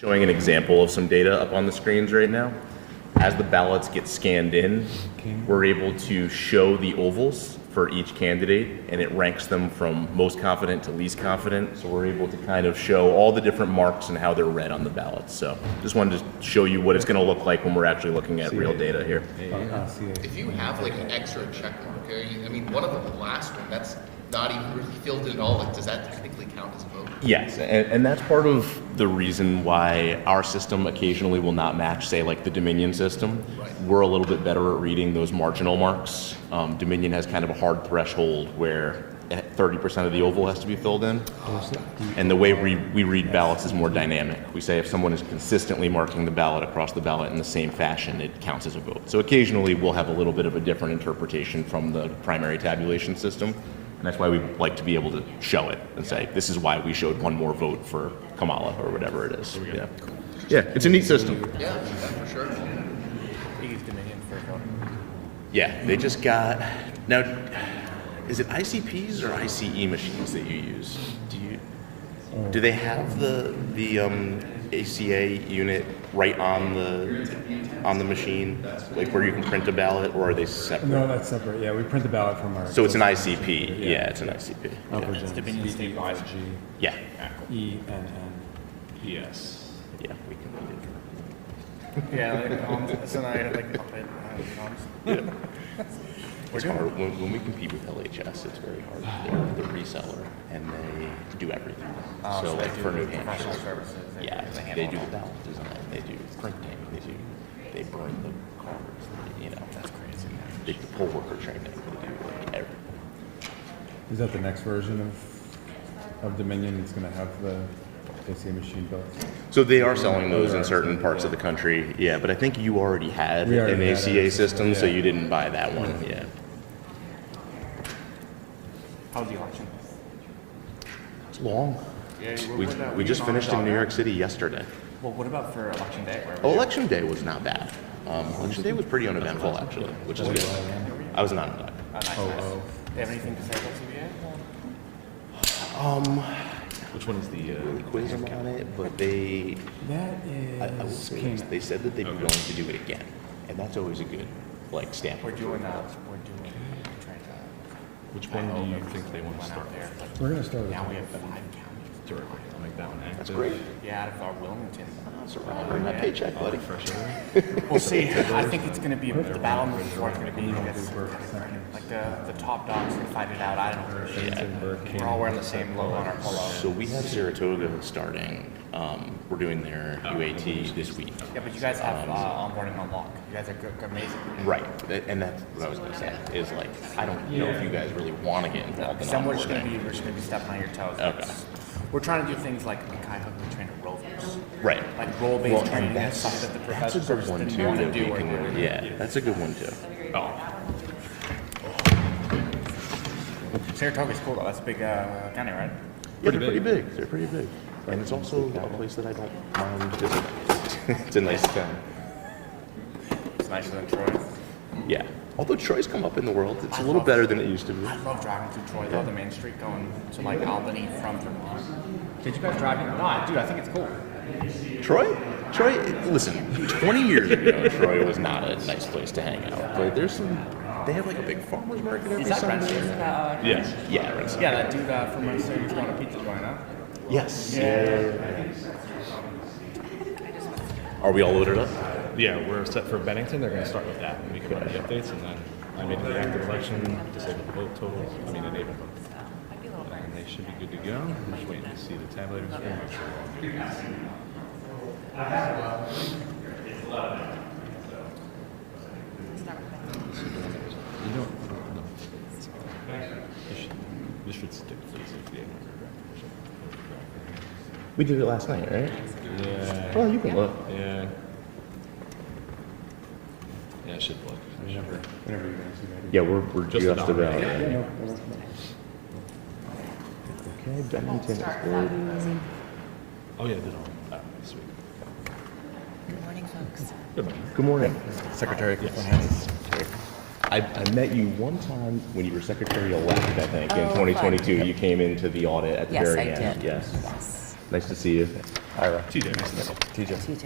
Showing an example of some data up on the screens right now. As the ballots get scanned in, we're able to show the ovals for each candidate, and it ranks them from most confident to least confident. So we're able to kind of show all the different marks and how they're read on the ballots. So just wanted to show you what it's going to look like when we're actually looking at real data here. If you have like an extra check mark, I mean, one of them, the last one, that's not even really filled in at all. Like, does that technically count as a vote? Yes, and that's part of the reason why our system occasionally will not match, say, like the Dominion system. Right. We're a little bit better at reading those marginal marks. Dominion has kind of a hard threshold where 30% of the oval has to be filled in. And the way we read ballots is more dynamic. We say if someone is consistently marking the ballot across the ballot in the same fashion, it counts as a vote. So occasionally we'll have a little bit of a different interpretation from the primary tabulation system. And that's why we like to be able to show it and say, this is why we showed one more vote for Kamala or whatever it is. Yeah, yeah, it's a neat system. Yeah, for sure. Yeah, they just got, now, is it ICPs or ICE machines that you use? Do they have the ACA unit right on the machine, like where you can print a ballot, or are they separate? No, that's separate. Yeah, we print the ballot from our. So it's an ICP. Yeah, it's an ICP. It's Dominion statewide. Yeah. ENNES. Yeah, we can read it. Yeah, like, so now I like puppet. Yeah. It's hard. When we compete with LHS, it's very hard. They're the reseller, and they do everything. So like for New Hampshire, Professional services. yeah, they do the ballot design, they do printing, they burn the cards, That's crazy. they do poll worker training, they do like everything. Is that the next version of Dominion? It's going to have the ACA machine built. So they are selling those in certain parts of the country, yeah. But I think you already had an ACA system, so you didn't buy that one, yeah. How's the election? It's long. Yeah, We just finished in New York City yesterday. Well, what about for election day? Oh, election day was not bad. Election day was pretty uneventful, actually, which is good. I was not in Doug. Nice. Do you have anything to say about CBA? Which one is the quiz on it? But they, I will say this, they said that they'd be willing to do it again, and that's always a good stamp. We're doing Which one do you think they want to start with? We're going to start with. now we have 5 counties. Sure, I'll make that one active. That's great. Yeah, out of our Wilmington. That's around my paycheck, buddy. We'll see. I think it's going to be the battle moving forward. Is going to be like the top dogs can fight it out. I don't know. We're all wearing the same logo on our polo. So we have Saratoga starting. We're doing their UAT this week. Yeah, but you guys have onboarding unlock. You guys are amazing. Right, and that's what I was going to say. Is I don't know if you guys really want to get involved in Then we're just going onboarding. to be stepping on your toes. Okay. We're trying to do things like Kai Hook, we train at rovers. Right. Like role-based and training and stuff that the that's a professors good one didn't too. want to That do. we can, yeah, that's a good one too. Oh. Saratoga's cool though. That's a big county, right? Yeah, they're pretty big. They're pretty big, and it's also a place that I don't mind visiting. It's a nice town. It's nicer than Troy. Yeah. Although Troy's come up in the world, it's a little better than it used to be. I love driving through Troy. I love the main street going to like Albany from Vermont. Did you guys drive it? No, dude, I think it's cool. Troy, listen, 20 years ago, Troy was not a nice place to hang out. But they have like a big farmer's market every Is that Sunday. Rensselaer? Yes. Yeah, Rensselaer. Yeah, that dude from Rensselaer used to want a pizza joint, huh? Yes. Yeah. Are we all loaded up? Yeah, we're set for Bennington. They're going to start with that. And we can run the updates, and then I made the active election, disabled the vote totals, enabled them. And they should be good to go. I'm just waiting to see the tabulator screen. Make sure we're all good. You don't, no. This should stick to the CPA. We did it last night, right? Yeah. Well, you can look. Yeah. Yeah, it should look. Whenever you guys see that. Yeah, we're Just just about, about. right? Yeah. No. Okay, Bennington is good. Oh yeah, I did all. Sweet. Good morning, folks. Good morning. Good morning. Secretary. Yes. I met you one time when you were secretary-elect, I think, in Oh, 2022. fun. You came into the audit at the Yes, very I end. did. Yes. Yes. Nice to see you. Ira. TJ, nice to see you. TJ. TJ,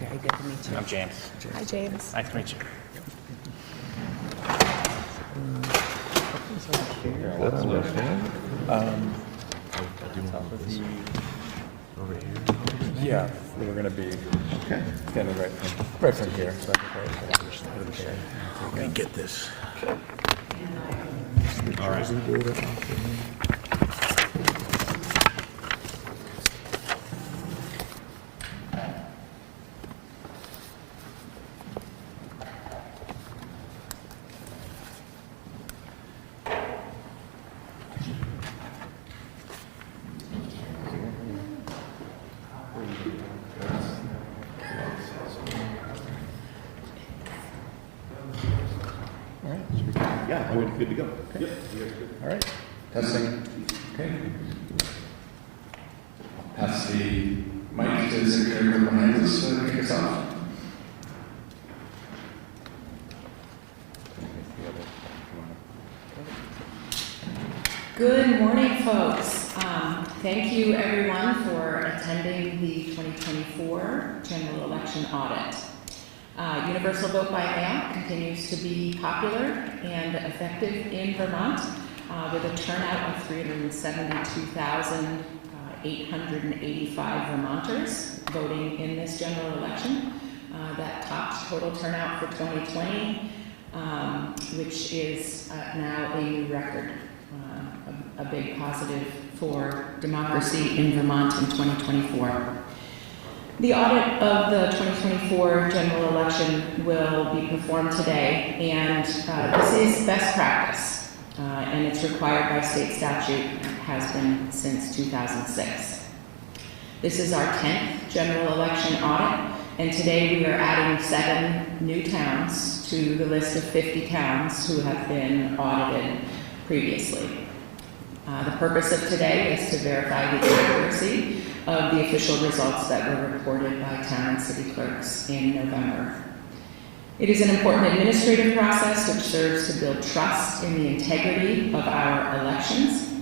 very good to meet you. I'm James. Hi, James. Nice to meet you. Yeah, we're gonna be standing right from here. So Let me get this. Yeah, we're good to go. Yep. all right, testing. Okay. Pass the mic to the secretary behind us to kick us off. Good morning, folks. Thank you, everyone, for attending the 2024 general election audit. Universal vote by mail continues to be popular and effective in Vermont, with a turnout of 372,885 Vermonters voting in this general election. That topped total turnout for 2020, which is now a new record. A big positive for democracy in Vermont in 2024. The audit of the 2024 general election will be performed today, and this is best practice, and it's required by state statute, has been since 2006. This is our 10th general election audit, and today we are adding 7 new towns to the list of 50 towns who have been audited previously. The purpose of today is to verify the accuracy of the official results that were reported by town and city clerks in November. It is an important administrative process which serves to build trust in the integrity of our elections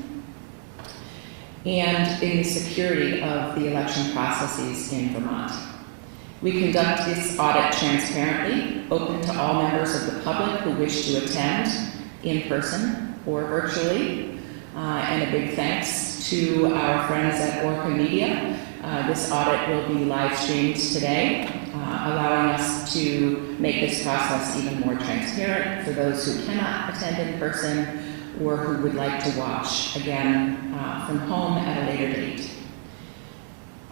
and in the security of the election processes in Vermont. We conduct this audit transparently, open to all members of the public who wish to attend in person or virtually. And a big thanks to our friends at Orca Media. This audit will be live streamed today, allowing us to make this process even more transparent for those who cannot attend in person or who would like to watch again from home at a later date.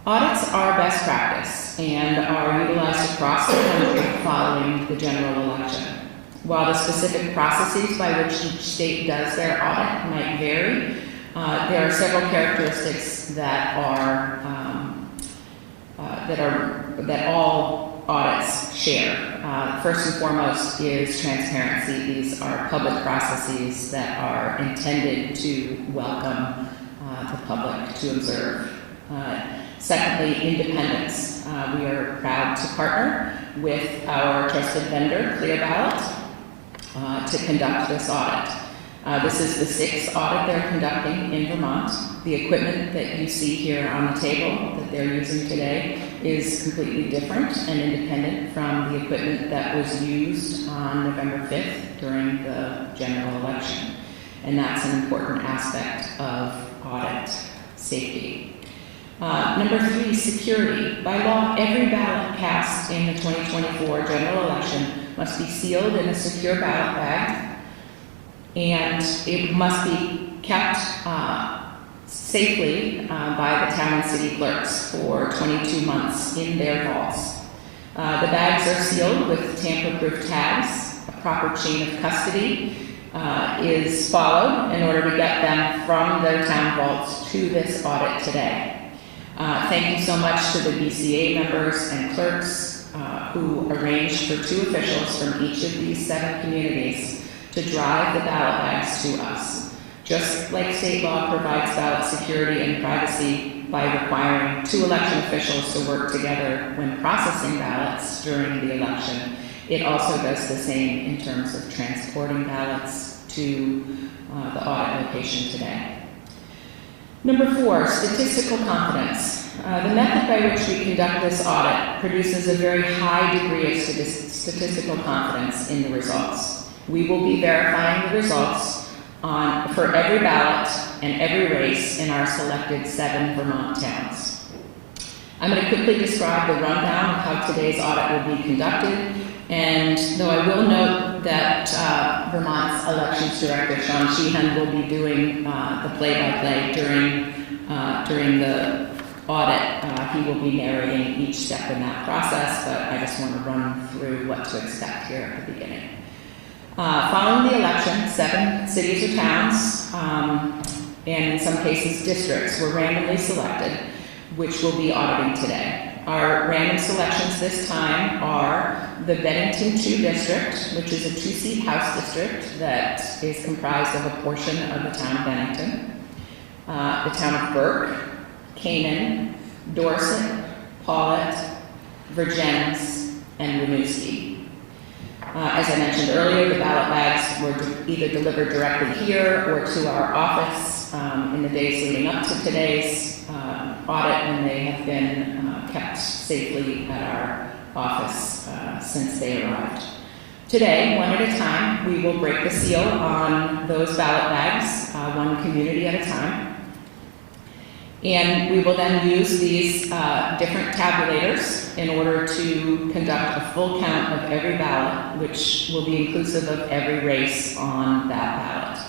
Audits are best practice and are utilized across the country following the general election. While the specific processes by which each state does their audit might vary, there are several characteristics that all audits share. First and foremost is transparency. These are public processes that are intended to welcome the public to observe. Secondly, independence. We are proud to partner with our trusted vendor, ClearBallot, to conduct this audit. This is the 6th audit they're conducting in Vermont. The equipment that you see here on the table that they're using today is completely different and independent from the equipment that was used on November 5th during the general election. And that's an important aspect of audit safety. Number 3, security. By law, every ballot cast in the 2024 general election must be sealed in a secure ballot bag, and it must be kept safely by the town and city clerks for 22 months in their vaults. The bags are sealed with tamper-proof tags. A proper chain of custody is followed in order to get them from their town vaults to this audit today. Thank you so much to the BCA members and clerks who arranged for 2 officials from each of these 7 communities to drive the ballot bags to us. Just like state law provides ballot security and privacy by requiring 2 election officials to work together when processing ballots during the election, it also does the same in terms of transporting ballots to the audit location today. Number 4, statistical confidence. The method by which we conduct this audit produces a very high degree of statistical confidence in the results. We will be verifying the results for every ballot and every race in our selected 7 Vermont towns. I'm going to quickly describe the rundown of how today's audit will be conducted, and though I will note that Vermont's Elections Director, Sean Sheehan, will be doing the play-by-play during the audit. He will be narrating each step in that process, but I just want to run through what to expect here at the beginning. Following the election, 7 cities or towns, and in some cases districts, were randomly selected, which we'll be auditing today. Our random selections this time are the Bennington 2 district, which is a 2-seat House district that is comprised of a portion of the town of Bennington, the town of Burke, Canaan, Dorset, Paulet, Virgins, and Winooski. As I mentioned earlier, the ballot bags were either delivered directly here or to our office in the days leading up to today's audit, and they have been kept safely at our office since they arrived. Today, one at a time, we will break the seal on those ballot bags, one community at a time. And we will then use these different tabulators in order to conduct a full count of every ballot, which will be inclusive of every race on that ballot.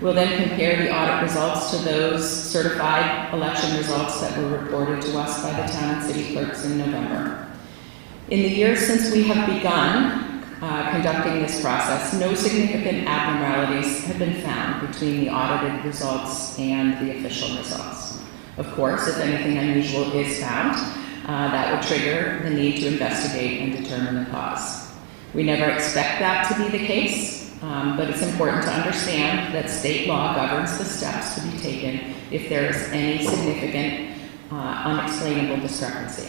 We'll then compare the audit results to those certified election results that were reported to us by the town and city clerks in November. In the years since we have begun conducting this process, no significant abnormalities have been found between the audited results and the official results. Of course, if anything unusual is found, that would trigger the need to investigate and determine the cause. We never expect that to be the case, but it's important to understand that state law governs the steps to be taken if there is any significant unexplainable discrepancy.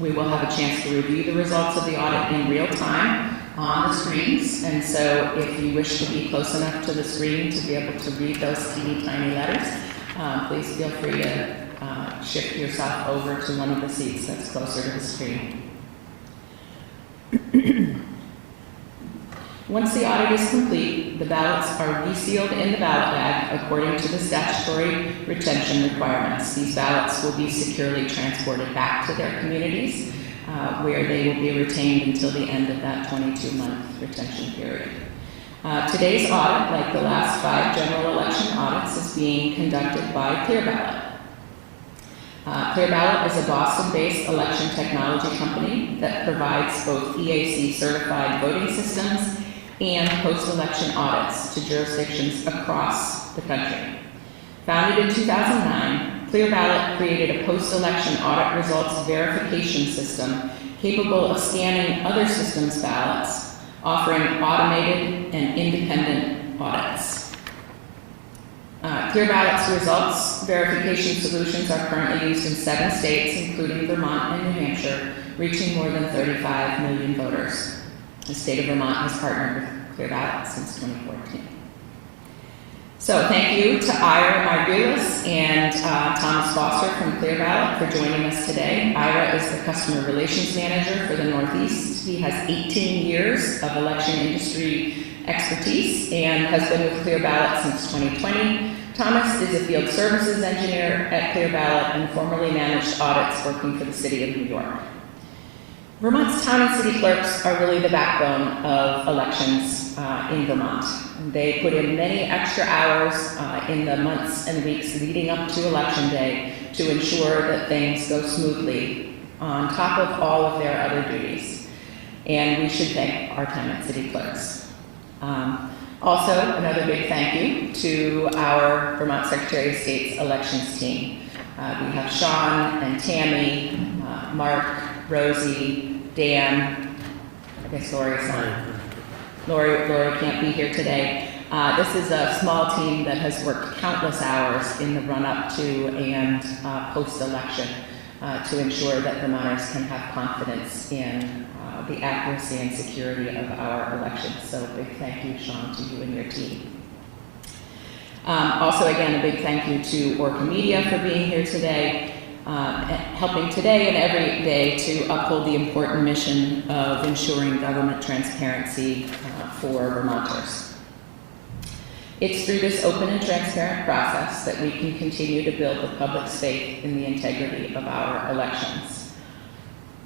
We will have a chance to review the results of the audit in real time on the screens, and so if you wish to be close enough to the screen to be able to read those teeny tiny letters, please feel free to shift yourself over to one of the seats that's closer to the screen. Once the audit is complete, the ballots are resealed in the ballot bag according to the statutory retention requirements. These ballots will be securely transported back to their communities, where they will be retained until the end of that 22-month retention period. Today's audit, like the last 5 general election audits, is being conducted by ClearBallot. ClearBallot is a Boston-based election technology company that provides both EAC-certified voting systems and post-election audits to jurisdictions across the country. Founded in 2009, ClearBallot created a post-election audit results verification system capable of scanning other systems' ballots, offering automated and independent audits. ClearBallot's results verification solutions are currently used in 7 states, including Vermont and New Hampshire, reaching more than 35 million voters. The state of Vermont has partnered with ClearBallot since 2014. So thank you to Ira Margulis and Thomas Foster from ClearBallot for joining us today. Ira is the Customer Relations Manager for the Northeast. He has 18 years of election industry expertise and has been with ClearBallot since 2020. Thomas is a Field Services Engineer at ClearBallot and formerly managed audits working for the City of New York. Vermont's town and city clerks are really the backbone of elections in Vermont. They put in many extra hours in the months and weeks leading up to Election Day to ensure that things go smoothly on top of all of their other duties. And we should thank our town and city clerks. Also, another big thank you to our Vermont Secretary of State's elections team. We have Sean and Tammy, Mark, Rosie, Dan, I guess Lori's not. Lori can't be here today. This is a small team that has worked countless hours in the run-up to and post-election to ensure that Vermonters can have confidence in the accuracy and security of our elections. So big thank you, Sean, to you and your team. Also, again, a big thank you to Orca Media for being here today, helping today and every day to uphold the important mission of ensuring government transparency for Vermonters. It's through this open and transparent process that we can continue to build the public's faith in the integrity of our elections.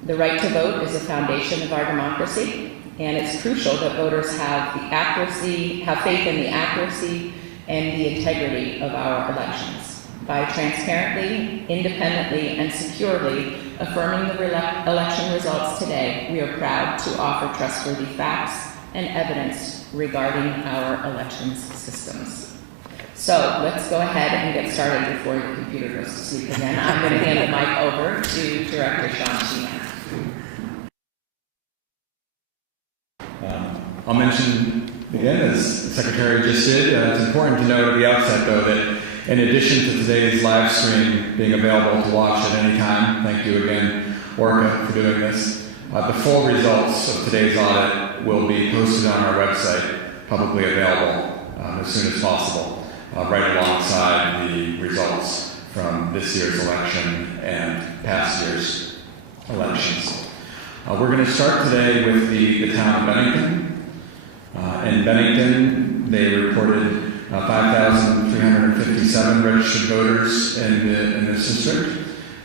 The right to vote is a foundation of our democracy, and it's crucial that voters have faith in the accuracy and the integrity of our elections. By transparently, independently, and securely affirming the election results today, we are proud to offer trustworthy facts and evidence regarding our elections systems. So let's go ahead and get started before your computer goes to sleep again. I'm going to hand the mic over to Director Sean Sheehan. I'll mention again, as the Secretary just did, it's important to note at the outset, though, that in addition to today's live stream being available to watch at any time, thank you again, Orca, for doing this, the full results of today's audit will be posted on our website, publicly available as soon as possible, right alongside the results from this year's election and past year's elections. We're going to start today with the town of Bennington. In Bennington, they reported 5,357 registered voters in this district,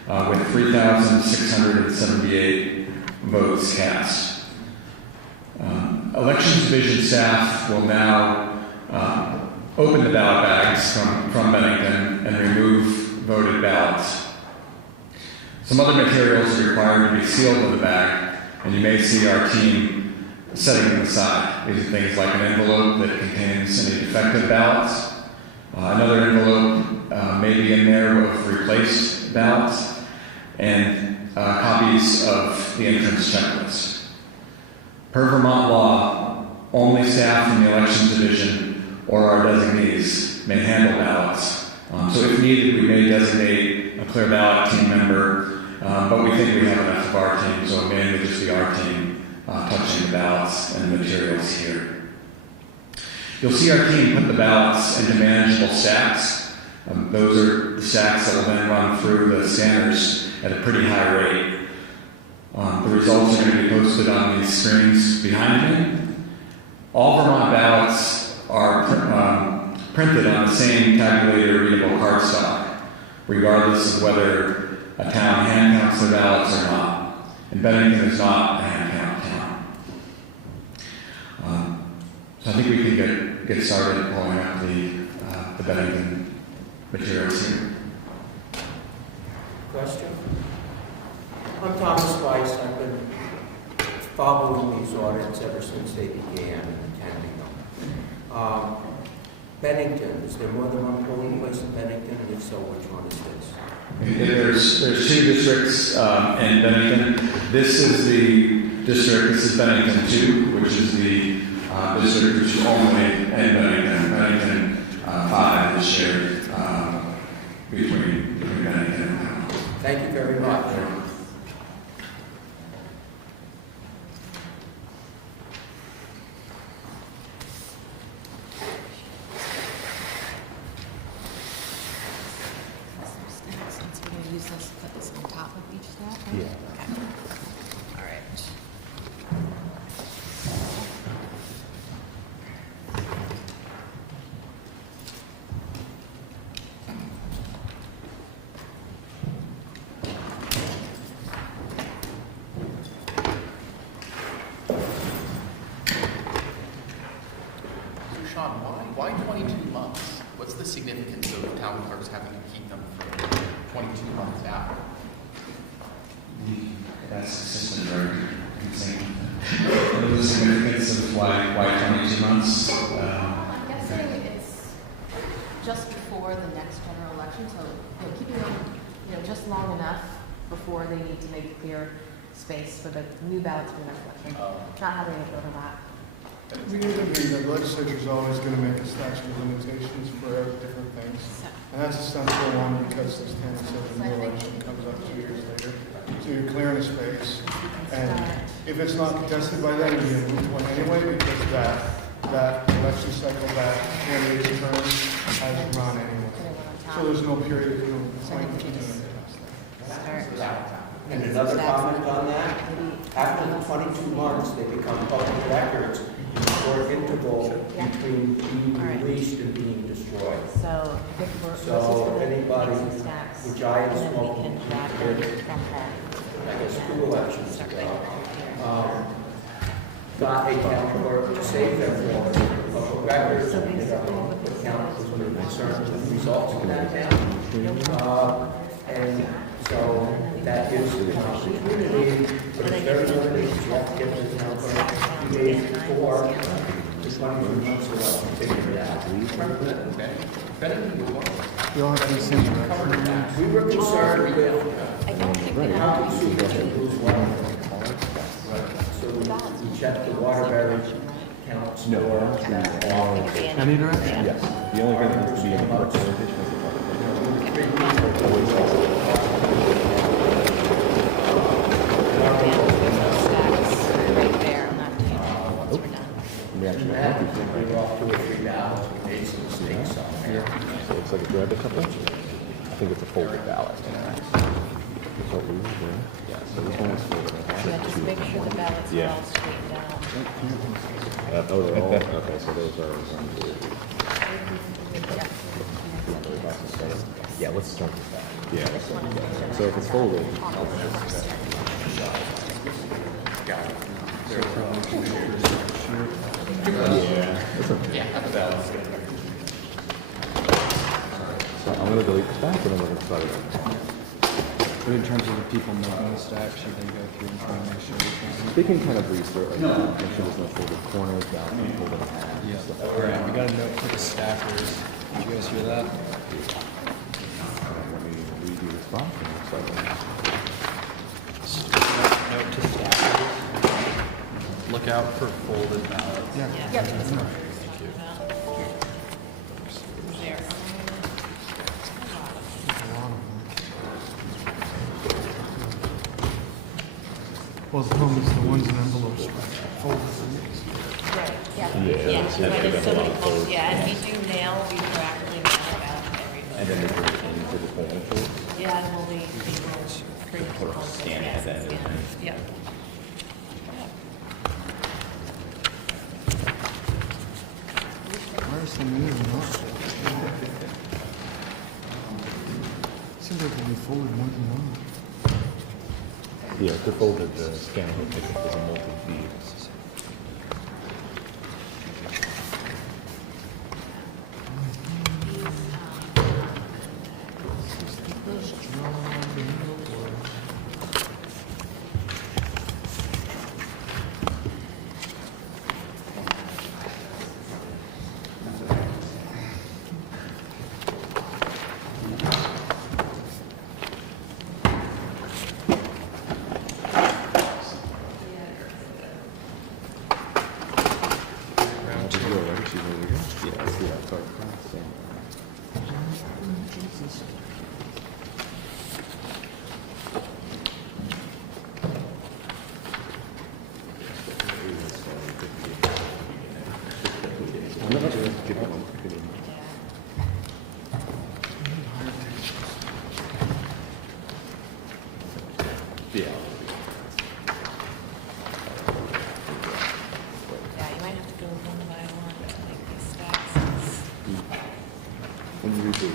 with 3,678 votes cast. Elections Division staff will now open the ballot bags from Bennington and remove voted ballots. Some other materials are required to be sealed in the bag, and you may see our team setting them aside. These are things like an envelope that contains any defective ballots. Another envelope may be in there with replaced ballots, and copies of the entrance checklist. Per Vermont law, only staff from the Elections Division or our designees may handle ballots. So if needed, we may designate a clear ballot team member, but we think we have enough of our team, so it may just be our team touching the ballots and the materials here. You'll see our team put the ballots into manageable stacks. Those are the stacks that will then run through the scanners at a pretty high rate. The results are going to be posted on these screens behind me. All Vermont ballots are printed on the same tabulated readable cardstock, regardless of whether a town hand counts their ballots or not. And Bennington is not a hand count town. So I think we can get started pulling up the Bennington materials here. Question? I'm Thomas Weiss. I've been following these audits ever since they began and attending them. Bennington, is there more than one polling place in Bennington? And if so, which one is this? There's two districts in Bennington. This is the district, this is Bennington 2, which is the district which is only in Bennington. Bennington 5 is shared between Bennington and town. Thank you very much. Sean, why 22 months? What's the significance of town clerks having to keep them for 22 months out? That's consistent, very insane. The significance of why 22 months? I'm guessing it's just before the next general election, so keeping them just long enough before they need to make clear space for the new ballots for the next election. Not having it overlap. We need to agree that the legislature is always going to make a statute of limitations for different things. And that's a sensible one because this town says the new election comes up 2 years later. So you're clearing a space. And if it's not contested by then, you move one anyway because that that election cycle, that candidate's term has run anyway. So there's no period, no point in doing it. And another comment on that, after the 22 months, they become public records in the short interval between being released and being destroyed. So, So anybody, which I have and then we spoken can grab to, them from her. I guess 2 elections ago, got a town clerk to save them for public records. The town was really concerned with the results of that town. And so that is an opportunity, but it's very limited. You have to get to the town clerk 2 days before the 22 months ago to figure it out. We all have the same direction. We were concerned with county superintendent as well. So we checked the Waterbury counts. Any direction? Yes. The only thing that needs to be in the representation is Right there on that table, once we're done. we actually That, we were off 2 or 3 ballots, we made some mistakes on there. So it looks like a grab a couple. I think it's a folded ballot. So we were there. Yeah, so this one was folded. Yeah, just make sure the ballots are all straightened out. Oh, they're all, okay, so those are. Yeah, let's start with that. Yeah, let's start with that. So if it's folded. Yeah, that's okay. So I'm gonna delete this back and then we're gonna start it. But in terms of the people making the stack, should they go through and try and make sure everything? They can kind of breeze through it, like, make sure there's no folded corners, down, folded half, Yeah. stuff like All right, that. we got a note for the staffers. Did you guys hear that? Let me redo this box and we'll start it. Note to staffers. Look out for folded ballots. Yep. Well, the problem is the ones in envelopes folded. Right, yeah. Yeah, But if somebody calls, and we do mail, we practically mail out to everybody. And then they bring it into the poll entry. Yeah, well, they will print the whole thing. Scan it, Yes, then. scan it. Yep. Where's the meeting? Seems like we folded more than one. Yeah, if they're folded, the scan will pick up as a multi-feed. Did you go already? She's ready to go? Yeah, I see that card. Same. Give it one. Give it one. Yeah. Yeah, you might have to go one by one to make these stacks. When you read the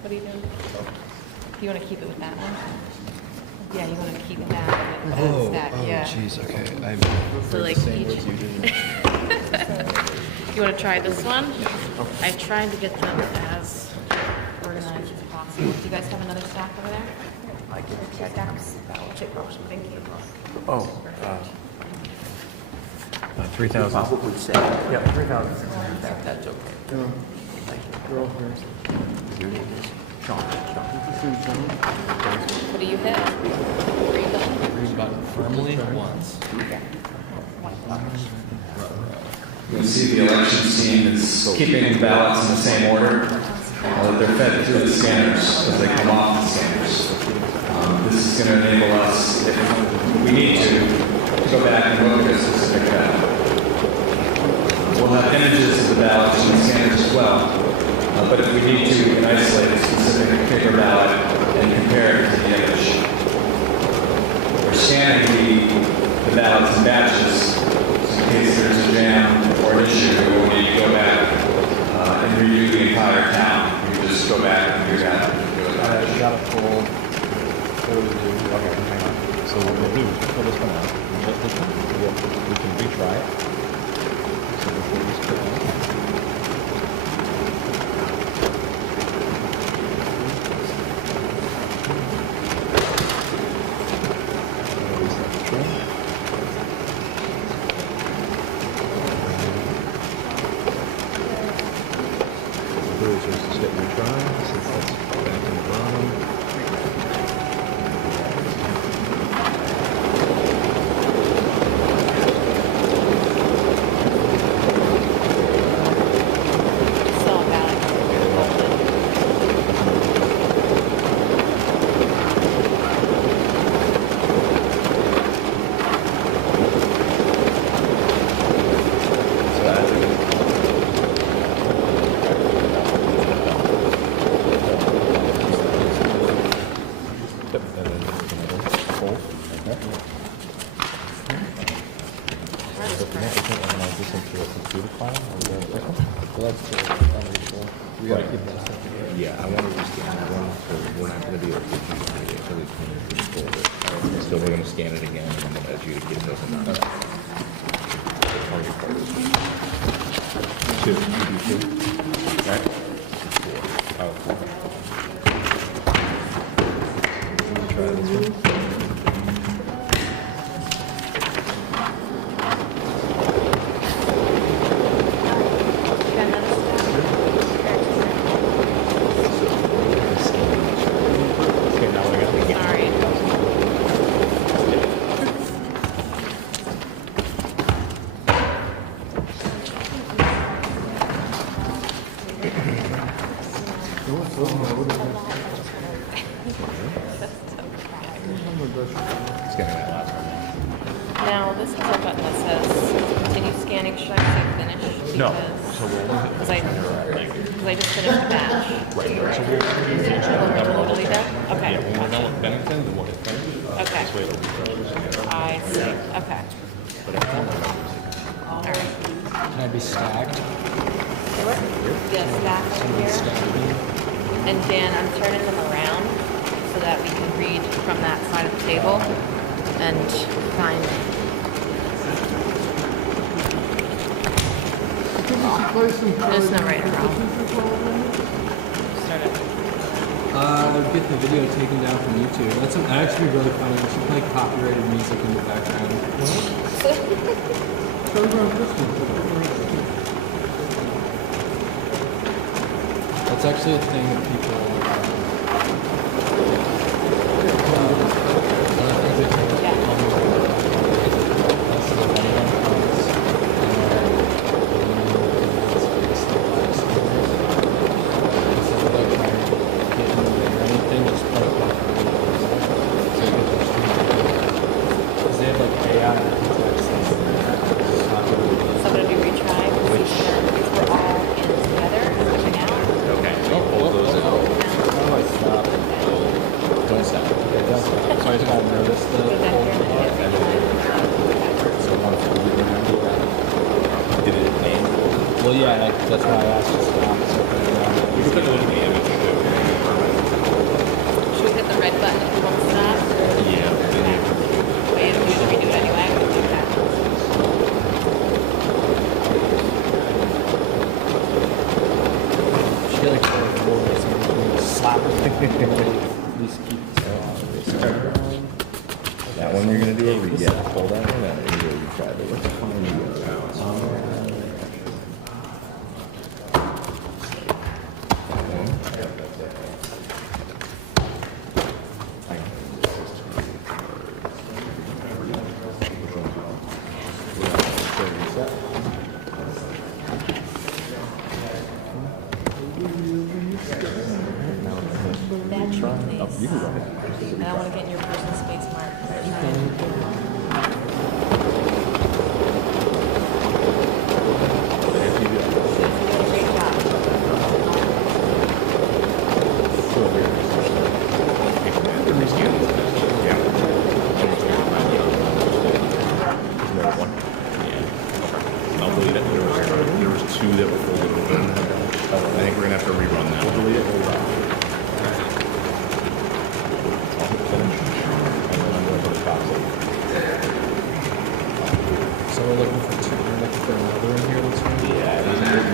What are you doing? You want to keep it with that one? Yeah, you want to keep that with that stack, yeah. Jeez, okay. I'm So like each. You want to try this one? I tried to get them as organized as possible. Do you guys have another stack over there? I can check stacks. Thank you. Oh, 3,000. Probably say. Yeah, 3,600. That's okay. Girl here. Your name is Sean. What do you hit? Green button? Green button firmly once. You can see the election team is keeping the ballots in the same order. They're fed through the scanners as they come off the scanners. This is going to enable us, if we need to go back and look at a specific ballot. We'll have images of the ballots in the scanners as well. But if we need to, we can isolate a specific paper ballot and compare it to the image. We're scanning the ballots in batches, so in case there's a jam or an issue, we'll need to go back and redo the entire town. We can just go back and do that. You got a full. Okay, hang on. So what we'll do is pull this one out. We can retry it. So we'll pull this one out. Yeah, I want to rescan that one, so we're not going to be able to adjudicate it until we can folder. So we're going to scan it again, and I'm going to adjudicate those and not. The target part is 2. You do 2. Right? 4. Oh, 4. Let me try this one. Now, this is a button that says continue scanning. Should I say finish? No. Because I just finished the batch. Right. So we're totally done? Okay. Yeah, when we're done with Bennington, then we'll hit finish. Okay. This way it'll be finished. I see. Okay. But I can't remember. All right. Can I be stacked? Yes, back over here. And Dan, I'm turning them around so that we can read from that side of the table and find. There's no right or wrong. Start it. Get the video taken down from YouTube. That's actually really funny. We should play copyrighted music in the background. That's actually a thing that people. Well, yeah, that's why I asked you to stop. So, you can put the image too. That one you're gonna do over, yeah, pull that one out and go try the You can go ahead. I want to get in your personal space, Mark. I'll delete it. There was two that were folded over. I think we're gonna have to rerun that. We'll delete it. So we're looking for two, we're looking for another in here that's right? Yeah, it doesn't look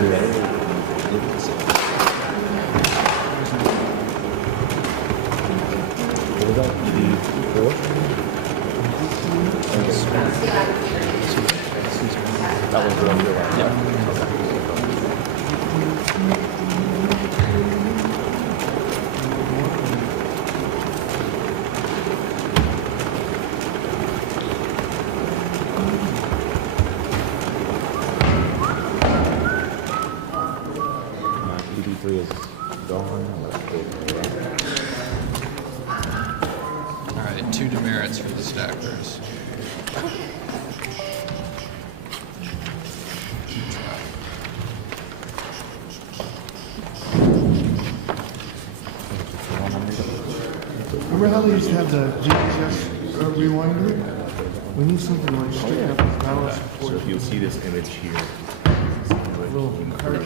What was that? That was the one you were on. Yeah. ED3 is gone. All right, 2 demerits for the stackers. Remember how they used to have the GPS rewinder? We need something like straight up with balance So support. if you'll see this image here, Little card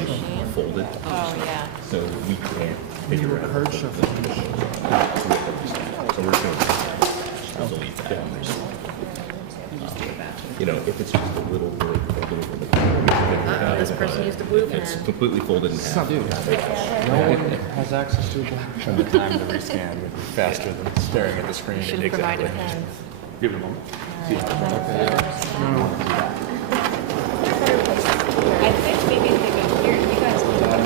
folded. Oh, yeah. So we can't figure out. card shuffle. So we're just gonna delete that. You know, if it's just a little bit, This person used a blue pen. it's completely folded in half. No one has access to a black pen. The time to rescan would be faster than staring at the screen. Should have provided pens. Give it a moment. I think maybe they go here. You guys can go down.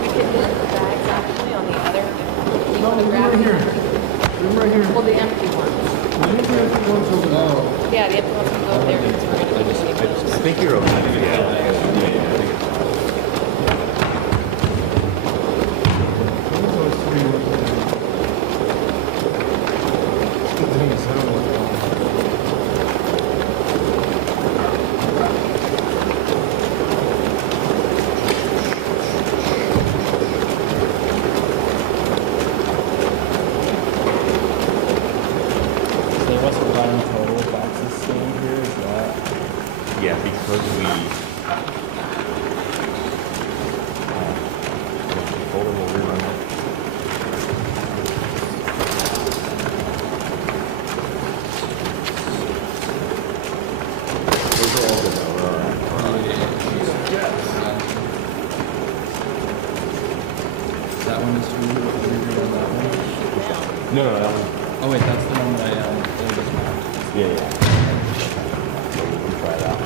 We could move the bags actually on the other. You want to grab Right here. Right here. Well, the empty ones. Yeah, the empty ones can go over there because we're going to be doing those. I think you're okay. So what's the final total of boxes scanned here? Is that? Yeah, because we. Folder will rerun it. Those are all good though. That one is true. On that one. No, that one. Oh wait, that's the one that I Yeah. So we can try that.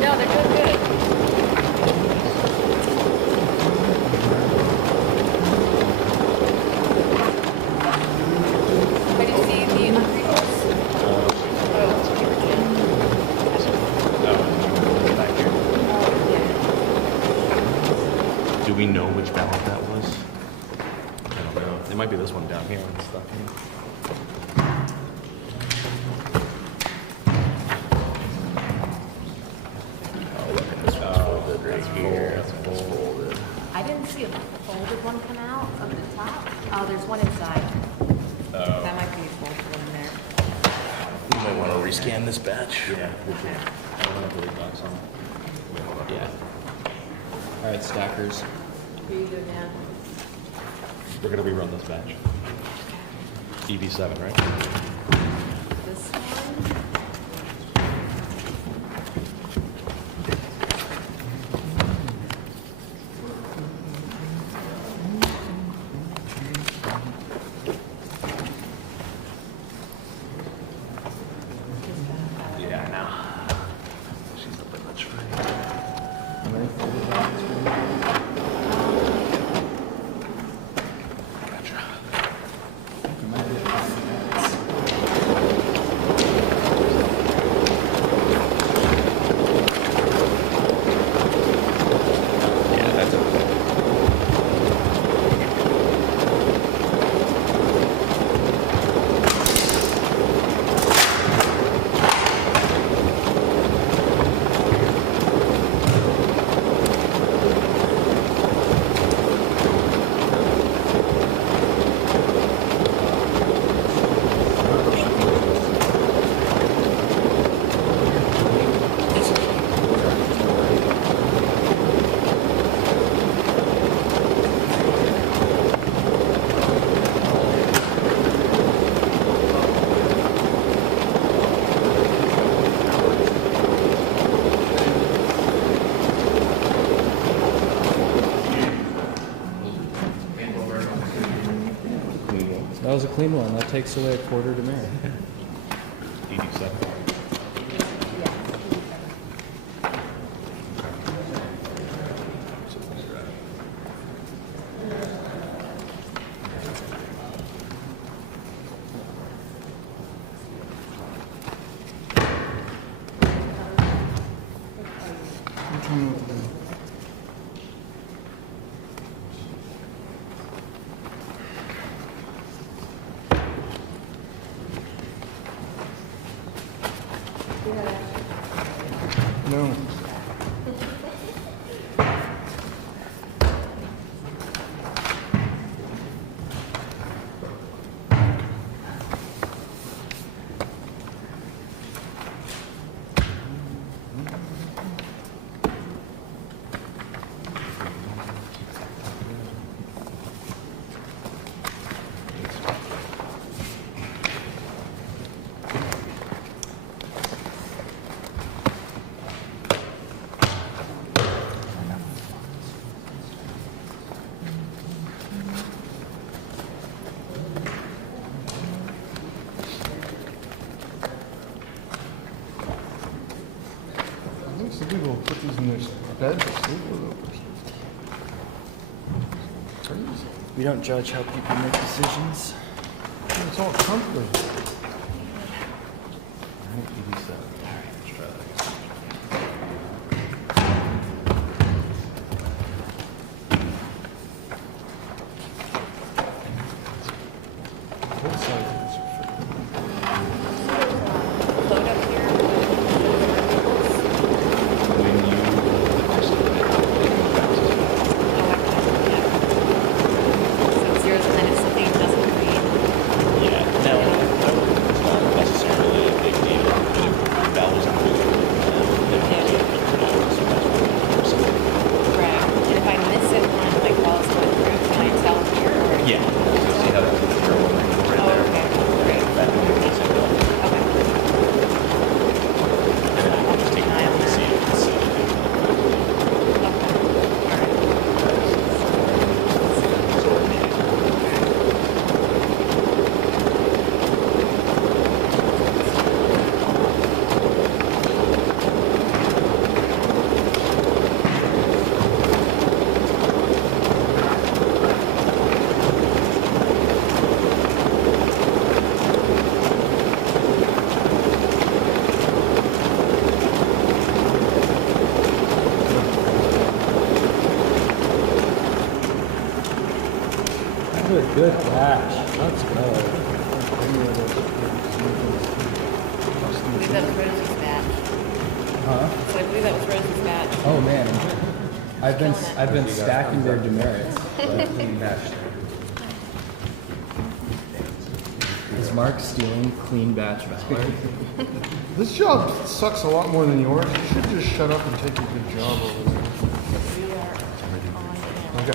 No, they're doing good. Have you seen the unreaders? Oh, you were doing. Do we know which ballot that was? I don't know. It might be this one down here and stuff. Oh, look at this one's folded right here. That's folded. I didn't see a folded one come out of the top. Oh, there's one inside. That might be a folded one in there. You might want to rescan this batch. Yeah, we can. I don't have the lead box on. Wait, hold on. Yeah. All right, stackers. Here you go, Dan. We're gonna rerun this batch. EV7, right? This one. Yeah, I know. She's a bit much for me. Yeah, that's okay. That was a clean one. That takes away a quarter demerit. 87. Which one was it? No. I think some people put these in their bed to sleep with them. Crazy. We don't judge how people make decisions. It's all comfy. EV7. Let's try that. Both sides of this are Load up here. When you isolate it, it bounces back. So it's yours, and then if something doesn't read. Yeah, no, it's not necessarily a big deal, but if that was included, then it would be put out, so that's what we're saying. Right. And if I miss it when like while it's going through, can I tell here or? Yeah, so see how that zero one right Oh, there? okay. Great. That indicates it. Okay. And then you can just take a look and see if it's seated. Good catch. Let's go. I believe that was Rosie's batch. Huh? So I believe that was Rosie's batch. Oh man, I've been Killing it. I've been stacking their demerits. Clean batch. Is Mark stealing clean batch valor? This job sucks a lot more than yours. You should just shut up and take a good job over Now,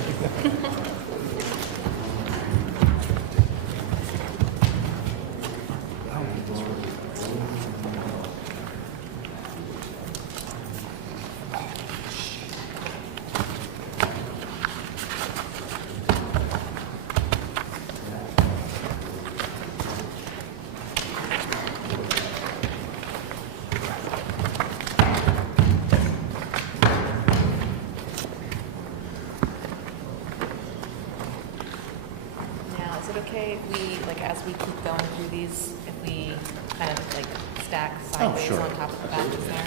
is it okay if we, like, as we keep going through these, if we kind of like stack sideways sure. on top of the batches there?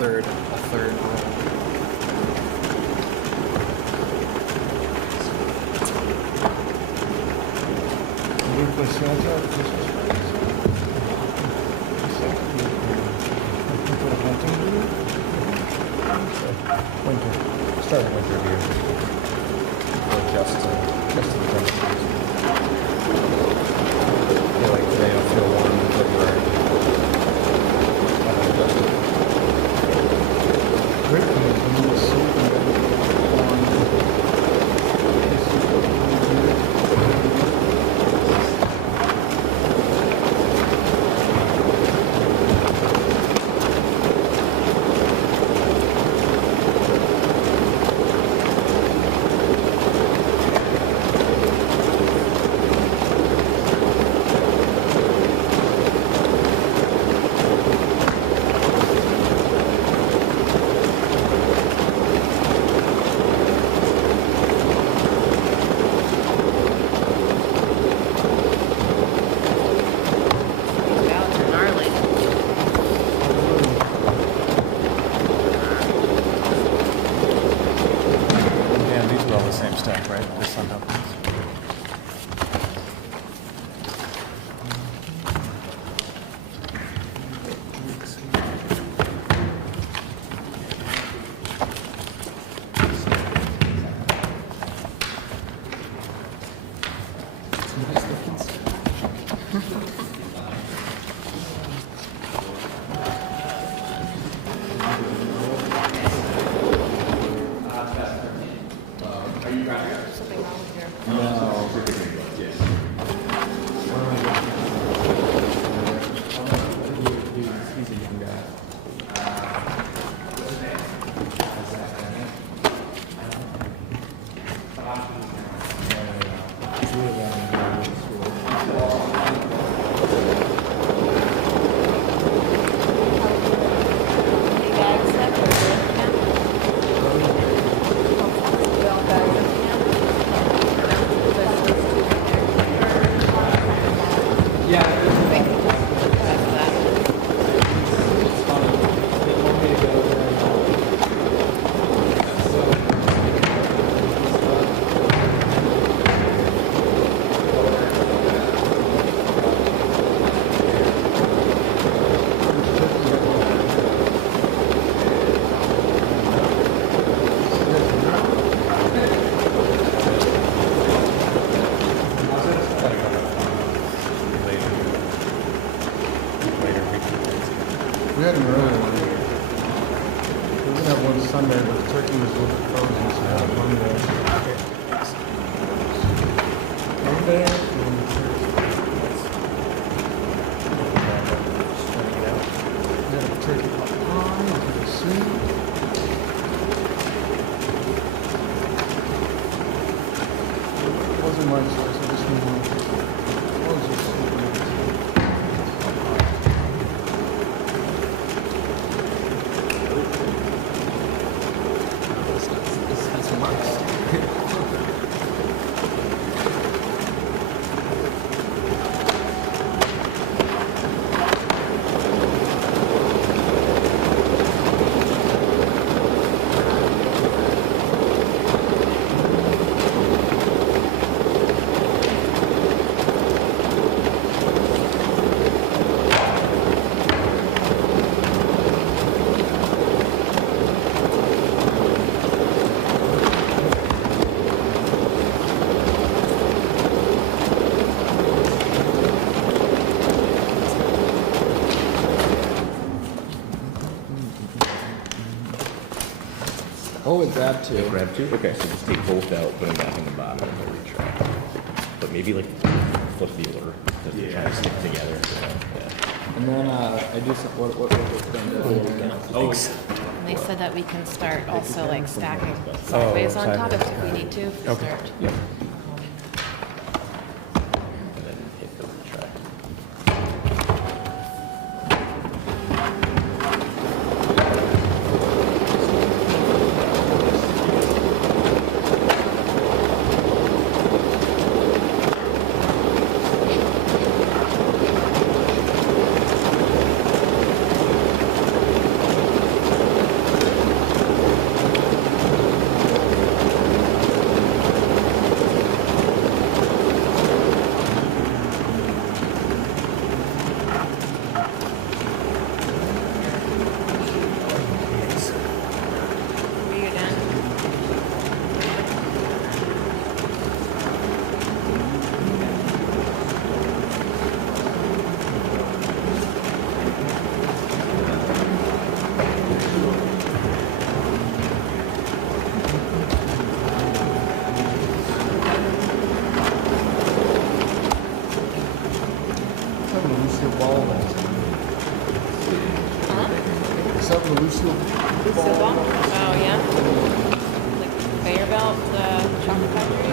A third roll. We play Santa at Christmas parties. Put a hunting video? Winter. Start with winter beer. Or just the winter. I feel like today will feel warm in February. Great thing is when you sleep and we had an early one. We did have one Sunday, but the turkey was a little bit frozen, so we had Monday. Monday, and the turkey. We had a turkey pot pie, we had a soup. It wasn't my choice, I just knew what was just soup. grab two. Grab two? Okay, so just take both out, put them back in the bottom, and then retract. But maybe like flip the order, because they're trying to stick together. Yeah. And then I do some, what was done And they said that we can start also like stacking sideways on top if we need to. If we start. Yep. And then hit the retract. Read it in. Having a Lucille ball. Huh? Is that what Lucille Lucille Ball? Oh, yeah? Like Vanderbilt, the chocolate factory?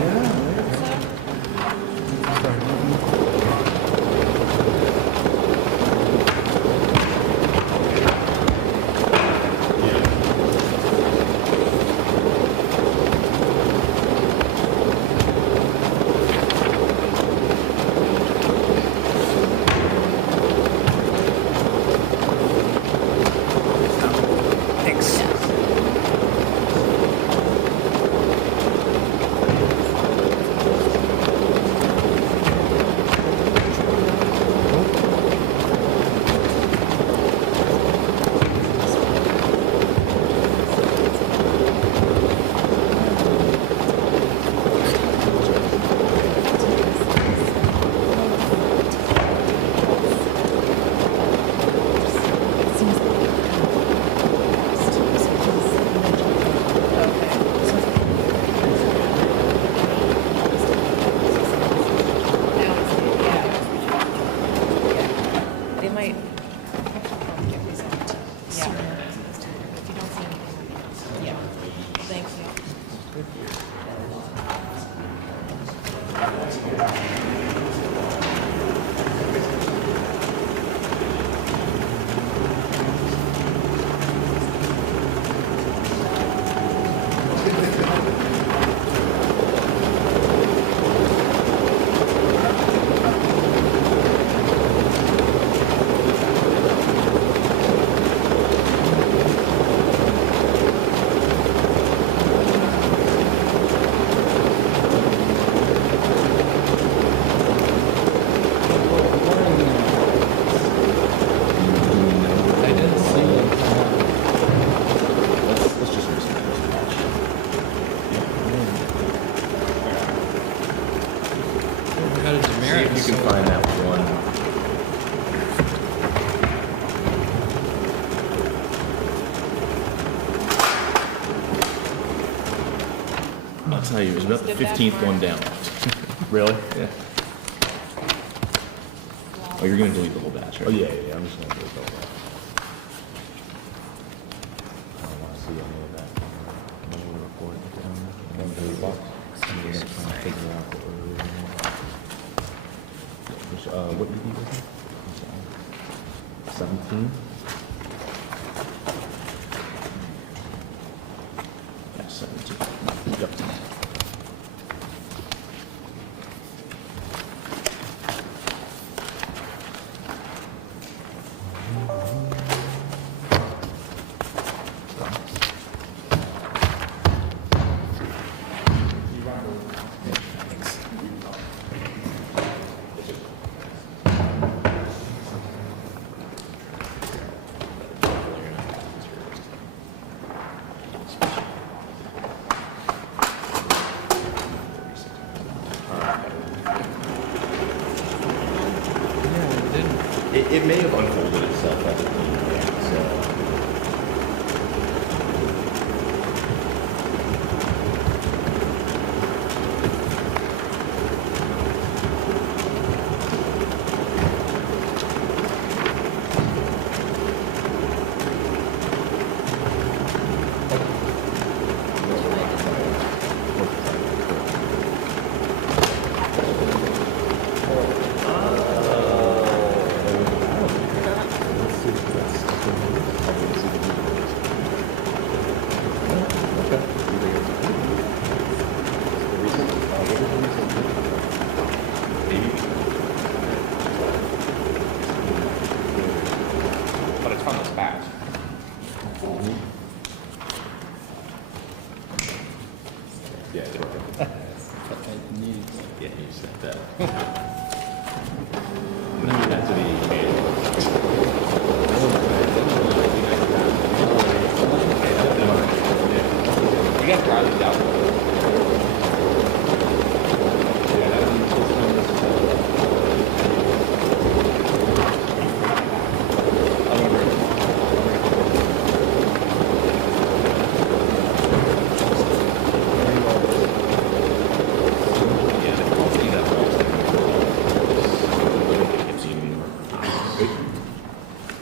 So? They might get resolved. Yeah. If you don't see anything. Yeah. Thank you. I didn't see it. Let's just use this match. How did See demerit? if you can find that one. I'll tell you, it was about the 15th one down. Really? Yeah. Oh, you're gonna delete the whole batch, right? Oh, yeah, I'm just gonna do it all. I don't wanna see any of that. No report. One blue box. I'm just trying to figure out what we're reading. Which, what did you do? 17? Yeah, 17. Yep. It may have unfolded itself as it came, so. But it's from this batch. Yeah, it's right. Yeah, you said that. That's what he made. You got Riley's out.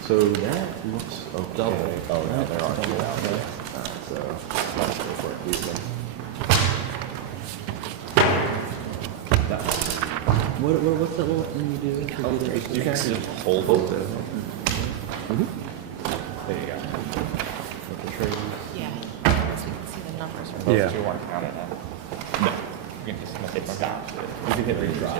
So that looks okay. Double. Oh, no, there are two out there. So let's go for it. Use them. What's that little thing you do? You can actually just hold it. There you go. With the tree. Yeah, so you can see the numbers. Those two aren't counted now. No. You can just hit stop. You can hit redraw.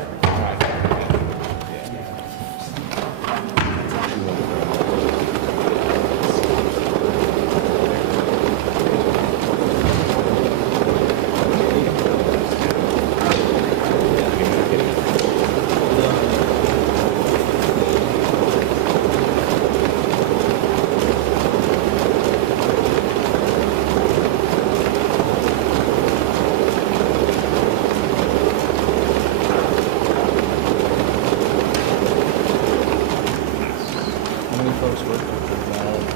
How many folks work with the ballot?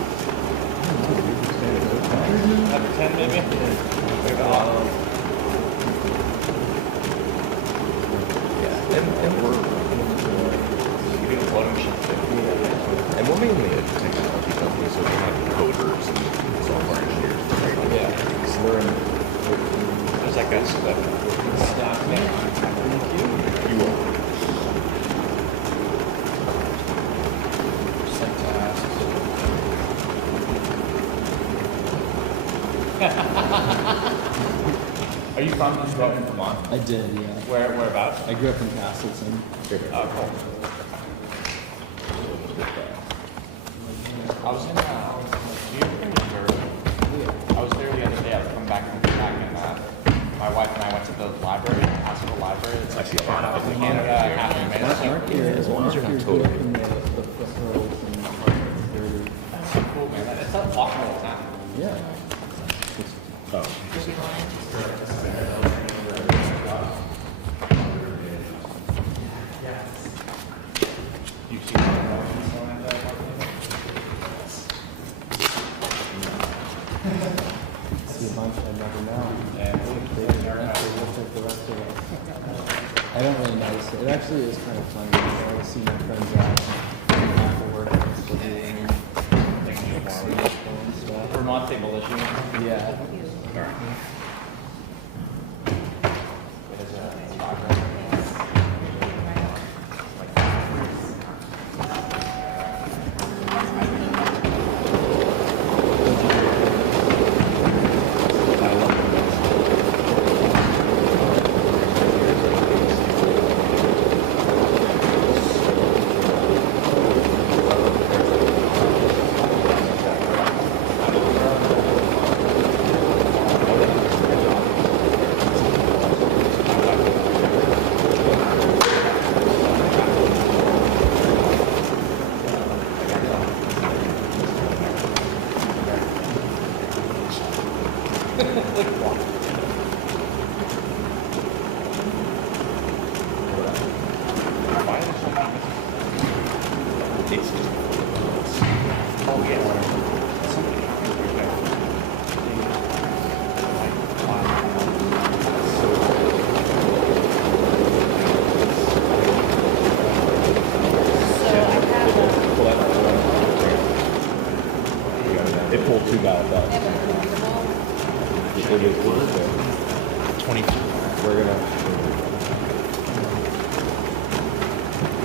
Another 10 maybe? And we're mainly a technology company, so we're not coders and software engineers. Yeah. So they're in. There's like a split. Staff now. Thank you. You are. Are you from Vermont? I did, yeah. Whereabouts? I grew up in Castleton. Oh, cool. I was in, do you ever been to Jersey? I was there the other day, I was coming back and my wife and I went to the library, the hospital library. It's like a lot of in Canada, half in Minnesota. As long as you're not Grew totally. up in the foothills and dirty. That's so cool, man. It's not walking all the time. Yeah. Oh. You see See a bunch I never know. They look like the rest of us. I don't really notice it. It actually is kind of funny. I always see my friends out after work and still doing stuff. Vermont table issue. Yeah. It is a library. It pulled two ballot bags. It is 22. We're gonna.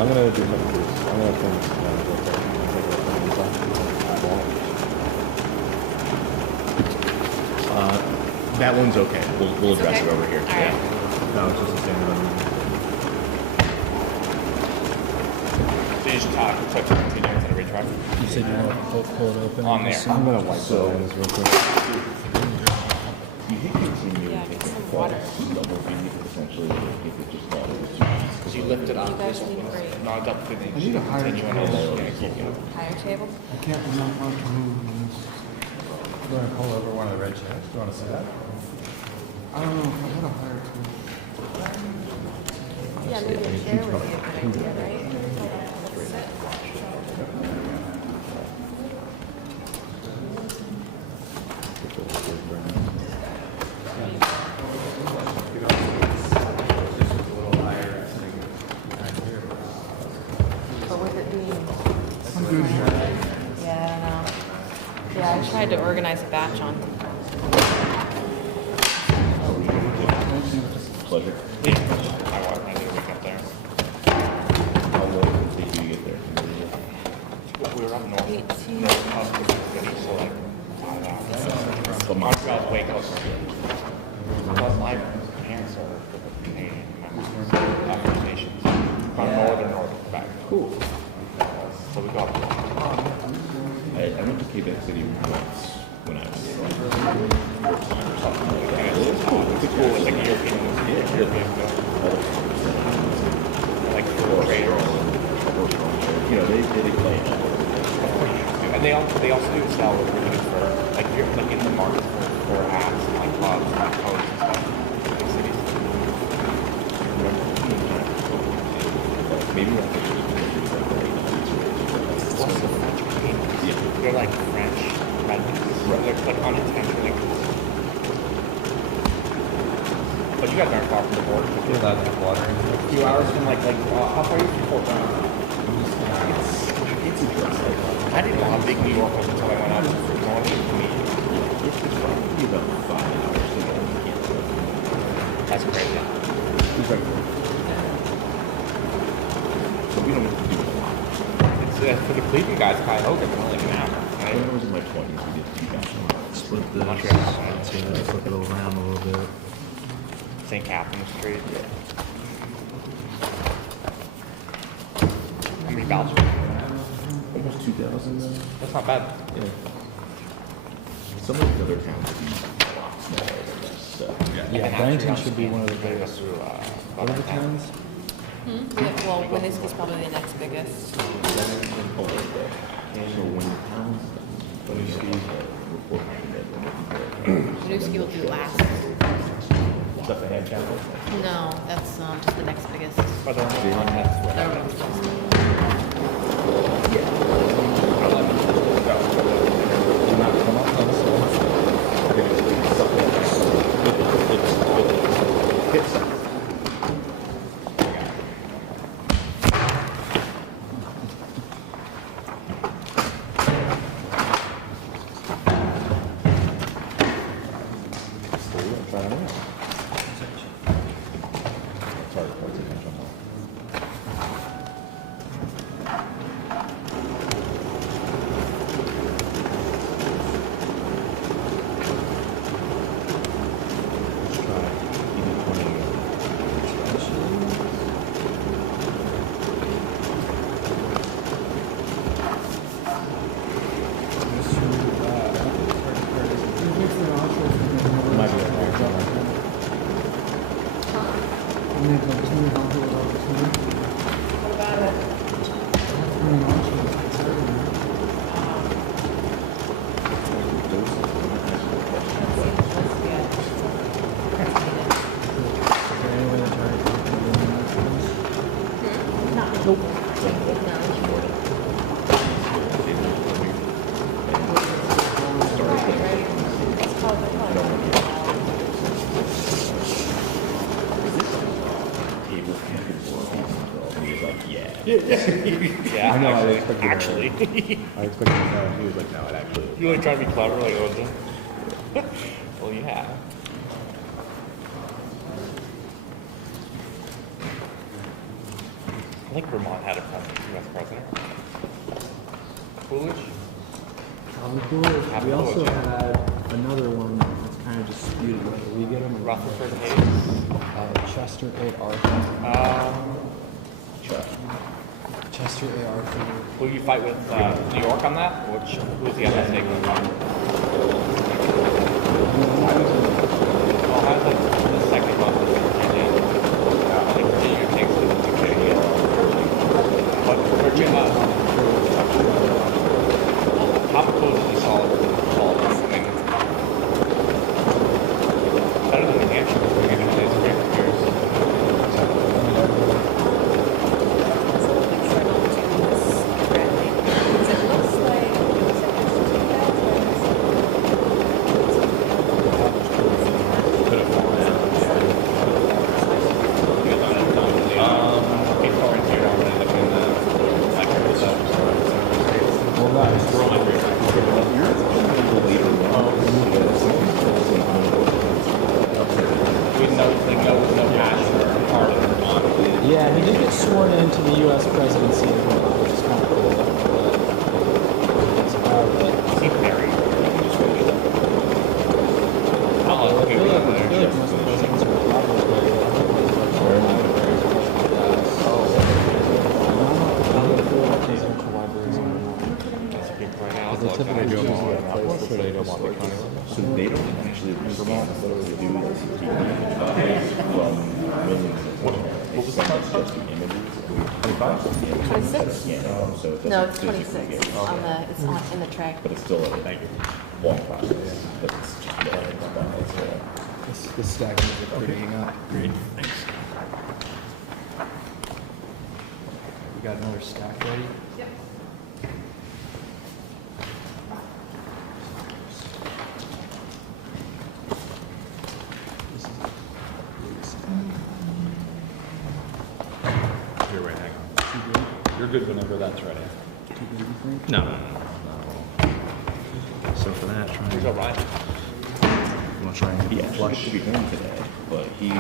I'm gonna do my first. I'm gonna turn this down real quick. That one's okay. We'll address Okay. it over here. All right. No, it's just a standard. So you just click continue instead of retry. You said you want to pull it open? On there. I'm going to wipe the lines real quick. You hit continue. Yeah, get some water. Double V, essentially, if it just thought it was too. So you lift it up. You guys need a break. Not up to the I need a higher continue and table. it's gonna keep you. Higher table? I can't remember how to move on this. You want to pull over one of the red chairs? Do you want to see that? I don't know if I had a higher table. Yeah, maybe a chair would be a good idea, right? Sit. But with it being. I'm good here. Yeah, I know. Yeah, I tried to organize a batch on. Pleasure. Yeah. I did a week up there. How long did it take you to get there? We were up north. 18. North of the city, so like 5 hours. So Montreal's way closer. Plus my parents are Canadian First Nations. From northern Quebec. Cool. So we got I went to Quebec City once when I was it's cool. It's a cool. It's like a European like for traders. You know, they play it. And they also do sell really good for like you're like in the market for hats and like gloves and like coats and stuff. Big cities. Maybe What's the French Canadians? Yeah. They're like French rednecks. Right. They're like unintentionally. But you guys aren't far from the border. Get a lot of water in here. A few hours from like how far are you from Fort Brown? it's a drive. I didn't know how big New York was until I went out to North to meet. It's probably about 5 hours to get to Canada. That's crazy. It's right there. So we don't have to do a lot. It's for the Cleveland guys, Cuyahoga, it's only like an hour. Right? When I was in my 20s, we did 2,000. Split this. Montreal. Flip it around a little bit. St. Catherine Street. Yeah. How many ballots? Almost 2,000 though. That's not bad. Yeah. Some of the other towns would be a lot smaller than this. So Yeah, Bennington should be one of the biggest. Through, What are the towns? Yeah, well, Winooski's probably the next biggest. So when the towns, when you see report Winooski will do last. is that the head chapel? No, that's just the next biggest. But there are no contests with They're- Yeah, I know, I actually. I expected to he was like, no, it actually. You like trying to be clever, like, oh, well, you have. I think Vermont had a U.S. president. Foolish? We also had another one that's kind of disputed whether we get them or Rutherford Hayes. Chuck Chester A. Arthur. Chester A. Arthur. Will you fight with New York on that? Who's the other stake with? Well, how's like the second one with Virginia? I think Virginia takes the UK. But Virginia, how supposedly solid this thing? Better than New Hampshire. We're getting all these great years. Yeah, he did get sworn into the U.S. presidency, which is kind of cool. That's about it. Is he married? I feel like most presidents are probably they typically do them all in Minneapolis, or they do them on the county level? So they don't actually respond to what they do is from millions of just the images. 26? So it No, doesn't it's 26 physically on the, it's on, in the track. but it's still a long process. But it's just This stack is prettying up. Great, thanks. We got another stack ready? Yep. You're right, hang on. You're good whenever that's ready. No. So for that, try Here's and, O'Brien. you want to try and he get actually flush? should be home today, but he's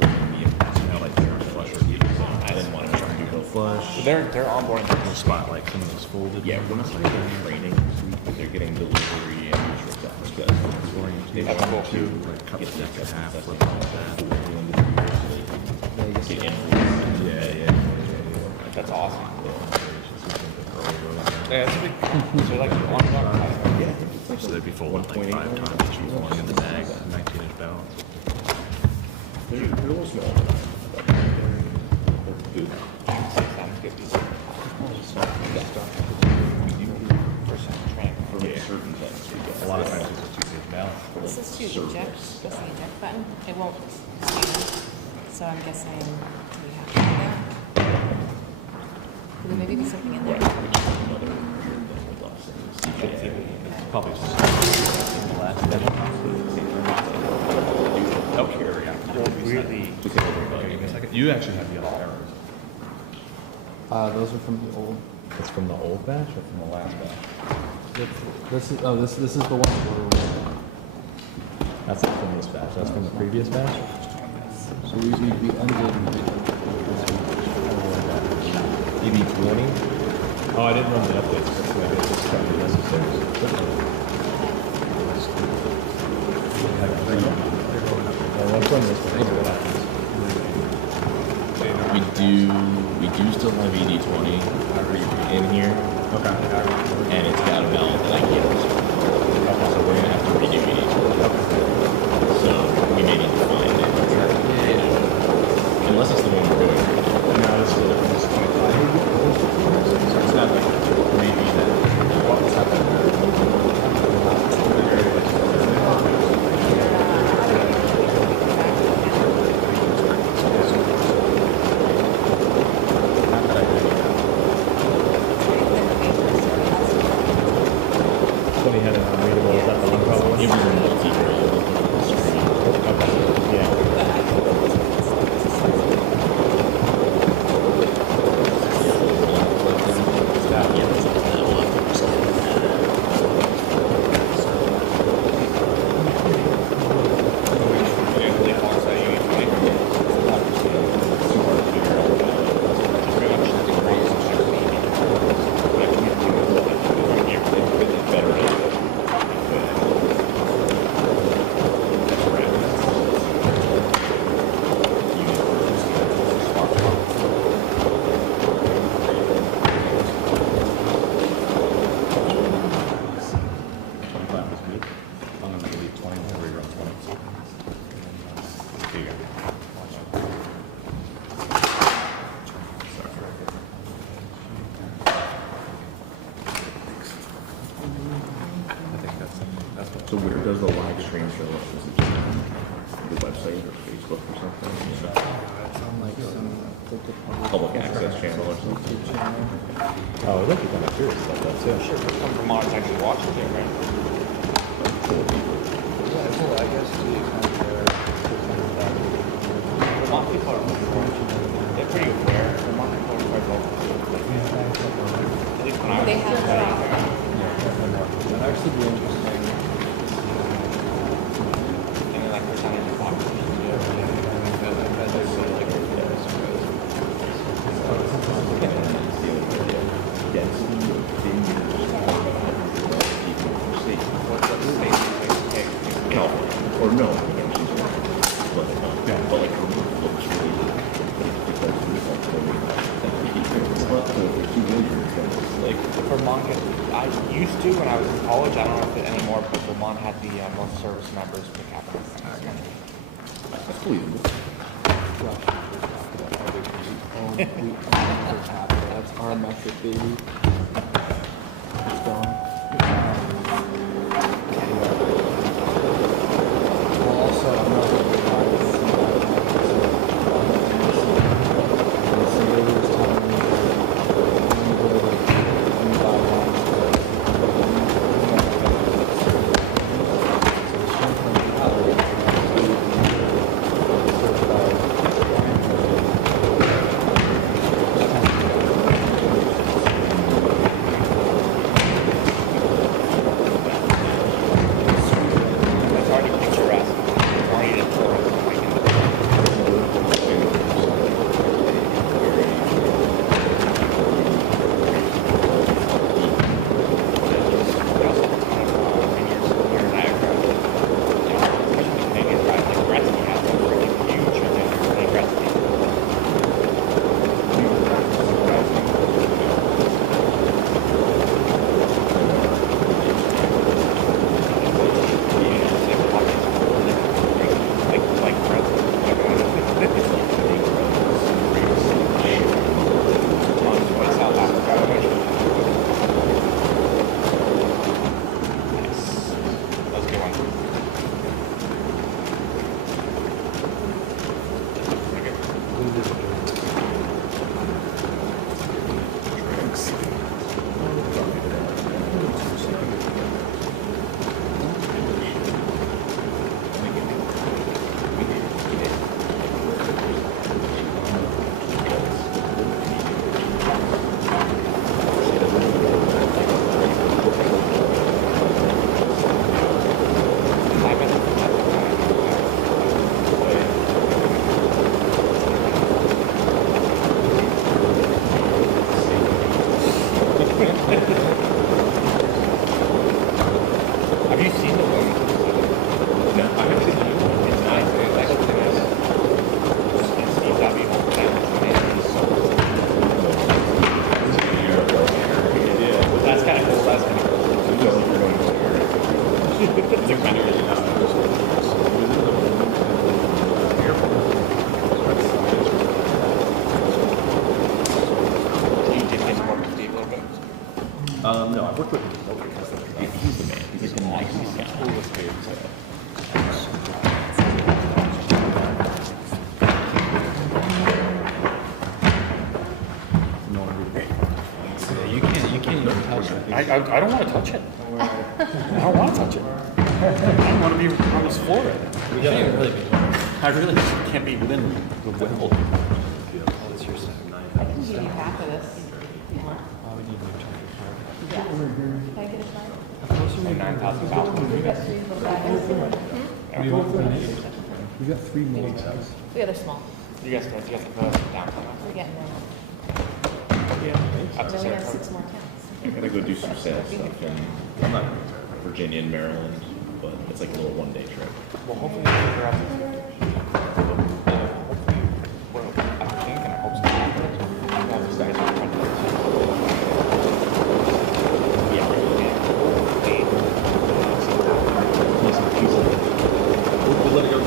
working the impact. I like your flush reviews. I didn't want to try and Go go. flush. They're onboarding. We'll spot like some of those folded. Yeah, we're not ones, like getting training this week, but they're getting delivery and usual stuff. Because They have want to to like cut the get deck in this half, stuff flip done it like that. before the end of the year, so they can get in. Yeah. That's awesome. Yeah, it's a big. So like on Yeah. So they'd be folded like 5 times, each one in the bag, 19-inch balance. They're a little small, but they're good. For certain things, we get A lot of times it's a 2-page balance. This is to eject, press the eject button. It won't scan, so I'm guessing we have to do that. Could there maybe be something in there? another weird thing with us and CJA. Probably just in the last step. Okay, here we go. Really. You actually have yellow errors. Those are from the old. It's from the old batch or from the last batch? This is the one where That's not from this batch, that's from the previous batch? so we undid. EB 20? Oh, I didn't run the updates, that's why I just cut the necessary. Let's run this one. We do still have ED20 in here. Okay. And it's got a valve that I can't respond. So we're gonna have to redo ED20. So we may need to find it. Unless it's the one we're doing right now. No, this is a different 25. So it's not like maybe When he had it unreadable, is that the one problem? it was Here you go. So where does the live stream show up? Is it just on the website or Facebook or something? It's on like some Public access channel or something? YouTube channel. Oh, I'd like to kind of curious about that too. Sure, but some Vermonters actually watching it, right? Yeah, well, I guess the kind of Vermont people are they're pretty aware. Vermont people are quite vocal. At least when I was They have studying there. that'd actually be interesting. And then like percentage of population. Or no, but like her work looks really good because it's like like Vermont, I used to when I was in college. I don't know if it anymore, but Vermont had the most service members per capita in this country. that's believable. That's our metric, baby. It's gone. Well, also, I'm not going to lie, was telling me that when you go to like, when you buy wine, It's hard to picturesque. It's hard to Have you seen the one? No, I haven't seen it. It's nice. It's actually nice. It's Steve W. That's kind of cool. That's kind of cool. It's a kind of You did get to work with Steve a little bit? No, I've worked with him. He's the man. He's like the nicest guy. Coolest dude. You can't even touch it. I don't want to touch it. I don't want to touch it. I want to be on this floor right now. You can't even really be. I really can't be within the wimble. That's your second nine. I can give you half of this. Why would you need to Yeah. Can I get a card? 9,000 pounds. We got three little bags. We got 3 mini bags. Yeah, they're small. You guys got the downtown. We're getting there. Up to And then we have Saratoga. 6 more counts. I gotta go do some sales stuff in I'm not Virginia and Maryland, but it's like a little one-day trip. Well, hopefully you figure out hopefully, well, I think and I hope so. You have these guys are trying to We'll let it go.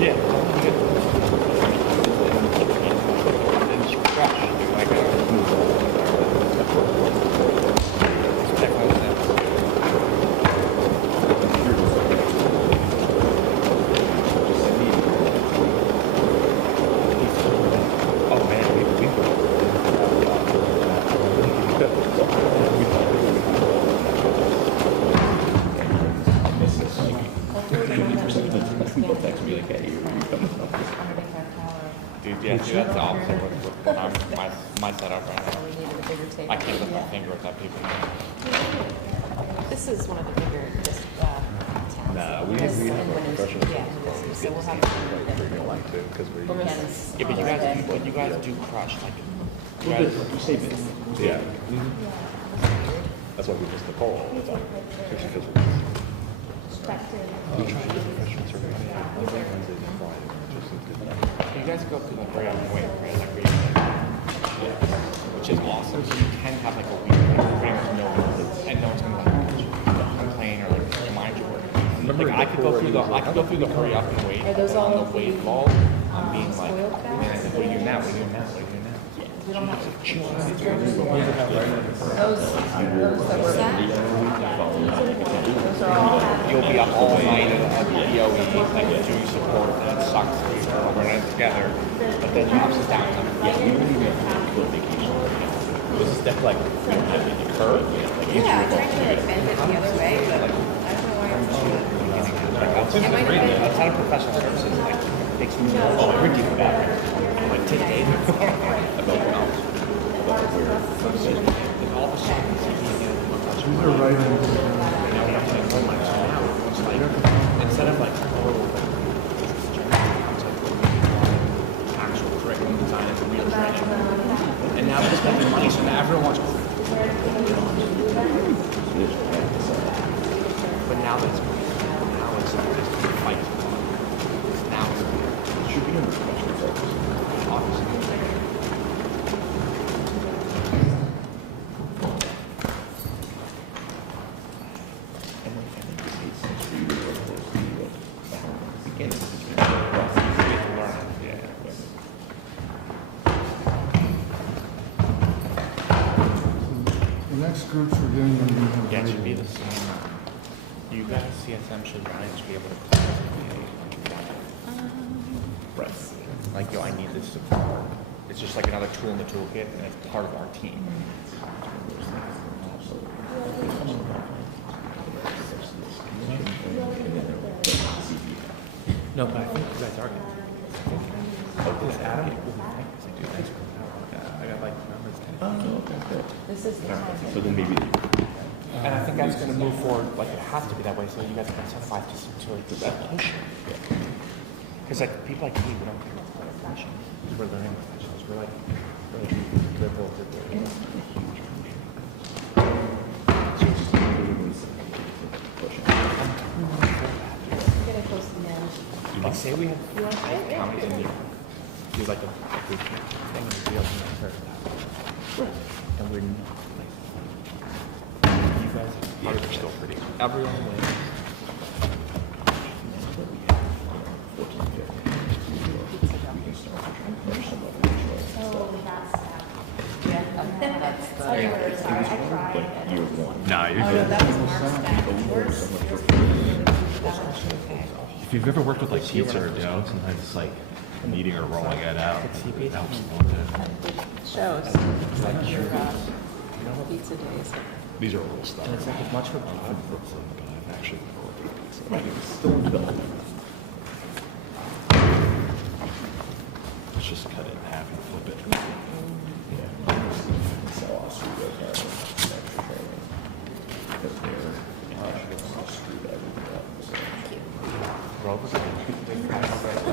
Yeah. It's fresh. Like oh man, dude, yeah, see, that's the opposite with my setup right now. We needed a bigger table. I can't lift my finger without people. This is one of the bigger, just, towns. Nah, we This have and a Winooski, professional yeah, services so we'll have. Bring along too, because we. Hens Yeah, but on you our guys, day. but you guys do crush like. You You guys, save it. Yeah. That's why we just the poll all the time. Especially because we try to do professional services. Like Wednesdays and Fridays. you guys go through the very own way, right? Like where you yeah, which is awesome. So you can have like a week where pretty much no one, and no one's gonna like complain or like remind you. Like I could go through the hurry up and wait. Are those all on the wait lull. I'm being like, spoiled what are you doing now? What are you doing now? What are you doing now? We don't have to. Chill. Those that were. Those are all. You'll be up all night at the DOE, like doing support, and it sucks. We're in it together, but then you have to down them. Yeah, we don't even have to go on vacation. This is definitely like, we don't have any curve. Like, Yeah, I'm trying to like bend it the other way, but I don't know why I'm doing it. Outside of professional services, like, takes me. Oh, we're deep with that. Like today, all of a sudden, They're right in. instead of like, actual curriculum design and real training, and now they're spending money, so now everyone wants. But now it's fight. Now it should be in the professional services. Obviously. The next groups we're doing are going to have. Yeah, it should be the same. You guys, CSM should run it to be able to call it. Like, yo, I need this support. It's just like another tool in the toolkit, and it's part of our team. No, but I think you guys are going to. Is Adam? I got like numbers. This is the time. So then maybe. And I think that's going to move forward, like it has to be that way, so you guys can incentivize to push. Because like people like me, we don't care about profession. We're learning professionals. We're like liberal. Getting close to the end. Like say we have 5 counties in New York. Do like a group thing and we have and we're not like you guys are still pretty. Everyone wins. No, you're good. If you've ever worked with like pizza or dough, sometimes it's like kneading or rolling it out. It helps a little bit. Shows. Like your pizza days. These are a little stuff. It's like as much for I've actually never worked with pizza. Like, it's still in development. Let's just cut it in half and flip it. Yeah. Sell off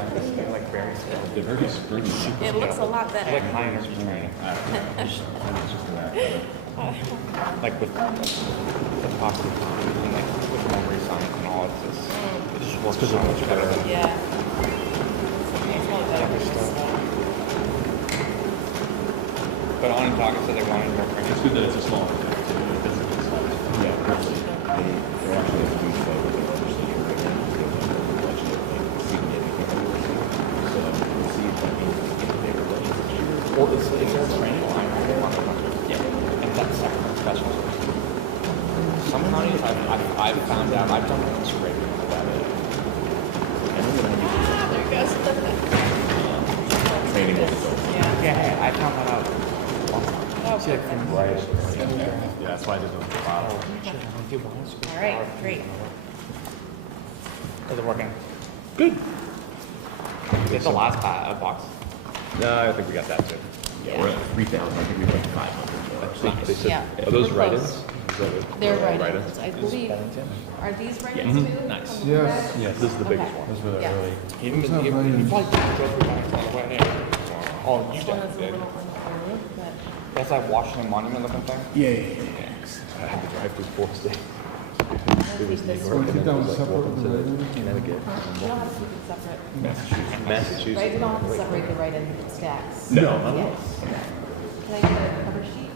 because they're like very skilled. They're very springy. It looks a lot better. Like high energy training. Like with the possible and like with memory science and all, it's just works so much better. Yeah. It's one better. But on Onondaga said they wanted more training. It's good that it's a small one. Yeah, they're actually a huge focus of legislature right now. Well, it's a training line on the country. Yeah. And that's separate special. Some counties I've found out, I've done scraping about it. There it goes. Training. Yeah, I found that out. Oh, perfect. Right. Yeah, that's why I did the bottle. All right, great. Is it working? Good. It's the last box. No, I think we got that too. Yeah, we're at 3,000. I think we put 500. They said, Yeah. are those We're write-ins? close. Is that what- They're write-ins? write-ins, I believe. Are these write-ins too? Nice. From the Yes. back? Yes, this is the biggest Okay. one. Those were the Yeah. early. Even Who's not if writing? you probably didn't go through that on the way in. Oh, you This one is a did. little unearned, but That's that Washington Monument looking thing? I had to drive through 4 states. It was New this York, one. and then it was like Separate welcome to with the Connecticut, you don't have to keep it separate. Massachusetts. Right, you don't have to separate the write-in stacks. No. Yes. Can I get a cover sheet?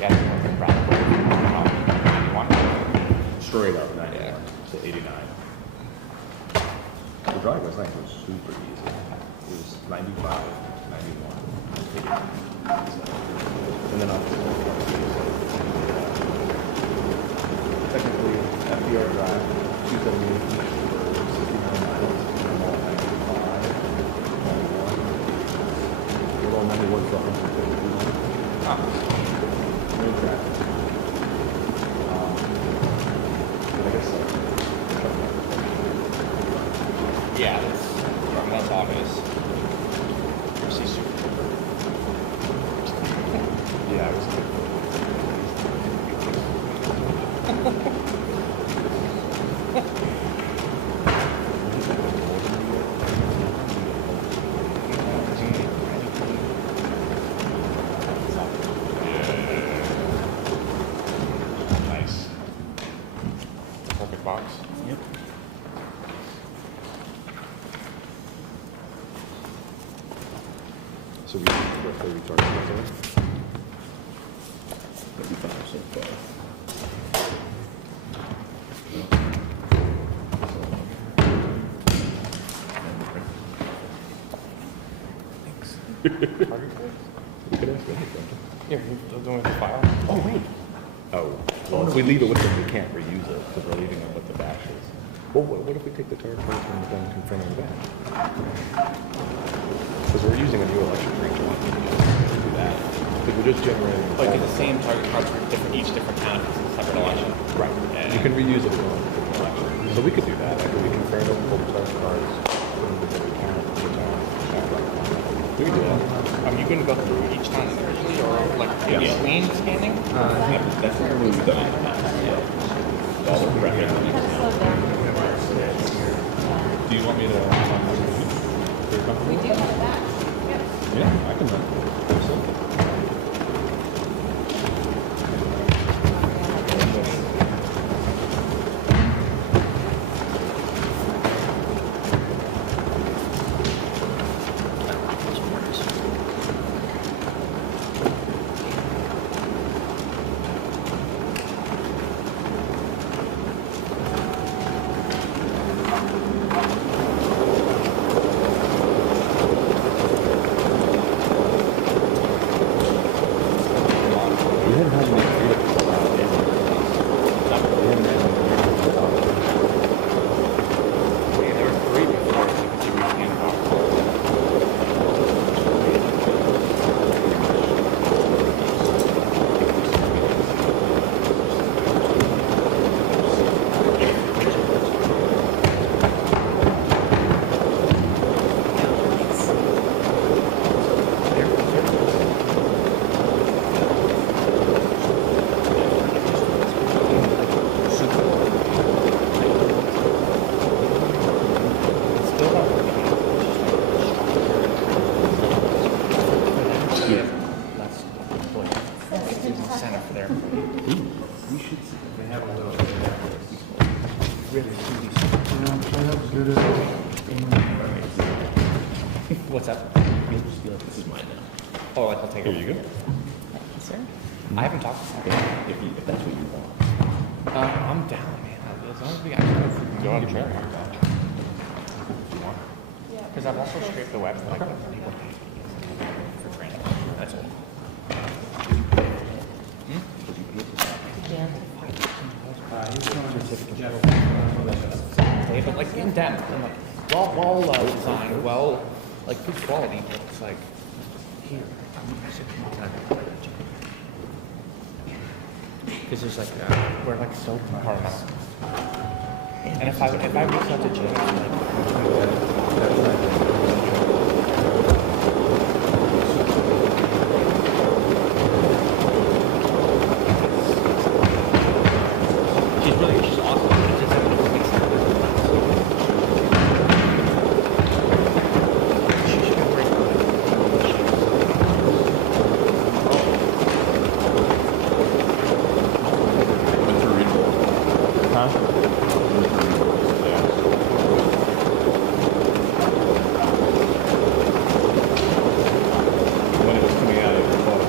Yeah, it's Bradford. 91. Straight up 91 to 89. The drive was nice. It was super easy. It was 95, 91, 89. And then technically FDR Drive, 278 for 69 miles, and all 95, 91. We're all 91 for 150. No traffic. I guess Yeah, that's obvious. Mercy super. yeah, I was. Nice. Perfect box. Yep. So we roughly recharge it. 35 so far. We could ask anything. Yeah, we're doing the file. Oh, wait. Oh, well, if we leave it with them, we can't reuse it because we're leaving it with the batches. Well, what if we take the tire first and then confirming the batch? Because we're using a new election for each one. We do that. Because we're just generating. Like it's the same target cards for each different town. It's a separate election. Right. You can reuse it for an election. So we could do that. After we confirm them, pull the target cards, put them in the account, the town. We can do that. You going to go through each town individually or like in between scanning? That's what we've done. Yeah. All the prep. Kind of slowed down. Do you want me to? We do have that. Yep. Yeah, I can run. What's that? This is mine now. Oh, I'll take it. Here you go. Yes, sir. I haven't talked to him. If that's what you want. I'm down, man. As long as we got to go on the trail. If you want. Yeah. Because I've also scraped the website. Like, people for granted. That's all. But like in depth and like well designed, well like good quality, but it's like here. Because there's like we're like so compartmental. And if I reach out to Jay, she's awesome. It just doesn't make sense. She should be great. Huh? When it was coming out of the phone.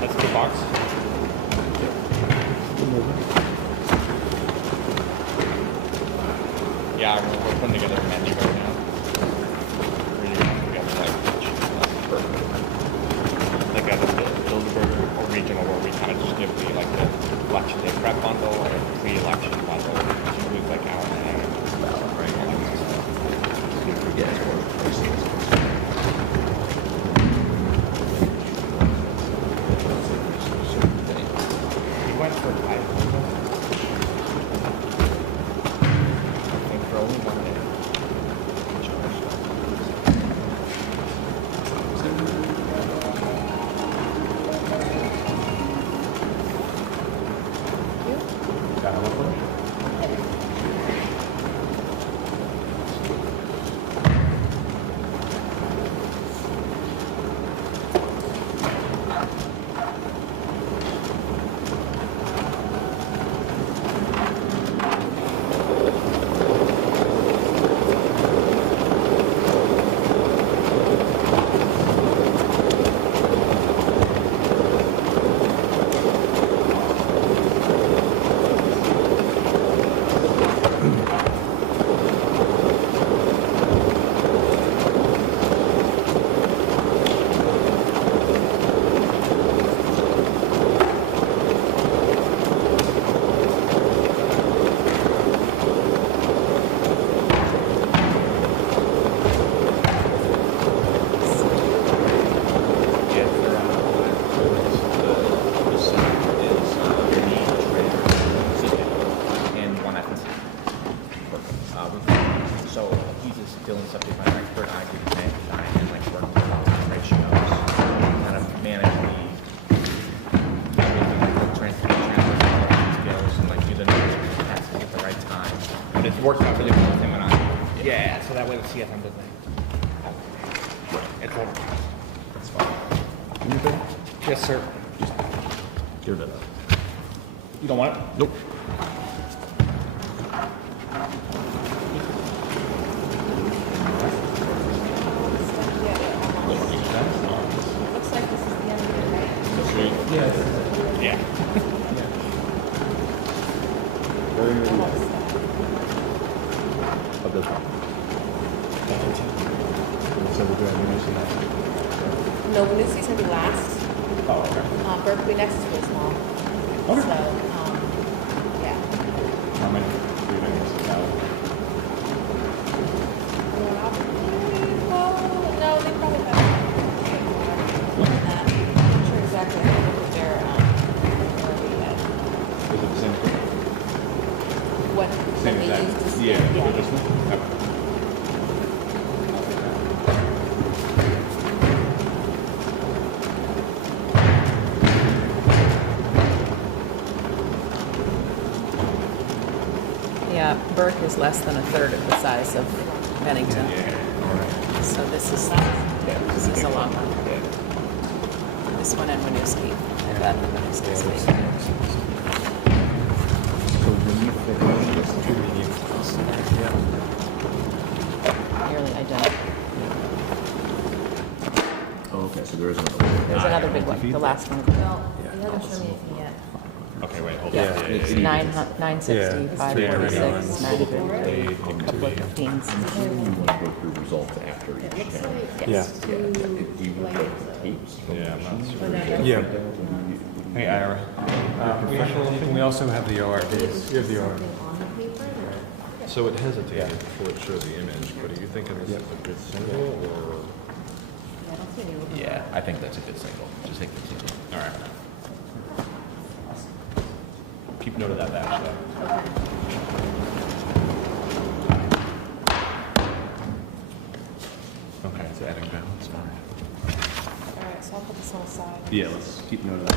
That's the box. Yeah, we're putting together a menu right now. We got like a Bilderberg original where we kind of just give the like the election day prep bundle or pre-election bundle, which includes like our we went for 500. I think for only 1 day. So he's just feeling subject matter expert. I do the same design and like work with lots of ratios, kind of manage the transportation skills and like do the passes at the right time. But it's worked out really well with him and I. Yeah, so that way the CFM doesn't. It's over. That's fine. Anything? Yes, sir. Just give it up. You don't want it? Nope. Looks like this is the end of it, right? Yeah. Very good. Of this one. So we're doing Lucy next. No, Lucy's gonna be last. Oh, okay. Berkeley next is really small. Okay. So, yeah. How many do you think is now? Well, no, they probably have more than that. I'm not sure exactly how much their, where we had. Is it the same thing? What Same they exact? used to Yeah. yeah. For this one? Okay. Yeah, Burke is less than a third of the size of Bennington. So this is a long one. This one and Winooski. I bet Winooski's big. So beneath the road is two medium. Nearly identical. read the that? last one. Well, he hasn't shown me anything yet. Okay, wait, hold on. Yeah, it's 960, Yeah, 546, 950, Played, couple of 15s. Go through results after each Looks town. like Yeah. Do you look at tapes? Yeah, I'm not super. Yeah. Hey, Ira. We also have the ORVs. You have the ORV. something on the paper or? So it hesitated before it showed the image, but are you thinking this is a good single or? Yeah, I don't see any. Yeah, I think that's a good single. Just take the single. All right. Keep note of that back though. Okay, it's adding balance. All right. All right, so I'll put this on the side. Yeah, let's keep note of that.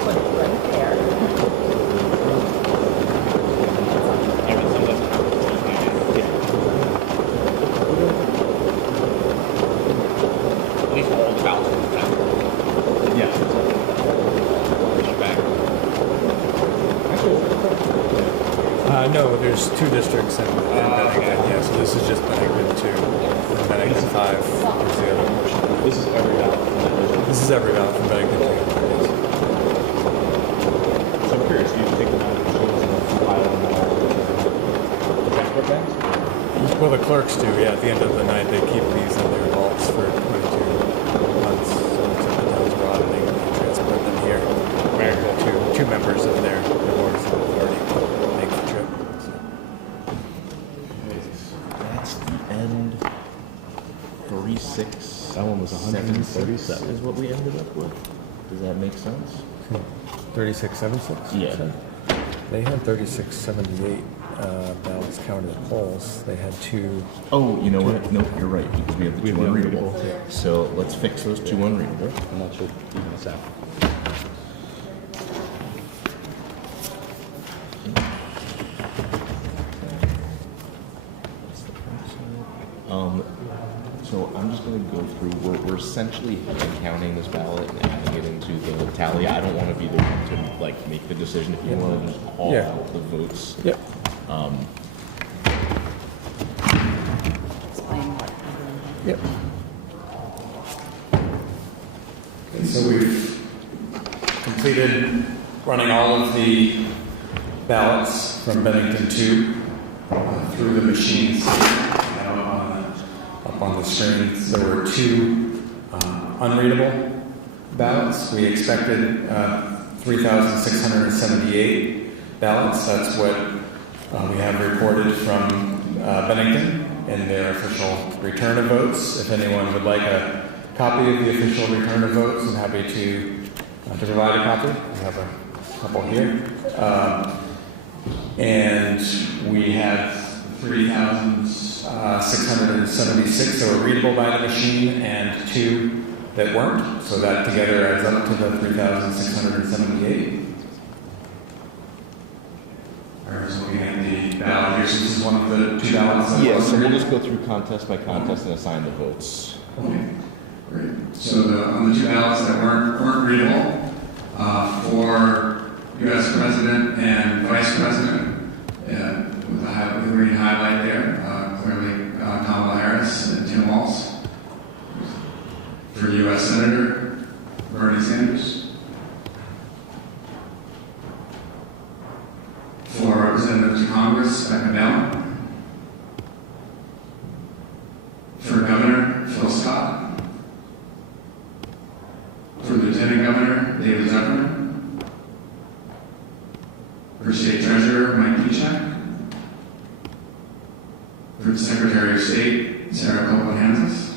Put it right there. At least all the ballots in the town. Yeah. No, there's 2 districts in Bennington, yeah, so this is just Bennington 2. And Bennington 5 is the other portion. This is every ballot. This is every ballot from Bennington 2. So I'm curious, do you take them out of the machines and then compile them all to the transport bags? Well, the clerks do, yeah, at the end of the night, they keep these in their vaults for 22 months. So it's at the town's auditing, they transport them here. Where two members of their boards of authority make the trip. So. That's the end. 36. That one was 137. Is what we ended up with. Does that make sense? 3676? you Yeah. said? They had 3678 ballots counted at polls. They had 2. Oh, you know what? No, you're right, because we have the We have two the unreadable. unreadable. So let's fix those two unreadable. And that should even us out. So I'm just going to go through, we're essentially hand counting this ballot and adding it into the tally. I don't want to be the one to like make the decision. If you want to just call Yeah. out the votes. Yep. Explain what you're doing. Yep. Okay, so we've completed running all of the ballots from Bennington 2 through the machines. Up on the screen, there were 2 unreadable ballots. We expected 3,678 ballots. That's what we have reported from Bennington in their official return of votes. If anyone would like a copy of the official return of votes, I'm happy to provide a copy. We have a couple here. And we have 3,676 that were readable by the machine and 2 that weren't. So that together adds up to the 3,678. I was looking at the ballot here. So this is one of the 2 ballots. That Yeah, was so we'll read. just go through contest by contest and assign the votes. Okay, great. So on the 2 ballots that weren't readable, for U.S. President and Vice President, with the green highlight there, clearly Kamala Harris and Tim Walz. For U.S. Senator, Bernie Sanders. For Representative to Congress, Becca Dallin. For Governor, Phil Scott. For Lieutenant Governor, David Zuckerman. For State Treasurer, Mike Pichak. For the Secretary of State, Sarah Copeland-Hansis.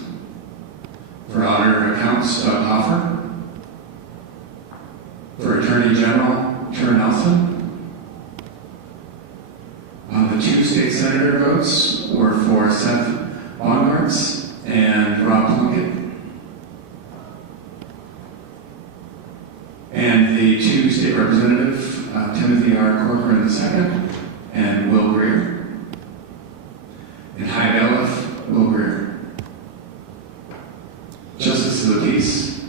For Auditor of Accounts, Doug Hoffer. For Attorney General, Tara Nelson. The 2 state senator votes were for Seth Bongartz and Rob Plunkett. And the 2 state representative, Timothy R. Corcoran II and Will Greer. And High Bailiff, Will Greer. Justice of the Peace,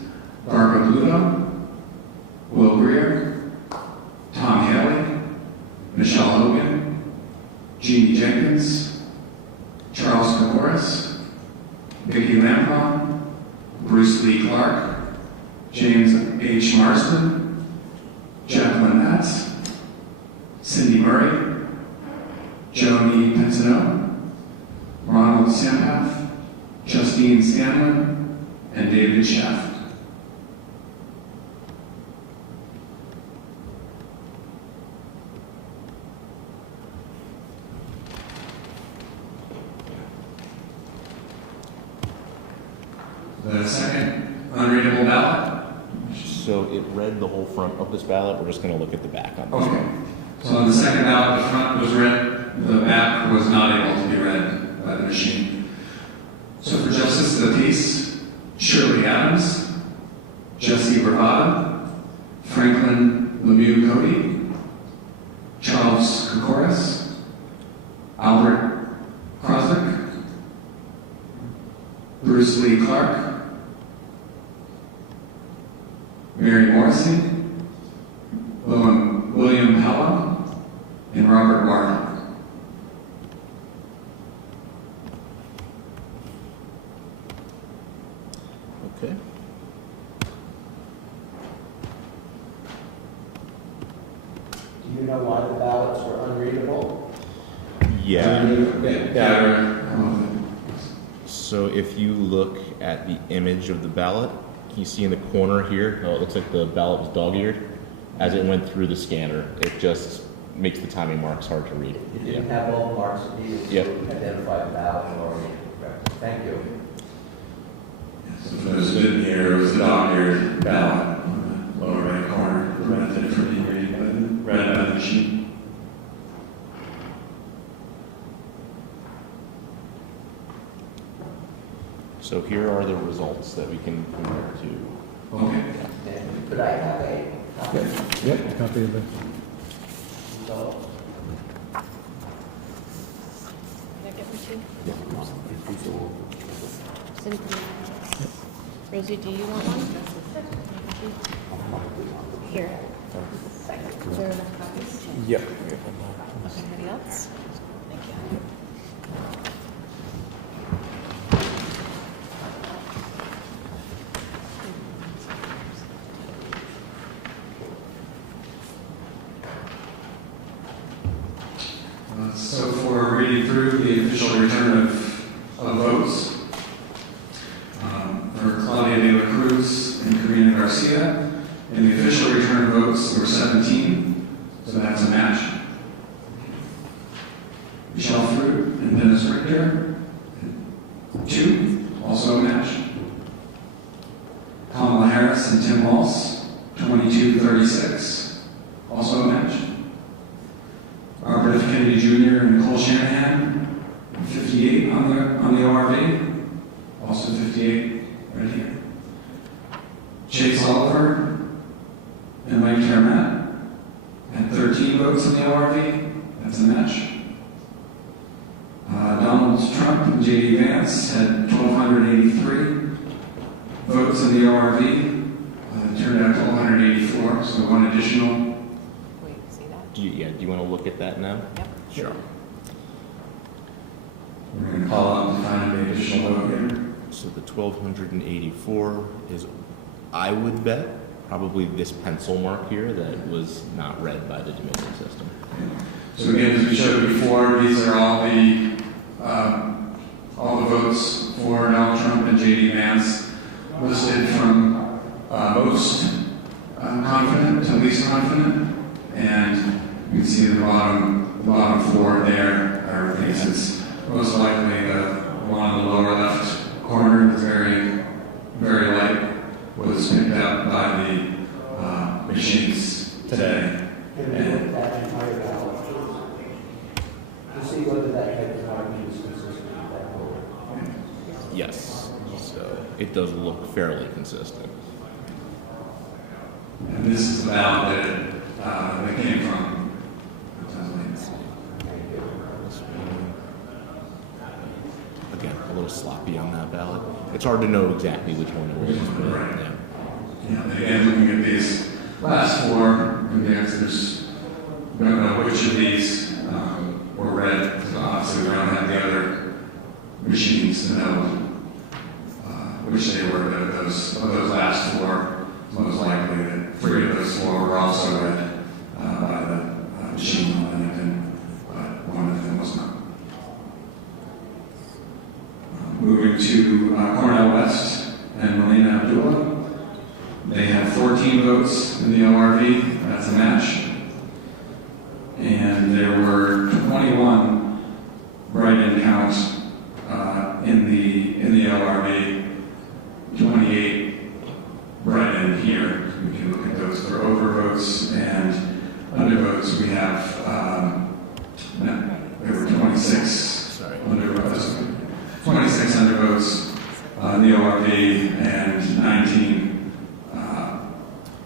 Barbara Bluto, Will Greer, Tom Haley, Michelle Hogan, Jeannie Jenkins, Charles Kokoris, Vicki Lampron, Bruce Lee Clark, James H. Marston, Jacqueline Matz, Cindy Murray, Joni Pensino, Ronald Sampath, Justine Scanlon, and David Schaff. The second unreadable ballot. So it read the whole front of this ballot. We're just going to look at the back on this Okay. one. So on the second ballot, the front was read, the back was not able to be read by the machine. So for Justice of the Peace, Shirley Adams, Jesse Bravada, Franklin Lemieux Cody, Charles Kokoris, Albert Krosnick, Bruce Lee Clark, Mary Morrissey, William Pella, and Robert Warnock. Okay. Do you know why the ballots were unreadable? Yeah. So if you look at the image of the ballot, you see in the corner here, it looks like the ballot was dog-eared. As it went through the scanner, it just makes the timing marks hard to read. You didn't have all the marks needed Yep. to identify the ballot or thank you. So for those who didn't hear, it was a dog-eared ballot on the lower right corner, prevented it from being read by the machine. So here are the results that we can compare to. Okay. And could I have a copy? Yep, copy of the. So, Can I get one too? Cynthia. Rosie, do you want one? Here. Is there enough copies? Yep. Anybody else? Thank you. So for reading through the official return of votes, for Claudia de la Cruz and Karina Garcia, and the official return votes there were 17, so that's a match. Michelle Fruit and Dennis Richter, 2, also a match. Kamala Harris and Tim Walz, 22-36, also a match. Robert F. Kennedy Jr. and Nicole Shanahan, 58 on the ORV, also 58 right here. Chase Oliver and Mike Termat had 13 votes on the ORV, that's a match. Donald Trump and J.D. Vance had 1,283 votes in the ORV. It turned out 1,284, so one additional. Wait, see that? Do you want to look at that now? Yep. Sure. We're going to call out to find the additional vote here. So the 1,284 is, I would bet, probably this pencil mark here that was not read by the Dominion system. So again, as we showed before, these are all the votes for Donald Trump and J.D. Vance listed from most confident to least confident, and you can see the bottom 4 there are things that's most likely the one on the lower left corner that's very, very light was picked up by the machines today. And that entire ballot to see whether that type of marking is consistent with that vote. Yes. So it does look fairly consistent. And this is the ballot that came from. Again, a little sloppy on that ballot. It's hard to know exactly which one it was. But, Right. yeah. Yeah, and again, looking at these last four, and the answers, we don't know which of these were red, so obviously we don't have the other machines to know which they were. Those last four, it's most likely that 3 of those 4 were also read by the machine on Bennington, but one of them was not. Moving to Cornell West and Melina Abdullah. They had 14 votes in the ORV, that's a match. And there were 21 write-in counts in the ORV, 28 write-in here. We can look at those for overvotes and undervotes. We have, there were 26 undervotes. 26 undervotes in the ORV and 19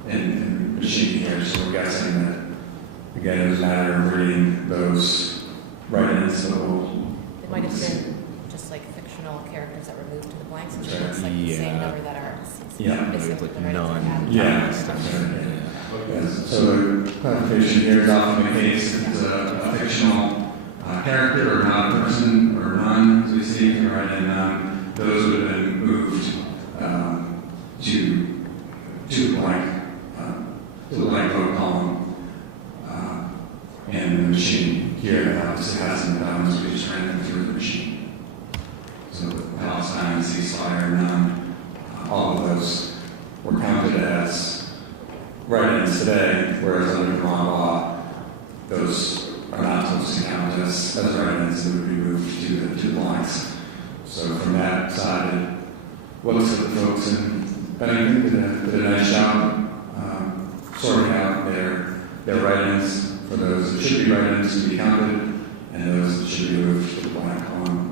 in machine here. So we're guessing that, again, it was a matter of reading those write-ins. So It might have been just like fictional characters that were moved to the blanks, and Right. it's like the same Yeah. number that are Yeah, missing. it's like the write-ins none. are added. Yeah. yes. So the clarification here is often the case if it's a fictional character or not a person or none, as we see, if you write in none, those would have been moved to the blank vote column. And the machine here obviously hasn't been done, so we just ran them through the machine. So Palestine, ceasefire, none, all of those were counted as write-ins today, whereas under Vermont law, those are not supposed to count as write-ins, they would be moved to the blanks. So from that side, it looks like the folks in Bennington did a nice job sorting out their write-ins for those that should be write-ins to be counted, and those that should be moved to the blank column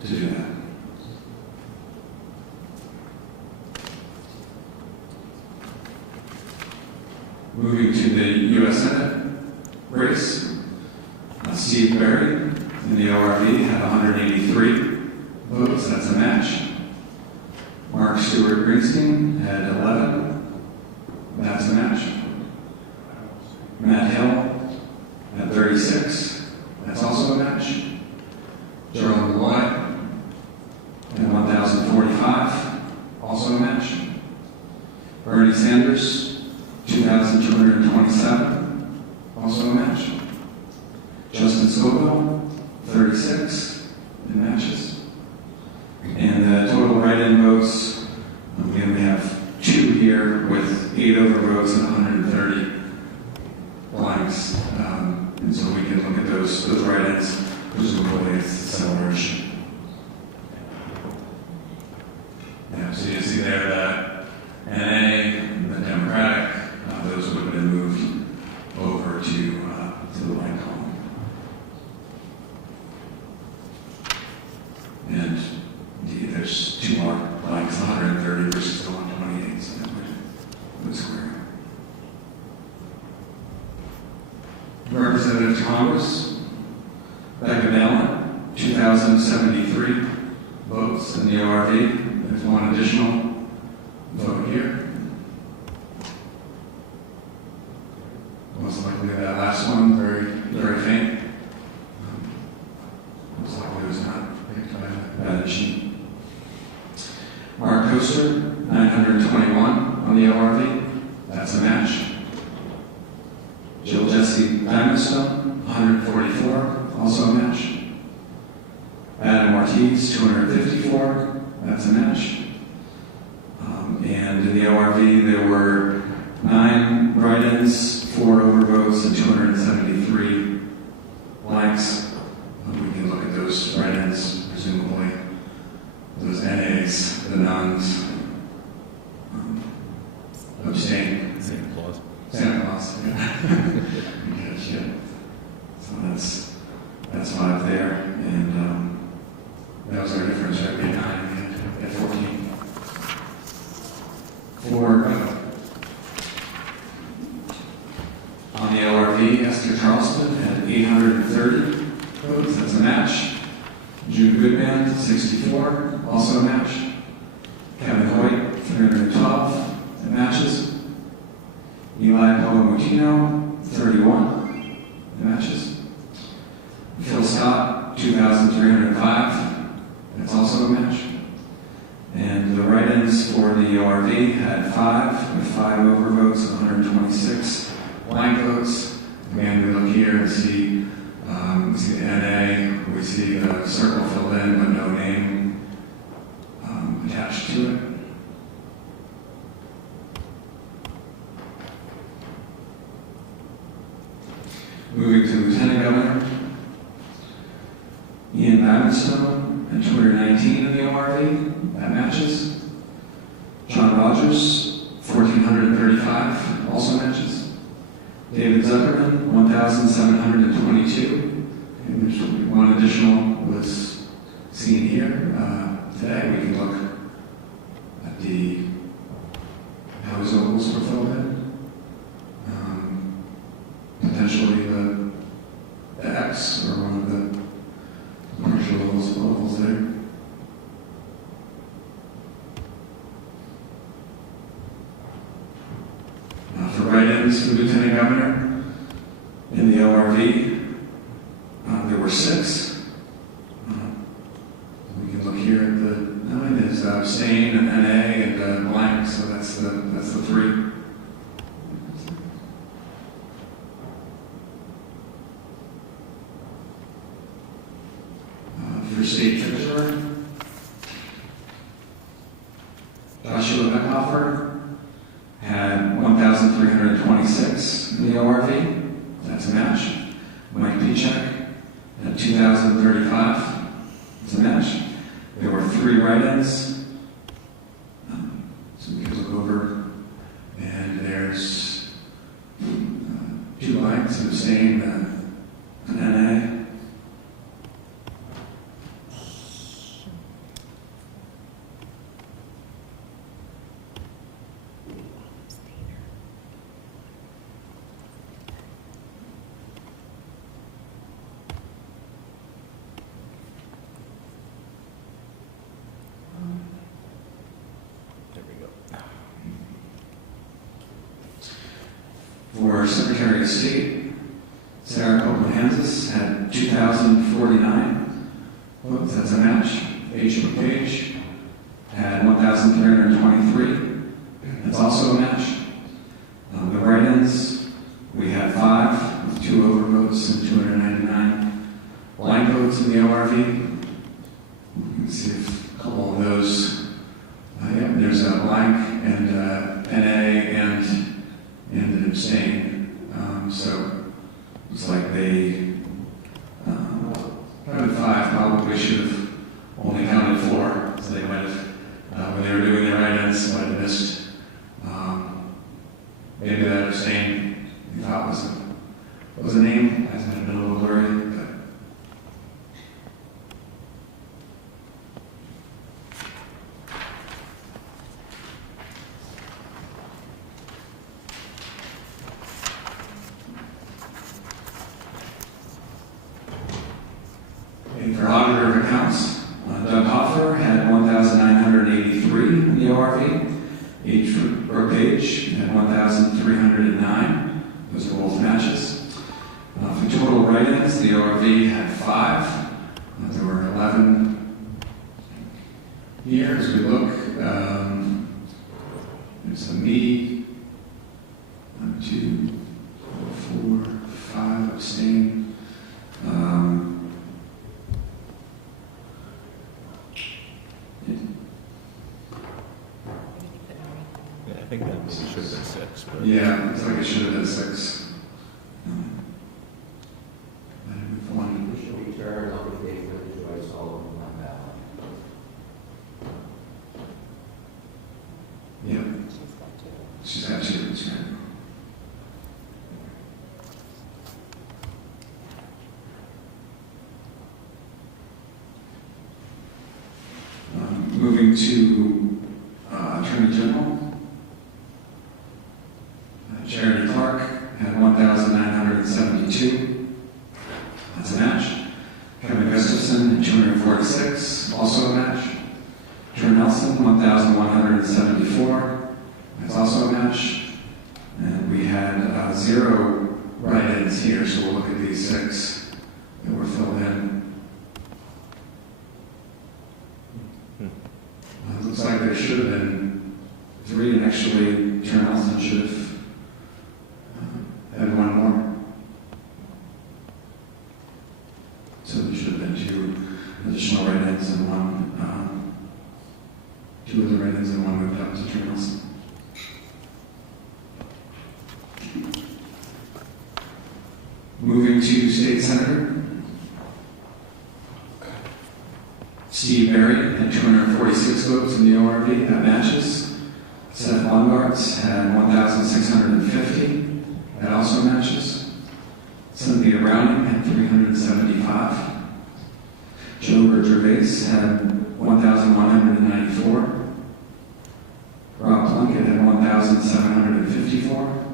to do that. Moving to the U.S. Senate race, Steve Berry in the ORV had 183 votes, that's a match. Mark Stewart Greenstein had 11, that's a match. Matt Hill at 36, that's also a match. Gerald Malloy at 1,045, also a match. Bernie Sanders, 2,227, also a match. Justin Scoville, 36 in matches. And the total write-in votes, again, we have 2 here with 8 overvotes and 130 blanks. And so we can look at those write-ins, presumably it's similar-ish. Yeah, so you see there that NA, the Democratic, those would have been moved over to the blank column. And indeed, there's 2 more blanks, 130 versus the 128, so that would square. Representative to Congress, Becca Allen, 2,073 votes in the ORV. There's 1 additional vote here. Most likely that last one, very, very faint. Most likely it was not picked by that machine. Mark Koster, 921 on the ORV. That's a match. Jill Jesse Diamondstone, 144, also a match. Adam Ortiz, 254, that's a match. And in the ORV, there were 9 write-ins, 4 overvotes, and 273 blanks. We can look Abstain. Santa Claus. Santa Claus, yeah. Yes, yeah. So that's 5 there, and that was our difference, right? We had 9, we had 14. For on the LRV, Esther Charleston had 830 votes, that's a match. June Goodman, 64, also a match. Kevin Hoyt, 312, that matches. Eli Polamutino, 31, that matches. Phil Scott, 2,305, that's also a match. And the write-ins for the ORV had 5, with 5 overvotes, 126 blank votes. Again, we look here and see, we see the NA, we see the circle filled in but no name attached to it. Moving to Lieutenant Governor, Ian Badenstone at 219 in the ORV, that matches. John Rogers, 1,435, also matches. David Zuckerman, 1,722. And there's one additional was seen here. Today we can look at how his ovals were filled in. Potentially the X or one of the partial ovals there. For write-ins for Lieutenant Governor in the ORV, there were 6. We can look here at the 9 is abstain and NA and blank, so that's the 3. For State Treasurer, Joshua Beckhofer had 1,326 in the ORV. That's a match. Mike Pichek had 2,035. It's a match. There were 3 write-ins. So we can look over, and there's 2 blanks, an abstain, an NA. For Secretary of State, Sarah Copeland-Hansis had 2,049 votes. That's a match. Rachel Page had 1,323. That's also a match. The write-ins, we had 5 with 2 overvotes and 299 blank votes in the ORV. You can see if a couple of those. Yep, there's a blank and NA and an abstain. So it's like they counted 5, probably should have only counted 4. So they might have, when they were doing their write-ins, might have missed maybe that abstain they thought was a name. Hasn't been a little blurry, but. And for Auditor of Accounts, Doug Hoffer had 1,983 in the ORV. H. Brooke Page had 1,309. Those are both matches. For total write-ins, the ORV had 5. There were 11 here. As we look, there's a me, 1, 2, 4, 5 abstain. I think that maybe should have been 6. But Yeah, it's like it should have been 6. One. Additional return on the date of Joyce Sullivan on ballot. Yeah. She's got 2 rooms, right? Moving to Attorney General. Charity Clark had 1,972. That's a match. Kevin Gustafson, 246, also a match. Drew Nelson, 1,174. That's also a match. And we had 0 write-ins here, so we'll look at these 6 that were filled in. It looks like there should have been 3, and actually Drew Nelson should have had 1 more. So there should have been 2 additional write-ins and 2 other write-ins and 1 moved up to Drew Nelson. Moving to State Senator. Steve Berry had 246 votes in the ORV. That matches. Seth Baumgartz had 1,650. That also matches. Cynthia Browning had 375. Joe Gervais had 1,194. Rob Plunkett had 1,754.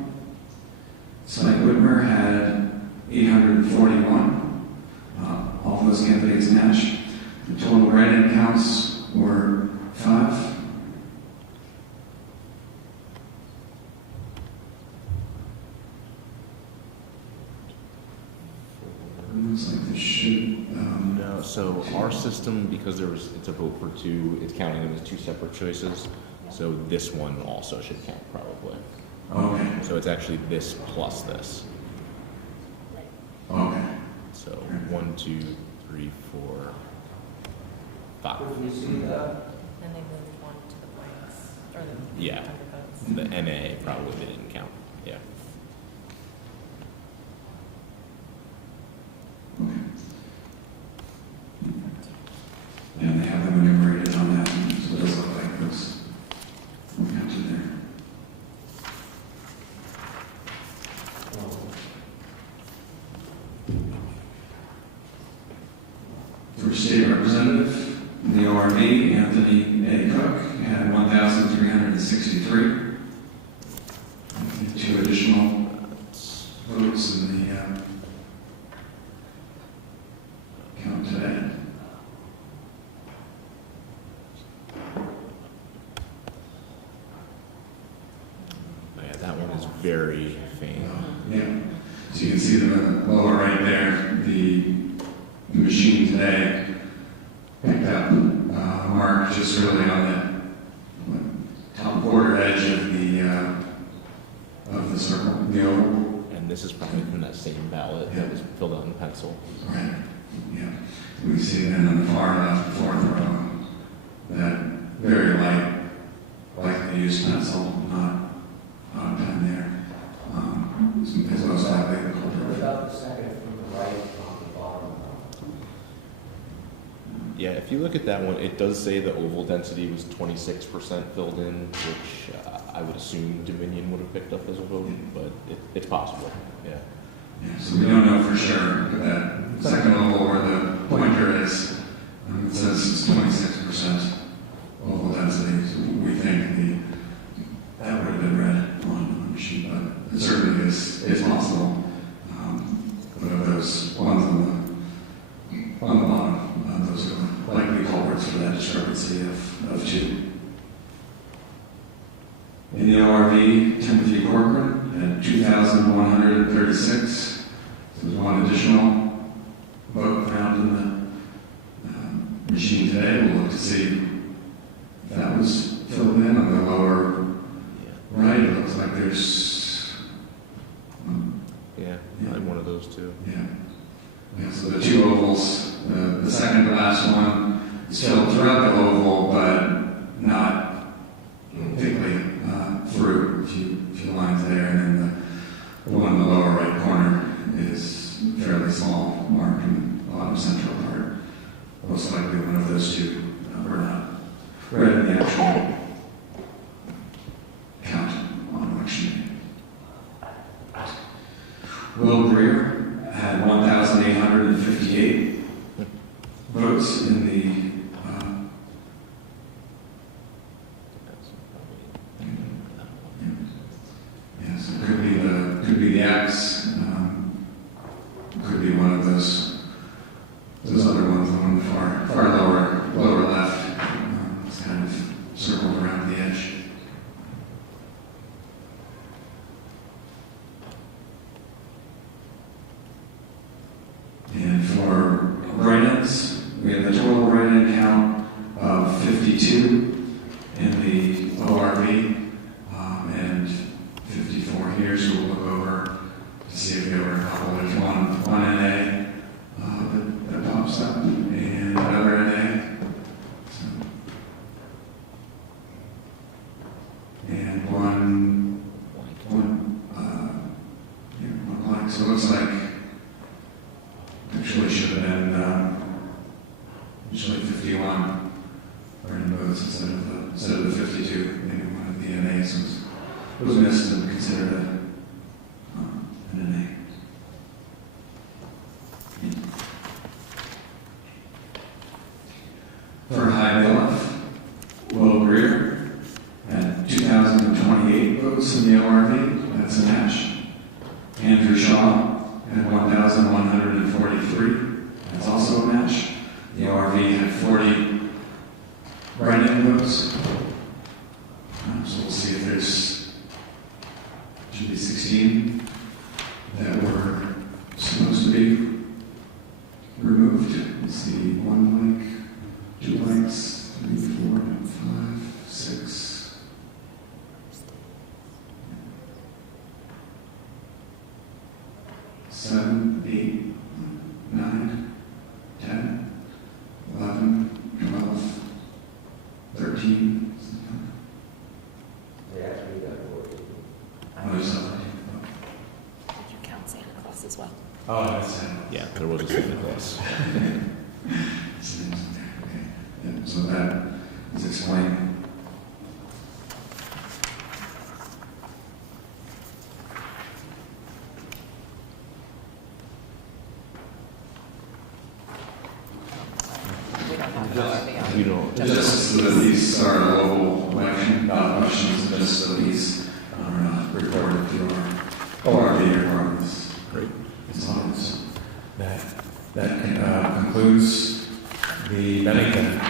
Spike Whitmer had 841. All of those candidates matched. The total write-in counts were 5. Looks like this should. No, so our system, because it's a vote for 2, it's counting them as 2 separate choices. So this one also should count probably. Okay. So it's actually this plus this. Okay. So 1, 2, 3, 4, 5. Then they moved 1 to the blanks, or the Yeah. under votes. The NA probably didn't count. Yeah. And they have them enumerated on that, so it does look like those were counted there. For state representative, in the ORV, Anthony A. Cook had 1,363. 2 additional votes in the count today. Yeah, that one is very faint. Yeah, so you can see the lower right there, the machine today picked up Mark just really on the top quarter edge of the circle, the oval. And this is probably from that same ballot that was filled out in pencil. Right. Yeah. We see then on the far left, 4th row, that very light, lightly used pencil, not a pen there. It's most likely the What culprit. about the second from the right on the bottom? Yeah, if you look at that one, it does say the oval density was 26% filled in, which I would assume Dominion would have picked up as a vote, but it's possible. Yeah. Yeah, so we don't know for sure, but that second oval where the pointer is, it says it's 26% oval density. So we think that would have been read on the machine, but it certainly is possible. But of those ones on the bottom, those are likely culprits for that discrepancy of 2. In the ORV, Timothy Corcoran at 2,136. So there's 1 additional vote found in the machine today. We'll look to see if that was filled in on the lower right. It looks like there's Yeah, I'm one of those two. yeah. So the 2 ovals, the second to last one is filled throughout the oval, but not thickly through. A few lines there, and then the one in the lower right corner is fairly small mark in the bottom central part. Most likely one of those 2 were not read in the actual count on Will Greer had 1,858 votes in the yes, it could be the X, could be one of those other ones on the far lower left. It's kind of circled around the edge. And for write-ins, we have a total write-in count of 52 in the ORV and 54 here, so we'll look over to see if there were a couple. There's one NA that pops up and another NA. And one blank. So it looks like actually should have been usually 51 written votes instead of the 52. Maybe one of the NAs was missed and considered an NA. For High Bluff, Will Greer had 2,028 votes in the ORV. That's a match. Andrew Shaw had 1,143. That's also a match. The ORV had 40 write-in votes. So we'll see if there's, should be 16 that were supposed to be removed. Let's see, 1 blank, 2 blanks, 3, 4, 5, 6. 7, 8, 9, 10, 11, 12, 13. Did you count Santa Claus as well? Oh, that's it. Yeah, there was a Santa Claus. Okay. Yeah, so that is explained. You know, Just so that these are local election ballot questions, just so these are not recorded through our ORV requirements. Great. As long as that concludes the Bennington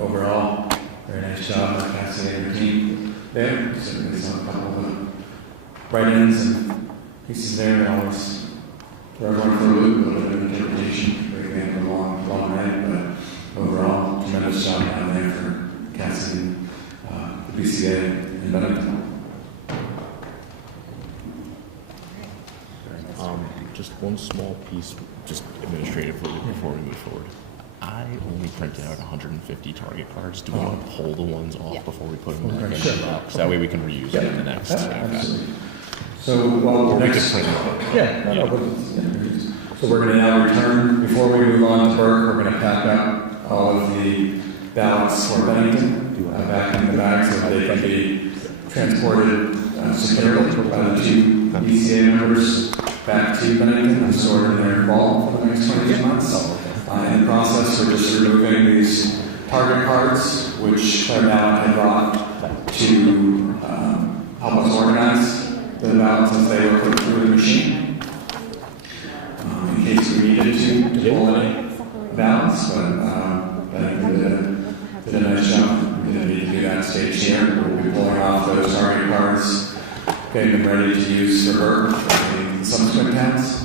overall. Very nice job by Cassie and her team there. Certainly saw a couple of write-ins and pieces there that always throw everyone for a loop, a little bit of interpretation. We had a long night, but overall, tremendous job down there for Cassie and the BCA in Bennington. just one small piece, just administratively before we move forward. I only printed out 150 target cards. Do we want to pull the ones off Yeah. before we put them back in Sure. the box? That way we can reuse them in the next. Absolutely. So, well, Or we could next, print them out. yeah, no, but, so we're going to now return, before we move on to Burke, we're going to pack up all of the ballots for Bennington back in the bag so that they can be transported securely by the two BCA members back to Bennington and stored in their vault for the next 22 months. In the process, we're just removing these target cards, which Claire Ballot had brought to help us organize the ballots as they were put through the machine. In case we needed to pull any ballots, but Bennington did a nice job. We didn't need to do that stage here. We'll be pulling off those target cards, getting them ready to use for Burke in subsequent towns,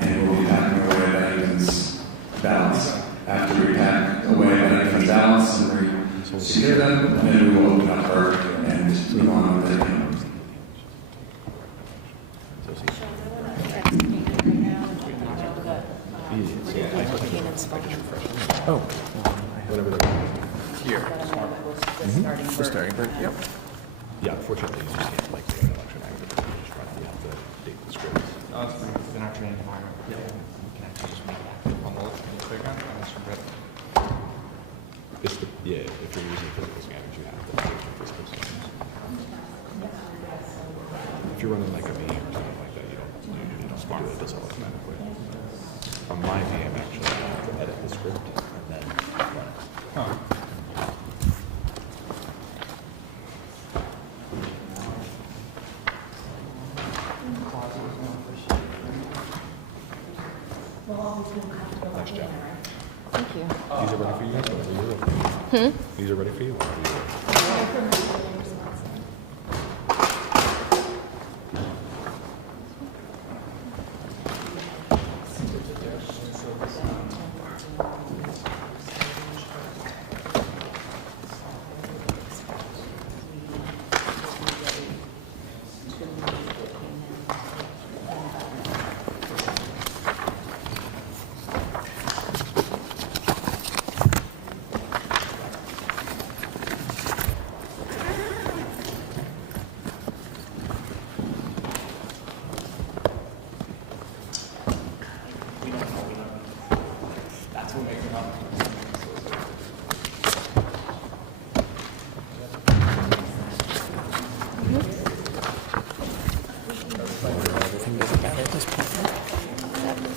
and we'll be packing away Bennington's ballots. After we pack away Bennington's ballots and we secure them, and then we will open up Burke and move on with their game. Oh, whatever they're Here. the starting point. Yep. Yeah, unfortunately, you just can't like make an election act, but you just run, you have to date the script. Oh, it's fine. They're not trained tomorrow. Yeah. We can actually just make it active on the list and click on it, and it's ready. It's the, yeah, if you're using physical scanners, you have to take the physical scanners. If you're running like a meeting or something like that, you don't just do it, it does it automatically. On my VM, actually, I have to edit the script and then run it. Huh. Nice job. Thank you. These are ready for you? Or are you ready? These are ready for you? Or are you ready?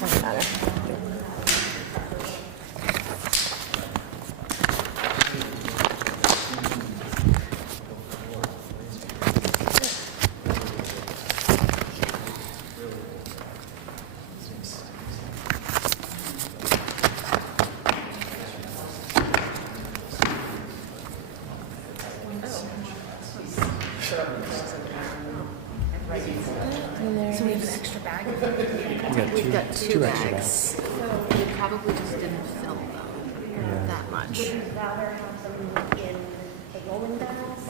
Doesn't matter. So we have an extra bag? We've got two bags. So we probably just didn't fill them that much. Would you rather have them in the rolling bags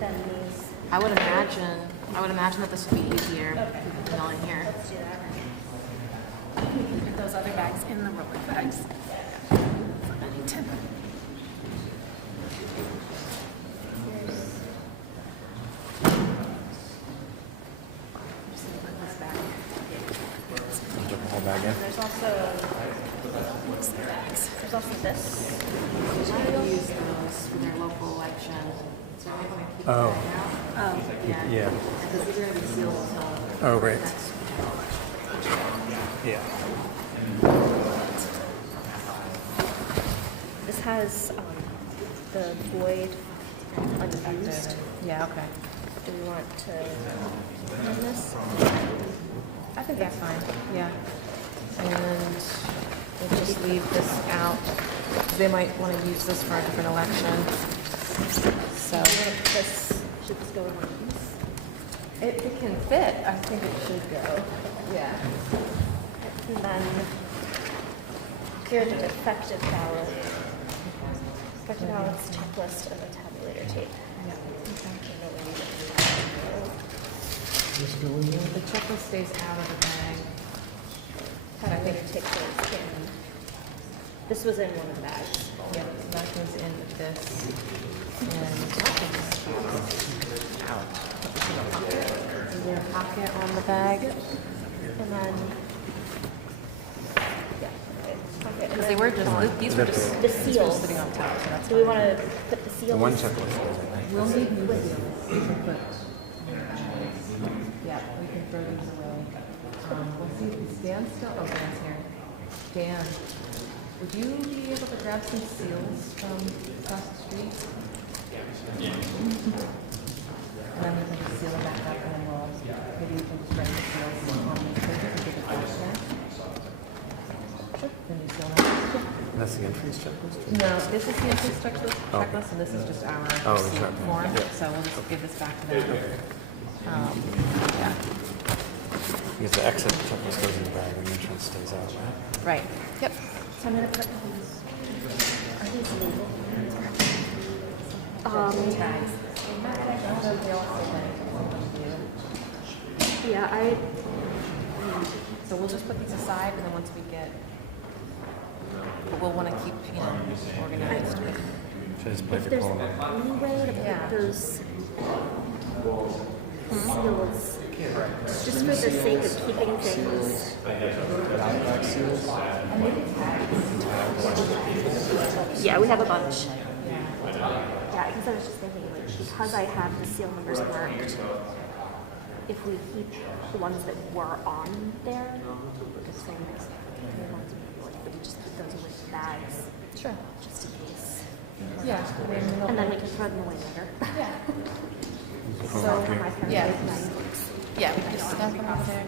than these? I would imagine that this would be easier than all in here. Let's do that. Put those other bags in the rolling bags. For Bennington. There's also this. People use those for their local election. So I might want to keep Oh. that out. Yeah. Yeah. Because these are going to be sealed until Oh, right. next. Yeah. This has the void unused. Yeah, okay. Do we want to put in this? I think that's fine, yeah. And we'll just leave this out. They might want to use this for a different election. So, Should this go in one of these? if it can fit, I think it should go. Yeah. And then here's an effective ballot. Effective ballots checklist and the tabulator tape. The checklist stays out of the bag. Tabulator tape goes in. This was in one of the bags. Yeah, that goes in with this. And out. Is there a pocket on the bag? And then, yeah. Okay. Because they were just, these were just, The these were seals. sitting on top, so that's Do we want to put the seals? One checklist goes in, right? We'll need new seals to put. Yeah, we can throw these away. We'll see, is Dan still, oh, Dan's here. Dan, would you be able to grab some seals from across the street? And then we can just seal it back up and then we'll, maybe we can just write the seals on the paper and give it back to them. Sure. Then you seal that. That's the entrance checklist? No, this is the entrance checklist, and this is just our the seal check. form, Yeah. so we'll just give this back to them. Yeah, Because the exit checklist goes in the bag and the entrance stays out, right? right, yep. So I'm going to put these. Are these labeled? Tags. Yeah, So we'll just put these aside, and then once we get, we'll want to keep, organized with. Should I just play if for there's call? any way to Yeah. put those seals, just for the sake of keeping things. Yeah, we have a bunch. Yeah, because I was just thinking, like, because I have the seal numbers marked if we keep the ones that were on there, the same as the ones before, but we just keep those with bags. Sure. Just in case. Yeah. And then we can throw them away later. Yeah. So, my parents Yeah. did nice books. Yeah, we just stuff them over there.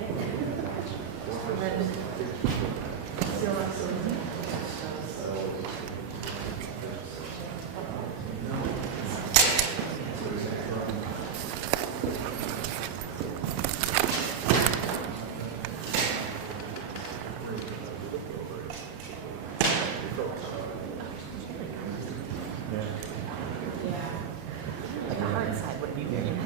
But the hard side would be really nice.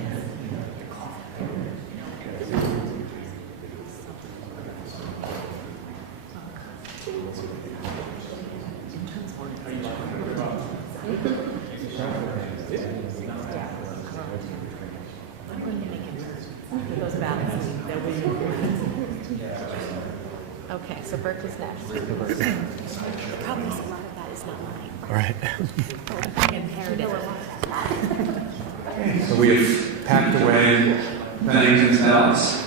I'm going to make it those ballots. There will be. Okay, so Burke is next. The problem is a lot of that is not mine. All right. I inherited it. So we have packed away Bennington's ballots,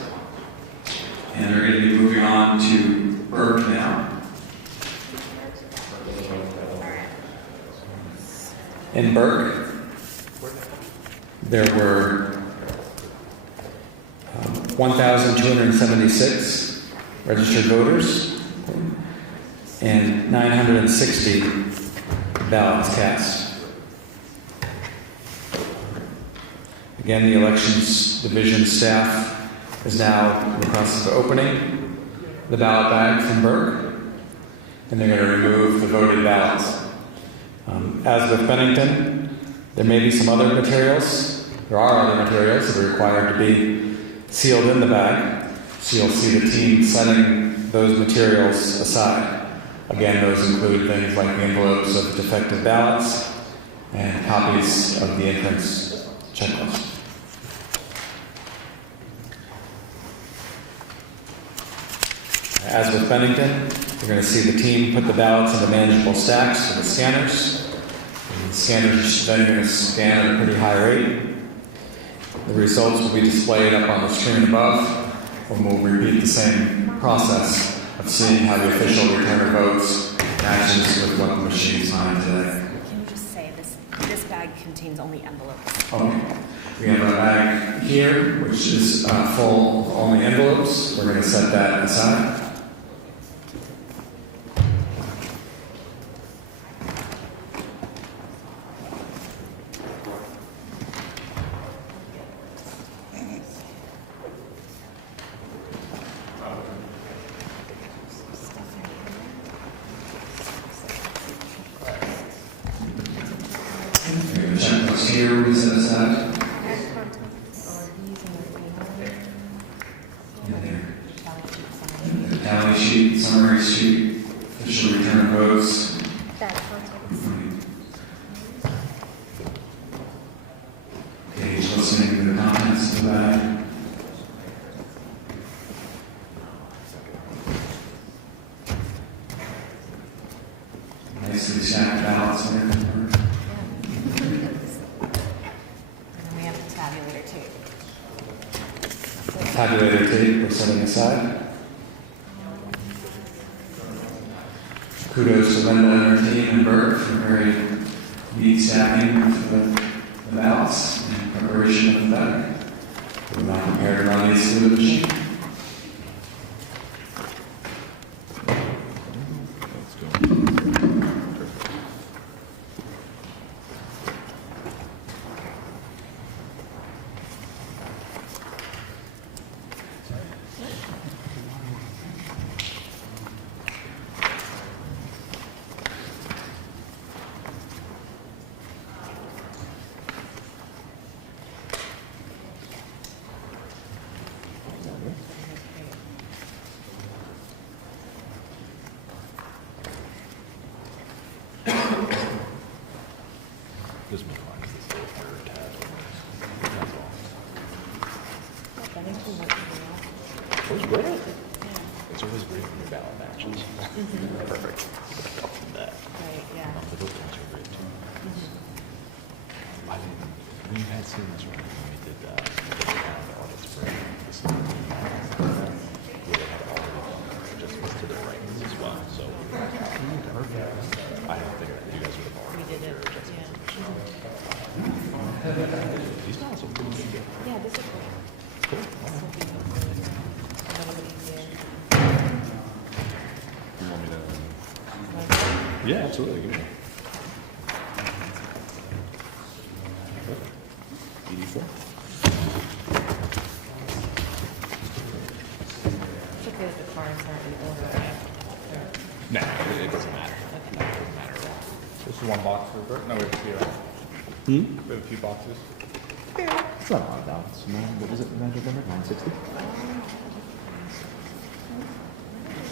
and we're going to be moving on to Burke now. In Burke, there were 1,276 registered voters and 960 ballots cast. Again, the elections division staff is now in the process of opening the ballot bag from Burke, and they're going to remove the voted ballots. As with Bennington, there may be some other materials. There are other materials that are required to be sealed in the bag. So you'll see the team setting those materials aside. Again, those include things like the envelopes of defective ballots and copies of the entrance checklist. As with Bennington, you're going to see the team put the ballots into manageable stacks with the scanners. And the scanners are then going to scan at a pretty high rate. The results will be displayed up on the screen above, and we'll repeat the same process of seeing how the official return of votes matches with what the machines find today. Can you just say this bag contains only envelopes? Okay. We have a bag here, which is full of only envelopes. We're going to set that aside. Here we set aside. The tally sheet, summary sheet, official return of votes. Page listening to the contents of the bag. Nicely stacked ballots there. Tabulator tape we're setting aside. Kudos to Linda and her team and Burke for very neat stacking of the ballots and preparation of the bag. We're now prepared to run these through the machine. This one finds this little third tab. That's all. It was great. It's always great when your ballot matches. Perfect. That. Right, yeah. The vote counts are great too. I didn't, we had seen this one when we did the audits for Cool. You want me to? Yeah, absolutely. Give me. 84. It's okay that the cards aren't in order, right? Nah, it doesn't matter. It doesn't matter at all. This is one box for Bert? No, we have a few. We have a few boxes. It's not a lot of ballots. What is it, magic number? 960?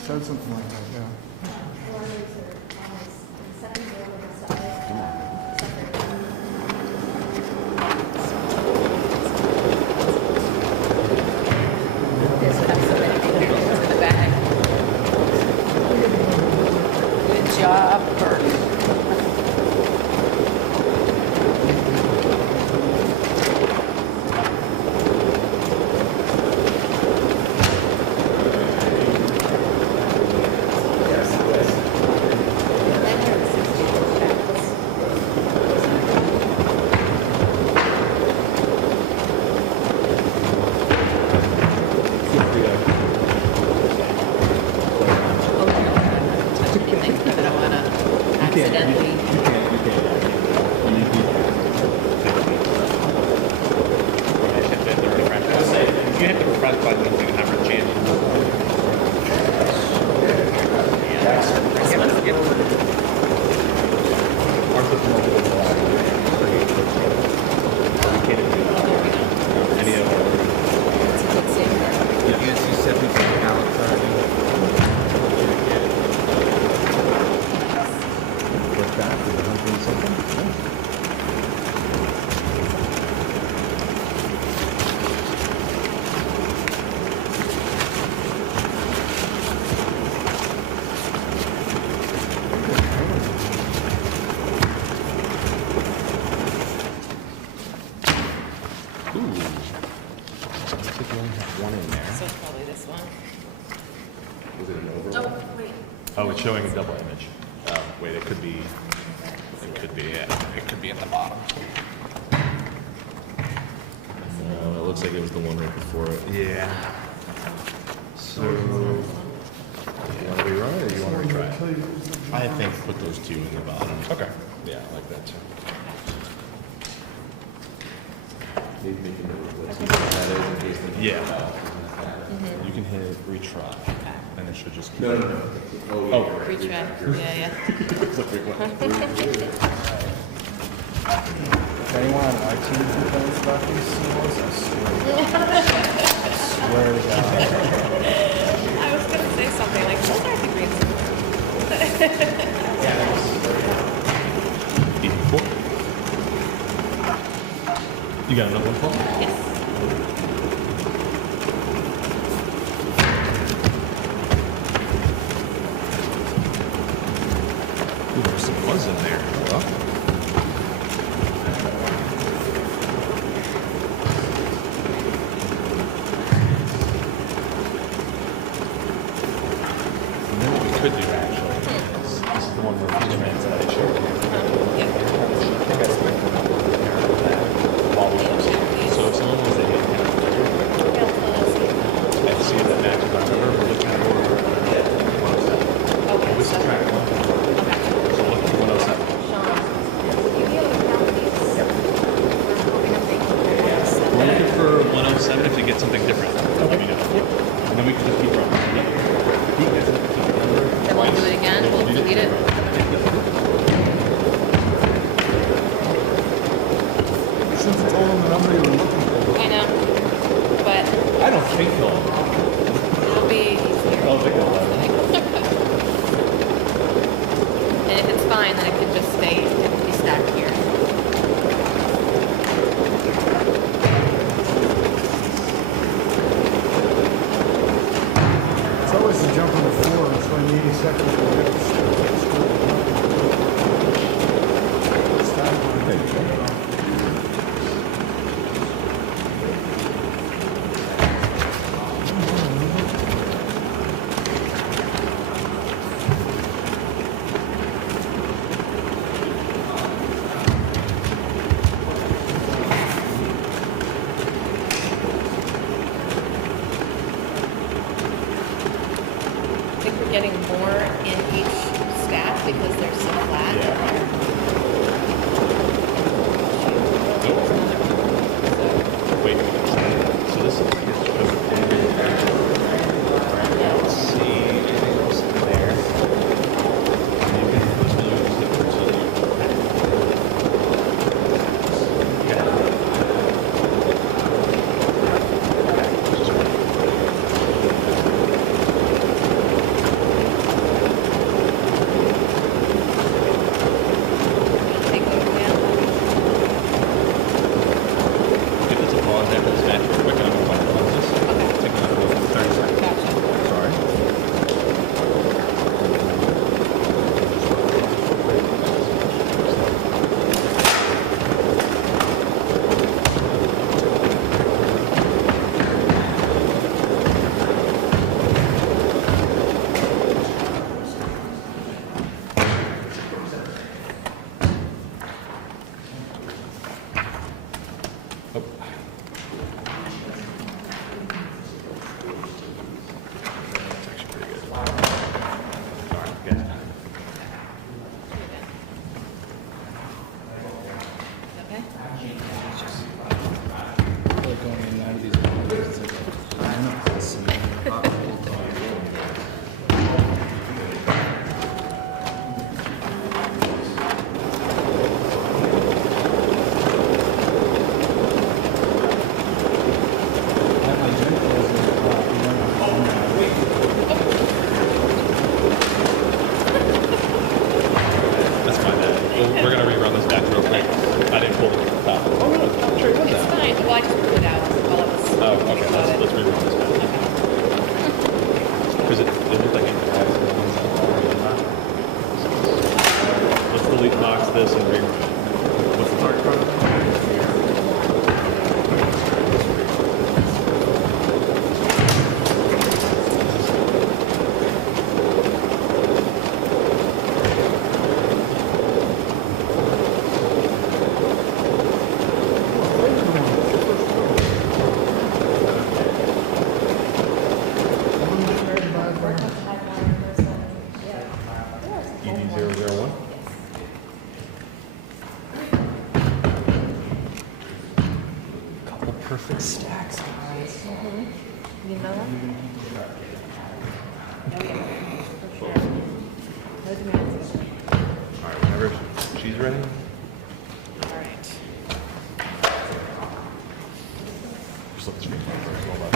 Said something like that, yeah. There's so many people in the back. Good job, Bert. Oh, it's showing a double image. Wait, it could be, yeah, it could be at the bottom. No, it looks like it was the one right before it. Yeah. So, you want to rerun it or you want to retry it? I think put those two in the bottom. Okay. Yeah, I like that too. Maybe make a note of what that is in case they. Yeah. You can hit retry, and it should just keep. No. Oh. Retry, yeah. If anyone on our team complains about these symbols, I swear to God. I was gonna say something like, those aren't the green symbols. 84. You got another one, Paul? Yes. Ooh, there's some fuzz in there. Huh? And then what we could do actually is this is the one where the man's that I showed you. While we so if someone was to hit him, I see that match. I remember we're looking for 107. Okay. We subtract 1. So look for 107. We're looking for 107 if you get something different. Let me know. And then we can just keep running. Then we'll do it again, we'll delete it. Since it's all in the number you were looking for. I know, but I don't think they'll. it'll be easier. Oh, they will. And if it's fine, then it can just stay, it can be stacked here. It's always the jump on the floor, it's when 80 seconds will get the getting more in each stack because they're so flat? Wait, so this is like I don't see anything else there. You can put the difference in you. Take those down. Give this a pause after this match real quick, and I'm going to pause this. Take another 30 seconds. Gotcha. Sorry. Oh. That's actually pretty good. Sorry, good. Okay. Like going in and out of these buildings, it's like, I don't know, it's some hot cold dog. That's fine. We're going to rerun this back real quick. I didn't pull it from the top. Oh, no, I'm sure it was It's that. fine. Well, I just pulled it out while it was. Oh, okay. Let's rerun this back. Because it looked like it was the ones that were already in that. Let's delete box this and rerun it. What's the target card? ED001. Couple perfect stacks, guys. You know that? Oh, yeah. For sure. Those minutes. All right, whenever she's ready. All right. Just let the screen play first. Hold up.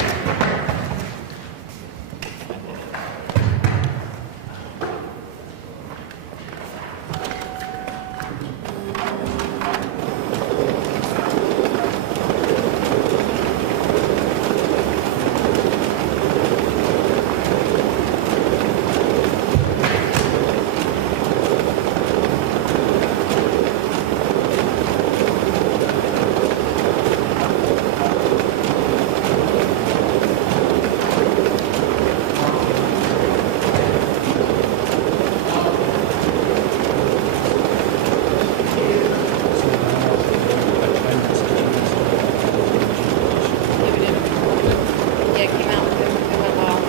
Yeah, it came out. It went well.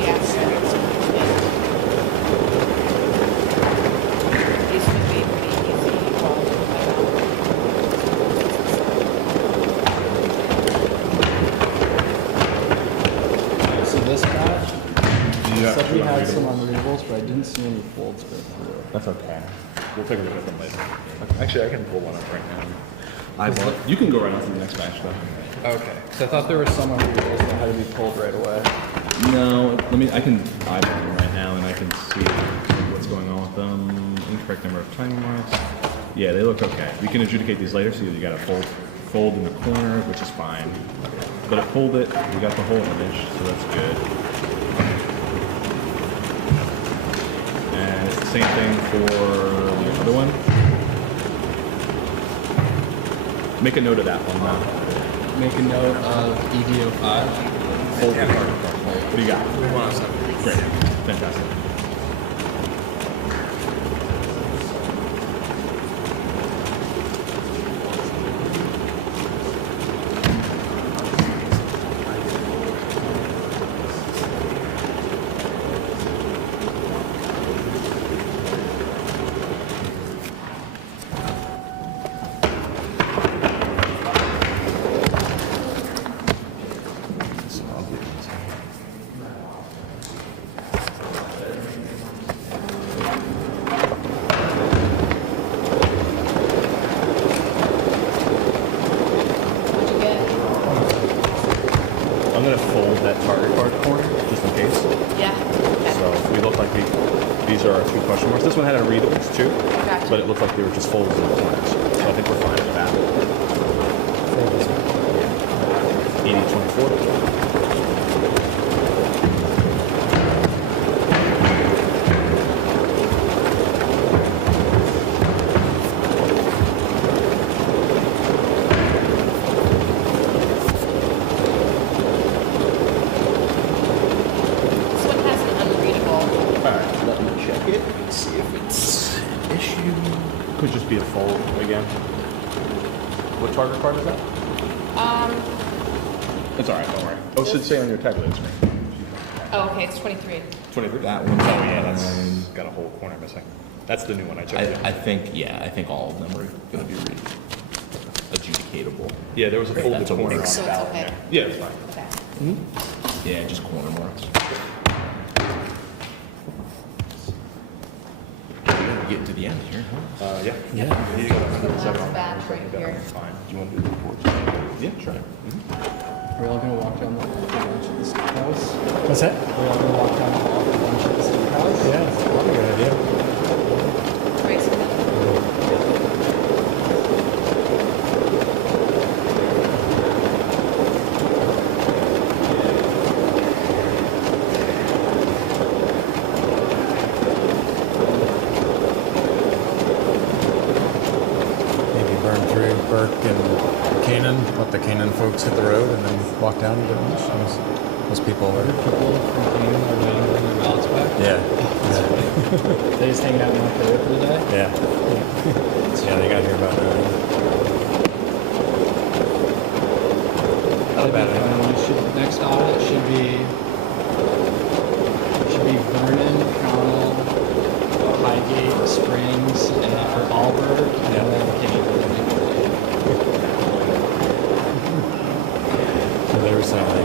Yeah, these would be pretty easy. So this batch, Yeah, said we sure, had some unreadables. unreadables, but I didn't see any folds go through. That's okay. We'll take a look at them later. Actually, I can pull one up right now. You can go right on to the next batch though. Okay. So I thought there were some unreadables that had to be pulled right away. No, I can eyeball them right now and I can see what's going on with them. Incorrect number of timing marks. Yeah, they look okay. We can adjudicate these later, so you got a fold in the corner, which is fine. But it pulled it, we got the whole image, so that's good. And it's the same thing for the other one. Make a note of that one now. Make a note of ED05. Fold the card. What do you got? 107. Great. Fantastic. gonna fold that target card corner just in case. Yeah. So we look like these are our 2 question marks. This one had unreadables too, Gotcha. but it looked like they were just folded in the corners. So I think we're fine with that. 80-24. This one has an unreadable. Alright, let me check it and see if it's an issue. Could just be a fold again. What target card is that? It's alright, don't worry. Oh, it should say on your tablet screen. Oh, okay, it's 23. 23? That one's Oh yeah, that's got a whole corner missing. That's the new one I checked. I think all of them are going to be adjudicatable. Yeah, there was a Right, folded that's a corner on work. the So it's ballot okay. there. Yeah, it's fine. Okay. Yeah, just corner marks. We're getting to the end here, huh? Yeah. Yeah. You need to go to 107 on Last that. batch right here. Fine. Do you want to do the reports? Yeah, sure. We're all gonna walk down the hall for lunch at the steakhouse. What's that? We're all gonna walk down the hall for lunch at the steakhouse. Yeah, that's probably a good idea. Tracy. Maybe burn through Burke and Canaan, let the Canaan folks hit the road, and then walk down and get lunch. Those people are. People from Canaan are waiting to bring their ballots back. Yeah. They just hanging out in Montpelier for the day. Yeah. Yeah, they got here about Not bad. Next audit should be Vernon, Connell, Highgate, Springs, and for Allberg, and then Canaan. So they were saying they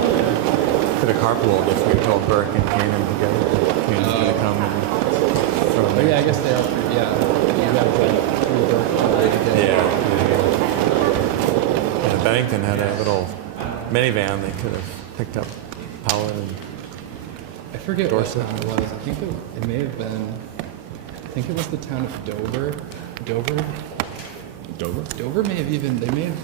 could have carpooled if we had told Burke and Canaan to go. Canaan's gonna come and throw Oh, them. yeah, I guess they are. Yeah, you got to go through Burke all the way to get. Yeah. Bennington had a little minivan they could have picked up Powell and I forget Dorset. what town it was. I think it may have been. I think it was the town of Dover. Dover. Dover may have even. They may have.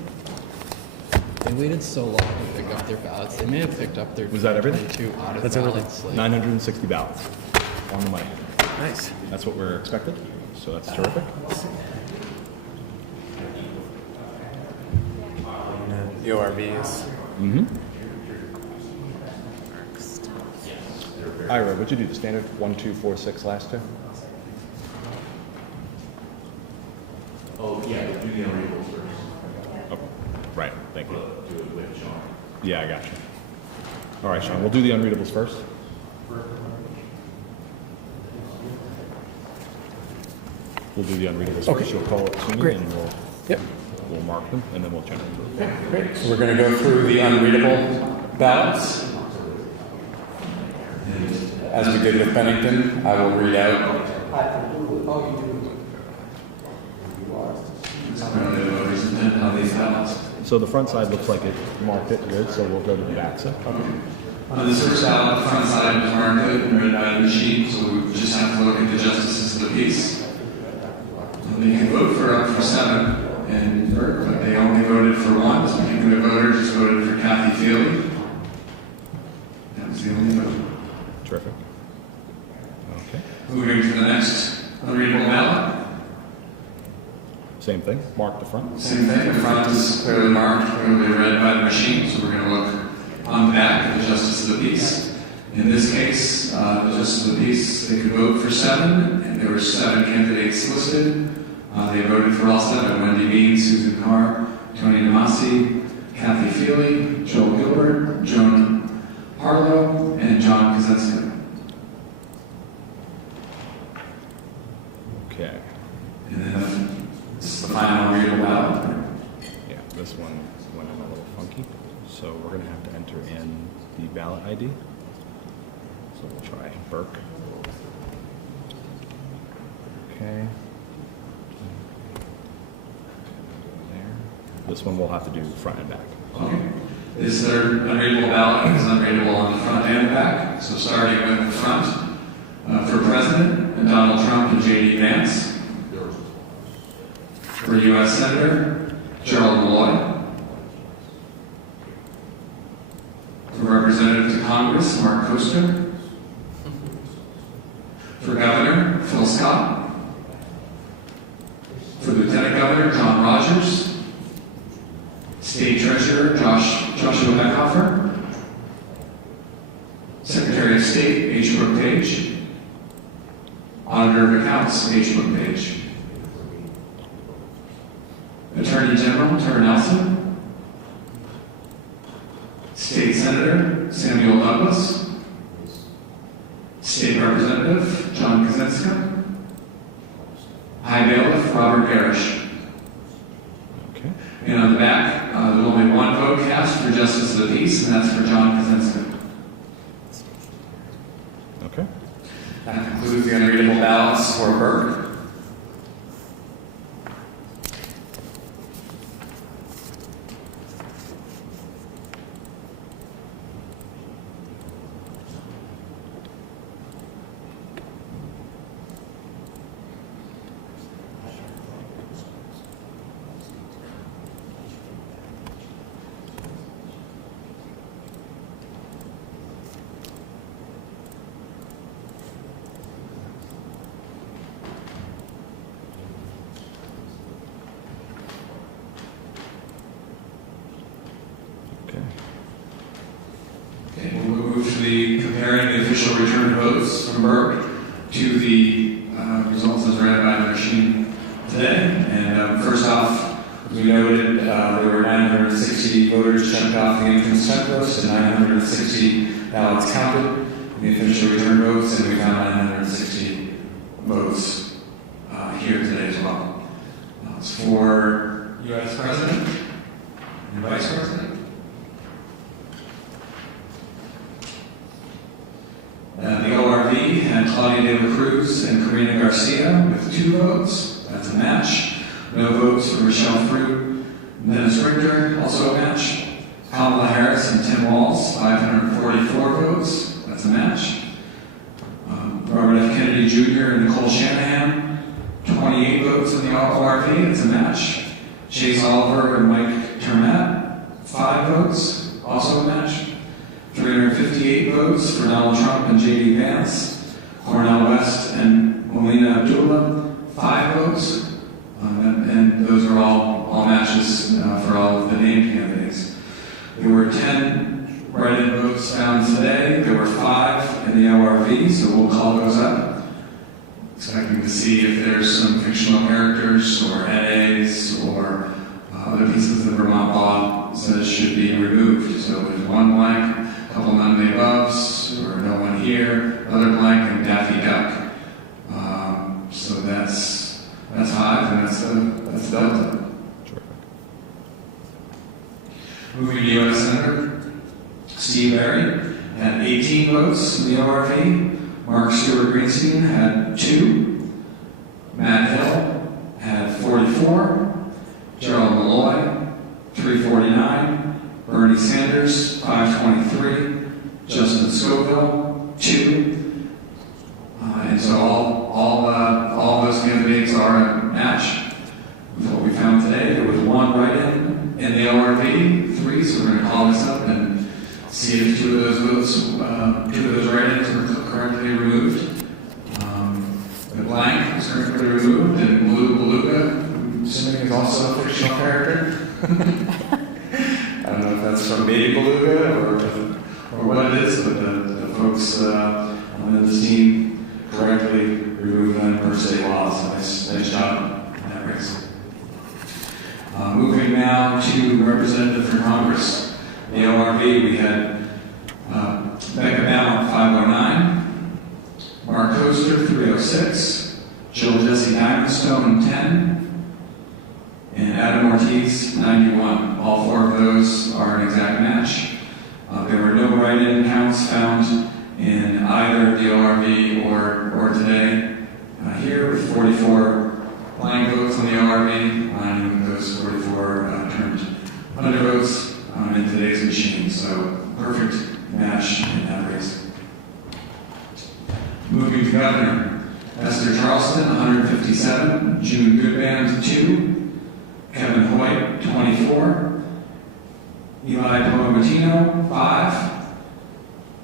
They waited so long to pick up their ballots. They may have picked up their. Was that everything? 22 audit That's ballots. everything. 960 ballots on the money. Nice. That's what we're expected. So that's terrific. The ORVs. Mm-hmm. Ira, what'd you do? The standard 1, 2, 4, 6 last two? Oh, yeah, do the unreadables first. Oh, right. Thank you. Yeah, I got you. All right, Sean. We'll do the unreadables first. We'll do the unreadables first. You'll call it to me, Great. and we'll mark them, and then we'll generate them. Great. So we're going to go through the unreadable ballots. And as we did with Bennington, I will read out. So the front side looks like it marked it good, so we'll go to the back side. On this first ballot, the front side was marked good and read by the machine, so we just have to look at the justices of the peace. And they can vote for up for 7 in Burke, but they only voted for 1. So people voted just voted for Kathy Feely. That was the only vote. Terrific. Okay. Moving to the next unreadable ballot. Same thing. Mark the front. Same thing. The front is clearly marked, clearly read by the machine, so we're going to look on the back at the justice of the peace. In this case, the justice of the peace, they could vote for 7, and there were 7 candidates listed. They voted for all 7: Wendy Bean, Susan Carr, Tony DeMasi, Kathy Feely, Joel Gilbert, Joan Harlow, and John Kaczynski. Okay. And then this is the final readable ballot. Yeah, this one went in a little funky. So we're going to have to enter in the ballot ID. So we'll try Burke. Okay. There. This one we'll have to do front and back. Okay. This third unreadable ballot is unreadable on the front and the back. So starting with the front, for President, Donald Trump and J.D. Vance. For U.S. Senator, Gerald Malloy. For Representative to Congress, Mark Koster. For Governor, Phil Scott. For Lieutenant Governor, John Rogers. State Treasurer, Joshua Beckhofer. Secretary of State, H. Brooke Page. Auditor of Accounts, H. Brooke Page. Attorney General, Terry Nelson. State Senator, Samuel Douglas. State Representative, John Kaczynska. High Bailiff, Robert Garish. Okay. And on the back, there's only one vote cast for Justice of the Peace, and that's for John Kaczynska. Okay. That concludes the unreadable ballots for Burke. Okay, we'll move to the comparing the official return votes from Burke to the results as read by the machine today. And first off, we noted there were 960 voters checked off the entrance checklist and 960 ballots counted in the official return votes, and we found 960 votes here today as well. It's for U.S. President and Vice President. The ORV had Claudia de la Cruz and Karina Garcia with 2 votes. That's a match. No votes for Michelle Fruit and Dennis Richter, also a match. Kamala Harris and Tim Walz, 544 votes. That's a match. Robert F. Kennedy Jr. and Nicole Shanahan, 28 votes in the ORV. That's a match. Chase Oliver and Mike Termet, 5 votes. Also a match. 358 votes for Donald Trump and J.D. Vance. Cornel West and Melina Abdullah, 5 votes. And those are all matches for all of the named candidates. There were 10 write-in votes found today. There were 5 in the ORV, so we'll call those up. Expecting to see if there's some fictional characters or NAs or other pieces of Vermont law says should be removed. So there's one blank, a couple none of the aboves, or no one here, other blank, and Daffy Duck. So that's 5, and that's Delta. Moving to U.S. Senator, Steve Barry had 18 votes in the ORV. Mark Stewart Greenstein had 2. Matt Hill had 44. Gerald Malloy, 349. Bernie Sanders, 523. Justin Scoville, 2. And so all those candidates are a match with what we found today. There was 1 write-in in the ORV, 3, so we're going to call this up and see if 2 of those votes, 2 of those write-ins were currently removed. The blank was currently removed, and Blue Beluga, I'm assuming is also a fictional character. I don't know if that's from Baby Beluga or what it is, but the folks on this team correctly removed them per state law, so nice job in that race. Moving now to Representative for Congress. The ORV, we had Becca Ballot, 509, Mark Koster, 306, Jill Jesse Diamondstone, 10, and Adam Ortiz, 91. All 4 of those are an exact match. There were no write-in counts found in either the ORV or today here, with 44 blank votes on the ORV, aligning with those 44 turned under votes, and in today's machine. So perfect match in that race. Moving to governor, Esther Charleston, 157, June Goodband, 2, Kevin Hoyt, 24, Eli Poamatino, 5,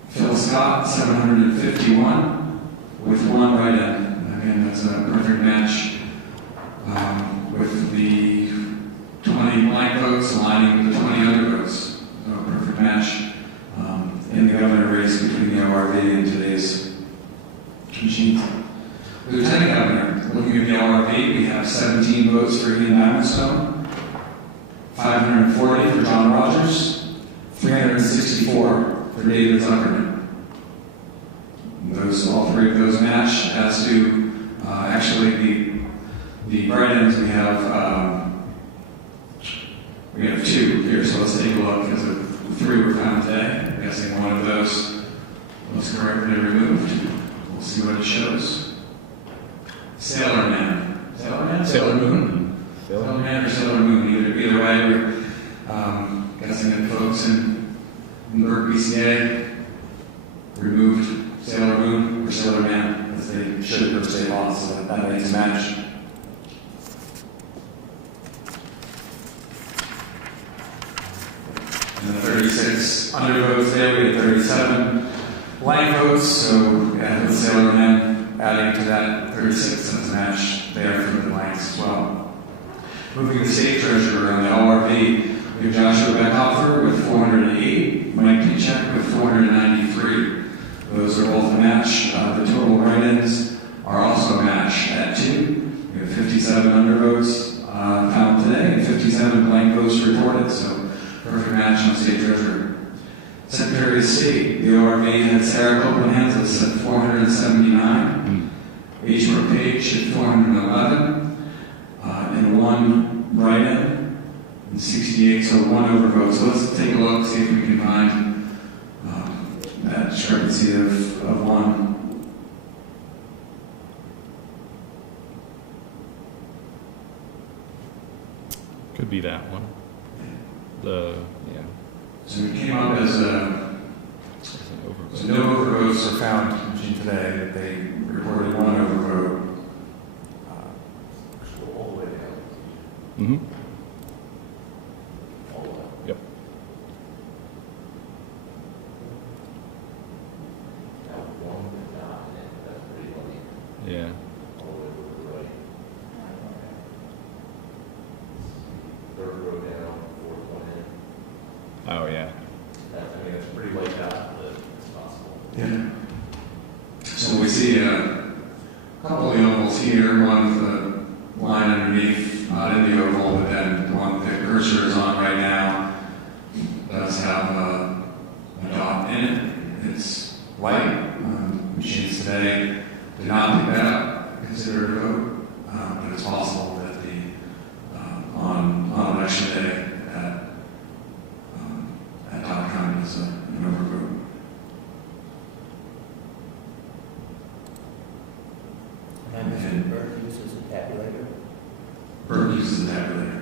Phil Scott, 751, with 1 write-in. Again, that's a perfect match with the 20 blank votes aligning with the 20 other votes. So a perfect match in the governor race between the ORV and today's machines. Lieutenant Governor, looking at the ORV, we have 17 votes for Ian Diamondstone, 540 for John Rogers, 364 for David Zuckerman. All three of those match, as do actually the write-ins. We have 2 here, so let's take a look, because the 3 were found today. I'm guessing one of those was correctly removed. We'll see what it shows. Sailor Man. Sailor Man? Sailor Moon. Sailor Man or Sailor Moon. Either way, we're guessing that folks in Burke, BCA removed Sailor Moon or Sailor Man, as they should per state law, so that makes a match. And the 36 undervotes there, we had 37 blank votes, so with Sailor Man adding to that 36, that's a match there for the blanks as well. Moving to state treasurer on the ORV, we have Joshua Beckhoffer with 408, Mike Pinchak with 493. Those are both a match. The total write-ins are also a match at 2. We have 57 undervotes found today and 57 blank votes reported, so perfect match on state treasurer. Secretary of State, the ORV had Sarah Copeland-Hansis at 479, H. Page at 411, and 1 write-in, and 68, so 1 overvote. So let's take a look, see if we can find that discrepancy of 1. Could be that one. So it came up as so no overvotes were found in the machine today, but they reported 1 overvote. All the way down. Mm-hmm. Yep. Yeah. Oh yeah. It's pretty laid out, but it's possible. Yeah. So we see a couple of the ovals here, one with a line underneath, not in the oval, but then the one that the cursor is on right now does have a dot in it. It's white. Machines today do not pick that up, consider it a vote, but it's possible that on election day at Dock County is an overvote. And Burke uses a tabulator. Burke uses a tabulator.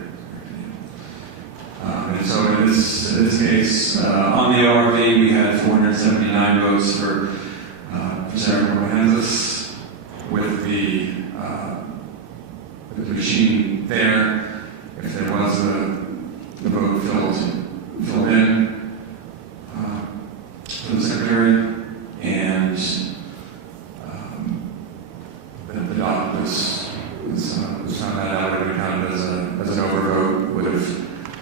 And so in this case, on the ORV, we had 479 votes for Sarah Copeland-Hansis with the machine there. If there was the vote filled in for the secretary, and the dot was found that out, would have counted as an overvote, would have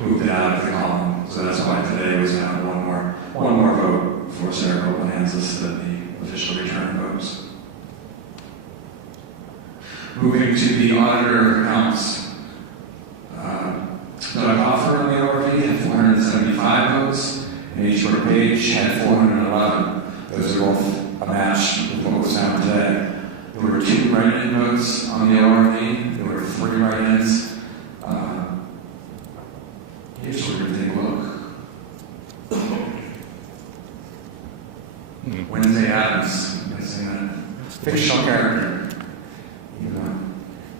moved it out of the column. So that's why today was found one more vote for Sarah Copeland-Hansis than the official return votes. Moving to the auditor accounts. Doug Hoffer on the ORV had 475 votes, and H. Page had 411. Those are both a match with what was found today. There were 2 write-in votes on the ORV. There were 3 write-ins. Here's where we're going to take a look. Wednesday Adams, I'm guessing that fictional character.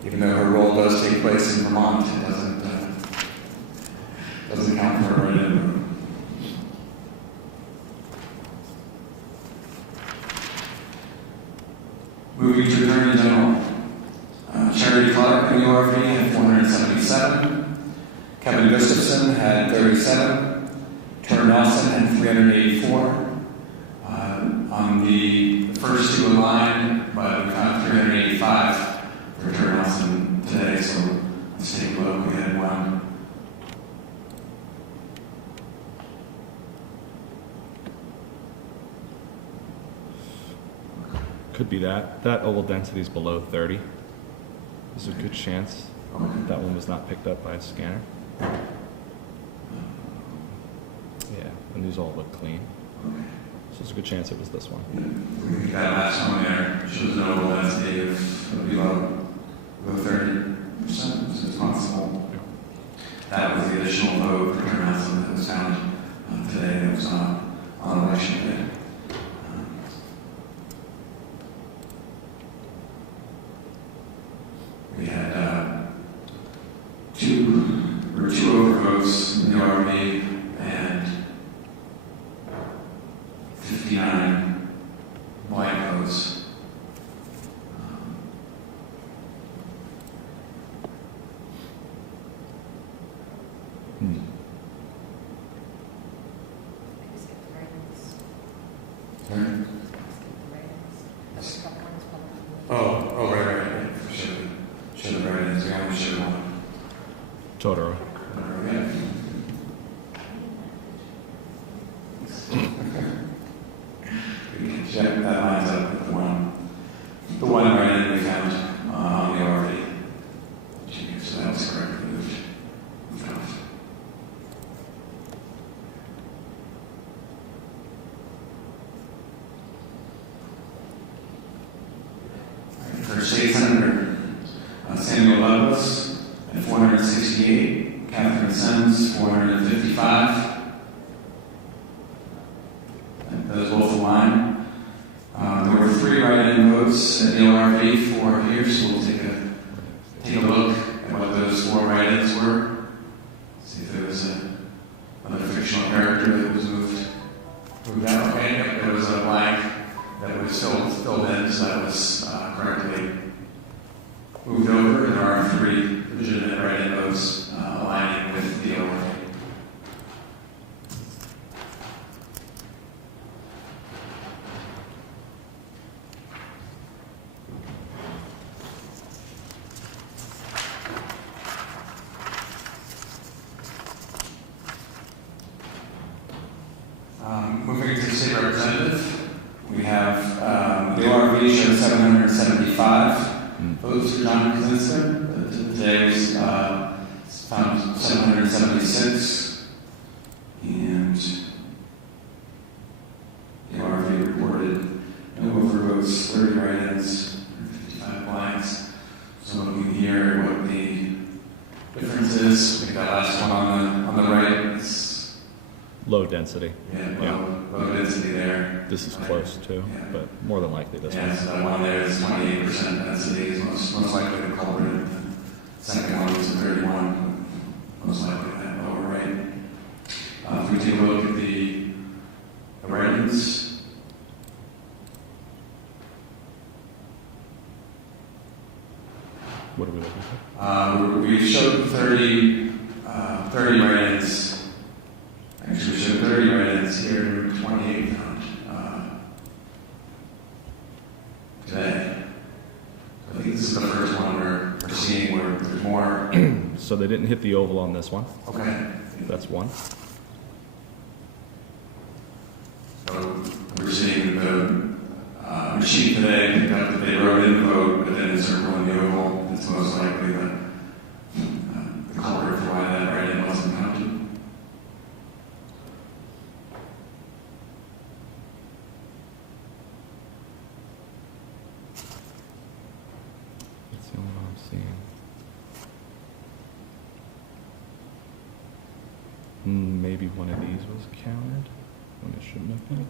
Even though her role does take place in Vermont, it doesn't count for a write-in vote. 337. Turner Nelson had 384. On the first two in line, but we found 385 for Turner Nelson today, so let's take a look. We had one. Could be that. That oval density is below 30. There's a good chance that one was not picked up by a scanner. Yeah, and these all look clean. So there's a good chance it was this one. That last one there shows an oval density of below 30%, so it's possible. That was the additional vote for Turner Nelson that was found today that was on election day. We had two overvotes in the RV and 59 blank votes. Right. Should have read it. I should have won. Totoro. Yeah, that lines up with the one right in we found on the RV. So that was correctly moved. For State Senator Samuel Douglas at 468, Catherine Sims 455. Those both align. There were 3 write-in votes at the LRV, 4 here, so we'll take a look at what those 4 write-ins were. See if there was another fictional character that was moved out. Okay, there was a blank that was filled in, so that was correctly moved over. There are 3 legitimate write-in votes aligning with the LRV. Moving to the state representative, we have the ORV showed 775 votes for John Krasinski. Today was found 776, and the ORV reported no overvotes, 30 write-ins, 55 blanks. So looking here at what the difference is, we got that last one on the right. It's Low density. Low density there. This is close too, but more than likely this one. So that one there is 28% density is most likely the culprit. The second one is 31, most likely that lower right. If we take a look at the write-ins, what are we looking for? We showed 30 write-ins. Actually, we showed 30 write-ins here, 28 found today. I think this is the first one we're seeing where there's more. So they didn't hit the oval on this one. Okay. That's one. So we're seeing the machine today pick up that they wrote in the vote, but then encircling the oval. It's most likely the culprit for why that write-in wasn't counted. That's the only one I'm seeing. Maybe one of these was counted when it shouldn't have been.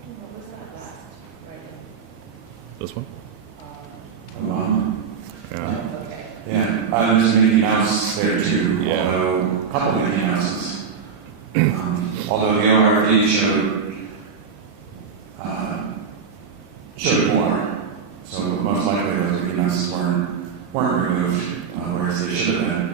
This one? Yeah. Yeah, there's a Mickey Mouse there too, although a couple of Mickey Mouses. Although the ORV showed more, so most likely those Mickey Mouses weren't removed, whereas they should have been.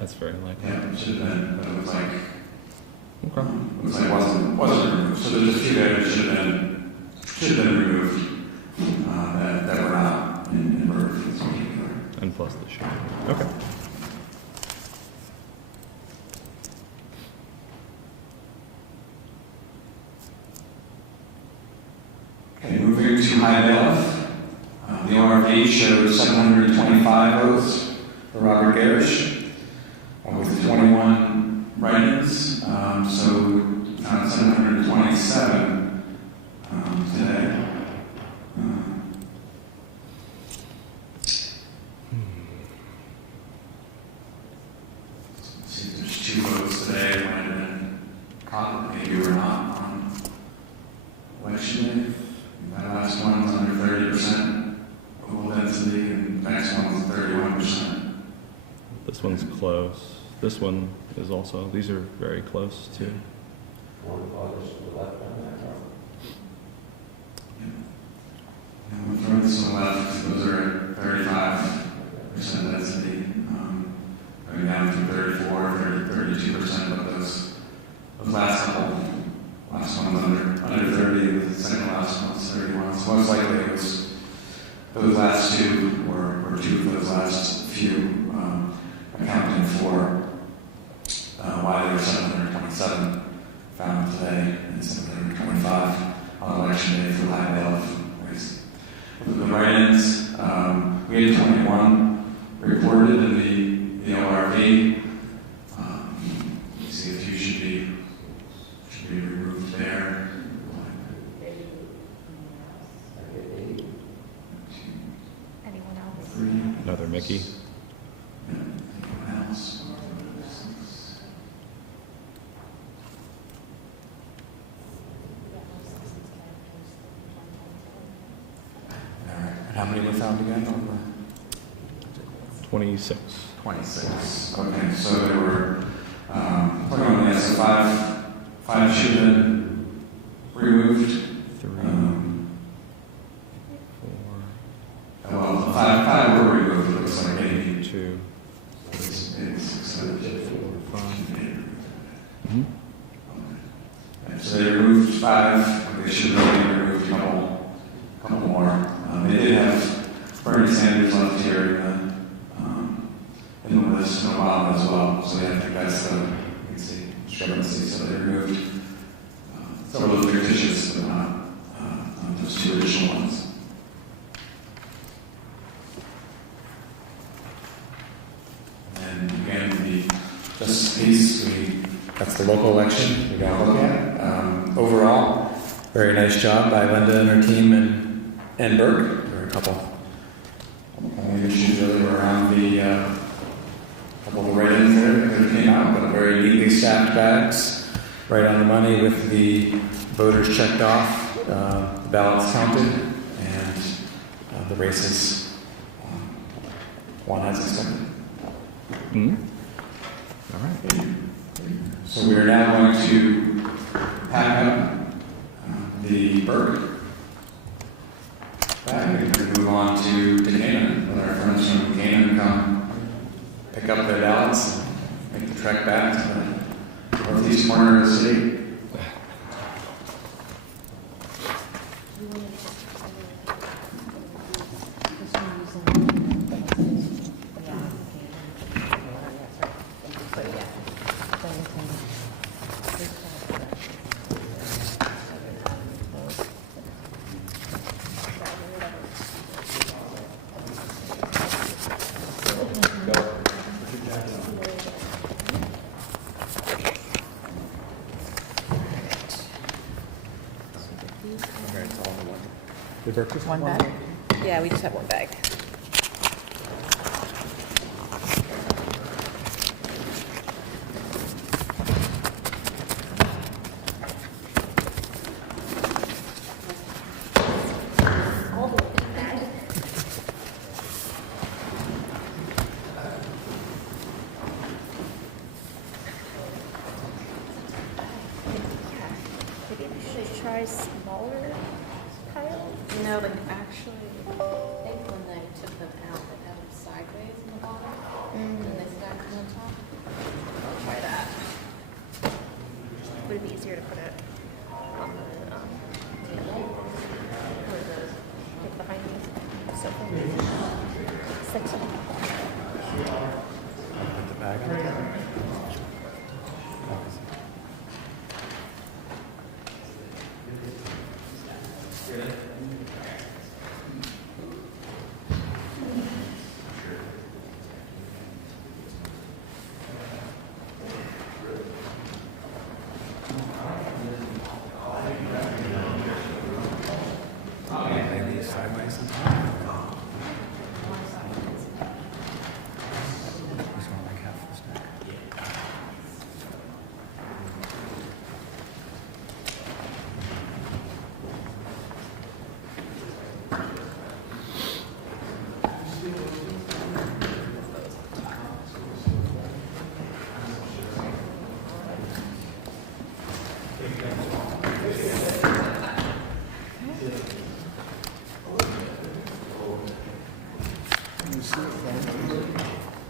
That's very likely. Yeah, it should have been, but it was like, Okay. it was like wasn't removed. So there's a few there that should have been removed, that were not in Burger Field. And plus the show. Okay. Okay, moving to High Bailiff. The ORV shows 725 votes for Robert Garish, with 21 write-ins. So 727 today. See if there's 2 votes today. It might have been caught, maybe we're not on election day. That last one was under 30% oval density, and the next one was 31%. This one's close. This one is also, these are very close too. And the furthest to the left, those are at 35% density, going down to 34, 32%, but those last couple, last one was under 30, the second last one was 31. So most likely it was those last two, or 2 of those last few, accounting for why there were 727 found today and 725 on election day for High Bailiff. The write-ins, we had 21 reported in the ORV. You see a few should be removed there. Anyone else? 3. Another Mickey. Anyone else? How many were found again? 26. 26. Okay, so there were 21, yes, so five should have been removed. 3, 4. Well, five were removed. It looks like maybe 2, 4, 5. So they removed 5. They should have only removed a couple more. They did have Bernie Sanders left here in the list in a while as well. So yeah, I think that's the discrepancy. So they removed several of the fictitious, but not those 2 additional ones. And again, the justice piece, that's the local election we got to look at. Overall, very nice job by Linda and her team and Burke. There were a couple issues really around the couple of the write-ins there that came out, but very neatly stacked bags, right on the money with the voters checked off, the ballots counted, and the races won as expected. All right. So we are now going to pack up the Burke bag and move on to Canaan. Let our friends from Canaan come pick up their ballots and make the trek back to the northeast corner of the city. Just one bag? Yeah, we just have one bag. Maybe we should try smaller piles? No, but actually, I think when they took them out, they had them sideways in the bottom, and then they stacked them on top. easier to put it on the table or the like behind the sofa section. Put the bag on it. Lay these sideways and just want like half the stack.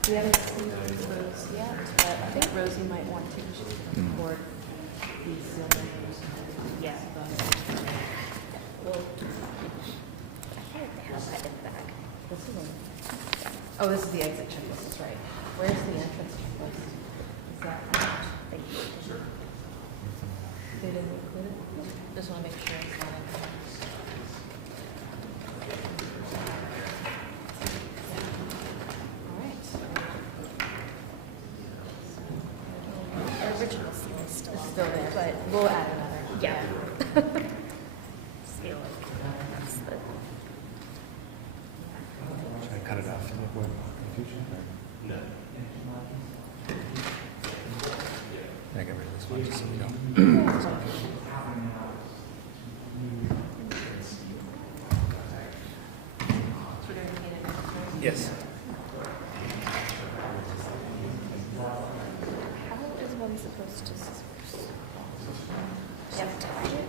We haven't seen those yet, but I think Rosie might want to record these buildings. Yeah. Well, I think they have that in the bag. This is oh, this is the exit checklist, that's right. Where's the entrance checklist? Is that thank you. They didn't include it? Just want to make sure it's not in there. The original seal is still It's still there, but we'll add another. yeah. Seal that's the Should I cut it off to avoid confusion? No. I get rid of this one just so we don't. Yes. how is one supposed to you have to touch it?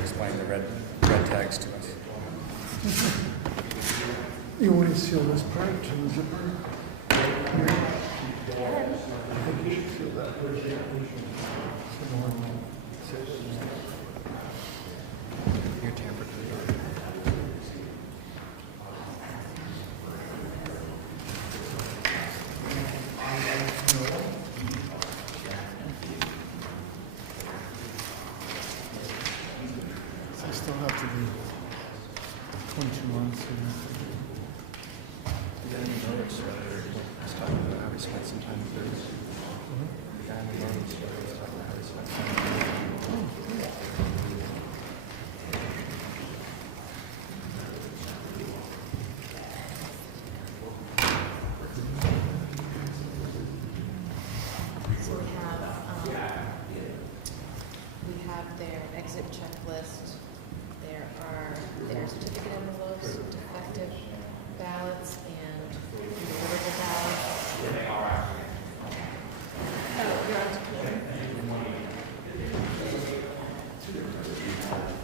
Explain the red tags to us. You want to seal this part to the zipper? I think you should seal that. Your tamper. So I still have to do 22 months. The guy in the notes was talking about how he spent some time with this. The guy in the notes was talking about how he spent some time So we have their exit checklist. There are their certificate envelopes, defective ballots, and deliverable ballots. Oh, you're on to Peter. Here's their tally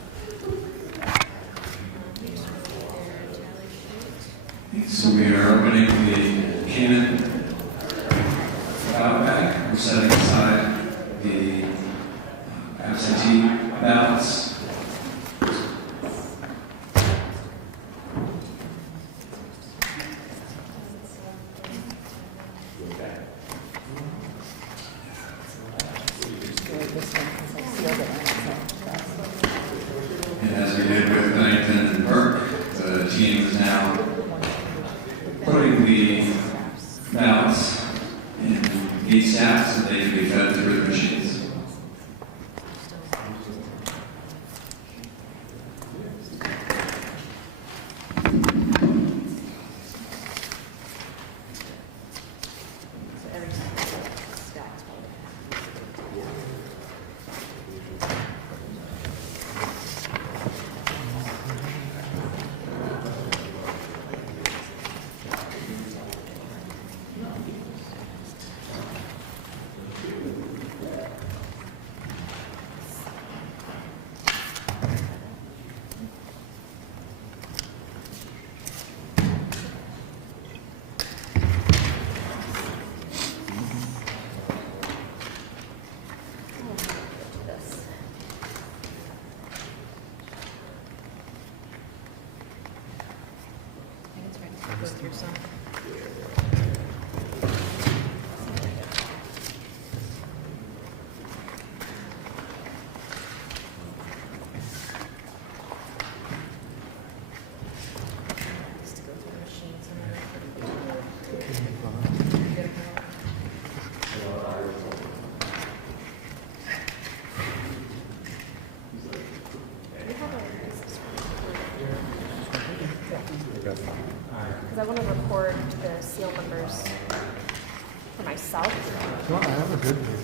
sheet. So we are opening the Canon ballot bag. We're setting aside the absentee ballots. And as we did with Bennington and Burke, the team is now putting the ballots in each stack so they can be fed through the machines. So every stack's serial numbers for myself. No, I have a good view.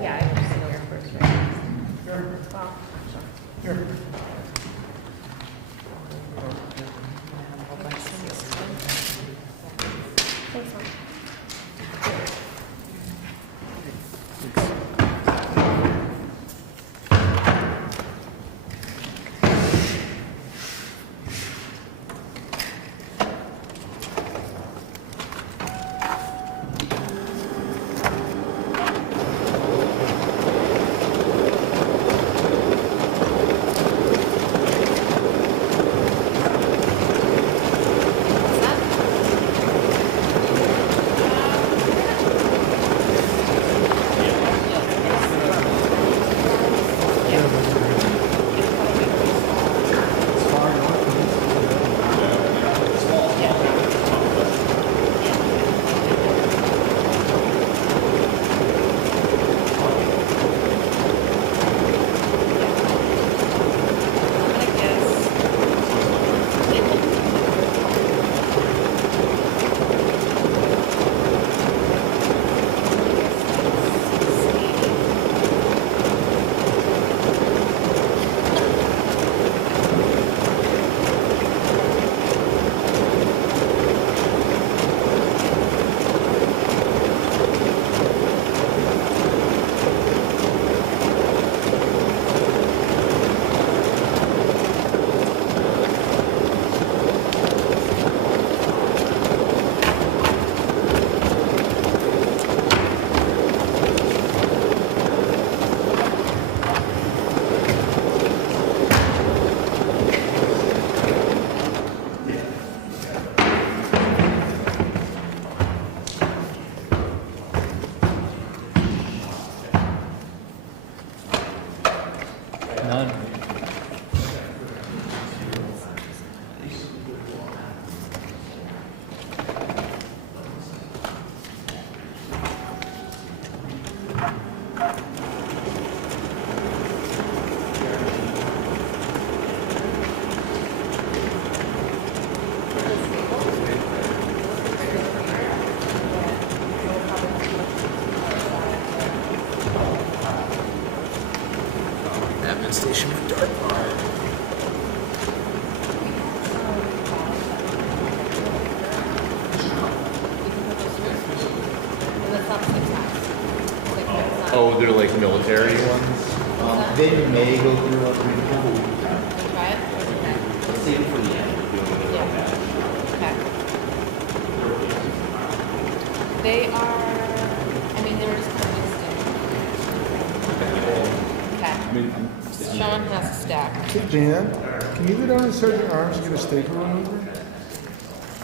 Yeah, I just know your first, right? Well, Here. thanks, Mom. None. Admin station with dark bar. Oh, they're like military ones? They may go through a regional. Try it? Let's save it for the end. Okay. They are, I mean, they're just kind of mixed in. Okay. Sean has a stack. Hey, Dan, can you go down to Sergeant Arms and get a staple remover?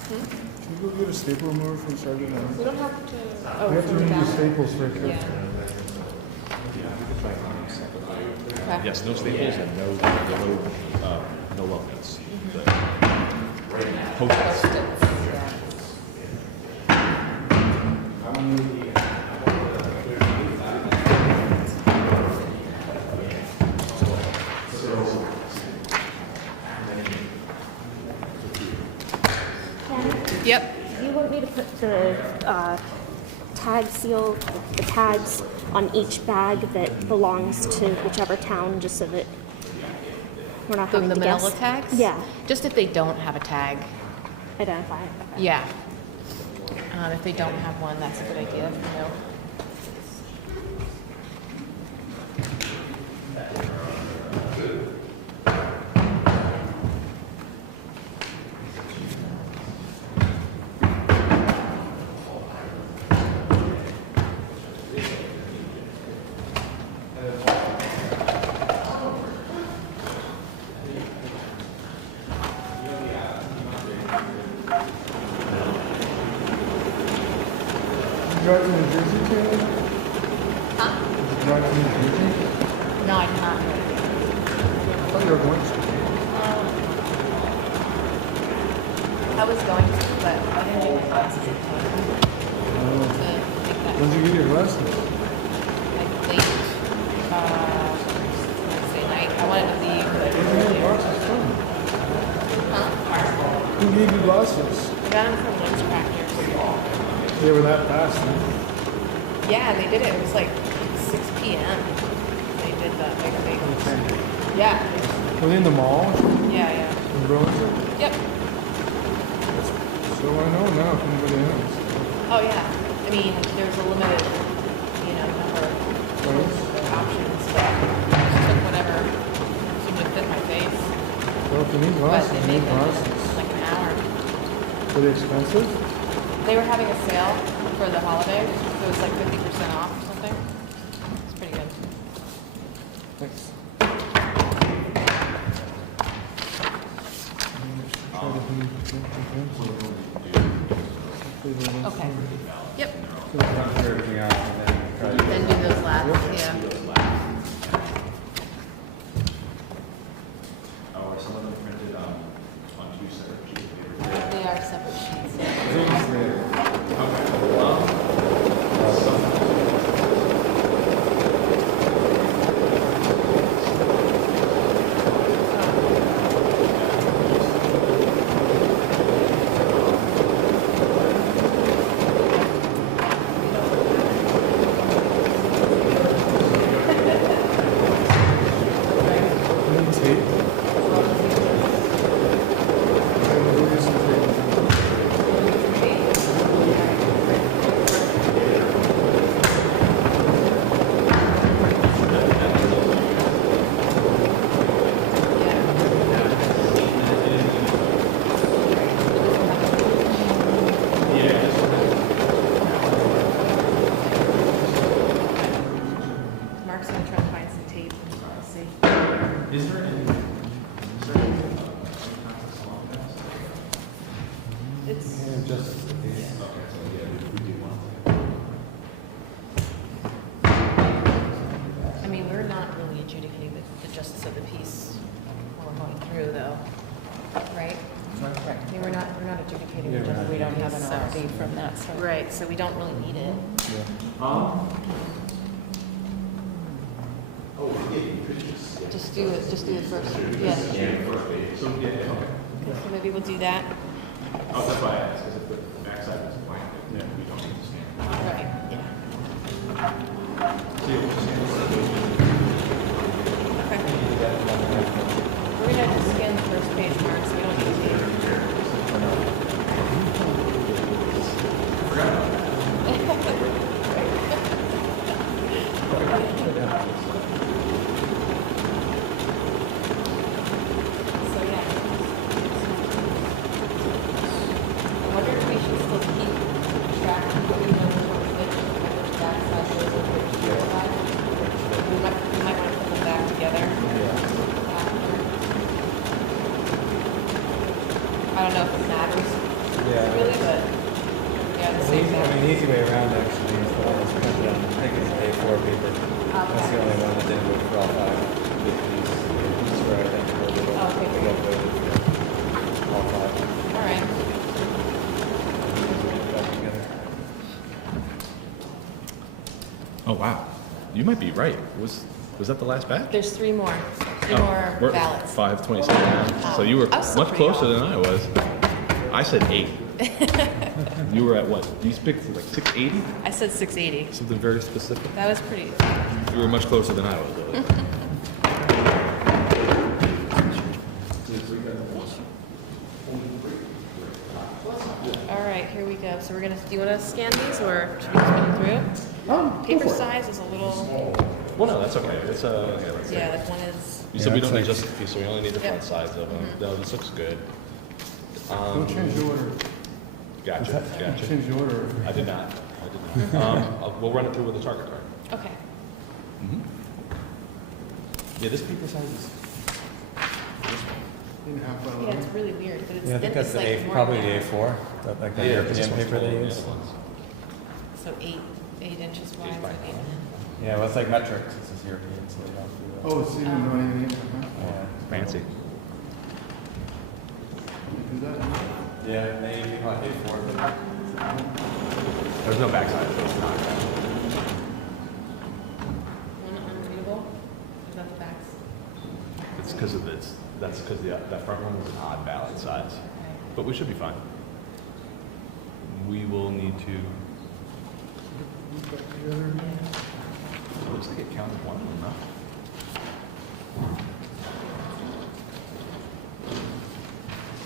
Can you go get a staple remover from Sergeant Arms? We don't have to, oh, We have to from remove the down. staples for a Yeah. Okay. Yes, no staples and no weldments. Post-its. Post-its, yeah. Yep. Do you want me to put the tag seal, the tags on each bag that belongs to whichever town, just so that we're not having The to manila guess? tags? Yeah, Just if they don't have a tag. identify. Okay. Yeah. If they don't have one, that's a good idea, you know. You got the New Jersey tag? Huh? not communication? No, I did not. I thought you were going to. I was going to, but I didn't take my classes in time to take that. When did you get your lessons? Like late, Wednesday night. I wanted to leave like Who gave you glasses from? Huh? Who gave you glasses? I got them from lunch practice. They were that fast, huh? Yeah, they did it. It was like 6 p.m. They did that. Like they, yeah, Were they in the mall? yeah. In Burlington? Yep. So I know now if anybody else. Oh yeah. I mean, there's a limited, number of options, but I just took whatever seemed to fit my face. Well, if you need But glasses, they you made need them glasses. in like an hour. Were they expensive? They were having a sale for the holidays, so it was like 50% off or something. It's pretty good. Thanks. Okay. Yep. Everything out and then try to. Then do those last, yeah. Oh, are some of them printed on two separate sheets of paper? They are separate sheets. Mark's gonna try to find some tape. Let's see. Is there any? It's. I mean, we're not really adjudicating the justice of the peace while we're going through, though, right? Right. I mean, we're not adjudicating the justice. We don't have an RFP from that, so. Right, so we don't really need it. Just do it. Just do the first. Yeah. Okay, so maybe we'll do that. Oh, that's why I asked, because if the backside is blank, then we don't need to stand. Right. Yeah. Okay. We're gonna just scan the first page, Mark, so we don't need to. So yeah. I wonder if we should still keep track of which backside goes and which rear side. We might want to put them back together. I don't know if it matters really, but yeah, the same thing. An easy way around actually is the one that's printed on, I think it's A4 paper. That's the only one that didn't work for all five. These were identical. Okay. They got voted for all five. All right. Back together. Oh, wow. You might be right. Was that the last batch? There's three more. Three Oh, more we're ballots. 527 now. So you were I was still much pretty closer off. than I was. I said 8. You were at what? You picked like 680? I said 680. Something very specific. That was pretty. You were much closer than I was, Lily. All right, here we go. So we're gonna. Do you want to scan these, or should we just run through? Paper size is a little. Well, no, that's okay. It's okay, let's see. Yeah, like one is. You said we don't need it's just a piece, so we only need the front sides of them. No, this looks good. Don't change the order. Gotcha. Change the order. I did not. We'll run it through with the target card. Okay. Yeah, this paper size is. In half by Yeah, it's really weird, but it's. Yeah, I think that's it's the like A, more probably the narrow. A4, like the Yeah, European this one's paper they full, use. yeah, it was. So 8 inches wide. 8 by and 8. Yeah, well, it's like metrics. It's just European, so they don't do that. Oh, it's even running in, huh? Yeah. Fancy. You do that? Yeah, they usually call it A4. There's no backside, so it's not. Unreadable? Is that the backs? It's because of this. That's because that front one was an odd ballot size. But we should be fine. We will need to. It looks like it counted one of them, no?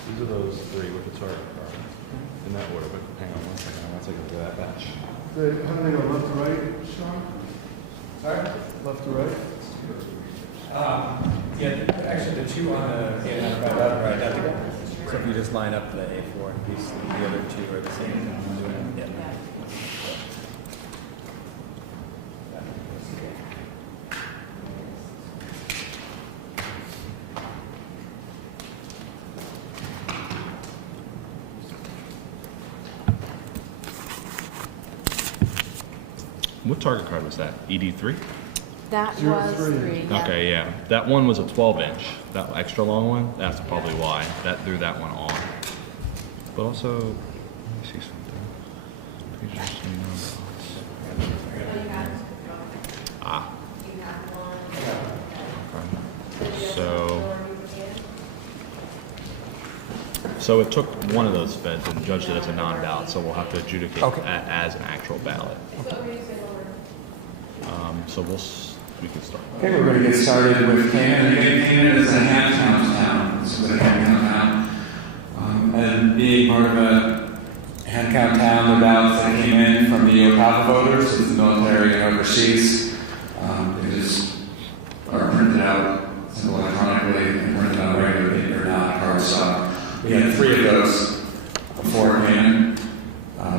These are those three with the target card. In that order, but hang on one second. I want to take a look at that batch. How do they go, left to right, Sean? Sorry? Left to right? Yeah, actually the two on the right now together. So if you just line up the A4, the other two are the same. Yeah. What target card was that? ED3? That was 3. Yeah. Okay, yeah. That one was a 12-inch. That extra long one, that's probably why. That threw that one on. But also, let me see something. Ah. Okay. So it took one of those feds and judged it as a non-ballot, so we'll have to adjudicate that as an actual ballot. So we can start. Okay, we're going to get started with Canaan. Again, Canaan is a hand count town. This is a hand count town. And being part of a hand count town, the ballots that came in from the Ocala voters, the military and overseas, they just are printed out electronically and printed on regular paper, not cardstock. We had 3 of those before Canaan.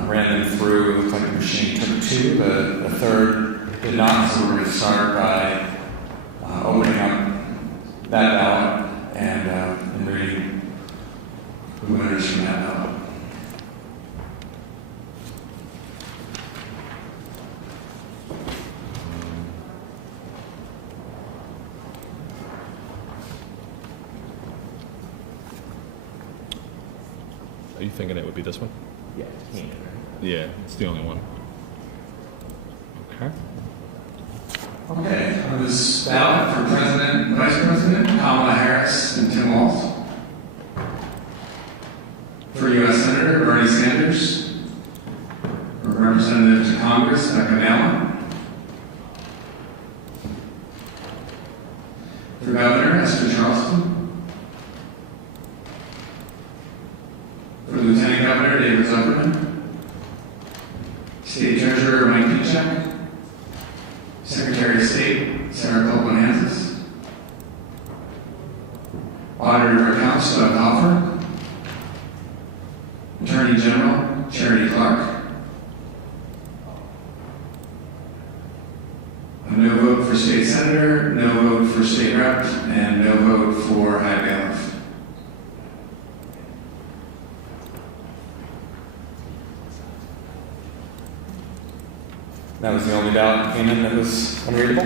Ran them through. Looks like the machine took 2. The third did not, so we're going to start by opening up that ballot and reading the winners from that ballot. Are you thinking it would be this one? Yeah, Yeah, it's the only one. Okay. Okay, on this ballot for President and Vice President, Kamala Harris and Tim Walz. For U.S. Senator, Bernie Sanders. For Representative to Congress, Becca Allen. For Governor, Esther Charleston. For Lieutenant Governor, David Zuckerman. State Treasurer, Mike Pichak. Secretary of State, Sarah Copeland-Hansis. Auditor of Accounts, Doug Hoffer. Attorney General, Charity Clark. A no vote for State Senator, no vote for State Rep, and no vote for High Bailiff. That was the only ballot that came in that was unreadable?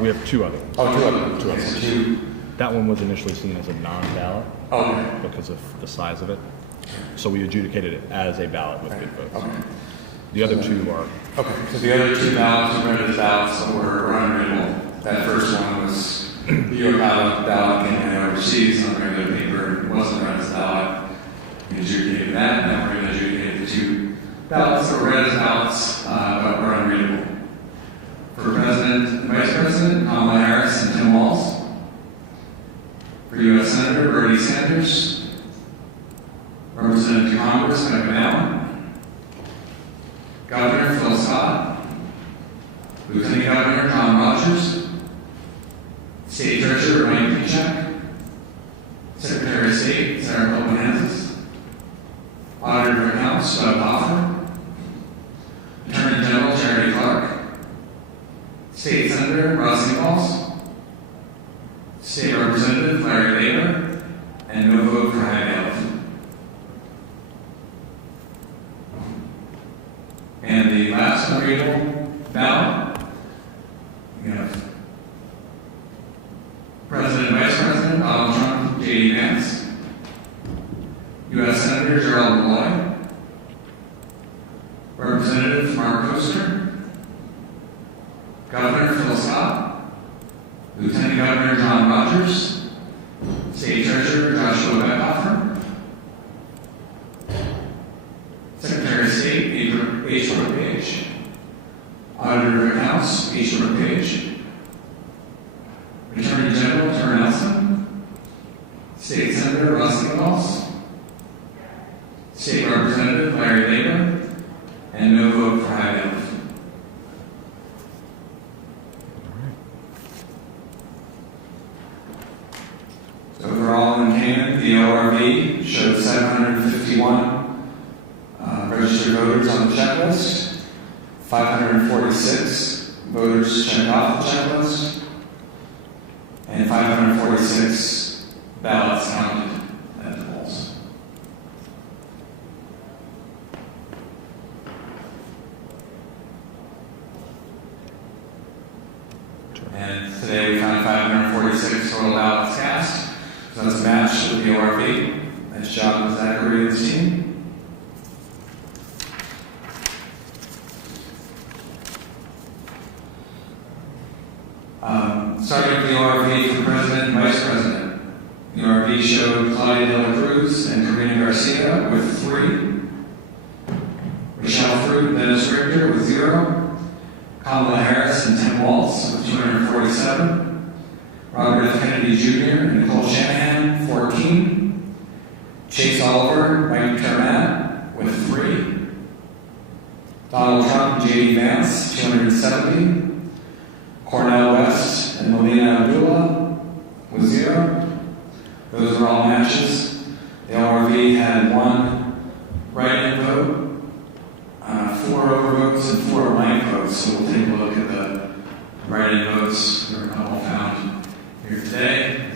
We have 2 other ones. Oh, 2 of them. 2 other Okay, ones. so 2. That one was initially seen as a non-ballot Okay. because of the size of it. So we adjudicated it as a ballot with good votes. Okay. The other 2 are. Okay, so the other 2 ballots were printed as ballots that were unreadable. That first one was the Ocala ballot came in overseas on regular paper. It wasn't read as a ballot. We adjudicated that, and now we're going to adjudicate the 2 ballots that were read as ballots but were unreadable. For President and Vice President, Kamala Harris and Tim Walz. For U.S. Senator, Bernie Sanders. Representative to Congress, Becca Allen. Governor, Phil Scott. Lieutenant Governor, Tom Rogers. State Treasurer, Mike Pichak. Secretary of State, Sarah Copeland-Hansis. Auditor of Accounts, Doug Hoffer. Attorney General, Charity Clark. State Senator, Ross Ingalls. State Representative, Larry Baylor. And no vote for High Bailiff. And the last unreadable ballot Donald Trump, J.D. Vance. U.S. Senator Gerald Malloy. Representative Mark Koster. Governor Phil Scott. Lieutenant Governor John Rogers. State Treasurer Joshua Beckhofer. Secretary of State H. Brooke Page. Auditor of Accounts H. Brooke Page. Attorney General Turner Nelson. State Senator Russ Ingalls. State Representative Larry Laker. And no vote for high bailiff. Overall in Canaan, the ORV showed 751 registered voters on the checklist, 546 voters checked off the checklist, and 546 ballots counted at the polls. And today we found 546 total ballots cast. So that's a match with the ORV. Nice job, Zachary and his team. Starting with the ORV for President and Vice President. The ORV showed Claudia De La Cruz and Karina Garcia with 3. Michelle Fruit and Dennis Richter with 0. Kamala Harris and Tim Walz with 247. Robert F. Kennedy Jr. and Nicole Shanahan, 14. Chase Oliver, Mike Termat with 3. Donald Trump and J.D. Vance, 270. Cornel West and Melina Abdullah with 0. Those are all matches. The ORV had 1 write-in vote, 4 overvotes, and 4 blank votes. So we'll take a look at the write-in votes. There are a couple found here today.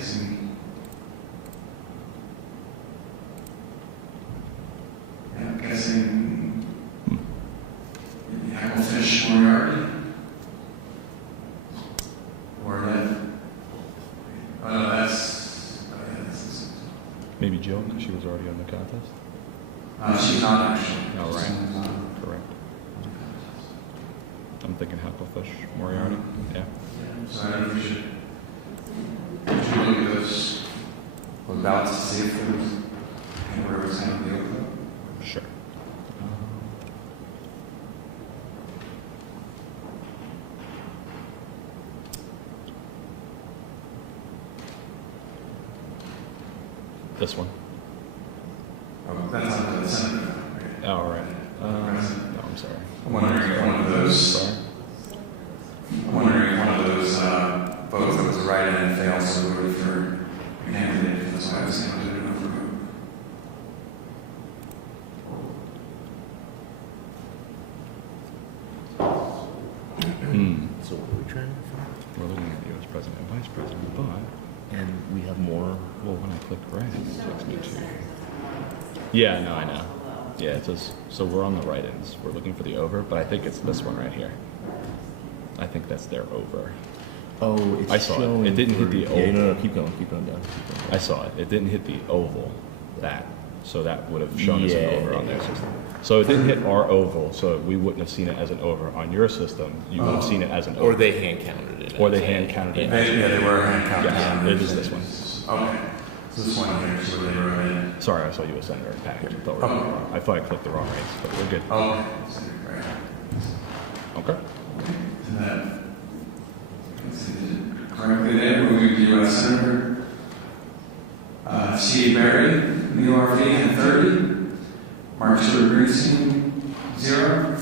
Yeah, I'm guessing maybe Hacklefish Moriarty. Or that. Oh, no, that's. Maybe Jill, because she was already on the contest? She's not actually. Oh, right. Correct. I'm thinking Hacklefish Moriarty. Yeah. So I think we should look at those ballots to see if there's anywhere it's going to be open. Sure. This one. Oh, that's not the Senate. Right? Oh, right. No, I'm sorry. I'm wondering if one of those. Sorry. I'm wondering if one of those votes that was a write-in and failed, so we voted for a candidate. That's why I was going to do an overvote. So what are we trying to find? We're looking at the U.S. President and Vice President, but... And we have more. Well, when I click right, it takes me to... Yeah, no, I know. Yeah, it says... So we're on the write-ins. We're looking for the over, but I think it's this one right here. I think that's their over. Oh, it's I saw showing it. It didn't hit the oval. Yeah, no, keep going down. I saw it. It didn't hit the oval, that. So that would have shown as an over on their system. So it didn't hit our oval, so we wouldn't have seen it as an over. On your system, you would have seen it as an over. Or they hand counted it. Or they hand counted it. Yeah, they were hand counted. Yes, it is this one. Okay. So this one here is where they were in. Sorry, I saw you a senator in package. I thought we were wrong. I thought I clicked the wrong race, but we're good. Okay. Right. Okay. And that, let's see, correctly there, moving to U.S. Senator Steve Barry, the ORV had 30. Mark Stewart Greenstein, 0.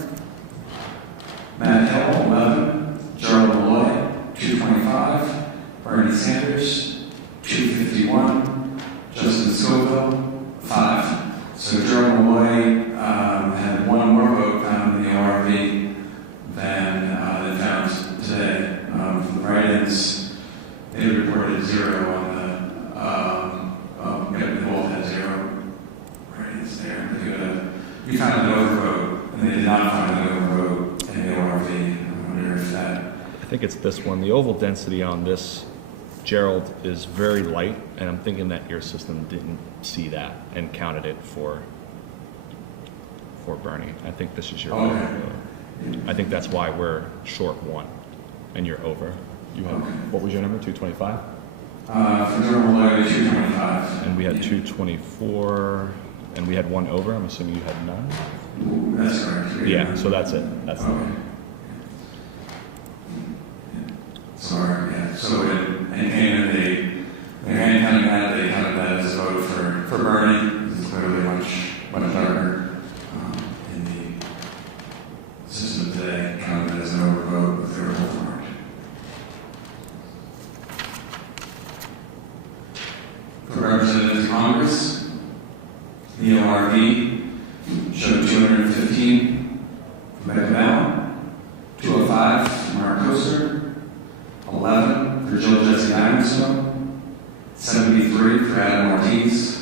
Matt Hill, 11. Gerald Malloy, 225. Bernie Sanders, 251. Justin Scoville, 5. So Gerald Malloy had 1 more vote found in the ORV than they found today. For the write-ins, they reported 0 on the. They both had 0 write-ins there. You found an overvote, and they did not find an overvote in the ORV. I wonder if that. I think it's this one. The oval density on this Gerald is very light, and I'm thinking that your system didn't see that and counted it for Bernie. I think this is your. I think that's why we're short 1, and you're over. You had what was your number? 225. For normal levy, 225. And we had 224, and we had 1 over. I'm assuming you had none. That's correct. Yeah, so that's it. That's the one. Sorry, yeah. So in Canaan, they counted that as a vote for Bernie. It's clearly much darker. In the system today, counted as an overvote, but they were both marked. For representatives to Congress, the ORV showed 215 for Becky Bell, 205 for Mark Koster, 11 for Jill Jesse Ironstone, 73 for Adam Ortiz.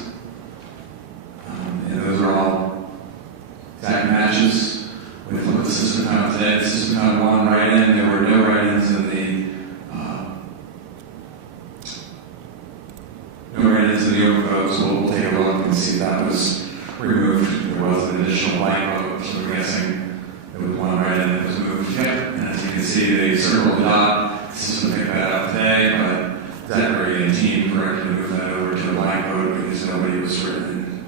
And those are all exact matches with what the system found today. The system found 1 write-in. There were no write-ins in the overvote, so we'll take a look and see if that was removed. There was an additional blank vote, so we're guessing there was 1 write-in that was moved. Yep. And as you can see, they circled the dot. The system picked that up today, but Zachary and team correctly moved that over to a blank vote because nobody was written.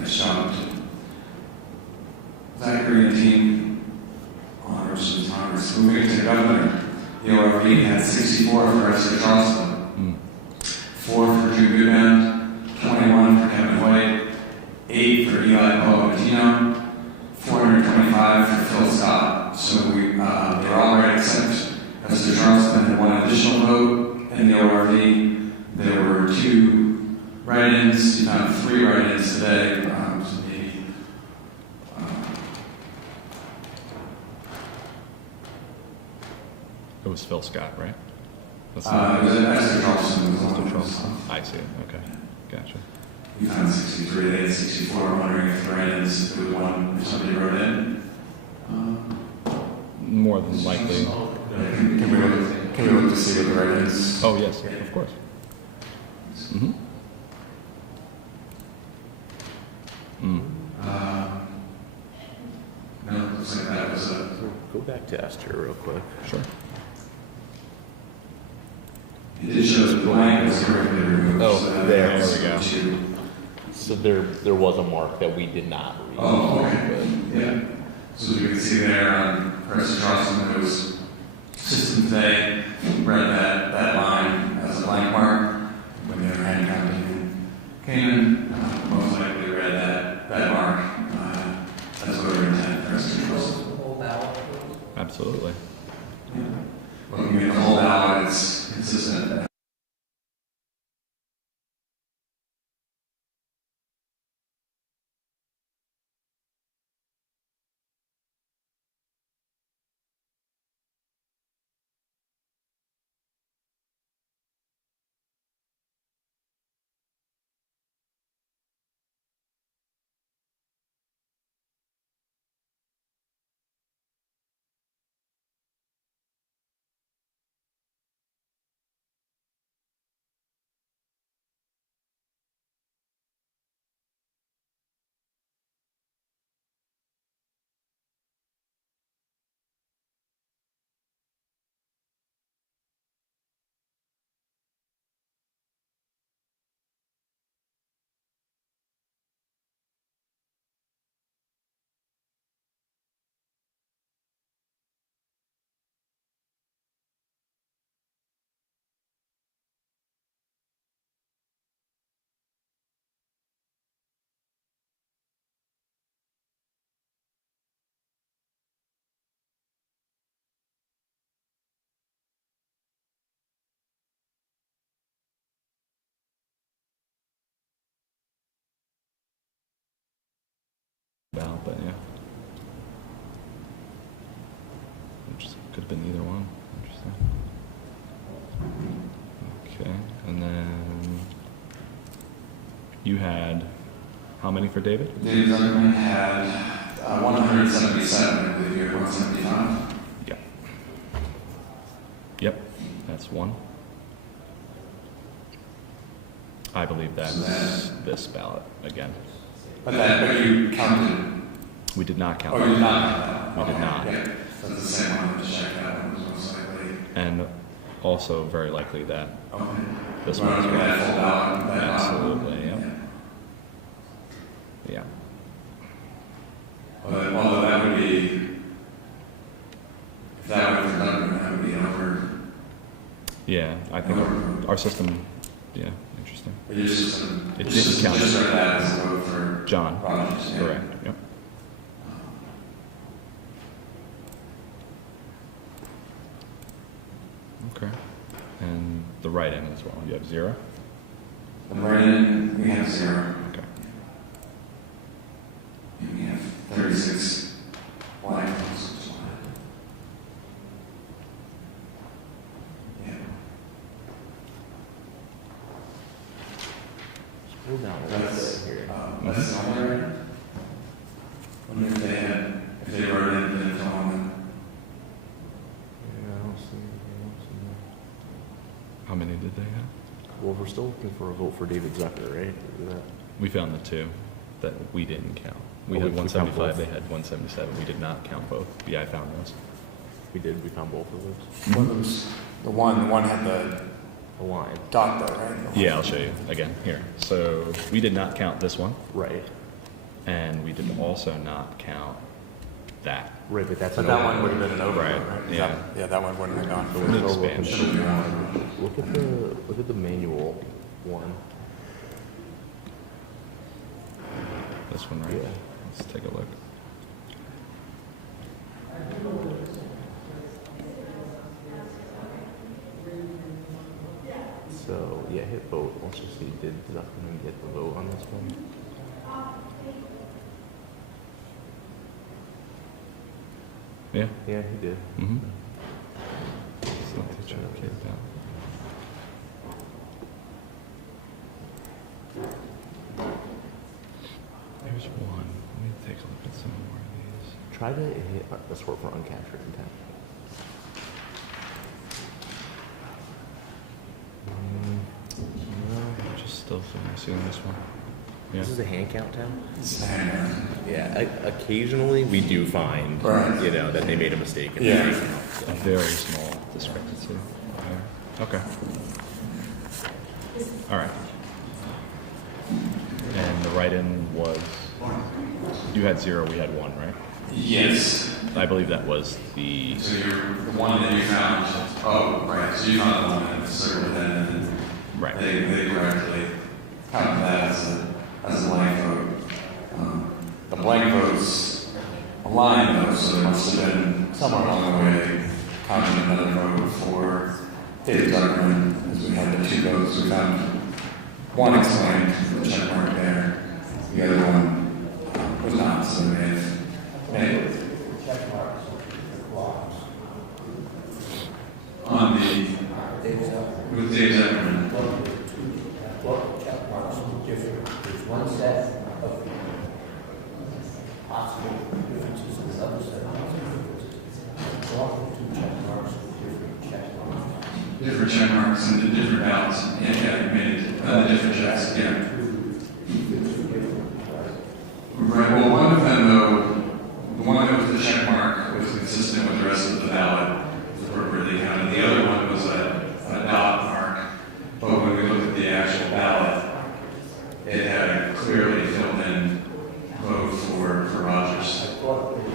Nice job. Zachary and team on Richardson Congress. Moving to the governor, the ORV had 64 for Esther Charleston. 4 for Drew Goodman, 21 for Kevin White, 8 for Eli Povatino, 425 for Phil Scott. So they're all right except Esther Charleston had 1 additional vote in the ORV. There were 2 write-ins. You found 3 write-ins today. So maybe It was Phil Scott, right? it was Esther Charleston. Esther Charleston. I see. Okay, gotcha. You found 63. They had 64. I'm wondering if the write-ins, there was 1 if somebody wrote in. More than likely. Can we look to see what the write-ins? Oh yes, of course. Mm-hmm. No, it looks like that was a. Go back to Esther real quick. Sure. It did show the blank was correctly removed. Oh, so there was we go. 2. So there was a mark that we did not read. Oh, okay. Yeah. So as you can see there on Esther Charleston, there was system today read that line as a blank mark. When the other hand Canaan, most likely read that mark. That's what we're intended for Esther Charleston. Absolutely. Yeah. Looking at the whole ballot, it's consistent. Ballot, but yeah. Interesting. Could have been either one. Interesting. Okay, and then you had how many for David? David Zuckerman had 177. I believe you had 175. Yep. Yep. That's one. I believe that's this ballot again. But you counted. We did not count. Oh, you did not. We did not. Yeah, so it's the same one. Just check that one was most likely. And also very likely that Okay. this Well, one as you well. got a full ballot, that Absolutely, yeah. Yeah. But although that would be, if that was done, that would be over. Yeah, I think our system, yeah, interesting. But your system, It your didn't system count. just read that as a vote for John, Rogers. Yeah. correct, yep. Okay, and the write-in as well, you have 0? The write-in, we have 0. Okay. And we have 36 blank votes. Yeah. Scroll down a little That's, bit here. that's not right. Wonder if they had, if they wrote in, then tell them. Yeah, I don't see that. How many did they have? Well, we're still looking for a vote for David Zucker, right? Is that? We found the 2 that we didn't count. We Oh, had we found 175, both. they had 177. We did not count both. Yeah, I found those. We did. We found both of those. One of those, the one had the A line. dot though, right? Yeah, I'll show you again here. So we did not count this one, Right. and we did also not count that. Right, but that's But an that over. one would have been an over, Right, right? yeah. Yeah, that one wouldn't have gone So for we're An still looking expansion. for- Look at the manual one. This one, right? Yeah. Let's take a look. So yeah, hit vote. Let's just see. Did Zuckerman get the vote on this one? Yeah. Yeah, he did. Mm-hmm. So teacher, kid, down. There's one. Let me take a look at some more of these. Try to hit the sort for uncaptured intent. I'm just still seeing this one. Yeah. This is a hand count town. It's a hand. Yeah, occasionally we do find, Right. you know, that they made a mistake. In Yeah. the hand count. A very small discrepancy. Okay. All right. And the write-in was, you had 0, we had 1, right? Yes. I believe that was the, So you're the one that you found. Oh, right. So you found the one that was circled in, and right. they correctly counted that as a blank vote. The blank votes aligned though, so there must have been somewhere along the way counting another vote for David Zuckerman, as we had the 2 votes. We found one explained, the check mark there. The other one was not, so they may have made it. On the, with Dave Zuckerman. Check marks are different. There's one set of possible differences and another set of possible differences. Often 2 check marks are different check marks. Different check marks and the different ballots. Yeah, you made it. The different checks, yeah. Right, well, one of them though, the one that was the check mark was consistent with the rest of the ballot, was appropriately counted. The other one was a dot mark, but when we looked at the actual ballot, it had a clearly filled in vote for Rogers. I thought there were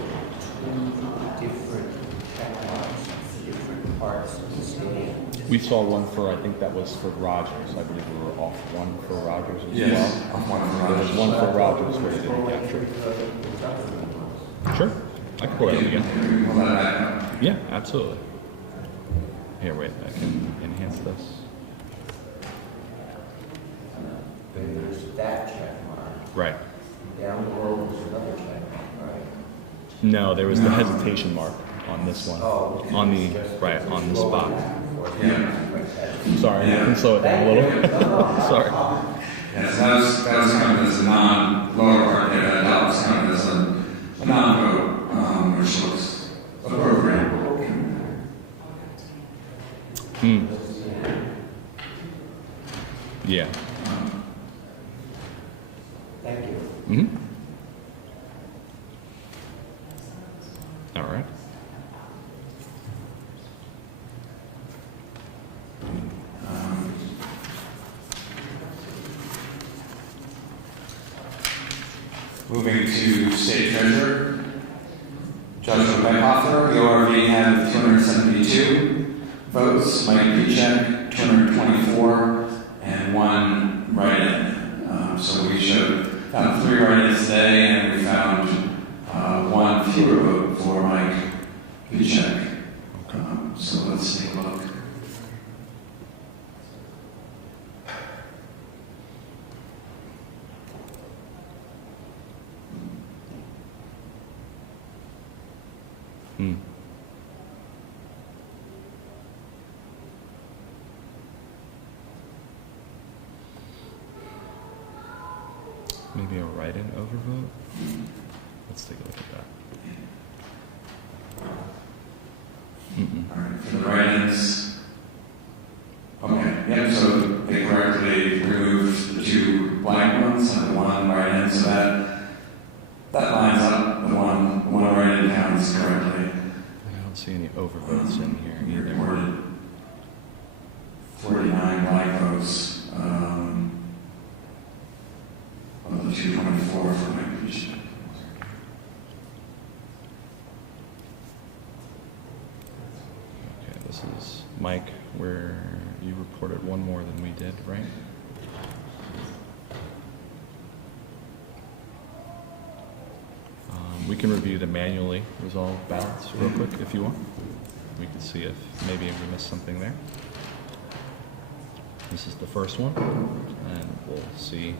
2 different check marks, different parts of the stadium. We saw one for, I think that was for Rogers. I believe we were off one for Rogers as Yes, well. off one for There was Rogers. one for Rogers where they didn't capture. Sure. I can pull it up again. Can we pull that back up? Yeah, absolutely. Here, wait, I can enhance this. Then there's that check mark. Right. Down the road is another check mark, right? No, there was the hesitation mark on this one. Oh, okay. On the, right, on the spot. Yeah. Sorry, I can slow it down a little. Sorry. Yeah, so that was counted as a non-lower part there, that dot was counted as a non-vote, which looks appropriate. Yeah. Thank you. Mm-hmm. All right. Moving to State Treasurer, Joshua Beckhofer, the ORV had 272 votes, Mike Pichek, 224, and 1 write-in. So we found 3 write-ins today, and we found 1 fewer vote for Mike Pichek. So let's take a look. Maybe a write-in overvote? Let's take a look at that. All right, for the write-ins. Okay, yep, so they correctly removed the 2 blank ones and the 1 write-in, so that lines up the one write-in counts correctly. I don't see any overvotes in here either. Reported 49 blank votes. Of the 224 for Mike Pichek. Okay, this is Mike, where you reported 1 more than we did, right? We can review the manually resolved ballots real quick if you want. We can see if maybe we missed something there. This is the first one, and we'll see.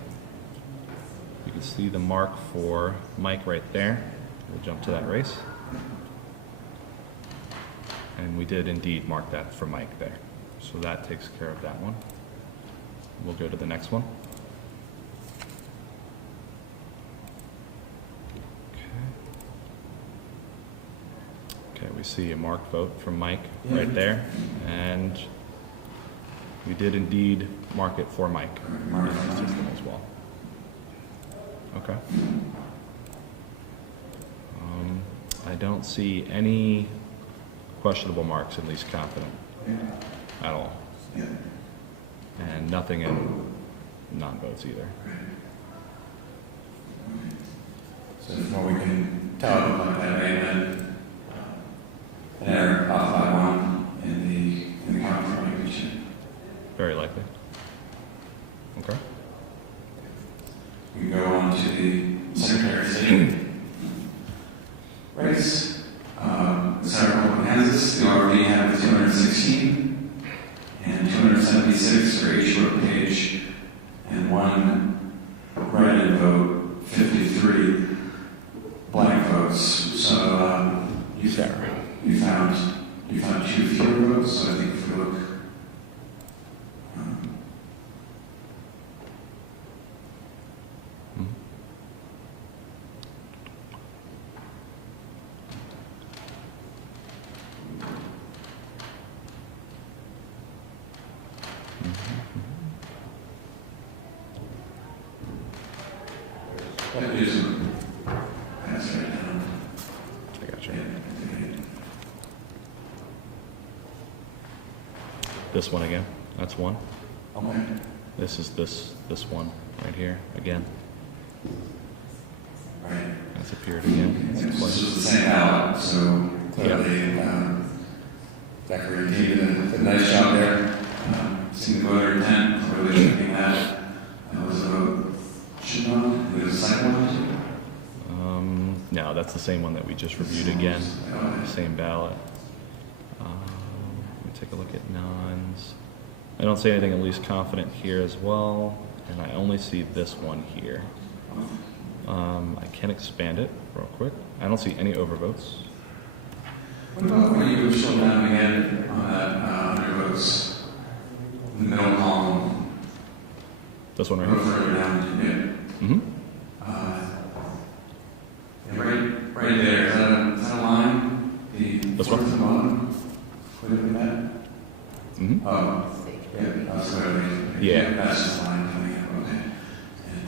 You can see the mark for Mike right there. We'll jump to that race. And we did indeed mark that for Mike there. So that takes care of that one. We'll go to the next one. Okay, we see a marked vote from Mike right there. And we did indeed mark it for Mike in our system as well. Okay. I don't see any questionable marks in least confident at all. And nothing in non-votes either. So from what we can tell, it like that may have been an error off by 1 in the count for Mike Pichek. Very likely. Okay. We can go on to the Secretary of State race. Senator from Kansas, the RV had 216 and 276 for each vote page, and 1 write-in vote, 53 blank votes. So you found 2 fewer votes. So I think if we look. I got you. This one again. That's 1. Okay. This is this one right here again. Right. That's appeared again. This is the same ballot, so clearly Zachary did a nice job there. Seeing the voter intent, clearly checking that. That was a vote. Should not. It was a second one too. No, that's the same one that we just reviewed again. Same ballot. Let me take a look at nons. I don't see anything at least confident here as well, and I only see this one here. I can expand it real quick. I don't see any overvotes. What about when you show them again on that undervotes? The middle column. This one right here? Further down, yeah. Mm-hmm. Right there, is that a line? This one? Bottom? What did we met? Mhm. Oh, yeah, that's clearly. Yeah. That's just line coming up, okay. And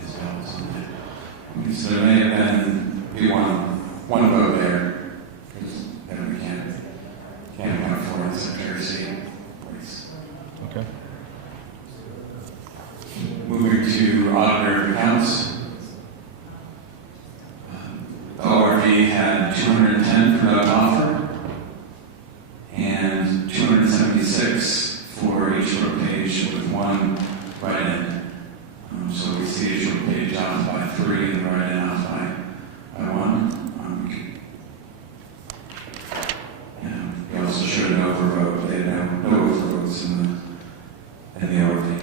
his ballots on that. Okay, so there may have be one vote there, because then we can't account for in the Secretary of State place. Okay. Moving to auditor of accounts. The ORV had 210 for that offer and 276 for each road page with one write-in. So we see each road page off by 3 and the write-in off by 1. And we also showed an overvote. They had no overvotes in the ORV.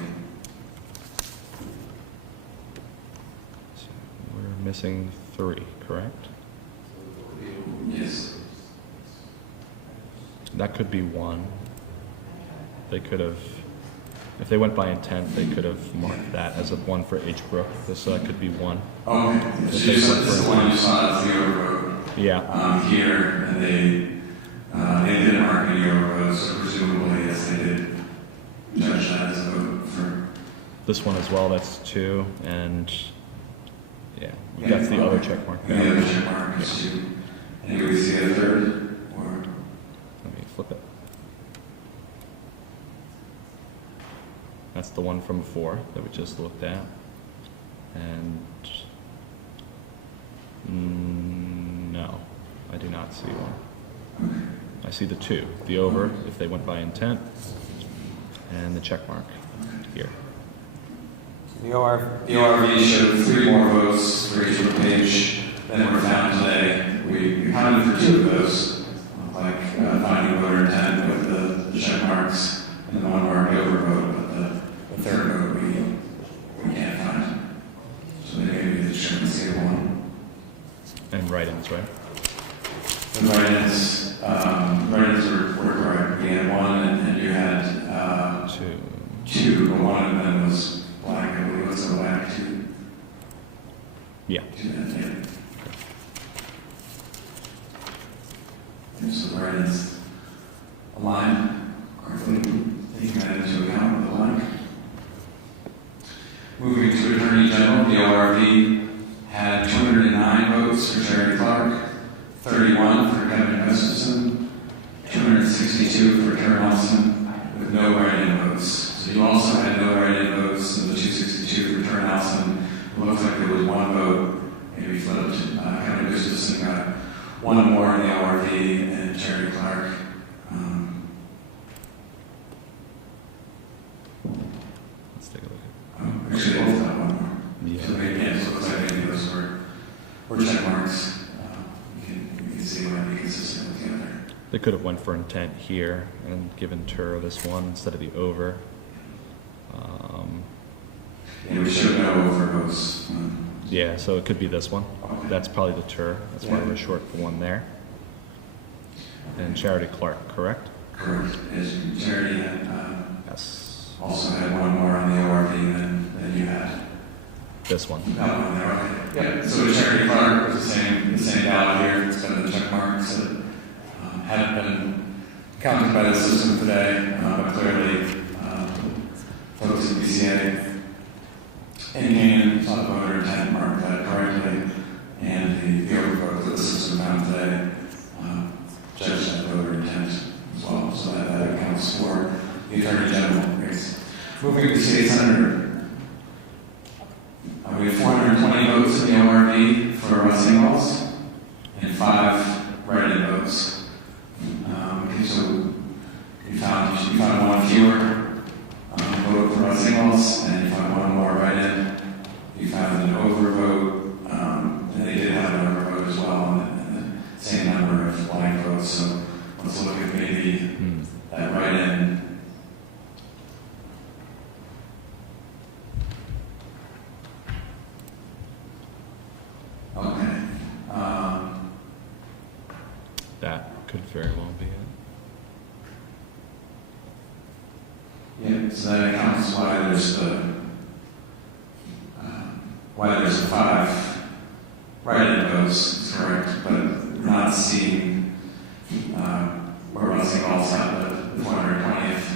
So we're missing 3, correct? Yes. That could be 1. They could have, if they went by intent, they could have marked that as a 1 for H Brook. So that could be 1. Okay. If So they this went is for the one you saw as the overvote. Yeah. Here, and they didn't mark any overvotes, so presumably, yes, they did judge that as a vote for. This one as well, that's 2, and yeah, that's the other check mark. The other check mark is 2. And do we see a third, or? Let me flip it. That's the one from before that we just looked at. And no, I do not see one. I see the 2, the over if they went by intent, and the check mark here. The ORV showed 3 more votes for each page than were found today. We counted for 2 of those, like finding voter intent with the check marks and the one marked overvote, but the third vote we can't find. So maybe the discrepancy of 1. And write-ins, right? The write-ins were correct. We had 1 and you had 2, but one of them was black. I believe it was a black 2. Yeah. 2 yeah. And so the write-ins aligned correctly, taking that into account with the blank. Moving to Attorney General, the ORV had 209 votes for Terry Clark, 31 for Kevin Gustafson, 262 for Terry Nelson, with no write-in votes. So you also had no write-in votes in the 262 for Terry Nelson. It looks like there was 1 vote, maybe flipped. Kevin Gustafson got 1 more in the ORV and Terry Clark. Let's take a look at Actually, both got 1 more. Yeah. So maybe, yeah, so it looks like maybe those were check marks. You can see why be consistent with the other. They could have went for intent here and given Tur this one instead of the over. Yeah, we should know overvotes. Yeah, so it could be this one. Okay. That's probably the Tur. That's why Yeah. we're short for 1 there. And Charity Clark, correct? Correct. As Charity had, Yes. also had 1 more on the ORV than you had. This one. That one there, okay. Yeah, so Charity Clark was the same ballot here. It's got the check marks that hadn't been counted by the system today, but clearly folks at BCA and Canaan saw the voter intent mark that correctly, and the overvote that the system found today judged that voter intent as well, so that accounts for the Attorney General race. Moving to State Senator. We have 420 votes in the ORV for Russ Ingalls and 5 write-in votes. Okay, so you found 1 fewer vote for Russ Ingalls, and you found 1 more write-in. You found an overvote, and they did have an overvote as well, and the same number of blank votes. So let's look at maybe that write-in. Okay. That could very well be it. Yeah, so that accounts why there's the 5 write-in votes, is correct, but not seeing where Russ Ingalls had the 420th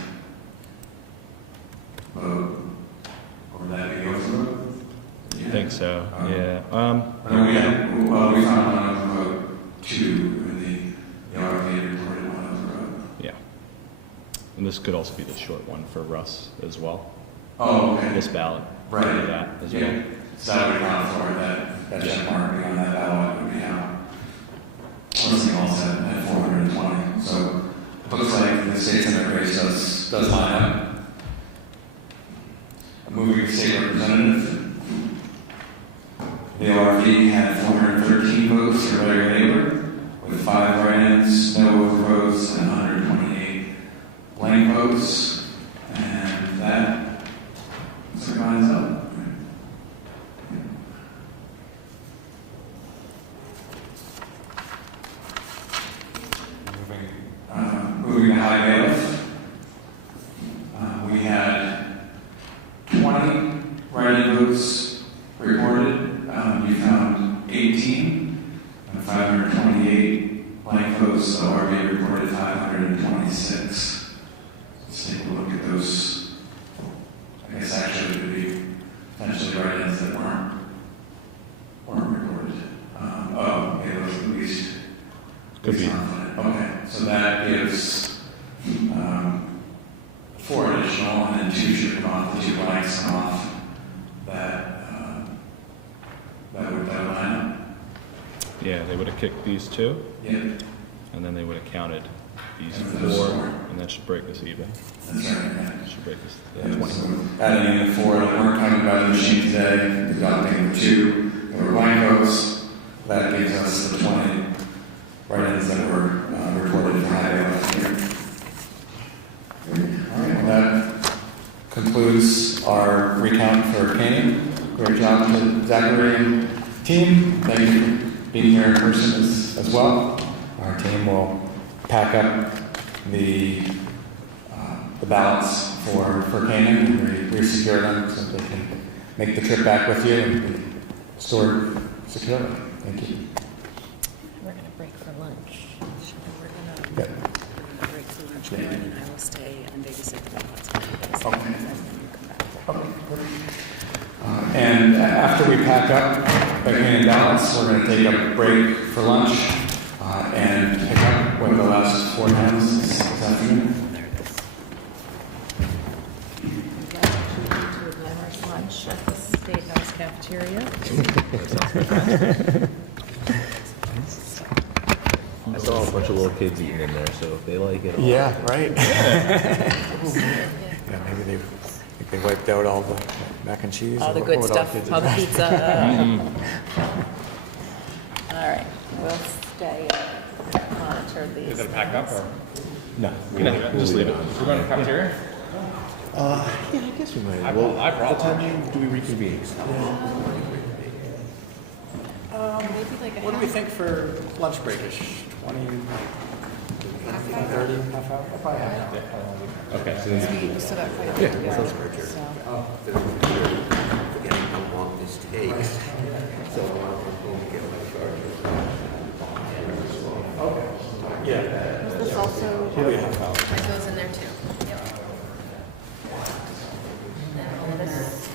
so. Yeah. We found one on the road, 2 in the RV reported one on the road. Yeah. And this could also be the short one for Russ as well. Oh, okay. This ballot. Right. For that as well. So that would account for that check mark on that ballot would be out. Listing all set at 420. So it looks like the state Senate race does line up. Moving state representative. The ORV had 413 votes for Larry Labor, with 5 write-ins, no overvotes, and 128 blank votes. And that lines up. Moving to high bailiff, we had 20 write-in votes reported. You found 18 and 528 blank votes. So RV reported 526. Let's take a look at those. I guess actually it would be potentially write-ins that weren't reported. Okay, those at least. Could be. Okay, so that gives 4 additional, and then 2 should come off, the 2 blanks come off. That would line up. Yeah, they would have kicked these 2. Yeah. And then they would have counted these 4, and that should break this even. That's right. Yeah. Should break this Yeah, 20. so adding in the 4 that weren't counted by the machine today, deducting the 2 that were blank votes, that gives us the 20 write-ins that were reported for high bailiff here. All right, well, that concludes our recount for Canaan. Great job to Zachary and team. Thank you for being here in person as well. Our team will pack up the ballots for Canaan and re-secure them so they can make the trip back with you and be stored securely. Thank you. We're going to break for lunch. Yep. We're going to break for lunch, and I will stay and babysit the ballots. Okay. And after we pack up the Canaan ballots, we're going to take a break for lunch and pick up with the last 4 towns this afternoon. Lunch at the State House cafeteria. I saw a bunch of little kids eating in there, so if they like it. Yeah, right. Yeah, maybe they wiped out all the mac and cheese. All or the what good would stuff, kids all the eat? pizza. All right, we'll stay, monitor these. Is it a pack up or? No, Just leave it. We're going to cafeteria? Yeah, I guess we might. I brought what time do we reconvene? Maybe like a What do we think for lunch breakish? 20, 30, half hour? Probably half hour. Okay, so then We still got quite a Yeah, bit to go. sounds good. So, Forgetting how long this takes. So I'm going to get my charger. Yeah. was this also, Probably a half hour. that goes in there too? Yep. And then all this,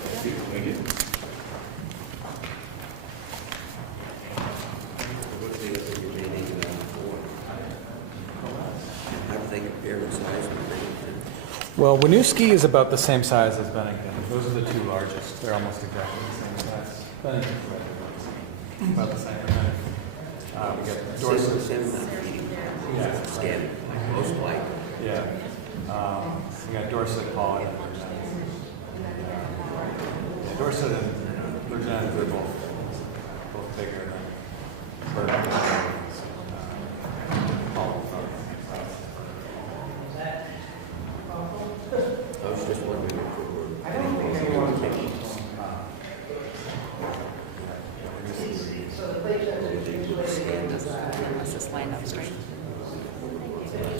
What do they look at remaining for? How do they compare in size with Bennington? Well, Winooski is about the same size as Bennington. Those are the 2 largest. They're almost exactly the same size. Bennington's about the same. We got Dorset. Same amount of heating. Yeah. Scan, like most like. Yeah. We got Dorset, Hall, and Dorset and Virginia, they're both bigger than Bergen. I was just wondering if there were. Unless it's lined up straight.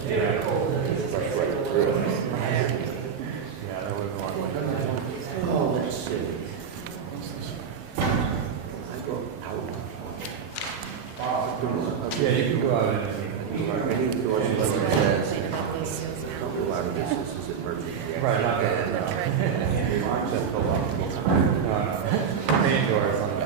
Yeah, that would be one. Oh, that's silly. I go out. Yeah, you can go out and. I think the ordinance says, a couple out of this is emergency. Right, not that. And- No, no. Main doors on the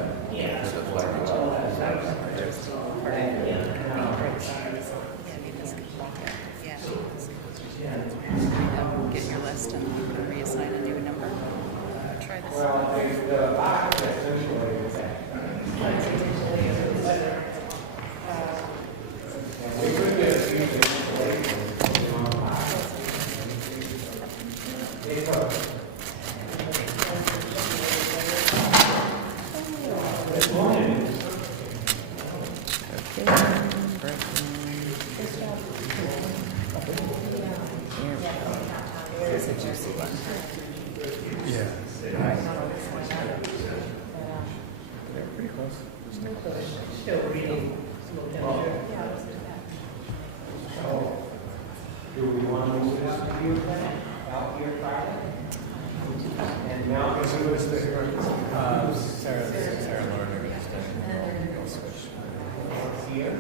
list and reassign a new number. Try this. Here's a juicy one. Yeah. They're pretty close. Still reading. So, do we want to move this review then out here Friday? And now, Sarah Lord are gonna stay. We'll switch. here.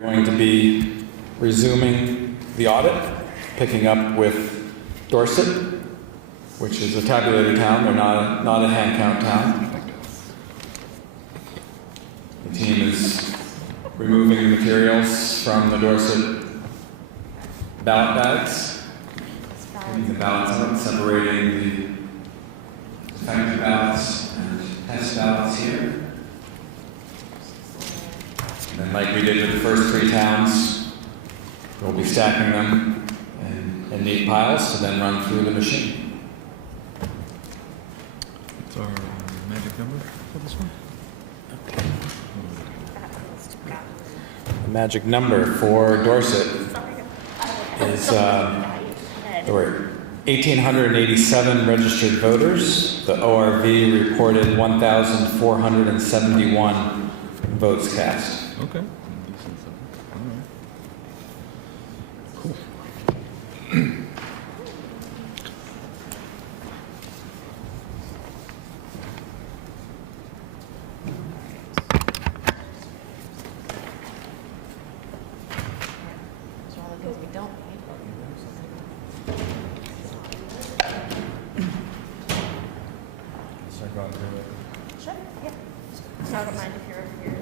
We're going to be resuming the audit, picking up with Dorset, which is a tabulated town. They're not a hand count town. The team is removing the materials from the Dorset ballot bags, taking the ballots out, separating the effective ballots and test ballots here. And then, like we did with the first 3 towns, we'll be stacking them in neat piles to then run through the machine. What's our magic number for this one? The magic number for Dorset is there were 1,887 registered voters. The ORV reported 1,471 votes cast. Okay. Cool. So all the things we don't need. Start going through it. Sure, yeah. So I don't mind if you're over here.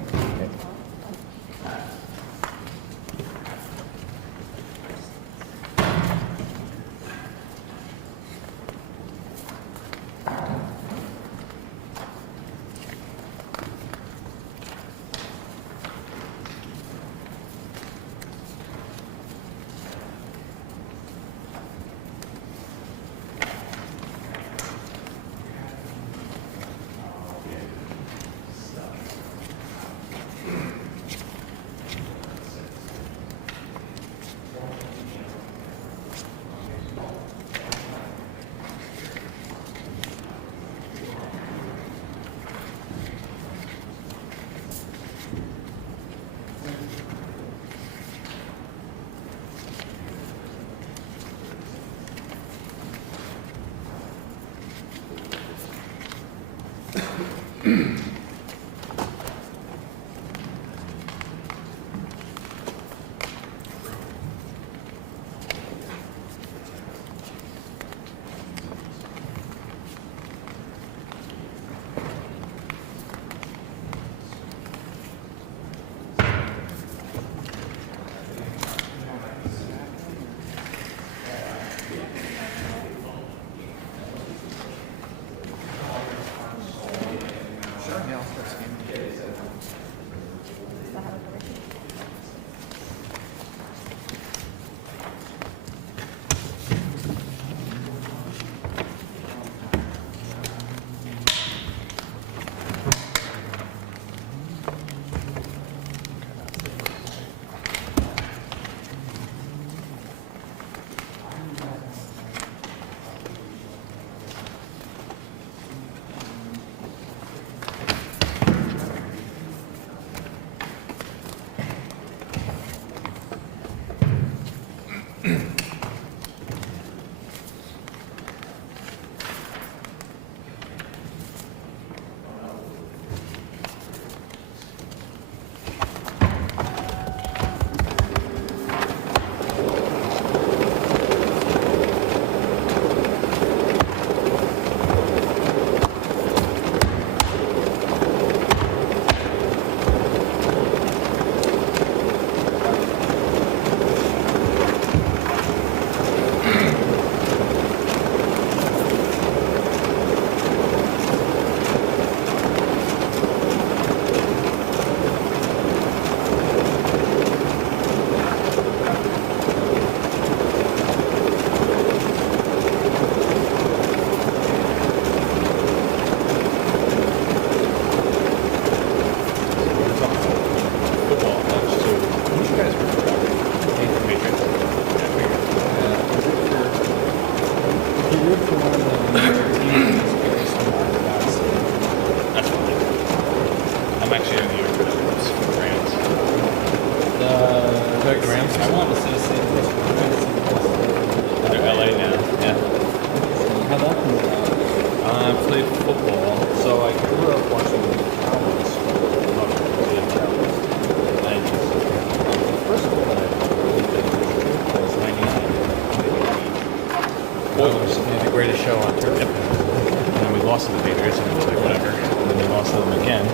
Made the greatest show on turf. Yep. And then we lost to the Patriots, and it was like whatever. And then we lost to them again.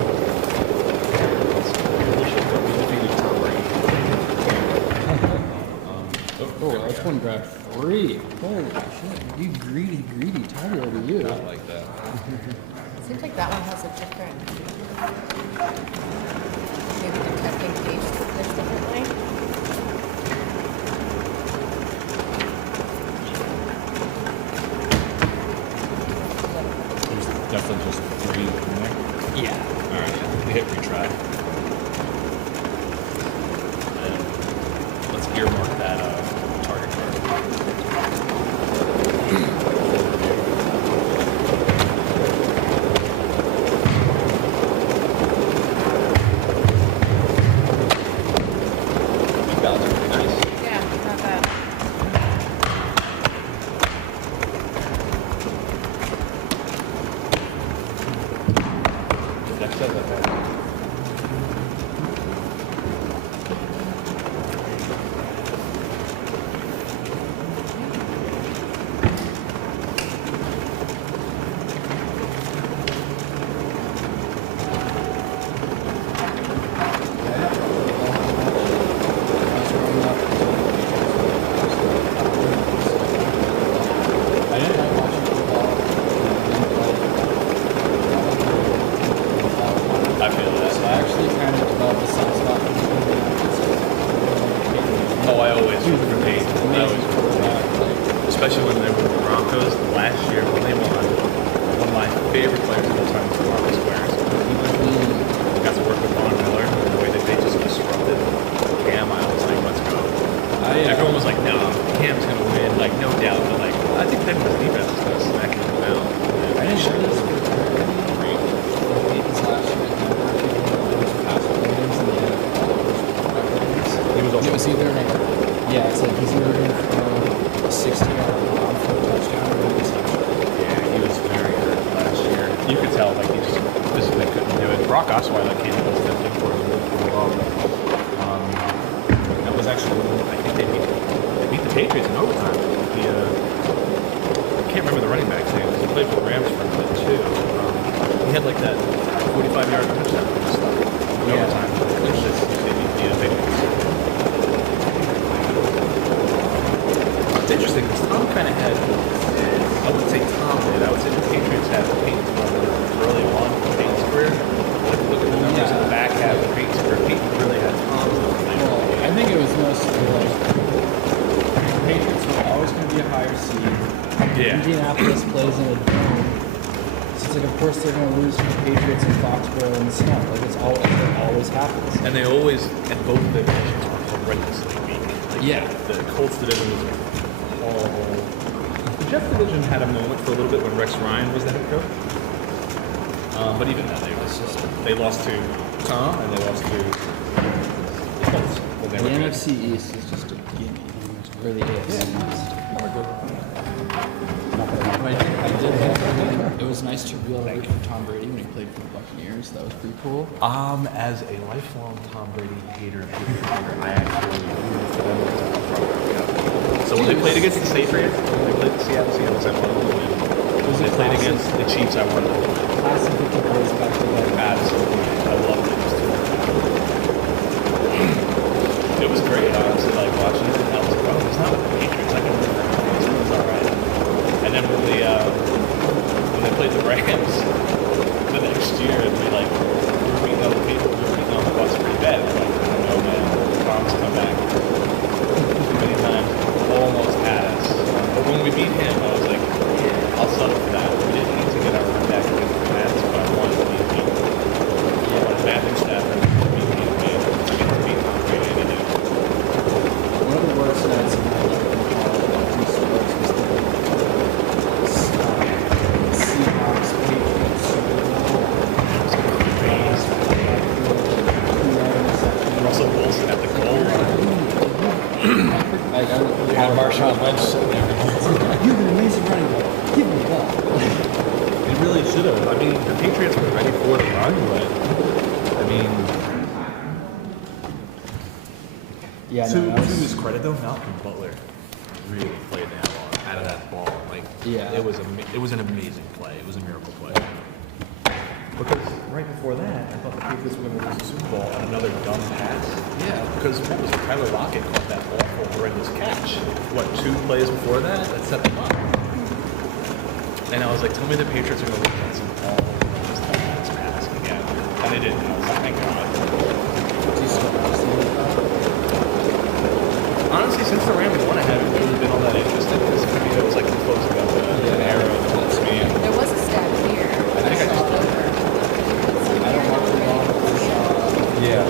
We defeated Tom Brady. Oh, that's one grab 3. Holy shit. You greedy title to you. Not like that. It seems like that one has a different, maybe the testing page this differently. There's definitely just 3 in there. Yeah. Alright, we hit retry. And let's earmark that target card. That was pretty nice. Yeah, not bad. The deck says that. I didn't like watching football. I feel that. So I actually kind of developed a soft spot for the Oh, I always root for Peyton. I amazing always, quarterback. Like, especially when they were the Broncos last year when they won. One of my favorite players of all time was Marcus Squares. I got to work with Von Miller and the way that they just disrupted Cam. I was like, let's go. Everyone was like, no, Cam's gonna win, like no doubt. But like, I think Denver's defense is gonna smack him down. I didn't know this was great. Peyton's last year at Denver, I think one of the most passing games in the NFL. He was also It was either, yeah, it's like he's either going to throw a 60-yard bomb for a touchdown or an interception. Yeah, he was very hurt last year. You could tell, like, he just physically couldn't do it. Brock Osweiler came in as the thing for him really well. That was actually, I think they beat the Patriots in overtime. I can't remember the running back's name. He played for the Rams for a bit, too. He had, like, that 45-yard touchdown stuff in overtime. They beat the Patriots. It's interesting because Tom kind of had, I wouldn't say Tom did, I would say the Patriots had Peyton's number early on in Peyton's career. But if you look at the numbers in the back half of Peyton's career, Peyton really had Tom's number. Well, I think it was mostly like the Patriots were always going to be a higher seed. Yeah. Indianapolis plays in a dome. So it's like, of course, they're going to lose to the Patriots in Foxborough in the snow. Like, it always happens. And they always, and both of their divisions were horrendously weak. Like, Yeah. The Colts division was horrible. The Jets division had a moment for a little bit when Rex Ryan was the head coach. But even then, they lost to Tom and they lost to the Colts when they The were good. NFC East is just a gimme. Or the AFC East. But I did think it was nice to be able to root for Tom Brady when he played for the Buccaneers. That was pretty cool. As a lifelong Tom Brady hater, I actually rooted for them because I'm from Florida. So when they played against the Patriots, when they played the Seattle Seahawks, I wanted them to win. When they played against the Chiefs, I wanted them to win. Classic with the boys back together. Absolutely. I loved it. It was great, honestly, like watching it. That was probably it's not with the Patriots. I can remember it was alright. And then when they played the Rams the next year, and we were beating on the people, we were beating on the Bucs pretty bad. We're like, no man, Tom's come back. Too many times, almost had us. But when we beat him, I was like, yeah, I'll settle for that. We didn't need to get our run back against the Pats, but I wanted to beat him. I wanted Matthew Stafford to beat him. I mean, beat Tom Brady any day. One of the worst nights of my life in sports was the Seahawks Patriots Super Bowl. Russell Wilson at the goal line. Had Marshawn Lynch sitting there. You're an amazing running back. Give me the ball. It really should have. I mean, the Patriots were ready for the run, but I mean, yeah. To No, his credit though, Malcolm Butler really played the hell out of that ball. Like Yeah. It was an amazing play. It was a miracle play. Because right before that, I thought the Patriots were going to lose the Super Bowl on another dumb pass. Yeah, because what was it? Tyler Lockett caught that awful, horrendous catch. What, 2 plays before that? That set them up. And I was like, tell me the Patriots are going to lose that Super Bowl on this dumbass pass again. And they didn't. I was like, thank God. Honestly, since the Rams won, I haven't really been all that interested because for me, it was like closing up an era of this man. There was a stat here. I think I just did. Yeah. I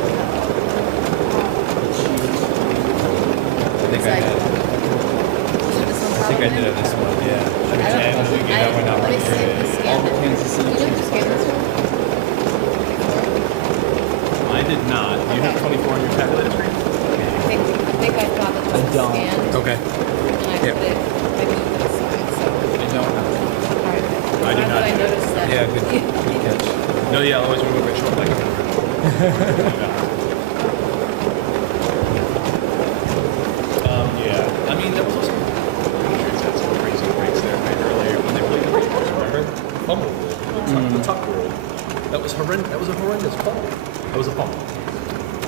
think I did have this one, yeah. That went out right here. All the Kansas City You didn't scan this one? I did not. Do you have 24 on your tabulator screen? I think I thought that this was scanned. Okay. And I put it, I moved it aside, so. I don't have it. Alright. I did not. I noticed that. Yeah, good catch. No, yeah, I'll always remove it short like a yeah. I mean, there was also Patriots had some crazy breaks there right earlier when they played the Raiders. Remember? Fumble rule. The tuck rule. That was horrendous. That was a horrendous fumble. That was a fumble.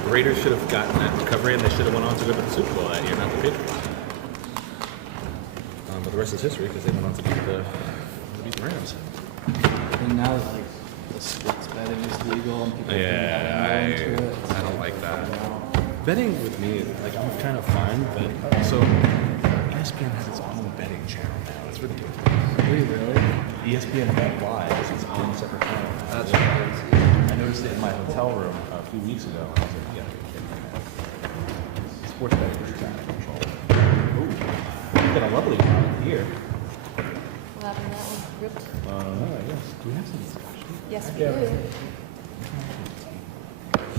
The Raiders should have gotten that recovery and they should have went on to go to the Super Bowl that year, not the Patriots. But the rest is history because they went on to beat the Rams. And now, like, the sports betting is legal and people Yeah, into it. I don't like that. Betting with me, like I'm trying to find, but so ESPN has its own betting channel now. It's ridiculous. Really? ESPN Bet Live is its own separate channel. That's crazy. I noticed it in my hotel room a few weeks ago. And I was like, yeah, you're kidding me. Sports betting is out of control. Ooh, we've got a lovely one here. What happened to that one? Ripped? No, yes. Do we have some discussion? Yes, we do.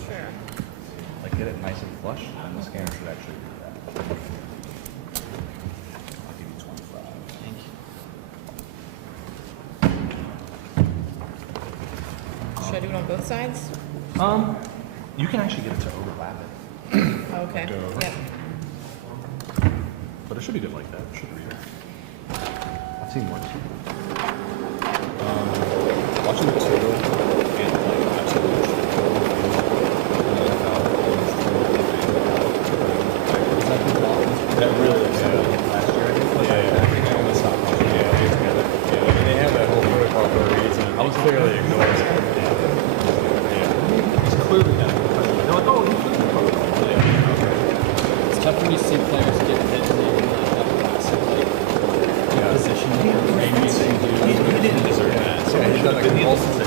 Sure. Like get it nice and flush, and the scanner should actually do that. I'll give you 25. Thank you. Should I do it on both sides? You can actually get it to overlap it. Oh, okay. Go over. Yep. But it should be good like that. It should read it. I've seen worse. Watching the total and like absolute that really is last year. I think I almost stopped watching it. Yeah, and they have that whole protocol for a reason. I was clearly ignoring it. Yeah. It's clearly not. They're like, oh, you should be protocol. Okay. It's tough when you see players get hit and they really have a classic, like, position or framing they do. He didn't deserve that. So he should have been the ultimate.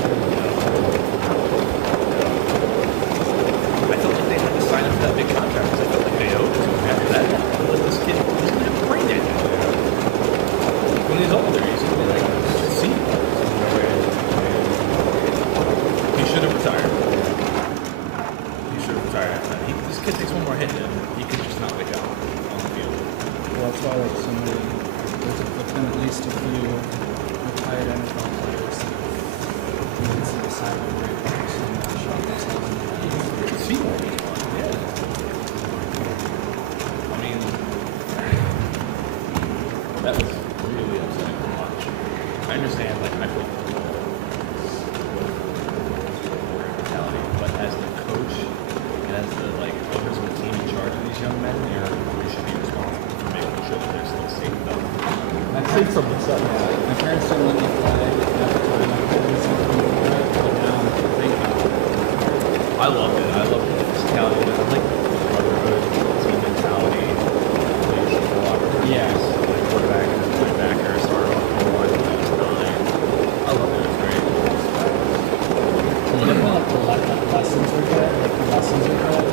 I felt like they had to sign up for that big contract because I felt like they owed it to him after that. Let this kid, he's going to have a brain damage. When he's older, he's going to be like, see. He should have retired. He should have retired after that. This kid takes one more hit and he could just not pick out on the field. Well, that's why, like, so many, there's been at least a few retired NFL players that you can see the sideline breakouts and shot themselves in the head. Seymour was one, yeah. I mean, that was really upsetting to watch. I understand, like, I put mentality, but as the coach and as the, like, owners of the team in charge of these young men, you should be responsible for making sure that they're still safe enough. And safe from themselves. My parents didn't let me fly at the time. I couldn't see them do it, but now I'm thinking. I loved it. I loved the physicality of it. I like the brotherhood, team mentality, leadership, a lot of Yeah. like quarterback and linebacker started off on 1, 9. I loved it. It was great. You know, like, the lessons are good. Like, the lessons are good.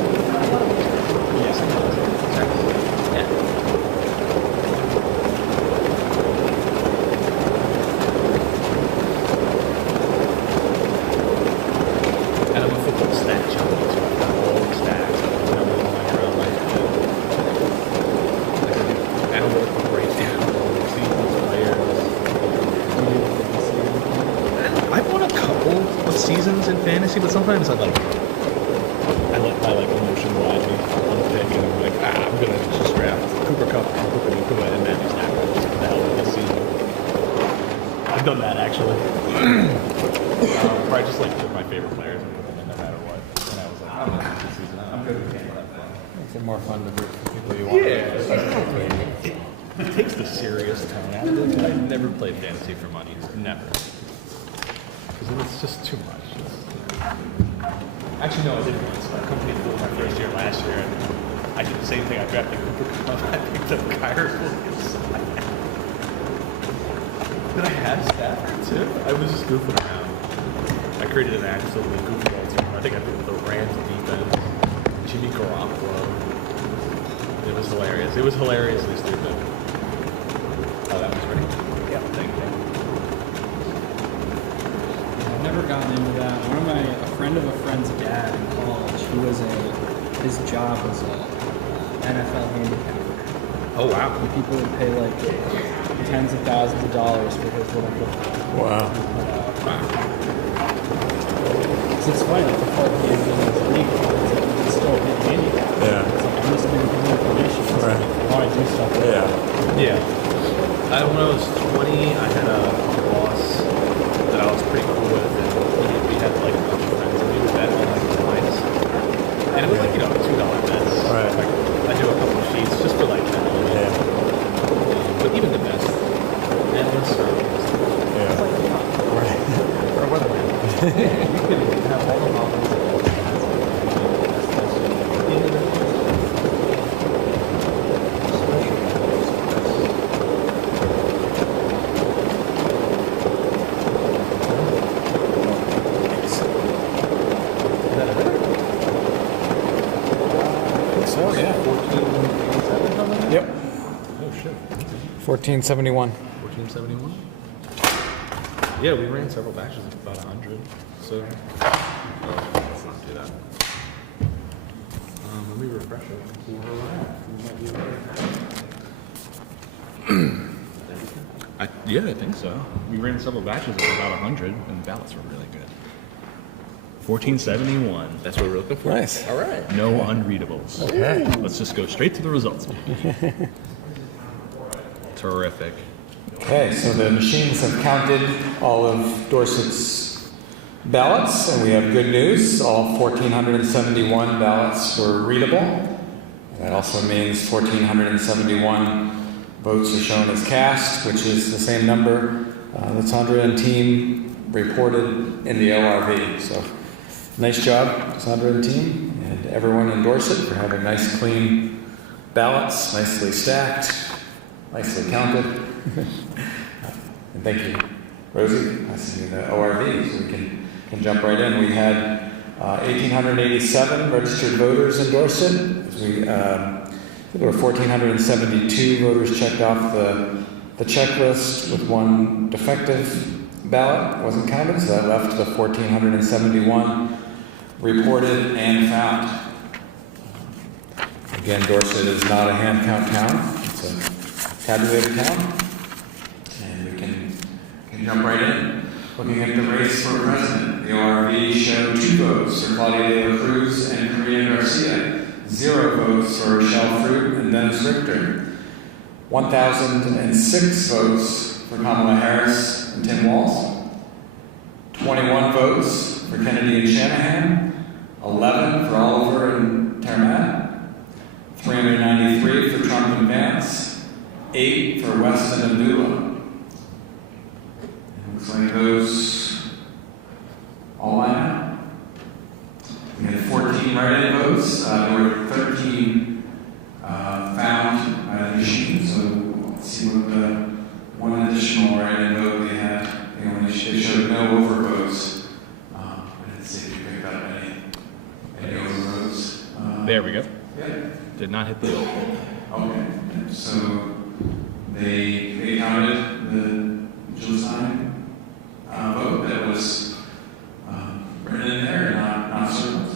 Yes, exactly. Yeah. And I'm a football stat chump, so I've got all the stats. I know them all around my head. Like I do analytical breakdown of all the seasons, players. I've won a couple of seasons in fantasy, but sometimes I let my like emotion ride me on the pick, and I'm like, I'm gonna just draft Cooper Kupp and Cooper Nakua and Matthew Stafford just for the hell of this season. I've done that actually. Probably just like took my favorite players and put them in no matter what. And I was like, I'm gonna do this season. I'm good with that. Makes it more fun to root for people you want. Yeah. It takes the serious tone out of it. I never played fantasy for money. Never. Because it's just too much. Actually, no, I did once. My company flew my first year last year, and I did the same thing. I drafted Cooper Cup. I picked up Kyrie Williams. Then I had Stafford too. I was just goofing around. I created an absolutely goofy old team. I think I picked the Rams defense, Jimmy Garoppolo. It was hilarious. It was hilariously stupid. Oh, that was ready? Yeah, thank you. I've never gotten into that. A friend of a friend's dad in college, his job was a NFL handicapper. Oh wow. And people would pay like tens of thousands of dollars for his little book. Wow. So it's funny, like the whole game is legal. It's like you can still hit handicap. Yeah. It's like I'm just giving you information. So Right. if you want to do stuff like that. Yeah. When I was 20, I had a boss that I was pretty cool with, and we had like a bunch of friends, and we would bet on like the lines. And it was like, $2 bets. Right. Like, I do a couple of sheets just for like that. Yeah. But even the best, endless circles. Yeah. Right. Or whatever. You can have all the models. So, yeah. 1487. Yep. Oh shit. 1471. 1471. Yeah, we ran several batches of about 100. So let's not do that. Let me refresh it. Yeah, I think so. We ran several batches of about 100, and the ballots were really good. 1471. That's what we're looking for. Nice. All right. No unreadables. Okay. Let's just go straight to the results. Terrific. Okay, so the machines have counted all of Dorset's ballots, and we have good news. All 1,471 ballots were readable. That also means 1,471 votes are shown as cast, which is the same number the Sandra and team reported in the ORV. So nice job, Sandra and team, and everyone in Dorset for having nice, clean ballots, nicely stacked, nicely counted. And thank you, Rosie. I see the ORV, so we can jump right in. We had 1,887 registered voters in Dorset. There were 1,472 voters checked off the checklist with one defective ballot wasn't counted, so that left the 1,471 reported and found. Again, Dorset is not a hand count town. It's a tabulated town. And we can jump right in. Looking at the race for president, the ORV showed 2 votes for Claudia de la Cruz and Karina Garcia, 0 votes for Rochelle Fruit and Dennis Richter, 1,006 votes for Kamala Harris and Tim Walz, 21 votes for Kennedy and Shanahan, 11 for Oliver and Termat, 393 for Trump and Vance, 8 for Weston and Dula. Looks like those all line up. We had 14 write-in votes. There were 13 found by the machine. So let's see what the one additional write-in vote they had. They showed no overvotes. I didn't see if you picked up any overvotes. There we go. Yeah. Did not hit the old. Okay. So they counted the Jill Stein vote that was written in there, not circled.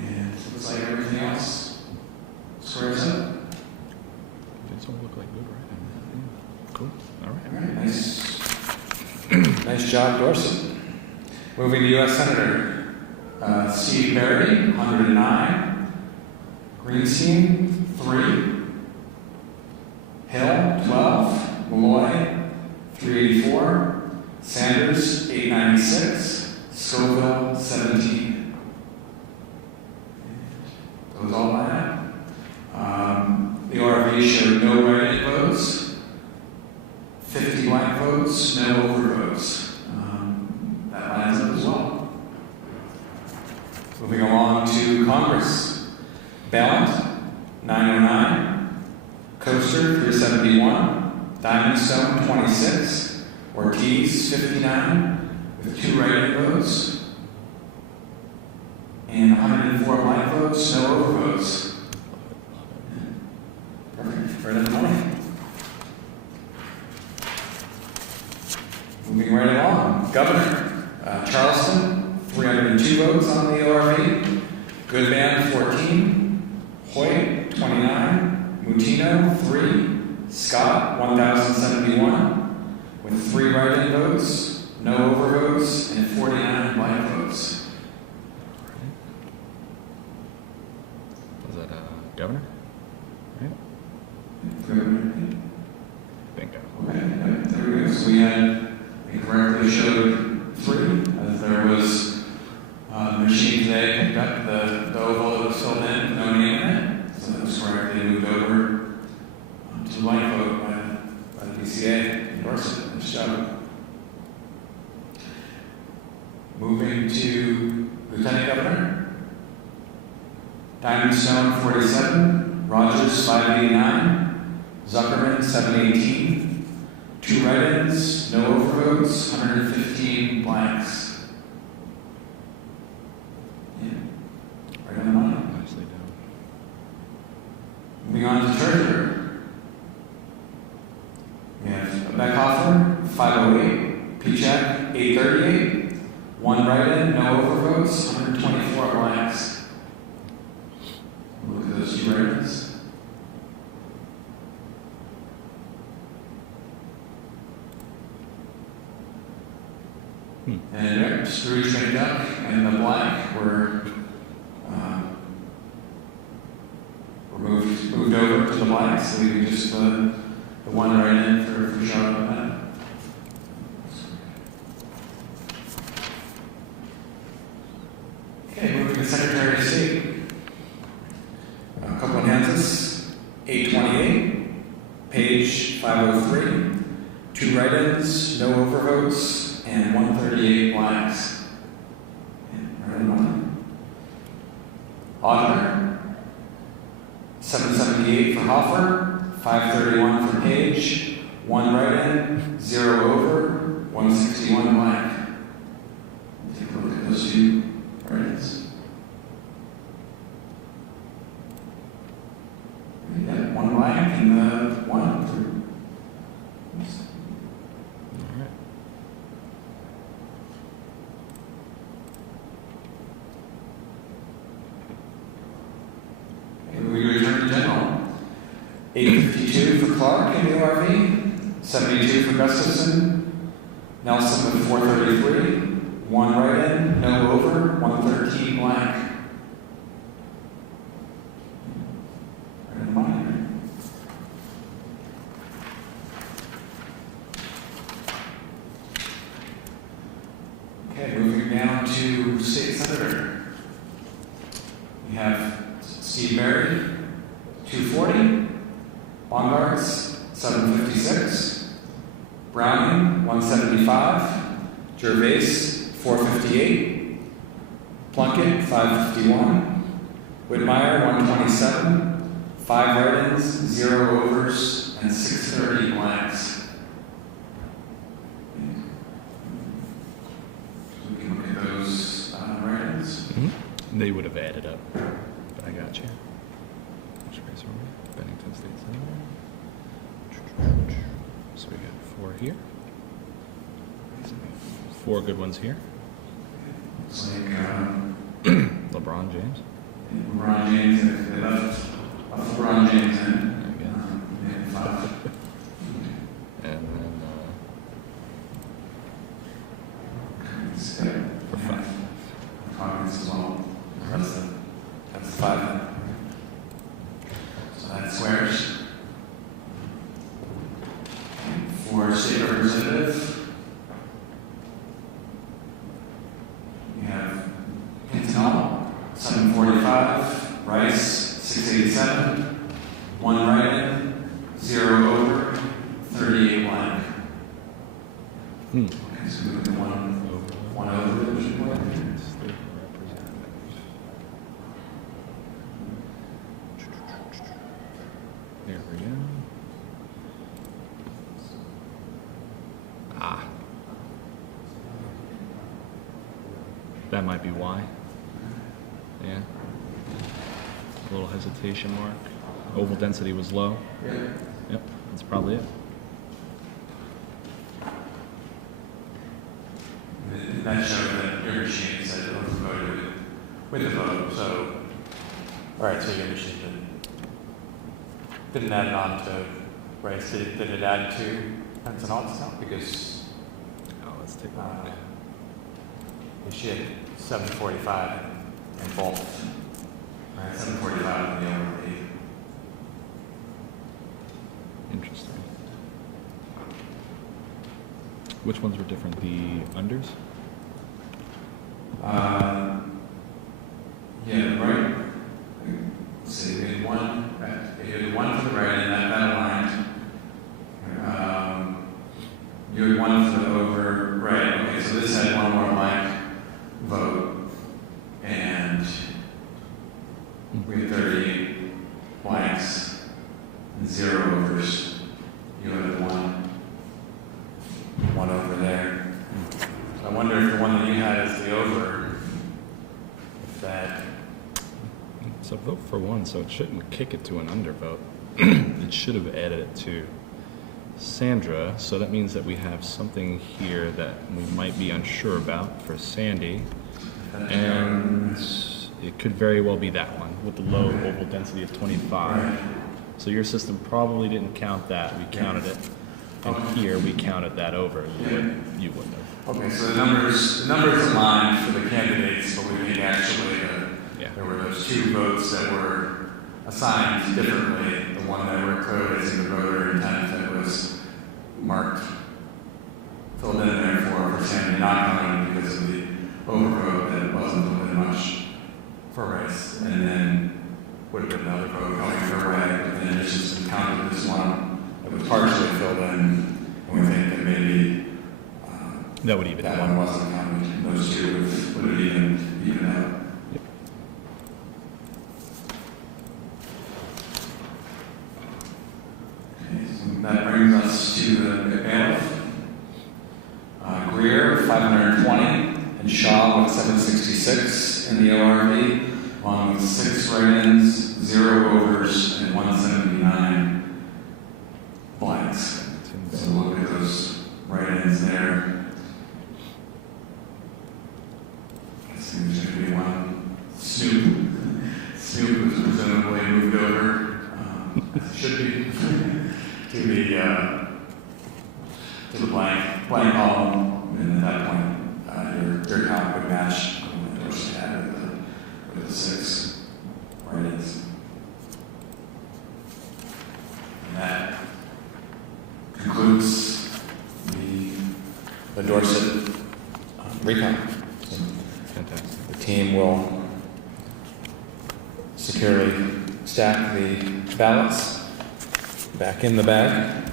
And it looks like everything else squares up. These all look like good, right? Cool. All right. All right, nice. Nice job, Dorset. Moving to U.S. Senator Steve Barry, 109. Greenstein, 3. Hill, 12. Malloy, 384. Sanders, 896. Scoville, 17. Those all line up. The ORV showed no write-in votes, 50 blank votes, no overvotes. That lines up as well. Moving along to Congress. Ballot, 909. Coaster, 371. Diamond Stone, 26. Ortiz, 59, with 2 write-in votes. And 104 blank votes, no overvotes. Perfect, right on the money. Moving right along, Governor, Charleston, 302 votes on the ORV. Goodman, 14. Hoyt, 29. Mutino, 3. Scott, 1,071, with 3 write-in votes, no overvotes, and 49 blank votes. Was that governor? Right? Bingo. Okay, there we go. So we had, it correctly showed 3, as there was the machine today picked up the oval that was filled in, no name in it. So that was correctly moved over to the blank vote by the PCA. Endorse it. Nice job. Moving to Lieutenant Governor. Diamond Stone, 47. Rogers, 589. Zuckerman, 718. 2 write-ins, no overvotes, 115 blanks. Yeah. Right on the money. Nicely done. Moving on to Treasurer. We have Beckhofer, 508. Pichak, 838. 1 write-in, no overvotes, 124 blanks. Look at those 2 write-ins. And Scrooge McDuck and the blank were moved over to the blanks, leaving just the 1 write-in for Charlotte and Matt. Okay, moving to Secretary of State. Copeland Hansis, 828. Page, 503. 2 write-ins, no overvotes, and 138 blanks. Right on the money. Auditor, 778 for Hoffer, 531 for Page, 1 write-in, 0 over, 161 blank. Take a look at those 2 write-ins. We got 1 blank and 1 through. We return to general. 852 for Clark in the ORV, 72 for Gustafson, Nelson with 433, 1 write-in, no over, 113 blank. Right in line. Okay, moving down to State Senator. We have Steve Berry, 240. Bongarts, 756. Browning, 175. Gervais, 458. Plunkett, 551. Whitmire, 127. 5 write-ins, 0 overs, and 630 blanks. We can look at those write-ins. They would have added up, but I got you. Which race are we? Bennington State Senator. So we got 4 here. 4 good ones here. Looks like LeBron James. LeBron James, they left LeBron James in. And 5. And then for 5. Comments as well. That's 5. So that squares. For state representative, blank. Okay, so move the one over, which is blank. There we go. Ah. That might be why. Yeah. A little hesitation mark. Oval density was low. Yeah. Yep, that's probably it. And that showed that your machine said it was voted with the vote, so. All right, so your machine didn't add it on to, right, so did it add to Benson Audit's count? Because Oh, let's take a look. she had 745 in both. Right, 745 in the overlay. Interesting. Which ones were different? The unders? Yeah, right. Let's see, we had one, right, you had one for the right, and that aligned. You had one for the over, right, okay, so this had one more blank vote, and we had 30 blanks and 0 overs. You had one over there. So I wonder if the one that you had is the over, if that. It's a vote for one, so it shouldn't kick it to an undervote. It should have added it to Sandra, so that means that we have something here that we might be unsure about for Sandy. And it could very well be that one with the low oval density of 25. So your system probably didn't count that. We counted it. And here we counted that over. You wouldn't have. Okay, so the numbers aligned for the candidates, but we think actually there were those 2 votes that were assigned differently. The one that were coded as the voter intent that was marked, filled in there for Sandy not counting because of the overvote that wasn't really much for race, and then would have been another vote going for right, but then it's just counted this one that was partially filled in, and we think that maybe that would even that one wasn't counted. Those 2 would have even out. Yep. Okay, so that brings us to the bailiff. Greer, 520, and Shaw with 766 in the ORV, along with 6 write-ins, 0 overs, and 179 blanks. So look at those write-ins there. I see there's going to be one Snoop. Snoop was presumably moved over, as it should be, to the blank column. And at that point, your count would match what you had with the 6 write-ins. And that concludes the Dorset recount. Fantastic. The team will securely stack the ballots back in the bag,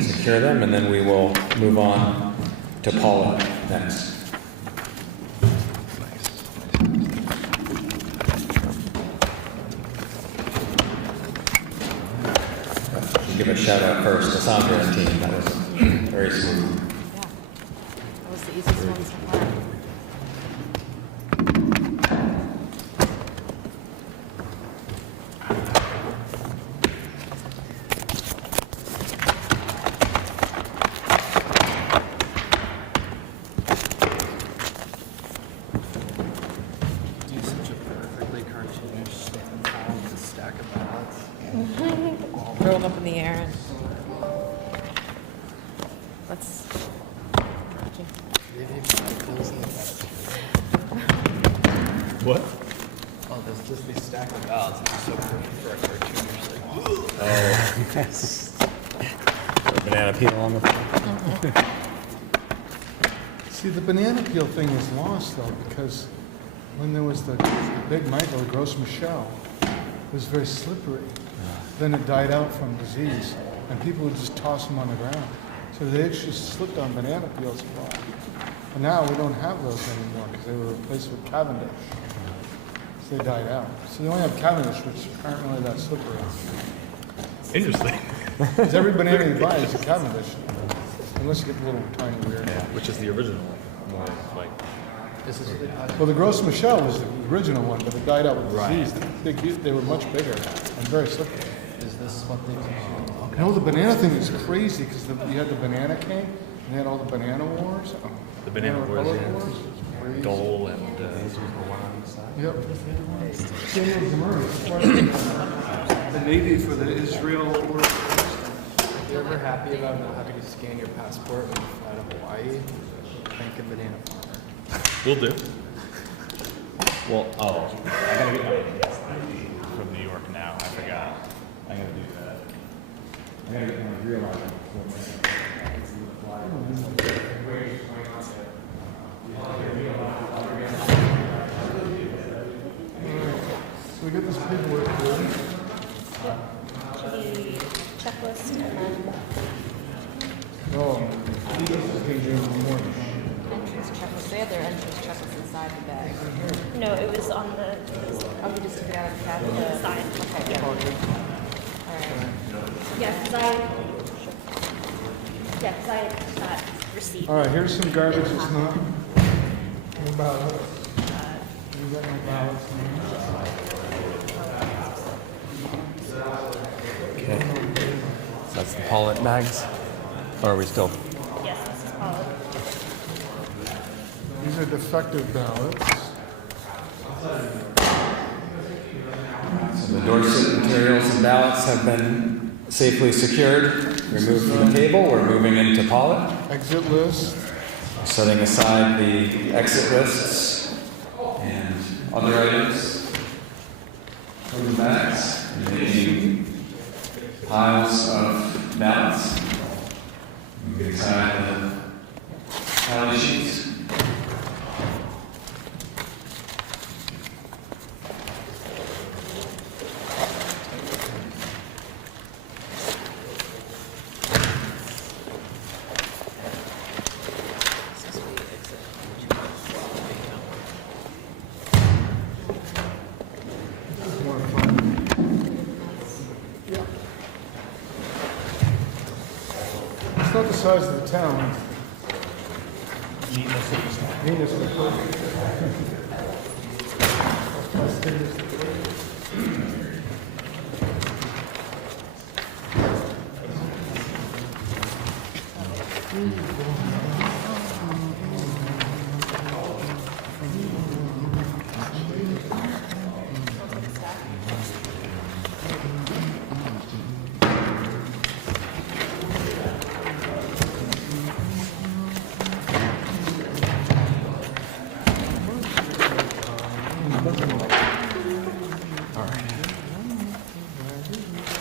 secure them, and then we will move on to Paula next. We'll give a shout out first to Sandra and team. That was very smooth. Yeah, that was the easiest one so far. Do such a perfectly cartoonish stack of ballots. Throw them up in the air and let's. What? Oh, there's just these stack of ballots. It's so perfect for a cartoonish, like, Oh, yes. Banana peel on the front. See, the banana peel thing was lost though, because when there was the big Michael, Gros Michel, it was very slippery. Then it died out from disease. and people would just toss them on the ground. So they actually slipped on banana peels a lot. And now we don't have those anymore because they were replaced with Cavendish. So they died out. So you only have Cavendish, which aren't really that slippery. Interesting. Because every banana you buy is a Cavendish, unless you get a little tiny weird. Yeah, which is the original, more like. This is Well, the Gros Michel was the original one, but it died out with disease. They were much bigger and very slippery. Is this what they? No, the banana thing is crazy because you had the Banana King and you had all the banana wars. The banana wars, Republic yeah. wars was crazy. Dole and Yep. Daniel Zamir. The Navy for the Israel war. If you're ever happy about not having to scan your passport when you fly to Hawaii, thank a banana farmer. Will do. Well, I gotta get my ID from New York now. I forgot. I gotta do that. I gotta get my real ID. So we get this paperwork here. The checklist and then Oh, this is going to do in the morning. Entrance checklist, they have their entrance checklist inside the bag. no, it was on the Oh, you just took it out of the cab? side. Okay, yeah. All right. Yeah, because I had that receipt. All right, here's some garbage that's not. No ballots. You got no ballots. Okay. So that's the Paulette bags? Or are we still? Yes, this is Paula. These are defective ballots. So the Dorset materials and ballots have been safely secured, removed from the table. We're moving into Paulette, Exit list. setting aside the exit lists and other items from the bags, and making piles of ballots. Moving aside the tally sheets. It's not the size of the town. Neatness of the place.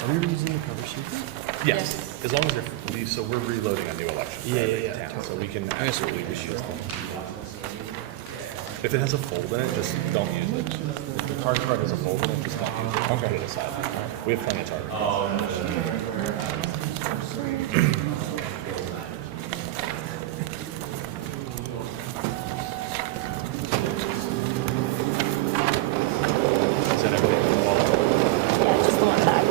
Are we using the cover sheet? Yes, as long as they're, so we're reloading a new election. for every town, so we can absolutely reuse them. If it has a fold in it, just don't use it. If the card has a fold in it, just don't use it. Okay. Put it aside. We have plenty of target. Is that everything? Yeah, just the one bag.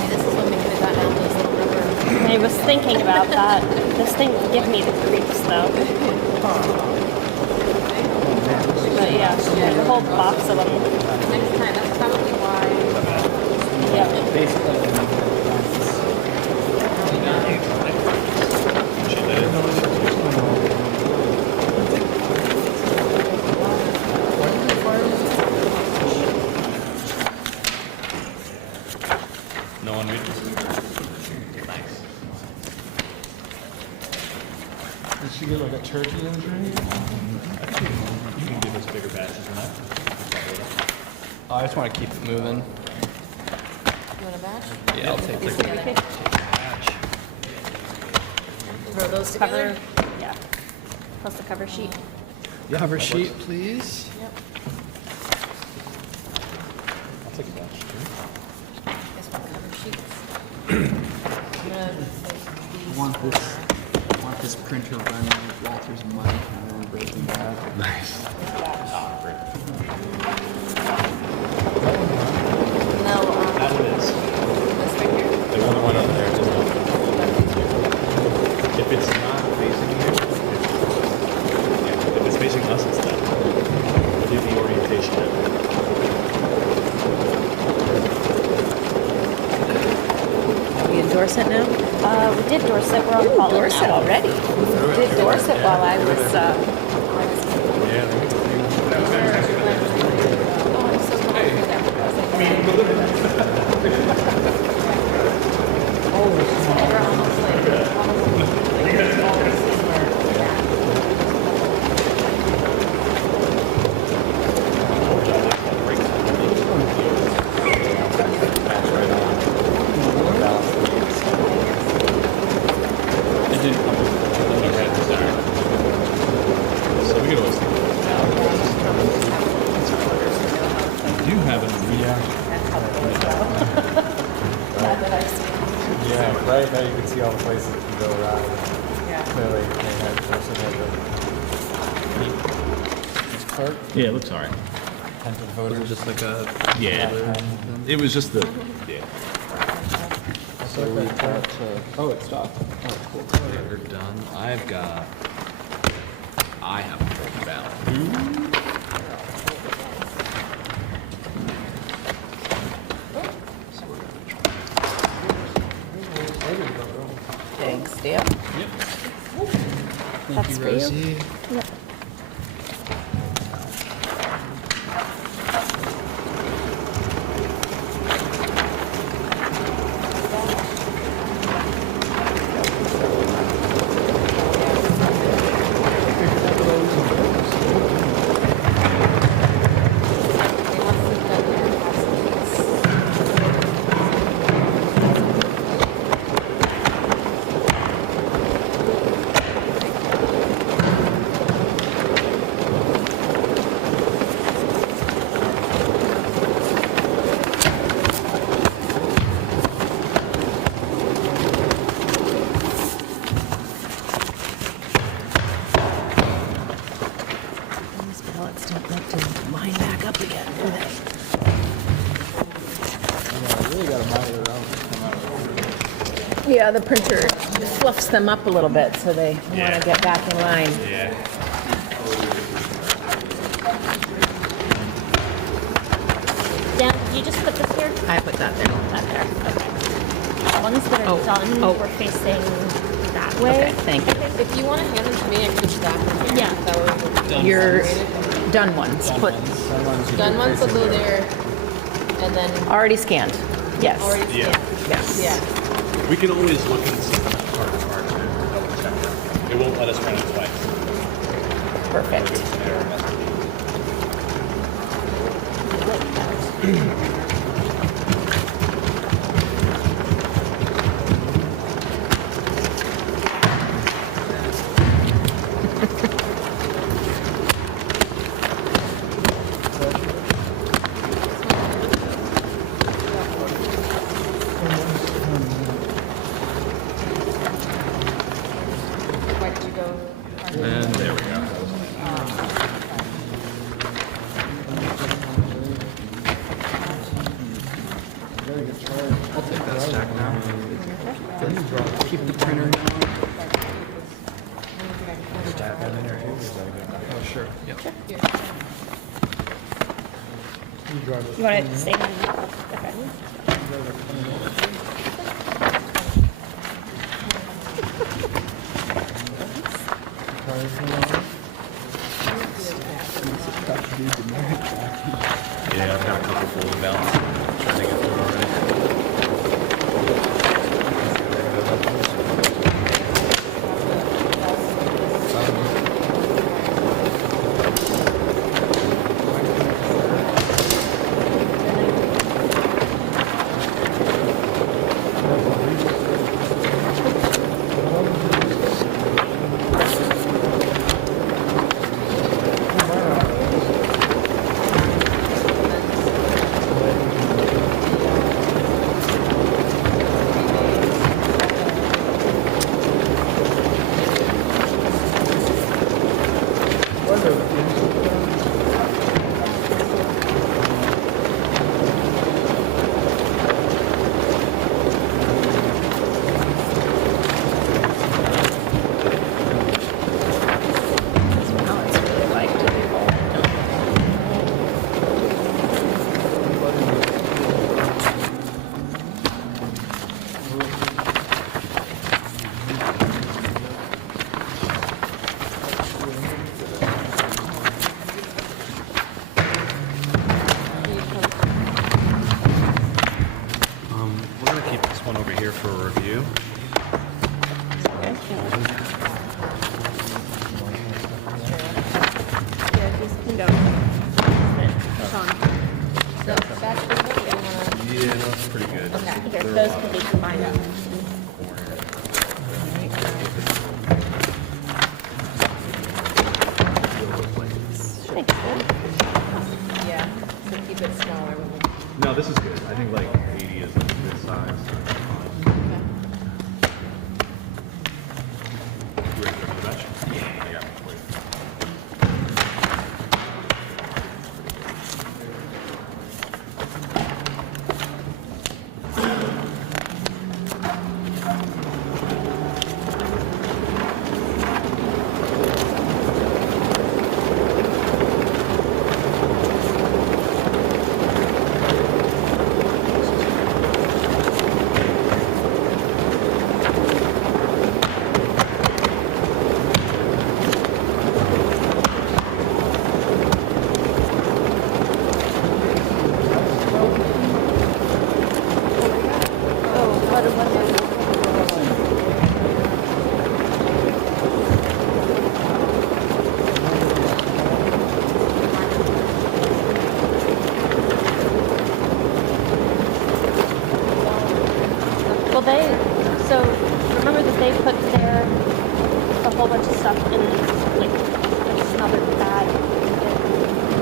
This is when we could have gotten out those little rubber. I was thinking about that. This thing would give me the creeps though. But yeah, there's a whole box of them. Next time, that's probably why. Yeah. Basically, No one reads? Nice. Did she get like a turkey injury? You can give us bigger batches than that. I just want to keep it moving. You having a batch? Yeah, I'll take Is it. there- Okay. Throw those together? Cover, yeah. Plus the cover sheet. Cover sheet, please. Yep. I'll take a batch. Guess what cover sheets? I'm gonna make these Want for- this printer running with Walter's mic and then Breaking Bad. Nice. No, That one is. this right here? The other one over there is not. If it's not facing you, yeah, if it's facing us, it's that. Give the orientation. We endorse it now? We did Dorset, we're on Holland Dorset now. already. We did Dorset while I was, Yeah, let me tell you. Oh, I'm so glad for that. They're almost like, It didn't come with okay, sorry. So we could always think about that. You have it. Yeah, right now you can see all the places that can go around. Yeah. Clearly, they had also had this clerk, Yeah, it looks alright. tenth voters. Just like a. Yeah. It was just the. Yeah. So we got, oh, it stopped. Oh, cool. Yeah, we're done. I have a full ballot. thanks, Dan. That's for you. Yep. These ballots don't like to line back up again, do they? Really got to mind their own. Yeah, the printer fluffs them up a little bit so they want to get back in line. Yeah. Dan, did you just put this here? I put that there. Up there, okay. The ones that are Oh, done, oh. we're facing that way. Okay, thank you. if you want to hand them to me, I can put you back in here. Yeah. That way we'll- Your done ones, put, Done ones will go there, and then already scanned. Yes. already Yeah. scanned. Yes. Yeah. We can always look and see how much card to card to double check. It won't let us run it twice. Perfect. It's an error message. Why did you go? And there we go. I'll take that stack now. Keep the printer now. Oh, sure. Yep. You want it to stay on? Okay. Yeah, I've got a couple full of balance. Trying to get through already. So remember that they put their a whole bunch of stuff in like there's another bag.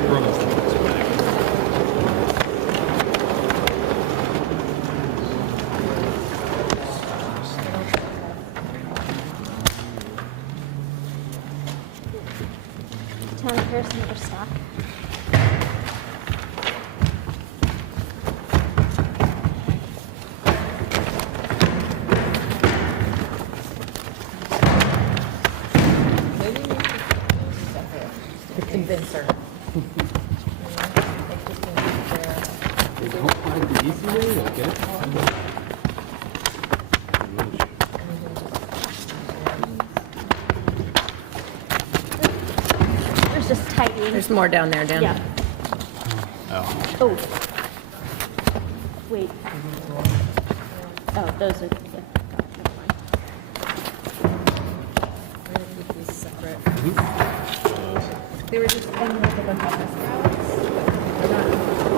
We're almost done with this bag. Town of Harrison or stock. Maybe we should separate to convince her. They don't find the easy way, okay? There's just tidying. There's more down there, Dan. Yeah. Oh. Oh. Wait. Oh, those are. Yeah. Never mind. We're gonna keep these separate. They were just in like a bunch of test ballots, but they're not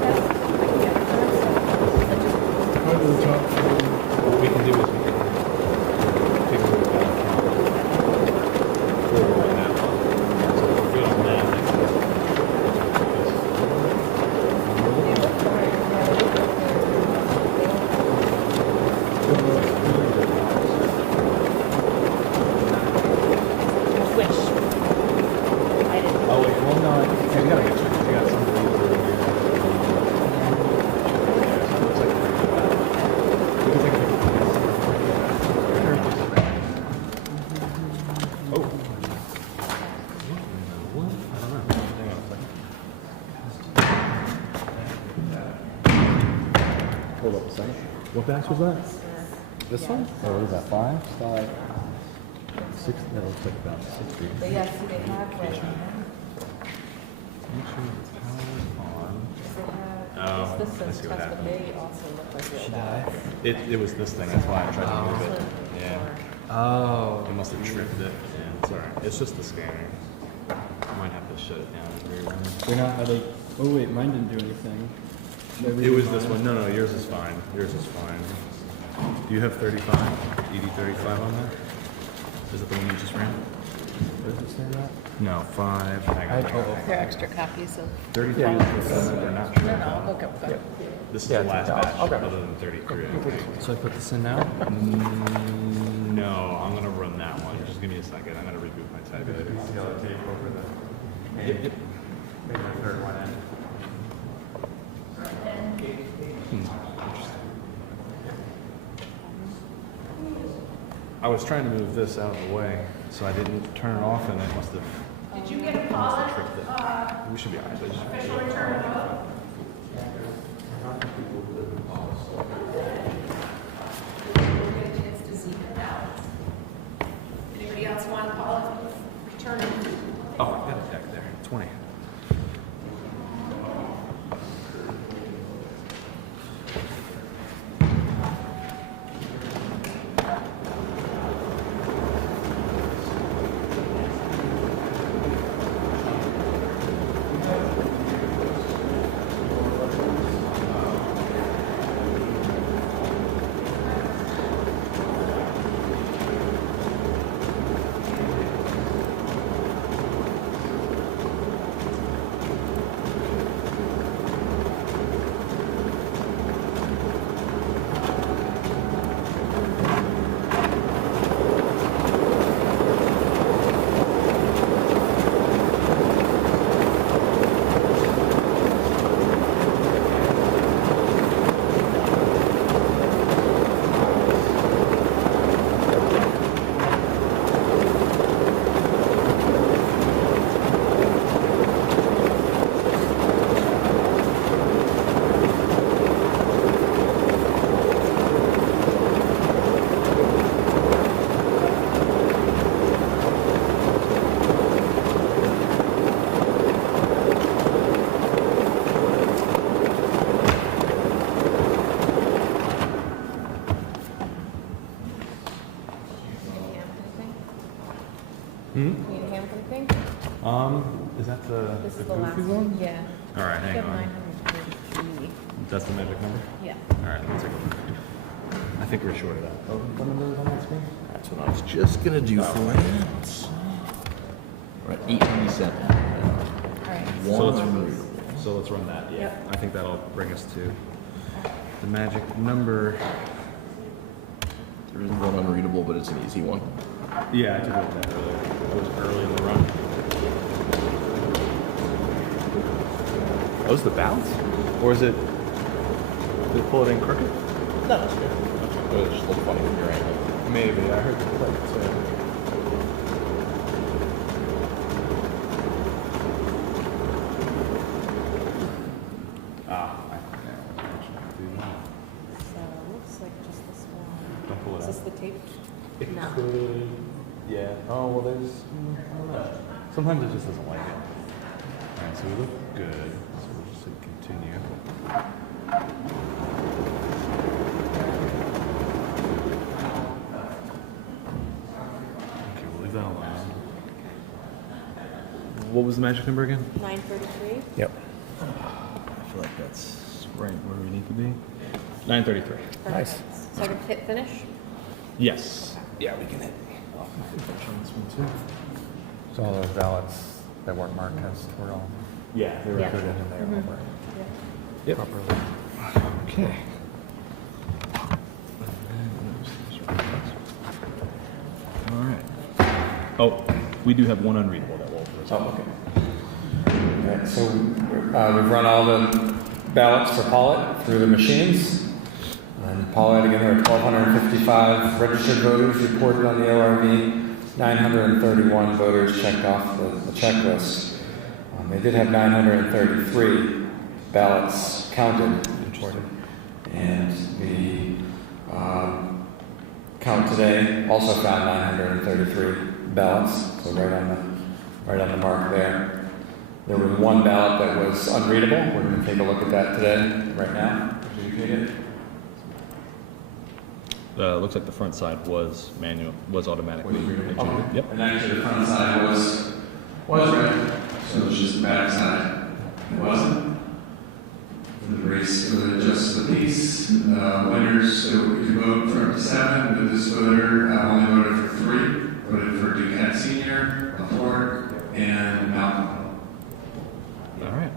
tests. Like, yeah, but just What we can do is we can pick a little ballot count for that one. So if we're good on that, I think Which I didn't. oh wait, well no, you gotta make sure you got some of these over here. Yeah, so it looks like pretty good ballot. Because I can pick oh. What? I don't know. Hang on a second. Hold up a second. What batch was that? This one? Oh, what is that, 5? It's not like 6, that looks like about 60. But yeah, see, they have like, Make sure it's powered on. they Oh, have, this I says see what test, but happened. they also look like they're It was this thing, that's why I tried to move it. Yeah. Oh. It must have tripped it. Yeah, it's alright. It's just the scanner. I might have to shut it down and rerun. They're not, are they, oh wait, mine didn't do anything. Should I It redo was this mine? one. No, yours is fine. Yours is fine. Do you have 35? ED35 on that? Is that the one you just ran? Does it say that? No, 5. Hang on. There are extra copies of. 33 is the one that they're not No, sure no, I'll about. look up that. This is the last batch, other than 33. I think. So I put this in now? No, I'm gonna run that one. Just give me a second. I'm gonna reboot my tabulator. Yep, yep. I was trying to move this out of the way, so I didn't turn it off, and it must have. Did you get a must have tripped it. We should be alright. official return vote? Anybody else want to call it? Return it? Oh, I've got a deck there. 20. Is that the This the is the last goofy one? one? Yeah. All right, hang We have on. 933. That's the magic number? Yeah. All right, let me take a look. I think we're short of that. Oh, what number is on was just gonna do for it. We're at 897. So let's run that. Yeah, I think that'll bring us to the magic number. There is one unreadable, but it's an easy one. Yeah, I took a look at that earlier. It was early in the run. Oh, is the bounce? Or is it? Did it pull it in crooked? No, it's good. It was just a little funny from your angle. Maybe. I heard the click too. So it looks like just this one. Don't pull it Is out. this the tape? It No. could. Yeah. Oh, well, there's. I don't know. Sometimes it just doesn't like it. Alright, so we look good. So we'll just hit continue. Okay, we'll leave that alone. What was the magic number again? 933? Yep. I feel like that's right where we need to be. 933. Nice. So I can hit finish? Yes. Yeah, we can hit. Finish on this one too. So all those ballots that weren't marked as were all Yeah, they were recorded and they all were Yep. properly. Okay. All right. Oh, we do have one unreadable that will. Oh, okay. Okay, so we've run all the ballots for Paulette through the machines. And Paulette, again, there are 1,255 registered voters reported on the ORV, 931 voters checked off the checklist. They did have 933 ballots counted, reported. And the count today also found 933 ballots, so right on the mark there. There was one ballot that was unreadable. We're going to take a look at that today, right now. Adjudicate it. Looks like the front side was automatically adjudicated. Okay. Yep. And actually the front side was read, so it was just the back side. It wasn't. For the race, it was just the piece. The winners, so we could vote for up to 7, but this voter only voted for 3. Voted for Duquette Senior, LaFleur, and Malcolm. All right.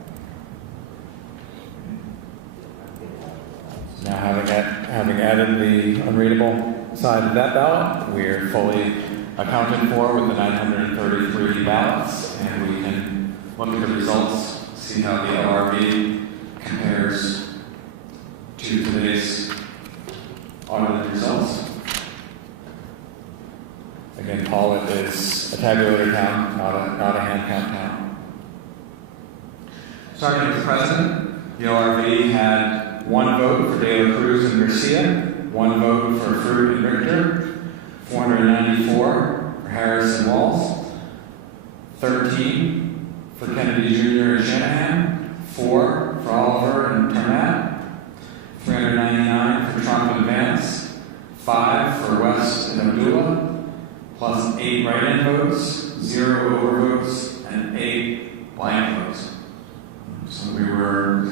Now, having added the unreadable side of that ballot, we're fully accounted for with the 933 ballots, and we can look at the results, see how the ORV compares to today's audited results. Again, Paulette is a tabulator count, not a hand count count. Starting with the president, the ORV had 1 vote for De La Cruz and Garcia, 1 vote for Fruit and Richter, 494 for Harris and Walls, 13 for Kennedy Jr. and Shanahan, 4 for Oliver and Turnat, 399 for Trump and Vance, 5 for West and Abdullah, plus 8 write-in votes, 0 overvotes, and 8 blank votes. So we were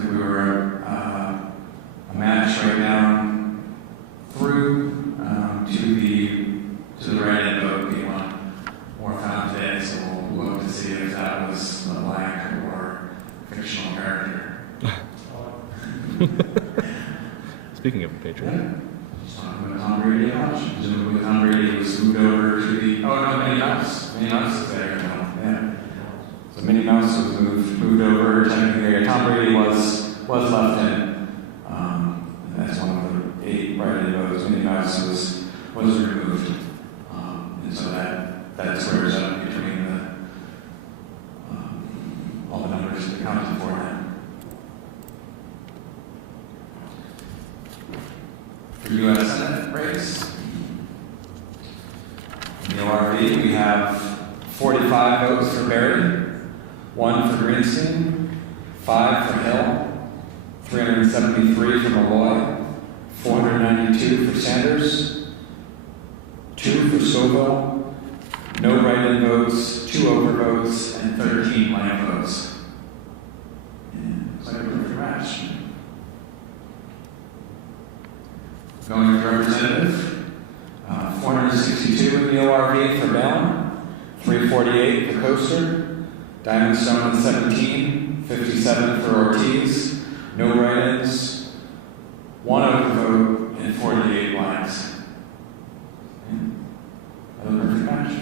a match right down through to the write-in vote. We want more found today, so we'll look to see if that was a blank or fictional character. Speaking of a Patriot. Just talking about Tom Brady a bunch. Presumably Tom Brady was moved over to the Minnie Mouse. Minnie Mouse is there now. Yeah. So Minnie Mouse was moved over. Technically, Tom Brady was left in. And that's one of the 8 write-in votes. Minnie Mouse was removed. And so that squares up between all the numbers that counted for that. For U.S. Senate race, in the ORV, we have 45 votes for Barry, 1 for Greenstein, 5 for Hill, 373 for Malloy, 492 for Sanders, 2 for Scoville, no write-in votes, 2 overvotes, and 13 blank votes. And looks like a perfect match. Going to representative, 460 462 in the ORV for Bell, 348 for Coaster, Diamond Stone at 17, 57 for Ortiz, no write-ins, 1 overvote, and 48 blanks. Another perfect match.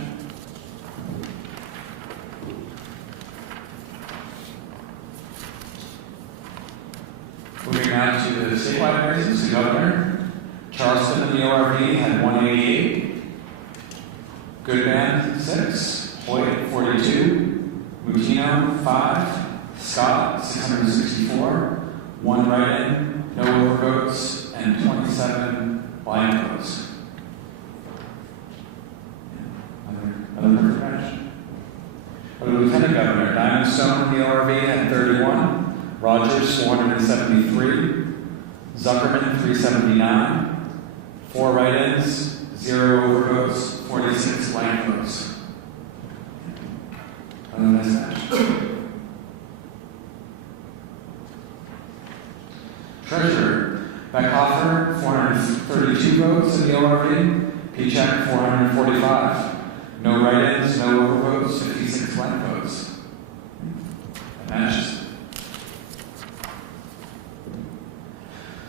Moving now to the statewide races, the governor. Charleston in the ORV had 188. Goodman, 6. Hoyt, 42. Mutino, 5. Scott, 664. 1 write-in, no overvotes, and 27 blind votes. Another perfect match. For the lieutenant governor, Diamond Stone in the ORV had 31. Rogers, 473. Zuckerman, 379. 4 write-ins, 0 overvotes, 46 blank votes. Another nice match. Treasurer, Beckhofer, 432 votes in the ORV. Pichek, 445. No write-ins, no overvotes, 56 blank votes. That matches.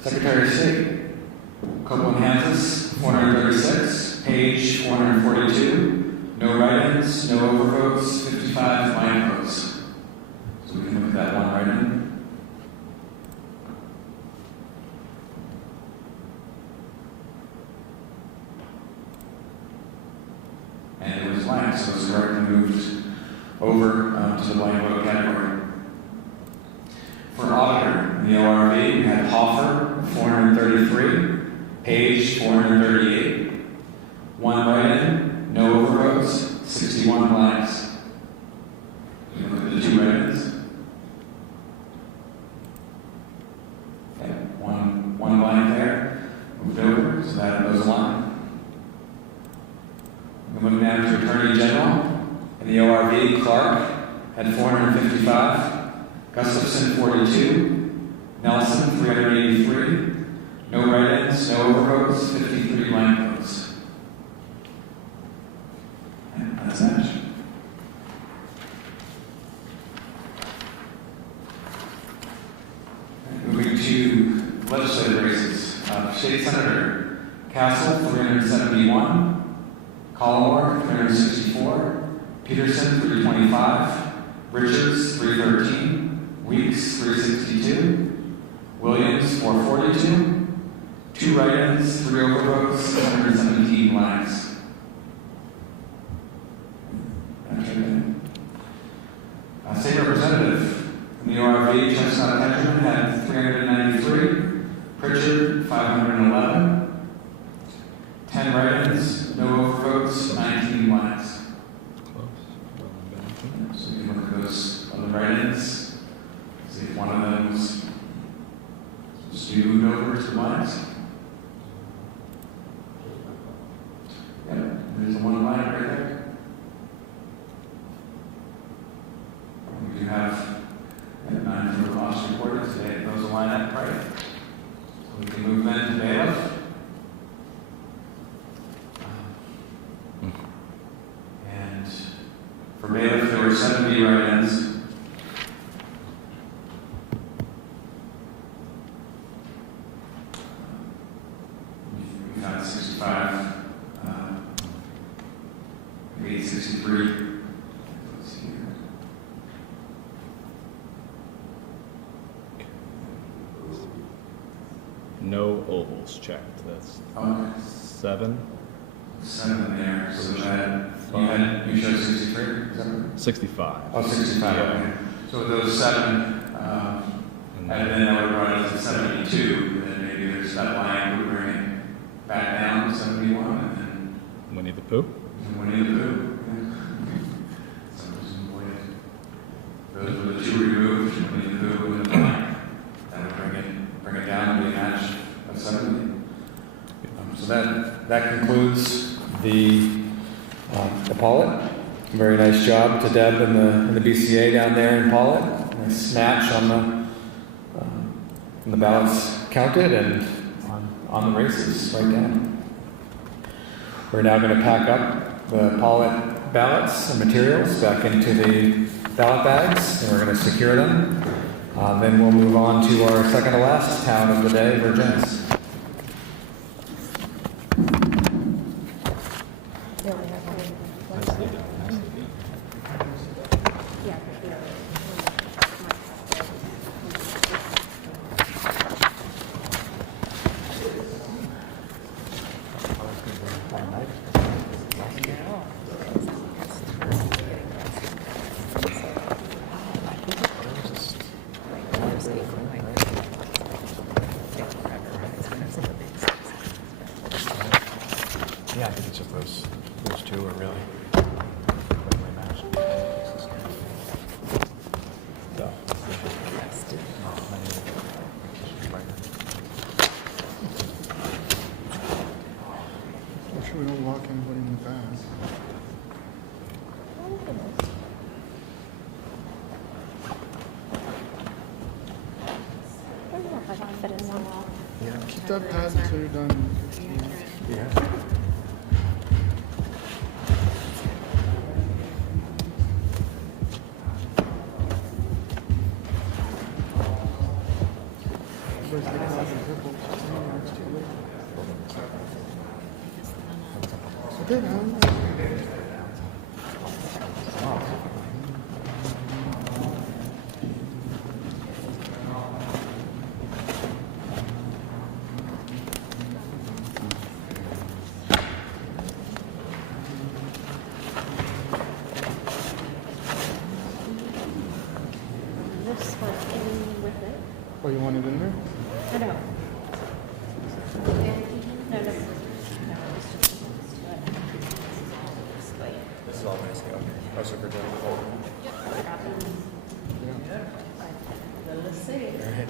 Secretary of State, Copeland Hansis, 436. Page, 442. No write-ins, no overvotes, 55 blank votes. So we can look at that 1 write-in. And it was blank, so it was correctly moved over to the blank vote category. For auditor in the ORV, we had Hoffer, 433, Page, 438, 1 write-in, no overvotes, 61 blanks. You can look at the 2 write-ins. Okay, one blank there, moved over, so that goes along. Moving down to Attorney General. In the ORV, Clark had 455. Gustafson, 42. Nelson, 383. No write-ins, no overvotes, 53 blank votes. And that's it. Moving to legislative races. State Senator Castle, 371. Collmore, 364. Peterson, 325. Richards, 313. Weeks, 362. Williams, 442. 2 write-ins, 3 overvotes, 117 blanks. State Representative in the ORV, Chestnut Hedgeman had 393. Pritchard, 511. 10 write-ins, no overvotes, 19 blanks. So you can look at those other write-ins. See if one of them was skewed over to the blanks. Yep, there's the 1 blank right there. We do have 9 for the loss reported today. Those align up right. So we can move then to bailiff. And for bailiff, there were 70 write-ins. We've got 65, 863. Let's see here. No ovals checked. That's Okay. 7. 7 there. So you showed 63? Is that right? 65. Oh, 65. Okay. So those 7, and then that would run us to 72. And then maybe there's that line we bring it back down to 71, and then Winnie the Pooh. Winnie the Pooh. Those were the 2 removed, Winnie the Pooh and the blank. That would bring it down to be a match of 70. So that concludes the Paulet. Very nice job to Deb and the BCA down there in Paulet. Nice match on the ballots counted and on the races right down. We're now going to pack up the Paulette ballots and materials back into the ballot bags, and we're going to secure them. Then we'll move on to our second to last town of the day, Virgins. Yeah, I think it's just those two are really matched. So. Make sure we don't lock anybody in the back. I don't know if I can fit in one wall. Yeah. Keep that pad until you're done. Yeah. This one in with it. Oh, you want it in there? I don't. No, no. No, it's just This is all nice. Oh, so for Yep. Let's see. All right.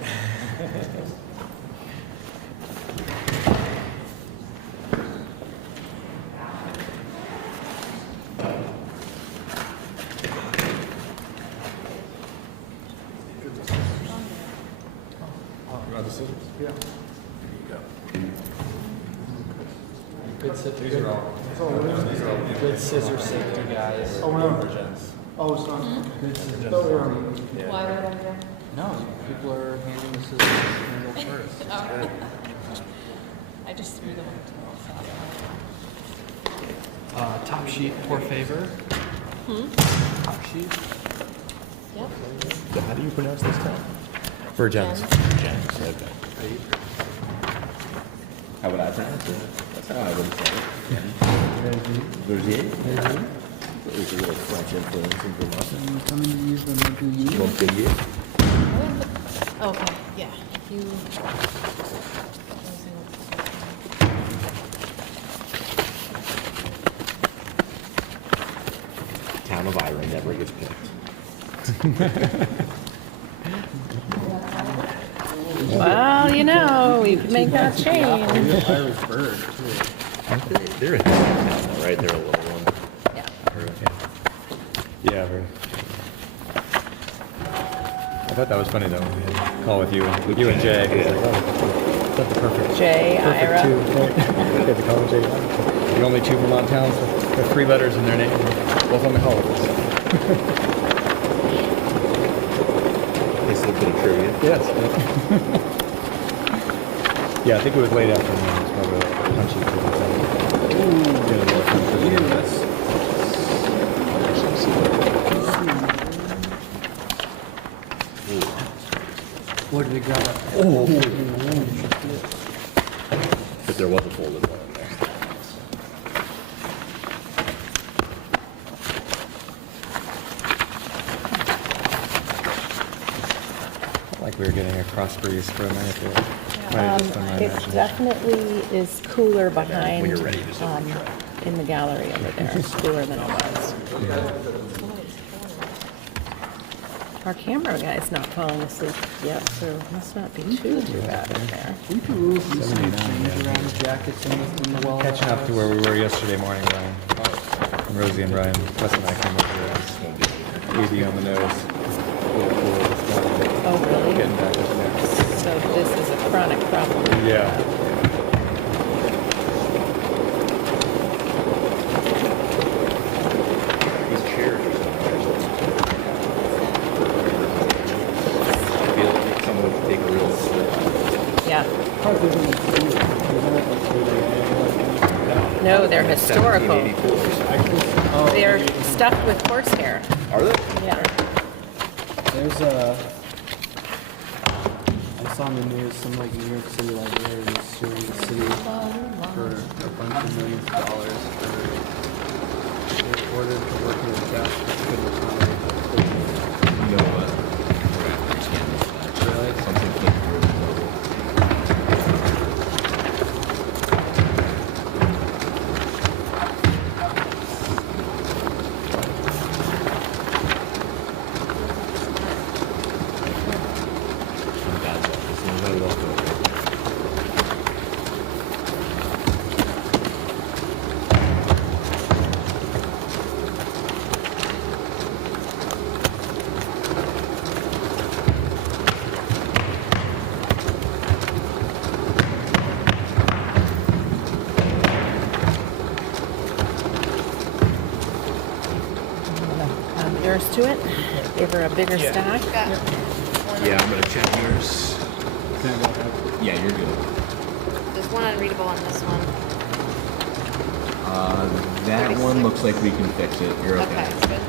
You want the scissors? Yeah. There you go. Good scissors. These are all. These are all Good scissor safety, guys. Oh, no. Virgins. Oh, it's not. Good scissors. Oh, we're on. Why would I do? No, people are handing the scissors to handle first. It's good. I just threw them on the table. Top sheet, por favor. Top sheet. Yep. How do you pronounce this town? Virgins. Virgins. Okay. How would I pronounce it? That's how I would say it. Vergier? There's a little French influence in Vermont. Coming to use them like you. Montpellier. Okay, yeah. You. Town of Iron never gets picked. Well, you know, we could make that change. Irish bird, too. They're a town, right? They're a little one. Yeah. Yeah, very. I thought that was funny though. We had a call with you and Jay. It was like, oh, that's the perfect. Jay, perfect Ira. two. Right? We had to call Jay. The only two Vermont towns with 3 letters in their name. Both on the call with us. Nice little bit of trivia. Yes. Yeah, I think it was late afternoon. It was probably like a punchy thing. What did it grab? But there was a folded one in there. Like we were getting a cross breeze for a minute there. Might have just been my It imagination. definitely is cooler behind, When you're ready, just open your in the gallery over there. It's cooler than it was. Our camera guy's not falling asleep yet, so it must not be too bad in there. We could rule these things around the jackets in the wall. Catching up to where we were yesterday morning, Ryan. And Rosie and Ryan, Wes and I came over there. AD on the nose. Oh, really? Getting back up there. So this is a chronic problem. Yeah. they're historical. 1784s. They're stuffed with horsehair. Are they? Yeah. There's I saw in the news some like New York City librarian is suing the city for a bunch of millions of dollars for they ordered to work in a desk but couldn't accommodate. You know what? We're after scanning. Really? Something came through. Yours to it. Give her a bigger stack. Yeah, I'm gonna check yours. Yeah, you're good. There's one unreadable on this one. That one looks like we can fix it. You're okay. Okay, good.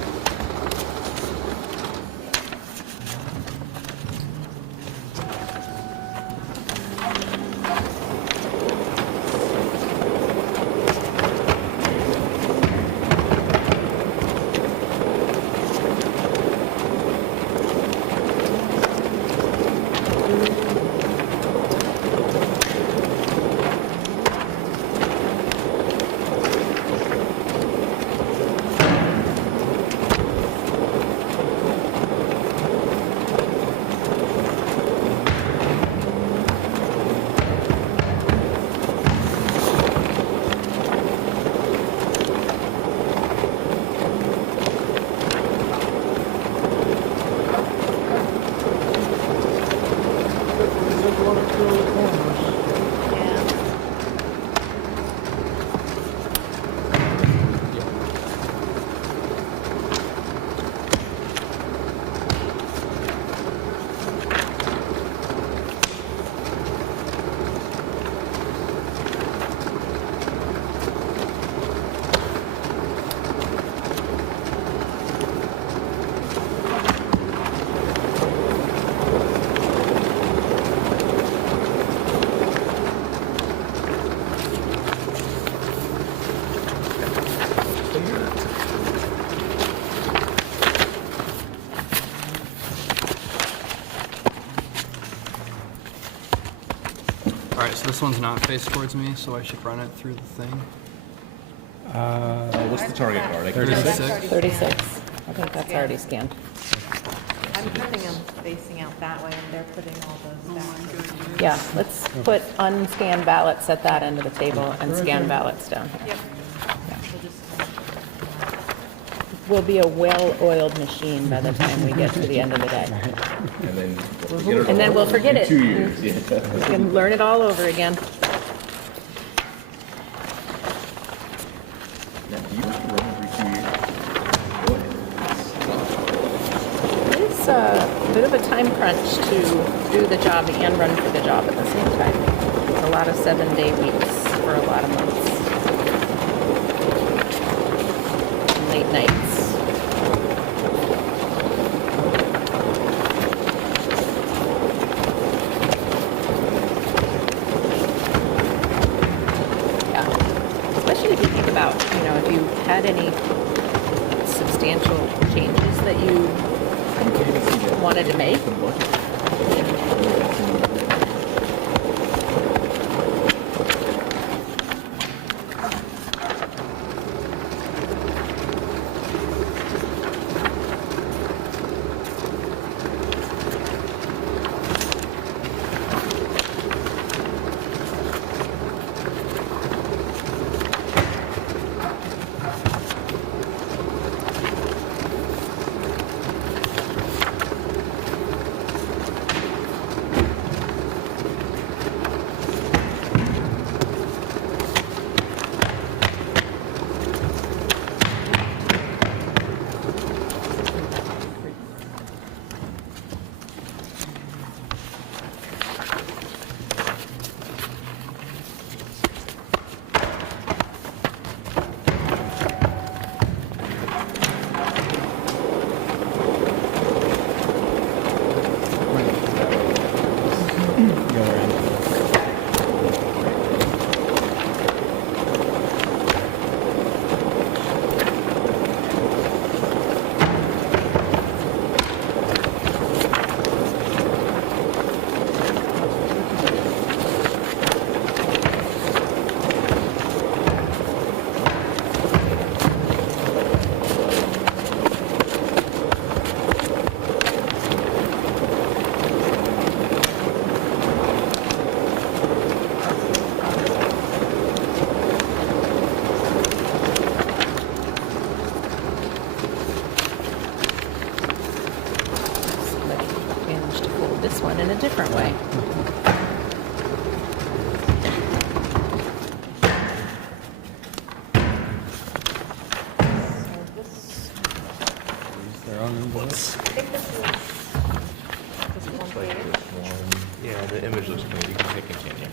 Alright, so this one's not faced towards me, so I should run it through the thing. What's the target card? 36? 36. I think that's already scanned. I'm putting them facing out that way, and they're putting all those back. Yeah, let's put unscanned ballots at that end of the table and scan ballots down here. Yep. Will be a well-oiled machine by the time we get to the end of the day. And then we'll forget it. And then we'll forget it. 2 years. Yeah. We can learn it all over again. Now, do you have to run every 2 years? Boy, It's a bit of a time crunch to do the job and run for the job at the same time. It's a lot of 7-day weeks for a lot of months. Late nights. If you had any substantial changes that you wanted to make. a different way. Their own envelope. Looks like this one. Yeah, the image looks clean. You can hit continue.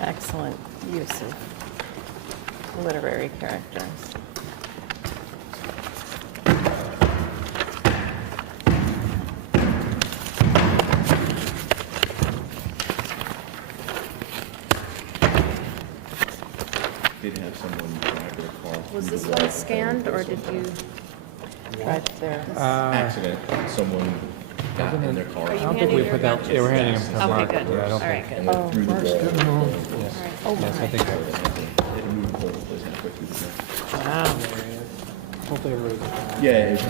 Excellent use of literary characters. Did have someone drive their car. Was this one scanned, or did you? Right there. Accident. Someone got in their car. Are you I don't think we handing put your that, yeah, we're handing them to Okay, Mark. good. Yeah, I don't All right, think. good. And went through the wall. Yes, Oh, yes, I think that was. They had to move the whole place halfway through the wall. Wow. Hopefully everybody. Yeah, it's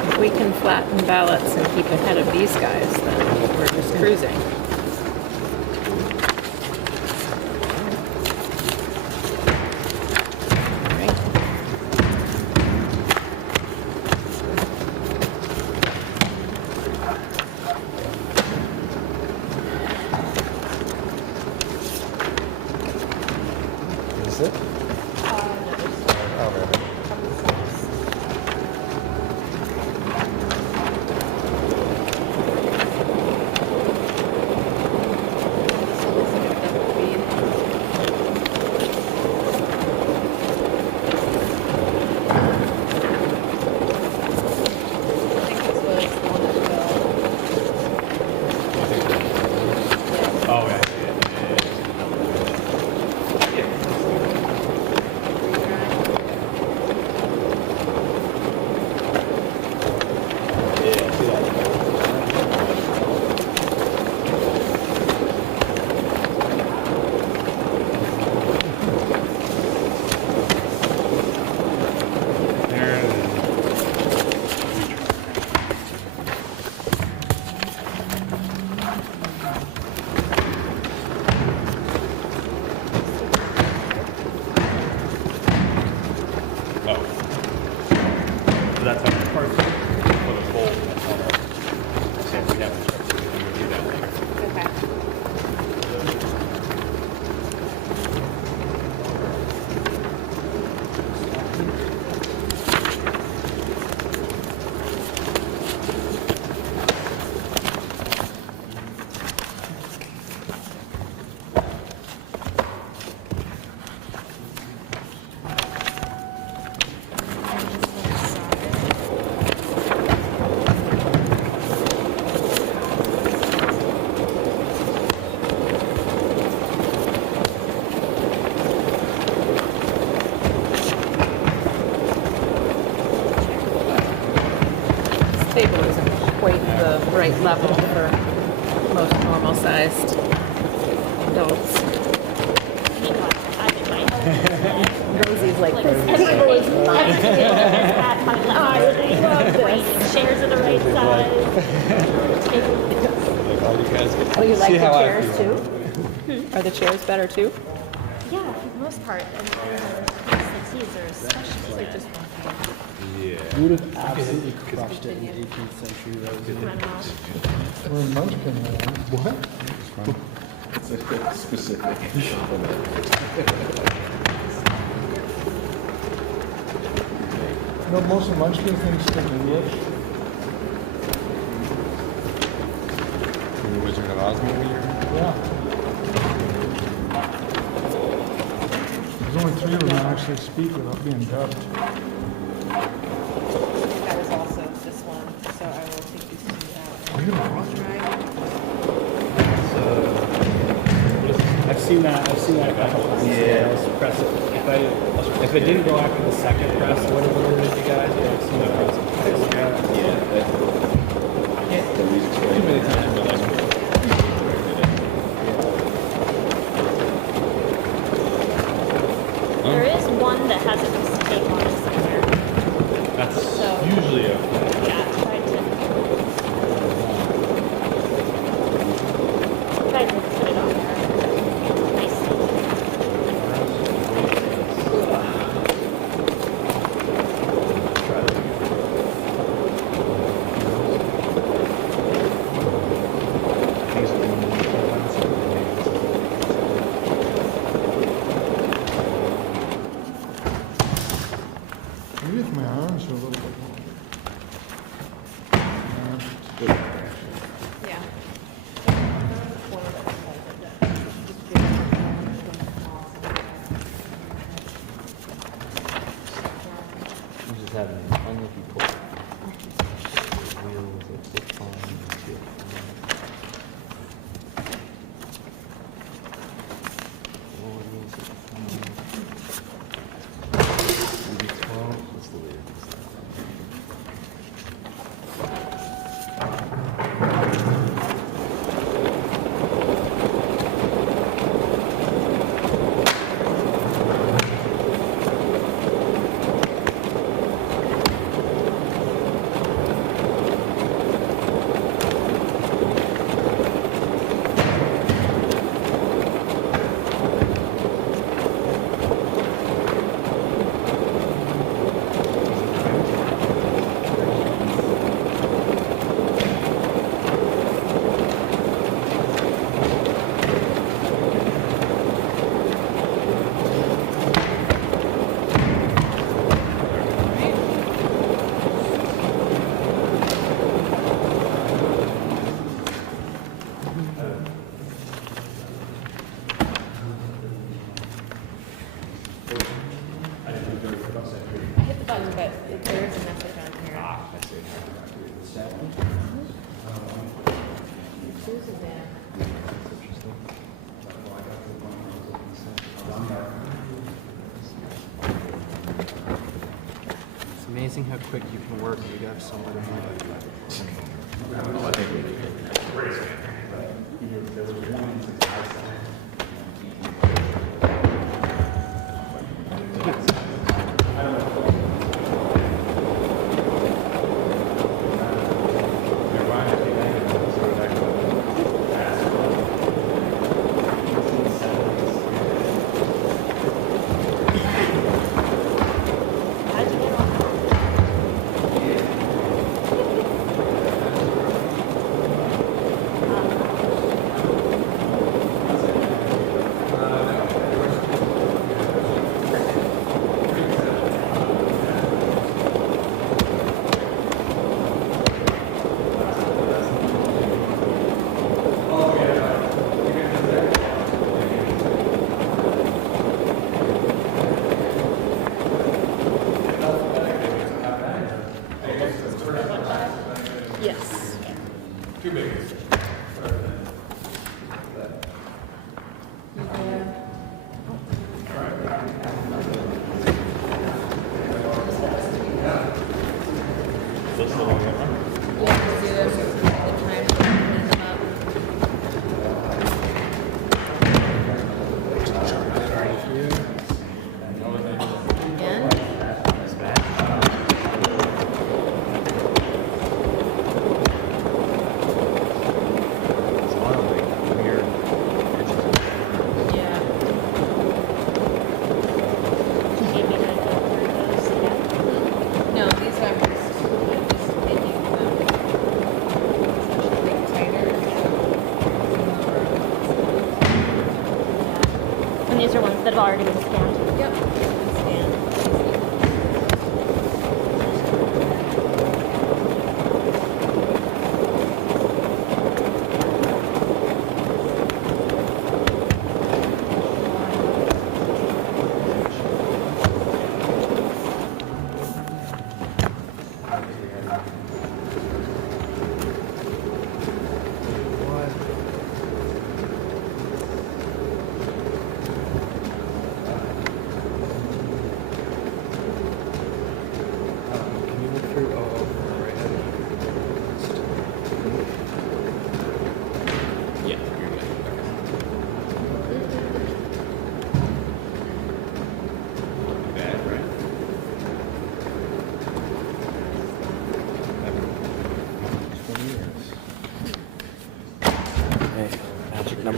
If we can flatten ballots and keep ahead of these guys, then we're just cruising. Right. Is it? Oh, right. Oh, yeah. Oh. So that's on our part for the full, that's on our, so we have instructions, we can review that later. Okay. This table isn't quite the the right level for most normal-sized adults. Rosie's like this. Table is much bigger at my level. I love this. Chairs are the right size. Oh, you like See the how I chairs feel. too? Are the chairs better too? Yeah, for the most part. And these are especially. You would have absolutely crushed it in the 18th century, Rosie. We're in Munchkin land. What? It's a specific. You know, most of Munchkin things speak English. The Wizard of Oz movie? Yeah. There's only 3 of them that actually speak without being dubbed. That was also this one, so I will take these two out. Are you gonna watch I've seen that a couple times. Yeah. I'll press it. If it didn't go after the second press, what did you guys? I've seen that press it twice. Too many times in my life. There is one that has a mistake on it somewhere. That's So- usually okay. Yeah, try to put it on there nicely. Maybe if my arms are a little bit longer. Yeah. You just have an unlucky pull. Wheels of flip on and flip What's the latest? I hit the button, but there is a message on here. Ah, I see. Suzanne. It's amazing how quick you can work when you got somebody who I think we did.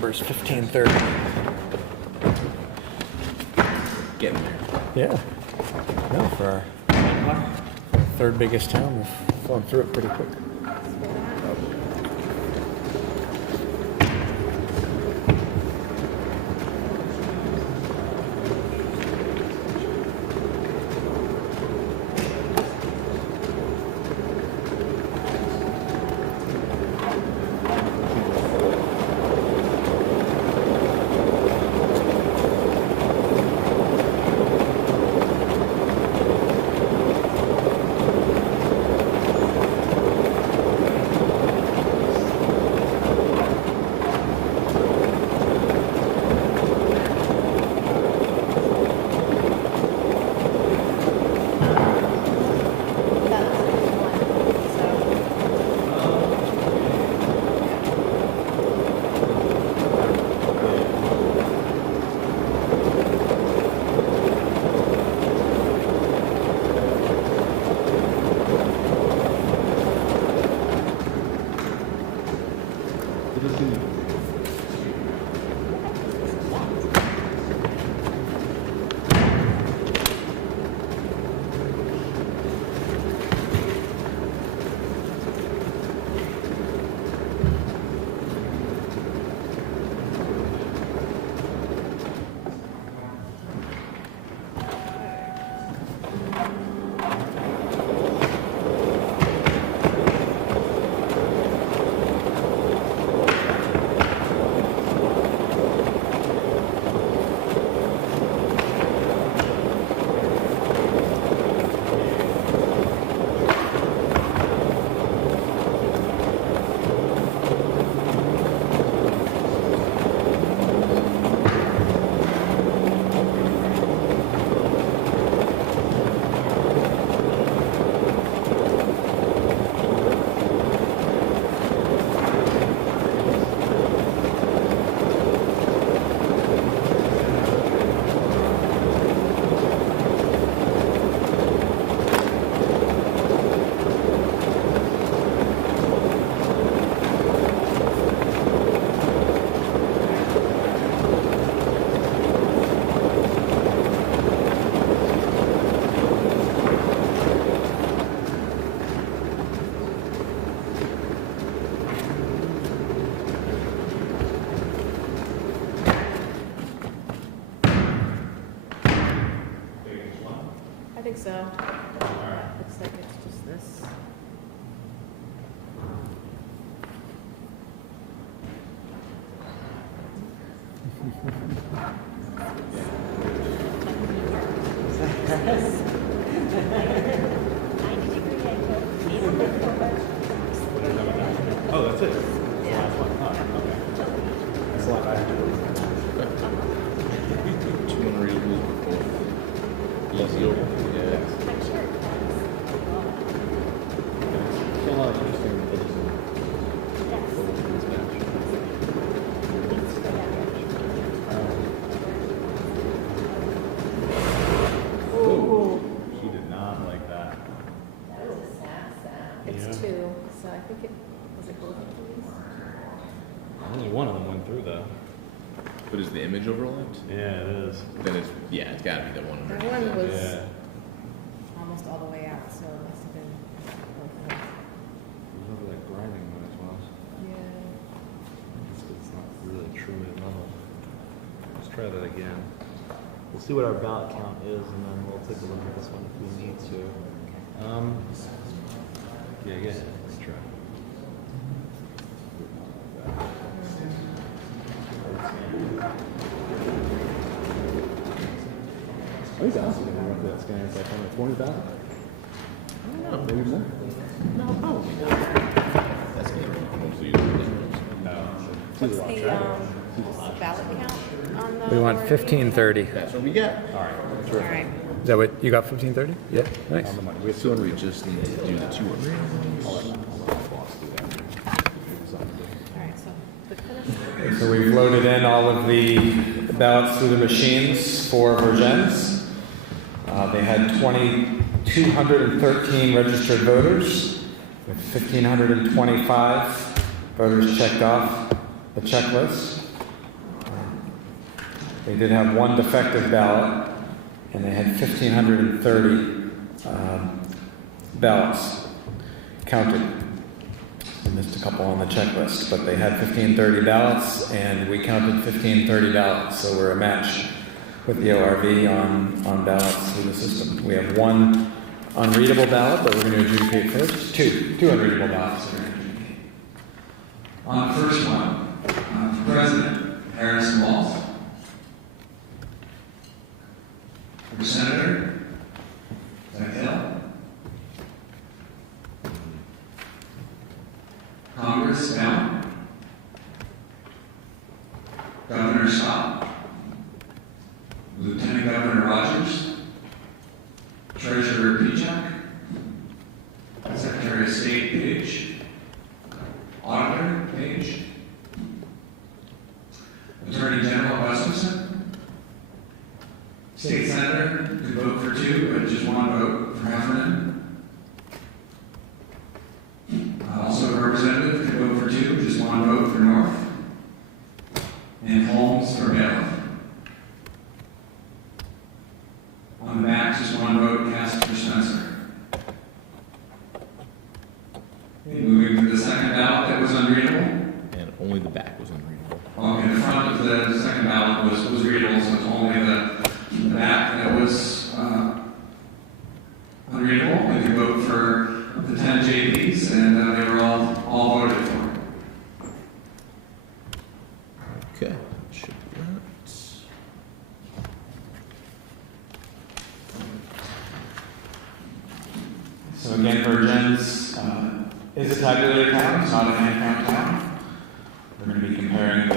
numbers, 1530. Getting there. Yeah. No, for our third biggest town, we've gone through it pretty quick. I think so. Looks like it's just this. Oh, that's it? Yeah. Okay. That's a lot better. 200 equals both. Easy over. Yeah. A lot of interesting She did not like that. That was a sad sound. It's two, so I think it, was it both of these? Only one of them went through though. But is the image overlapped? Yeah, it is. Then it's, yeah, it's gotta be the one. That one was Yeah. almost all the way out, so it must have been both of them. There's nothing like grinding noise was. Yeah. It's not really truly level. Let's try that again. We'll see what our ballot count is, and then we'll take a look at this one if we need to. Yeah, I guess. Let's try. I think that's going to run that scan. It's like 20,000? I don't know. Maybe more? No, probably not. That's good. No. What's the ballot count on the? We want 1530. That's what we got. All right. All right. Is that what, you got 1530? Yeah, nice. On the money. We have So we just need to do the 200. I'll let boss do that. All right, so the finish. So we've loaded in all of the ballots through the machines for Virgins. They had 2,213 registered voters, with 1,525 voters checked off the checklist. They did have one defective ballot, and they had 1,530 ballots counted. We missed a couple on the checklist, but they had 1,530 ballots, and we counted 1,530 ballots, so we're a match with the ORV on ballots through the system. We have one unreadable ballot that we're going to adjudicate first. Two unreadable ballots that we're going to adjudicate. On the first one, for President, Harrison Walls. For Senator, Zach Hill. Congress, Down. Governor Scott. Lieutenant Governor Rogers. Treasurer Pichak. Secretary of State Page. Auditor Page. Attorney General Gustafson. State Senator could vote for two, but just one vote for Heffernan. Also a representative could vote for two, just one vote for North. And Holmes for Bailiff. On the back, just one vote cast for Spencer. Okay, moving to the second ballot that was unreadable. And only the back was unreadable. Okay, the front of the second ballot was readable, so it's only the back that was unreadable. We could vote for the 10 JPs, and they were all voted for. Okay, should be that. So again, for Jens, is a tabulated count, it's not an hand count count. We're going to be comparing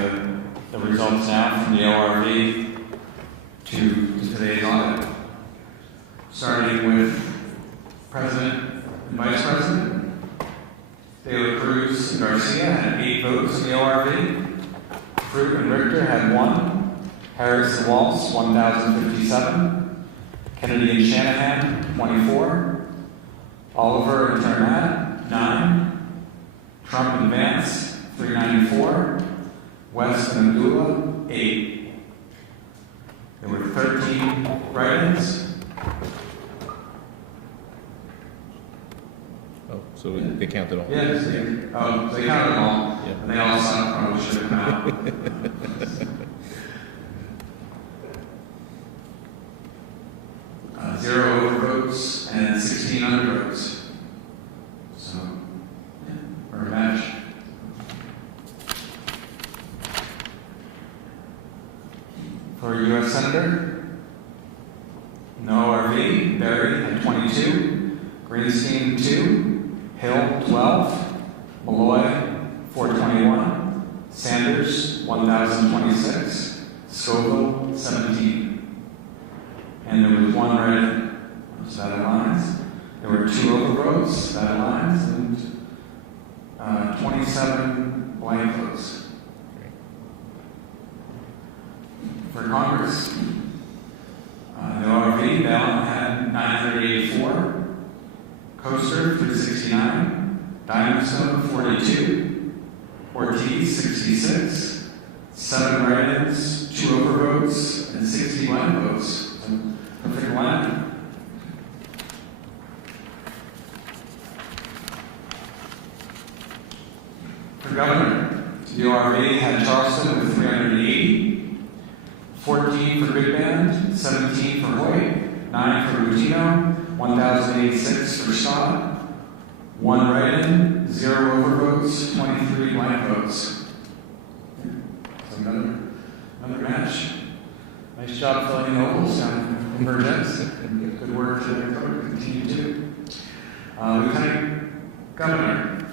the results now from the ORV to today's audit. Starting with President and Vice President. De La Cruz and Garcia had 8 votes in the ORV. Fruit and Richter had 1. Harris and Waltz, 1,057. Kennedy and Shanahan, 24. Oliver and Turnat, 9. Trump and Vance, 394. West and Abdullah, 8. There were 13 write-ins. Oh, so they counted all. Yeah, so they counted them all, Yeah. and they all suck, probably should have come out. 0 overvotes and 16 undervotes. So, yeah, we're a match. For U.S. Senator, no ORV, Berry at 22, Greenstein 2, Hill 12, Malloy 421, Sanders 1,026, Scoville 17. And there was 1 write-in, so that aligns. There were 2 overvotes, that aligns, and 27 blank votes. For Congress, the ORV, Bell had 984, Coaster 369, Diamondstone 42, Ortiz 66, 7 write-ins, 2 overvotes, and 60 blank votes. Perfect alignment. For Governor, the ORV had Charleston with 380, 14 for Good Band, 17 for Hoyt, 9 for Butino, 1,086 for Scott, 1 write-in, 0 overvotes, 23 blank votes. So another match. Nice job filling the ovals down in Burgess. Good work to continue to. Lieutenant Governor.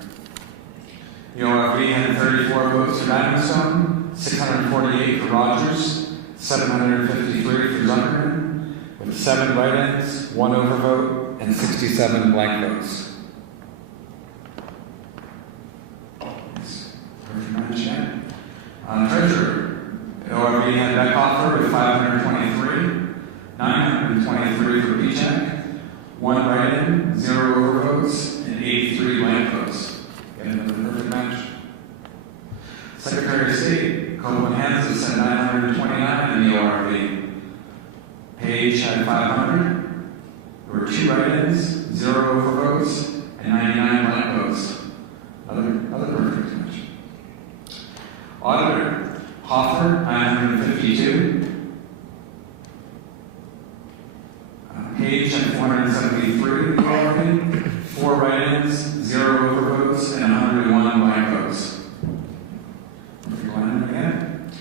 The ORV had 34 votes for Diamondstone, 648 for Rogers, 753 for Zuckerman, with 7 write-ins, 1 overvote, and 67 blank votes. Perfect match again. Treasurer. The ORV had Beckhofer with 523, 923 for Pichak, 1 write-in, 0 overvotes, and 83 blank votes. Again, another perfect match. Secretary of State, Copeland Kansas had 929 in the ORV. Page had 500. There were 2 write-ins, 0 overvotes, and 99 blank votes. Another perfect match. Auditor, Hoffer, 952. Page had 473 in the ORV, 4 write-ins, 0 overvotes, and 101 blank votes. Going again.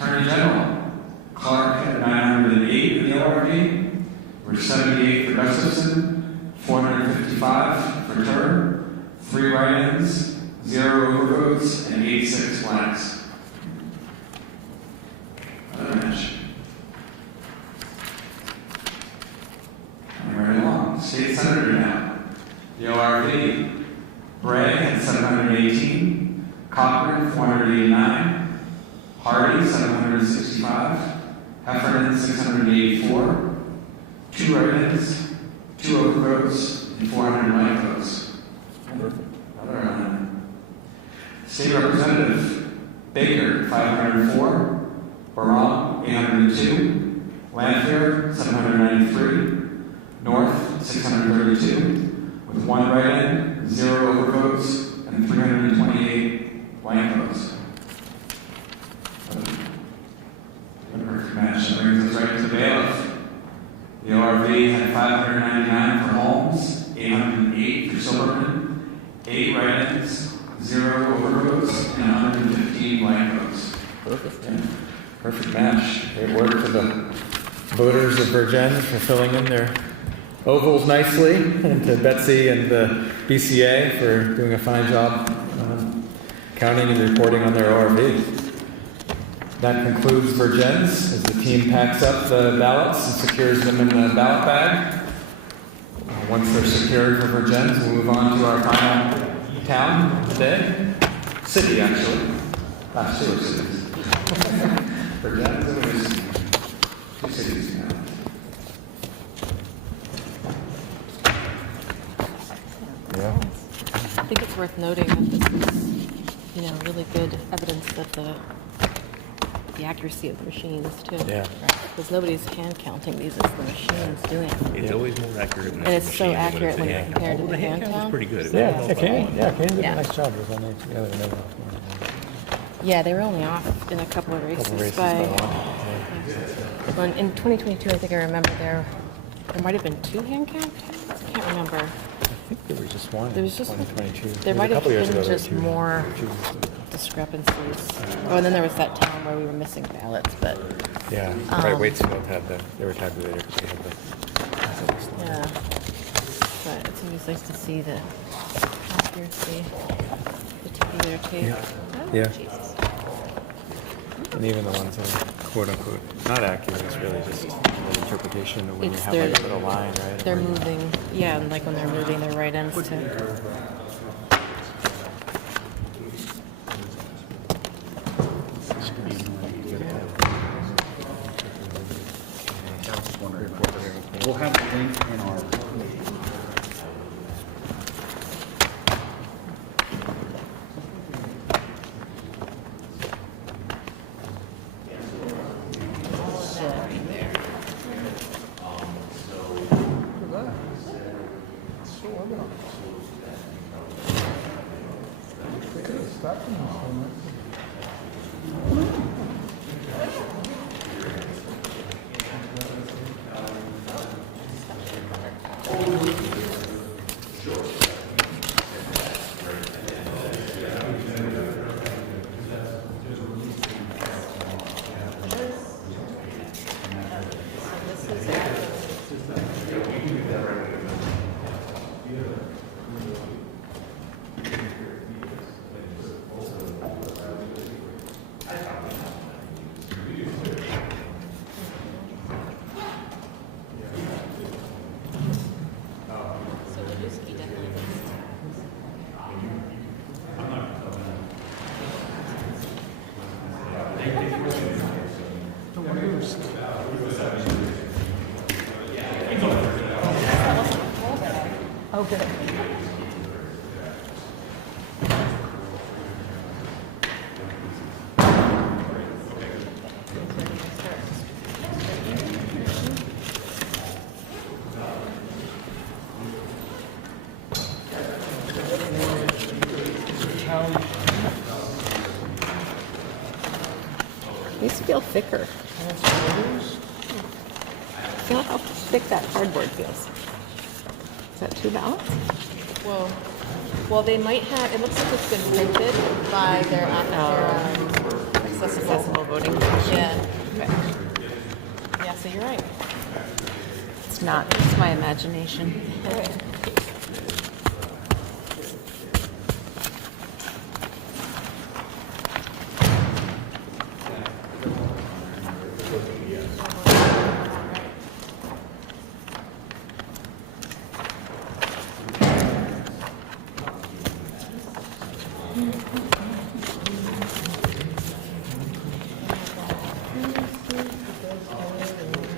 Attorney General, Clark had 908 in the ORV. There were 78 for Gustafson, 455 for Turr, 3 write-ins, 0 overvotes, and 86 blanks. Another match. Coming right along. State Senator now. The ORV. Bray had 718, Cochran 489, Hardy 765, Heffernan 684, 2 write-ins, 2 overvotes, and 400 blank votes. Another State Representative Baker 504, Barong 802, Lanfear 793, North 632, with 1 write-in, 0 overvotes, and 328 blank votes. A perfect match. That brings us right to the bailiff. The ORV had 599 for Holmes, 808 for Silverman, 8 write-ins, 0 overvotes, and 115 blank votes. Perfect. Yeah. Perfect match. Great work to the voters of Virgin for filling in their ovals nicely, and to Betsy and the BCA for doing a fine job counting and reporting on their ORV. That concludes Virgins as the team packs up the ballots and secures them in the ballot bag. Once they're secured for Virgins, we'll move on to our final town today. City, actually. Last 2 cities. Virgins and Wisconsin. 2 cities now. Yeah. I think it's worth noting that this is, really good evidence that the accuracy of the machines too. Yeah. Because nobody's hand counting these; it's the machines doing it. It's always more accurate than And it's so accurate when you hand compare it to count. the hand count was count. pretty good. Can did Yeah. a nice job. It was only together and everything. Yeah, they were only off in a couple of races, by. Well, in 2022, I think I remember there might have been 2 hand counts. I can't remember. I think there was just one. There was just 2022. There might have been there just were 2. more discrepancies. Oh, and then there was that town where we were missing ballots, but Yeah, right. Waitsfield had they were tabulated because they had the. yeah. But it's always nice to see the accuracy, the tabular tape. Yeah. Oh, Yeah. Jesus. And even the ones that are quote unquote not accurate, it's really just an interpretation of when It's you have their- like a little line, right? They're moving, yeah, and like when they're moving their right ends to. We'll have the link in our. Oh, good. feel thicker. Feel how thick that cardboard feels. Is that 2 ballots? Well, they might have, it looks like it's been printed by their accessible voting machine. Yeah. Okay. Yeah, so you're right. It's not. It's my imagination.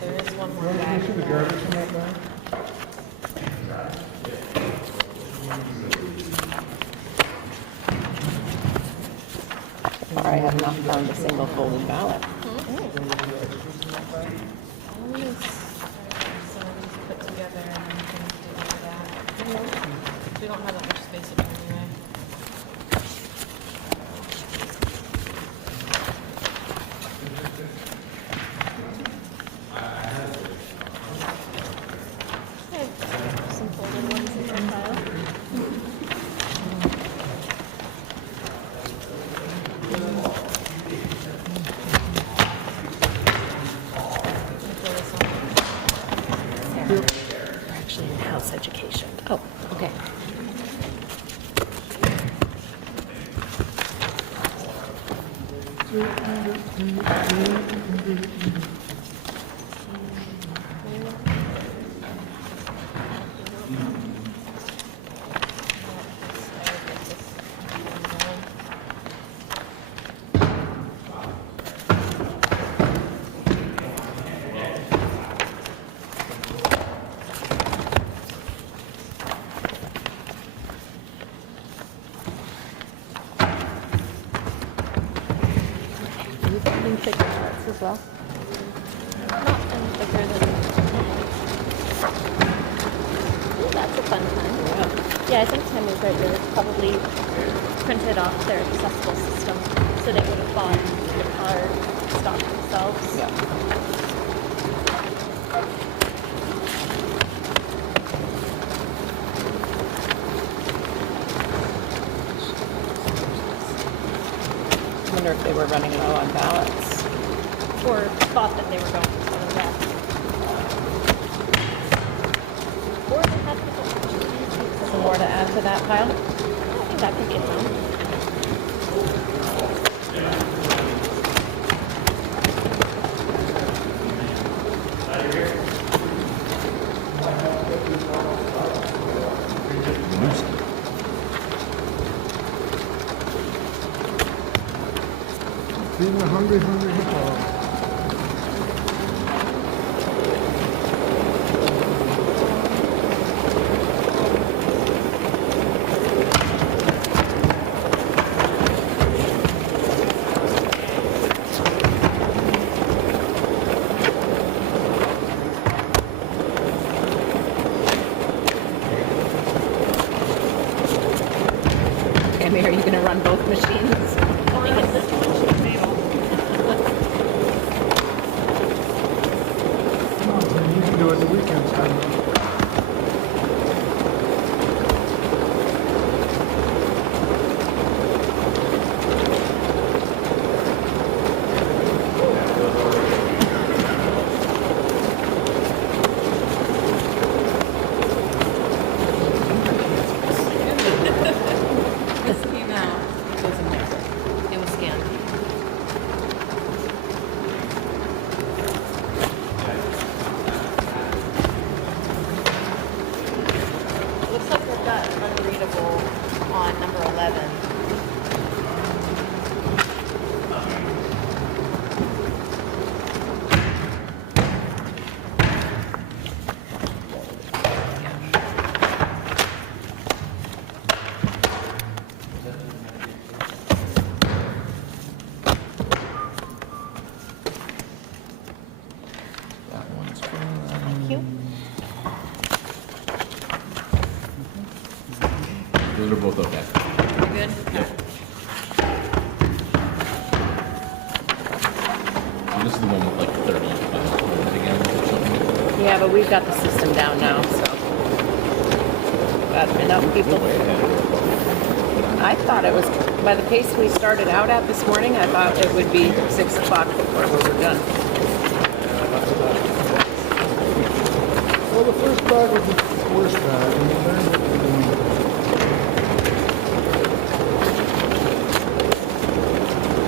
There is one more bag. Or I have not found a single folded ballot. Put together and then can do that. We don't have that much space in here anyway. Some folded ones in your pile. We're actually in house education. Oh, okay. Are you finding thicker ballots as well? Not any thicker than. Ooh, that's a fun time. Yeah, I think Tim was right. They were probably printed off their accessible system, so they would have bought the card stock themselves. Yeah. I wonder if they were running low on ballots. Or thought that they were going to sell that. Or they had people. Some more to add to that pile? I think that could be fun. Feeding a hungry hippo. Tammy, are you going to run both machines? Only get this much to fail. You can do it the weekends, time. This came out. It goes in there. It was scanned. It looks like we've got unreadable on number 11. That one's Thank you. Those are both okay. We're good? Yeah. is the one with like 30 again or something. Yeah, but we've got the system down now, so. Got enough people. I thought it was, by the pace we started out at this morning, I thought it would be 6 o'clock before we were done. Well, the first bag was the worst bag, and we learned what we're doing.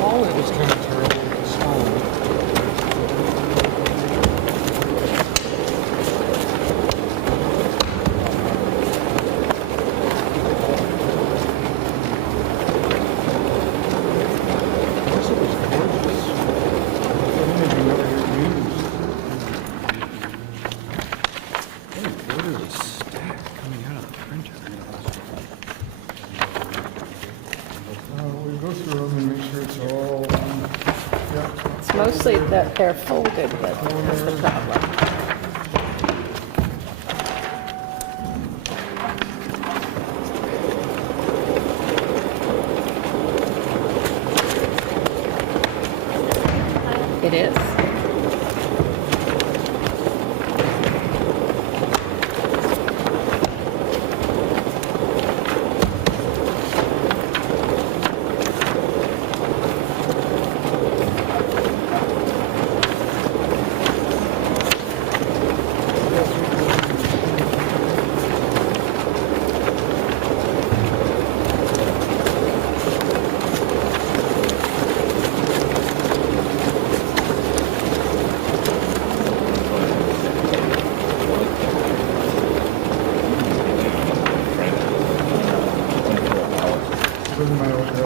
All it was kind of terrible, it's small. It's mostly that they're folded that's the problem. It is.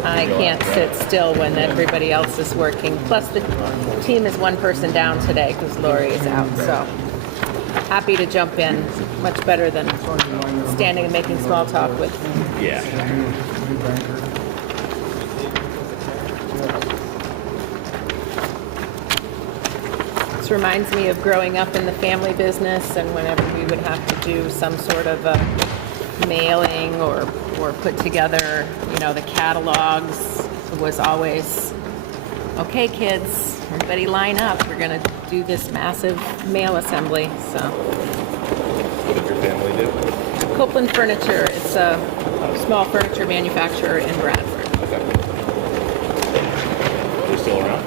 I can't sit still when everybody else is working. Plus, the team is one person down today because Lori is out. So happy to jump in. Much better than standing and making small talk with. Yeah. This reminds me of growing up in the family business, and whenever we would have to do some sort of a mailing or put together, you know, the catalogs, it was always, okay, kids, everybody line up. We're going to do this massive mail assembly. So, What did your family do? Copeland Furniture. It's a small furniture manufacturer in Bradford. Okay. They're still around?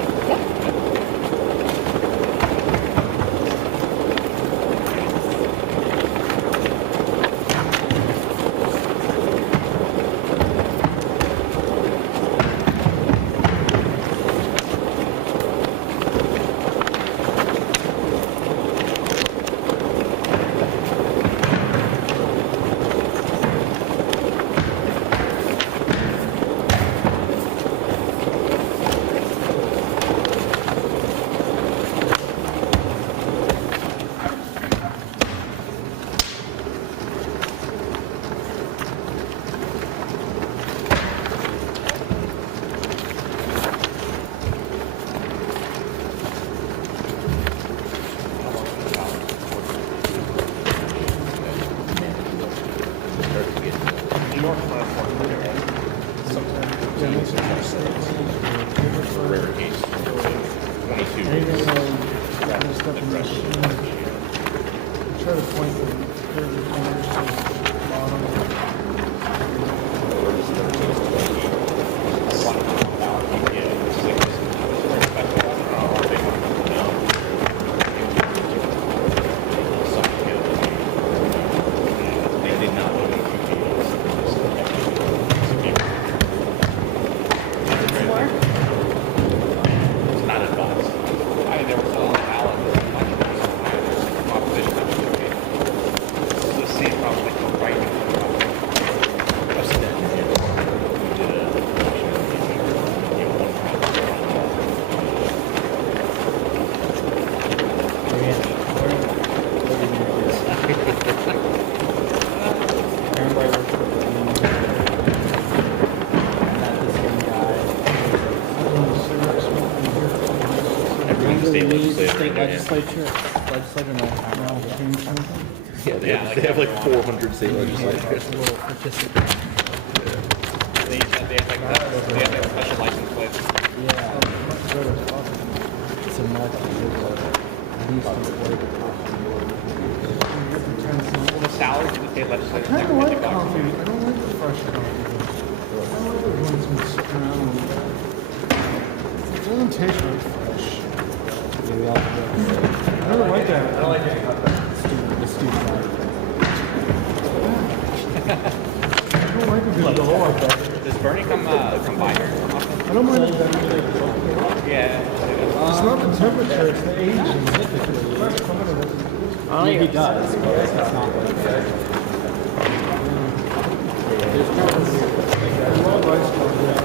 Rare case. 22. Try to point the fingers to the bottom. Legislature Yeah, they have like 400 state legislatures. They have like special license plates. Yeah. It's a Well, the salaries of the state I legislators kind never of hit like the government. coffee. I don't like the fresh coffee. I don't like it when it's been sitting around. It doesn't taste really fresh. I don't like that. I don't like getting hot the student I don't like it the whole like that. Does Bernie come by here often? I don't mind it. Yeah. It's not the temperature, it's the age. I mean, he does, but it's not like that. There's no I love ice cream. Yeah,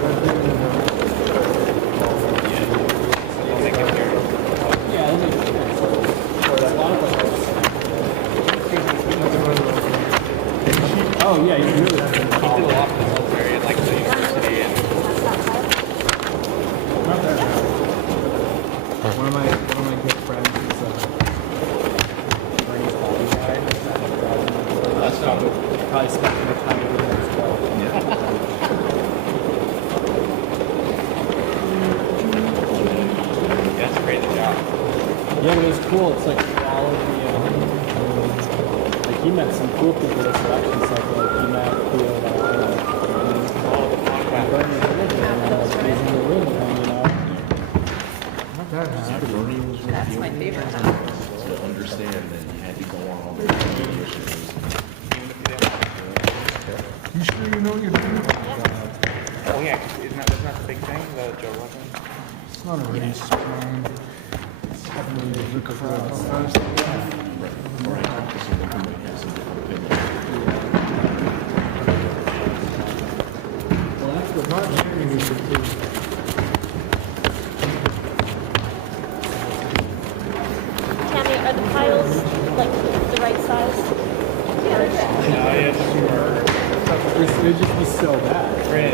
I think a lot of oh yeah, you really He did a lot for the military and like the university and Not that bad. one of my good friends is Bernie's bodyguard. That's probably spent more time with him as well. that's a great job. Yeah, but it was cool. It's like all of the like he met some cool people this election cycle. Like he met Bernie was in the room with him, you know. Not that bad. That's my favorite. To understand that you had to go on all the radio shows. You sure you know what you're doing? Oh yeah, isn't that the big thing, the Joe Rogan? It's not a race plan. It's happening to the crowd. Or I talked to someone who might have some different opinions. Well, that's what not sharing is the Tammy, are the piles like the right size? Yeah, sure. It would just be so bad. Great.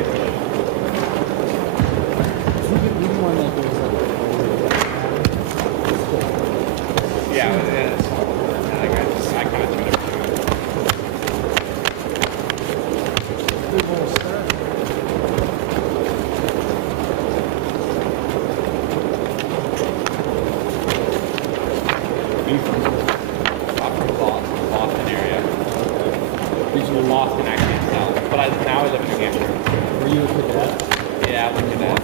Even one that goes Yeah, it is. I kind of tuned everything big whole stack. I'm from Boston area. Boston actually itself. But now I live in New Hampshire. Were you a cadet? Yeah, I live in that.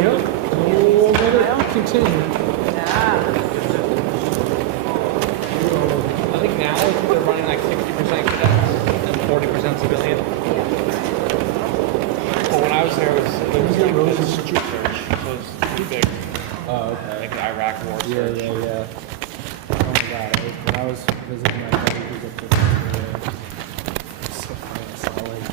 Yep. We'll let it continue. I think now they're running like 60% cadets and 40% civilian. But when I was there, it was like this street church. So it was pretty big. Oh, okay. Like the Iraq war Yeah, church. yeah, yeah. Oh my god, when I was visiting my buddy who's up there, so I saw like,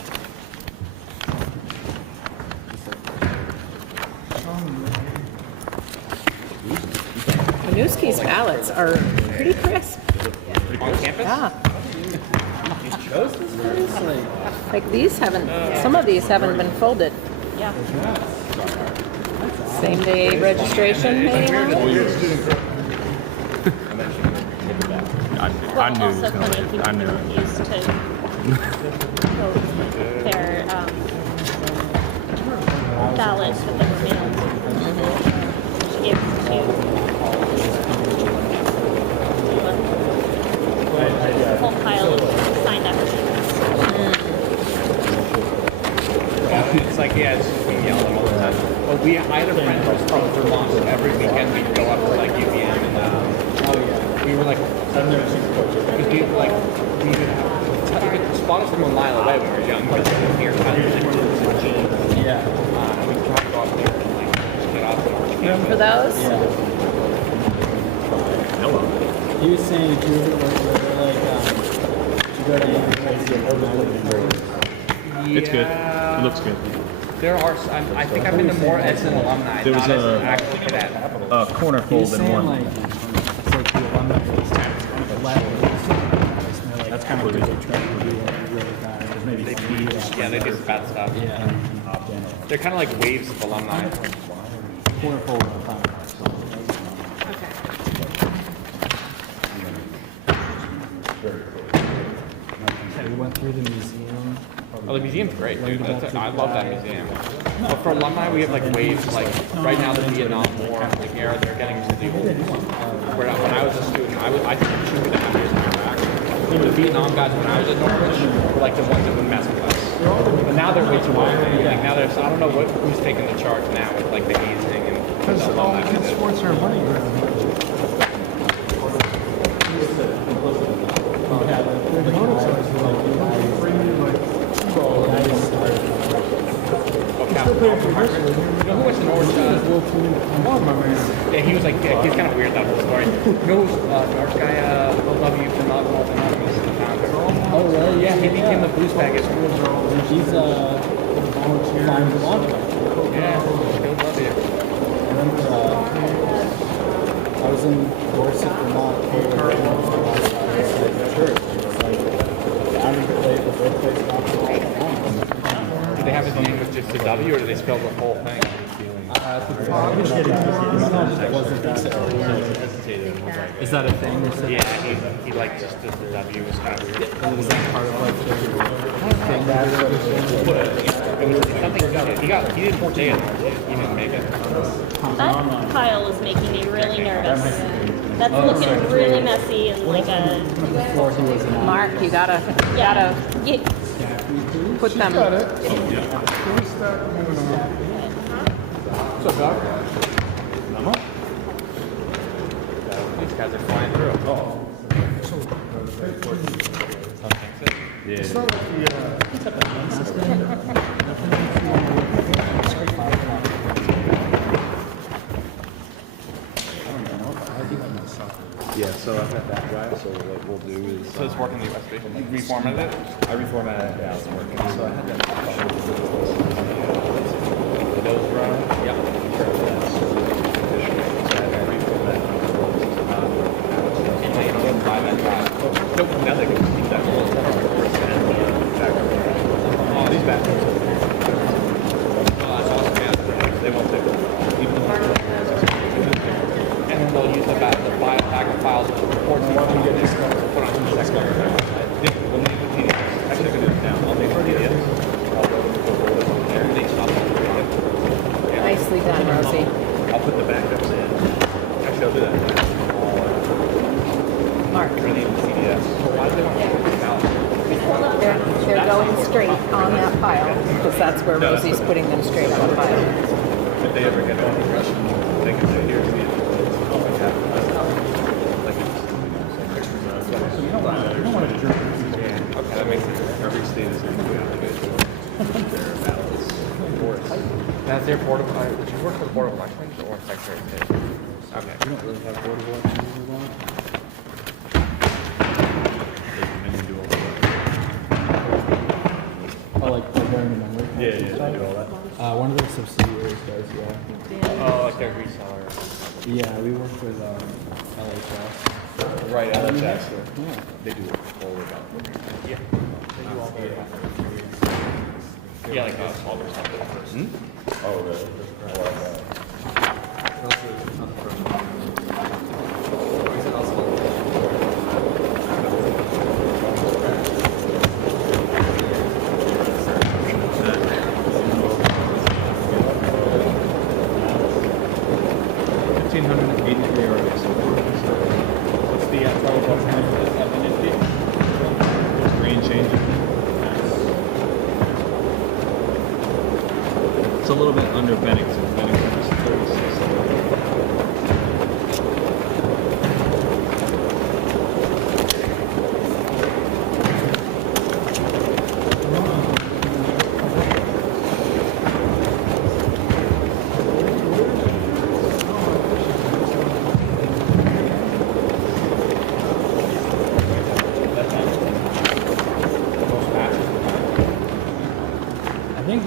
Winooski's ballots are pretty crisp. On campus? Yeah. you chose this place? Like these haven't, some of these haven't been folded. Yeah. Same day registration, maybe? I knew also plenty of people who used to vote their ballots that they were mailed. She gave them to a whole pile of signed applications. It's like, yeah, it's just being yelled at all the time. But I had a friend who was from Vermont, so every weekend we'd go up to like UVM and we were like, because we like, we could spot us from a mile away when we were young, because we were here kind of like jeans. Yeah. And we'd try to go up there and like just get off the orange Room for those? Yeah. Hello. He was saying if you ever like, you go to any place you It's good. It looks good. There are, I think I've been to more as an alumni, There was not as a- an actual cadet. Corner He was fold in saying one. like, it's like the alumni is kind of a level. That's kind of what they try to do really bad. There's maybe Yeah, they do some bad stuff. Yeah. They're kind of like waves of alumni. Corner fold on time. We went through the museum. Oh, the museum's great, dude. I love that museum. But for alumni, we have like waves, like right now the Vietnam War, like era, they're getting to the old. When I was a student, I took 2.5 years in Iraq. The Vietnam guys when I was at Norwich were like the ones that would mess with us. But now they're way too old. Like now there's, I don't know who's taking the charge now with like the hazing and Because all kids' sports are money ground. You know who went to Norwich? Yeah, he was like, yeah, he's kind of weird, that whole story. You know who's Norwich guy, Will W. from Alcohol Anonymous, the founder? Oh, really? Yeah, he became the blues bag at school. He's a volunteer. Yeah, Bill W. I remember I was in Dorset, Vermont, for the church. It's like down in the birthplace of Alcohol Anonymous. Did they have his name with just the W, or did they spell the whole thing? Is that a thing? Yeah, he like just the W was kind of weird. Is that part of like It was something he didn't stay at Norwich. He didn't make it. That pile is making me really nervous. That's looking really messy and like a. Mark, you gotta Get, put them. What's up, Doc? These guys are flying through. Oh. It's not Yeah, so I've got that drive, so what we'll do is... So it's working the USB? You reformatted it? I reformatted it, yeah, it's working. So I had that... Windows run? Yep. And they can buy that drive. Nope, now they can keep that little Oh, these batteries. Oh, that's awesome, yeah. They won't take it. And then they'll use the pack of files with reports and put on the next one. We'll need the PDFs. Actually, I can do it now. I'll make PDFs. Nicely done, Rosie. I'll put the backups in. Actually, I'll do that. Mark. For the PDFs. Why do they want to put this out? They're going straight on that file, because that's where Rosie's putting them straight on the file. If they ever get on the Russian, they can say, here's the so you don't want to jerk. Okay, that makes sense. Every state is going to do it. Their ballots. That's their board of, would you work for the Board of Elections or Secretary of State? Okay. We don't really have board of elections in Vermont. Oh, like during the memory? Yeah, they do all that. One of their subsidiaries does, yeah. Oh, like their reseller. Yeah, we work with LHS. Right, LHS. Yeah. They do it all the way back. Yeah. They do all the, yeah, like all their stuff. Oh, really? It's a little bit under Bennington. Bennington is 36.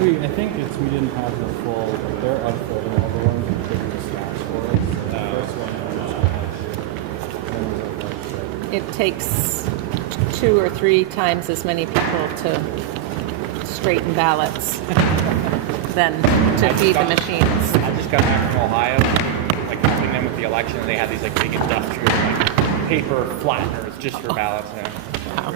I think it's we didn't have the full. They're unfolding all the ones and putting the slash for us. The first one. It takes 2 or 3 times as many people to straighten ballots than to feed the machines. I just got back from Ohio, like helping them with the election, and they had these like big industrial like paper flatteners just for ballots now. Wow.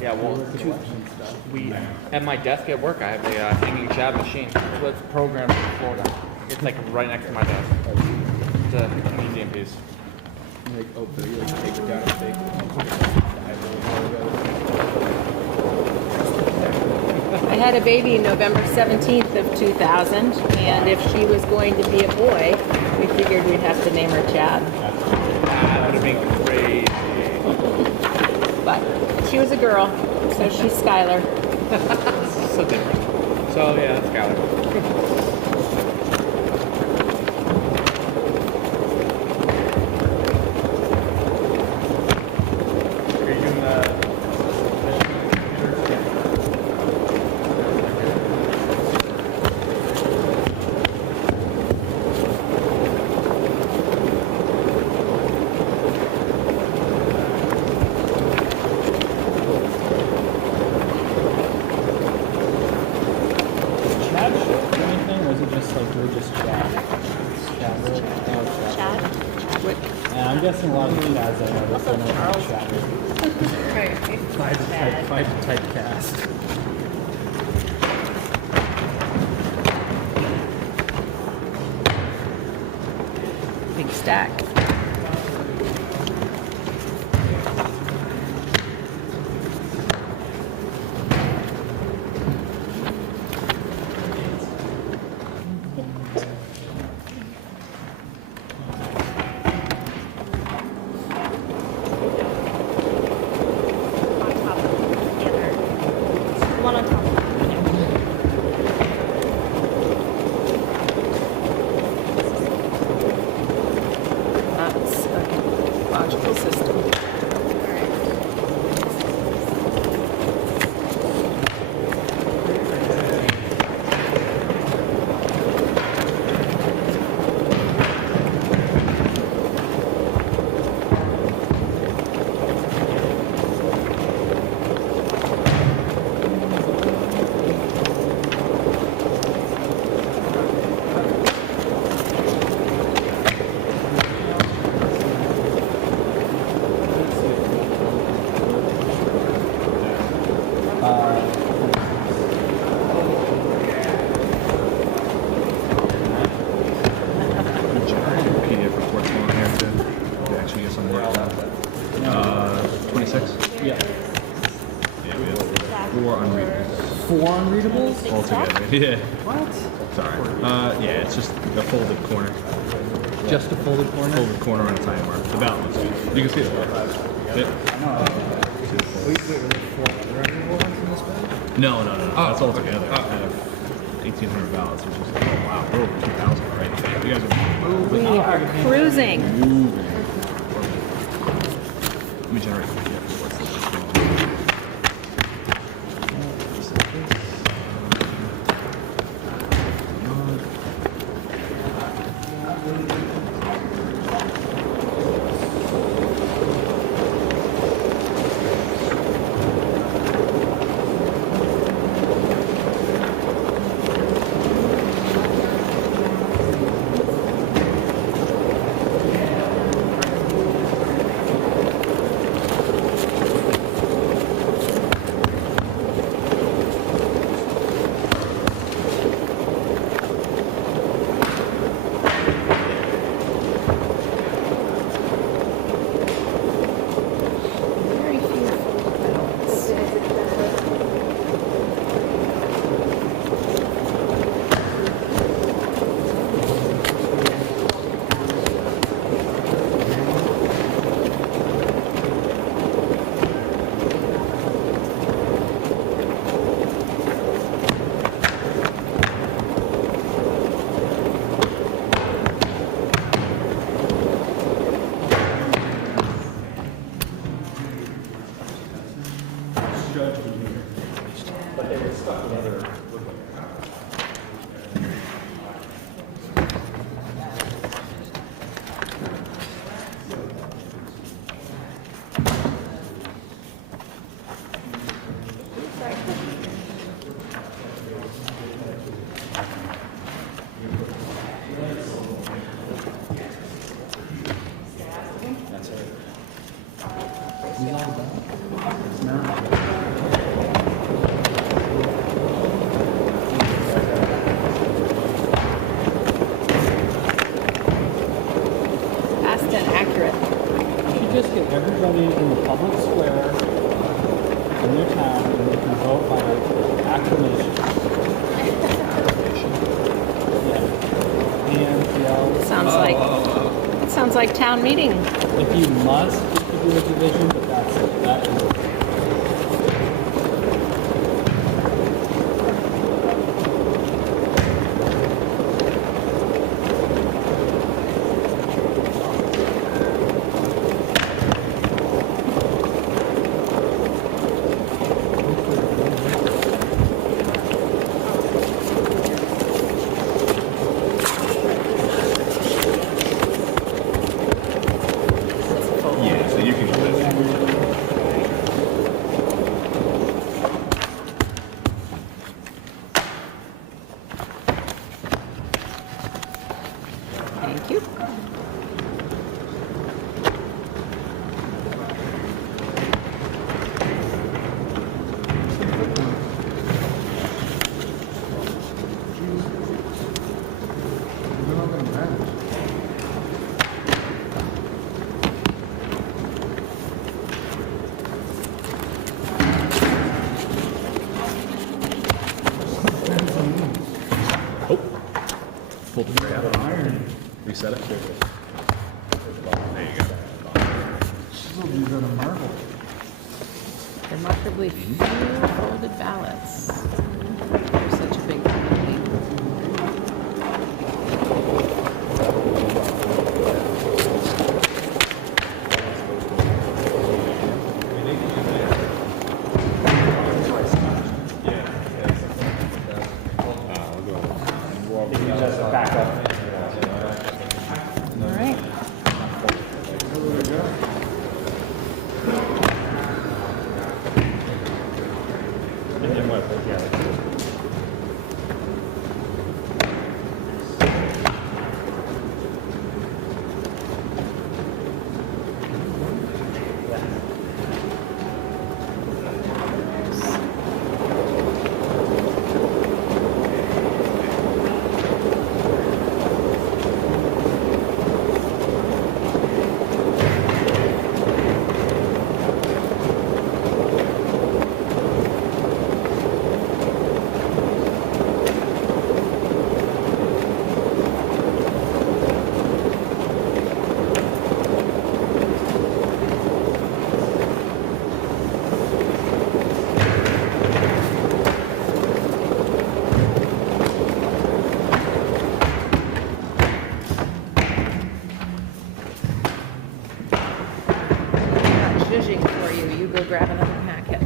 Yeah, well, we at my desk at work, I have a hanging jab machine. So it's programmed in Florida. It's like right next to my desk. It's a museum piece. Like, oh, but you like take it down and take I had a baby November 17th of 2000, and if she was going to be a boy, we figured we'd have to name her Chad. That would have been crazy. But she was a girl, so she's Skylar. So different. So yeah, that's Skylar. Chad short or anything, or is it just like we're just Chad? Chad? Chadwick. Yeah, I'm guessing a lot of the Chads I know this don't know how to Chad. Five typecast. Big stack. One on top. That's a logical system. PDF reports on there to actually get some work done. 26? Yeah. Yeah, we have 4 unreadables 4 unreadables? altogether. Yeah. What? Sorry. Yeah, it's just a folded corner. Just a folded corner? Folded corner on a time mark. The ballot looks good. You can see it. Yep. Wait, were there 4 other unreadable ones in this bag? No. That's all together. I have 1,800 ballots, which is, oh wow, we're over 2,000 right now. You guys are We are cruising. moving. Let me generate. Very few folded ballots. But they were stuck together. That's it. It's not. Fast and accurate. You should just get everybody in the public square in their town, and they can vote by acclamation. Yeah. And yell. Sounds like town meeting. If you must, you could do a division, but that's it. That is it. Yeah, so you can do it. Thank you. Pull the tray out of iron. Reset it. There you go. These are the marble. Remarkably few folded ballots. They're such a big community. Back up. All right. Not zhuzhing for you. You go grab another packet.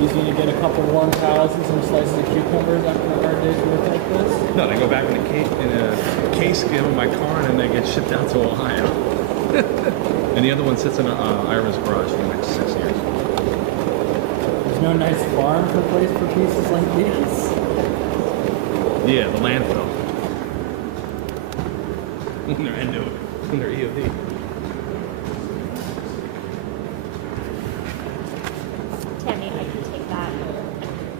Easy to get a couple warm towels and some slices of cucumbers after a hard day's work like this. No, they go back in a case, give them my car, and then they get shipped out to Ohio. And the other one sits in Ira's garage for the next 6 years. There's no nice farm for place for pieces like these. Yeah, the landfill. They're into it. They're EOD. Tammy, I can take that.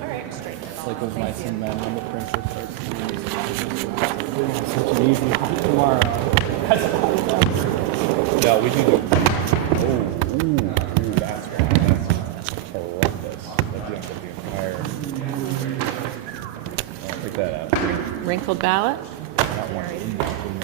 All right, straight. It's like those mice and men when the printer starts to use such an easy tomorrow. That's No, we do. That's right. That's horrendous. That jumps up the entire. Pick that up. Wrinkled ballot? That one.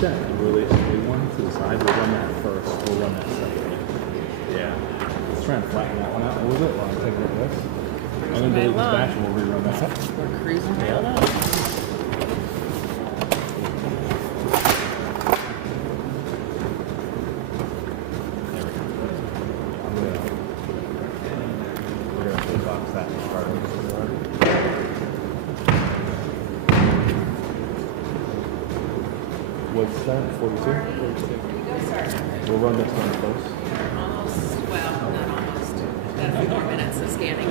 check. Release the one to the side. We'll run that first. We'll run that second. Yeah. Let's try and flatten that one out a little bit while I'm taking it this. And then delete this batch and we'll rerun that. We're cruising right up. We're gonna flip box that part. What's that? 42? 42. We'll run this one first. Almost, well, not almost. Got a few more minutes of scanning.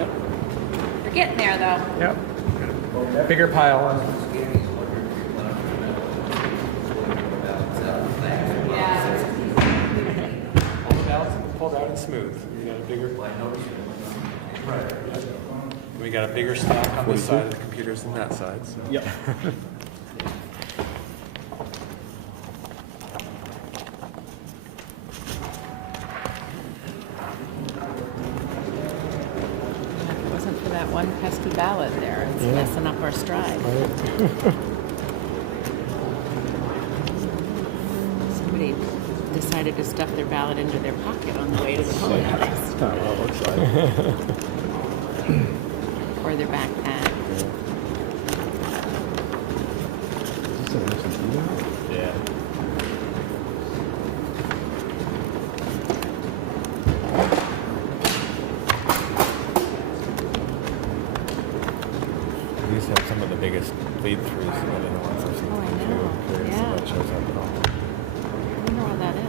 We're getting there, though. Yep. Bigger pile on. All the ballots pulled out and smooth. We got a bigger. Right. We got a bigger stack on this side of the computers than that side. So. Yep. If it wasn't for that one pesky ballot there, it's messing up our stride. Somebody decided to stuff their ballot into their pocket on the way to the polling place. That's kind of what it looks like. Or their backpack. Yeah. We used to have some of the biggest bleed-throughs in the ones or something. Oh, I know. Curious Yeah. if that shows up at all. I wonder what that is.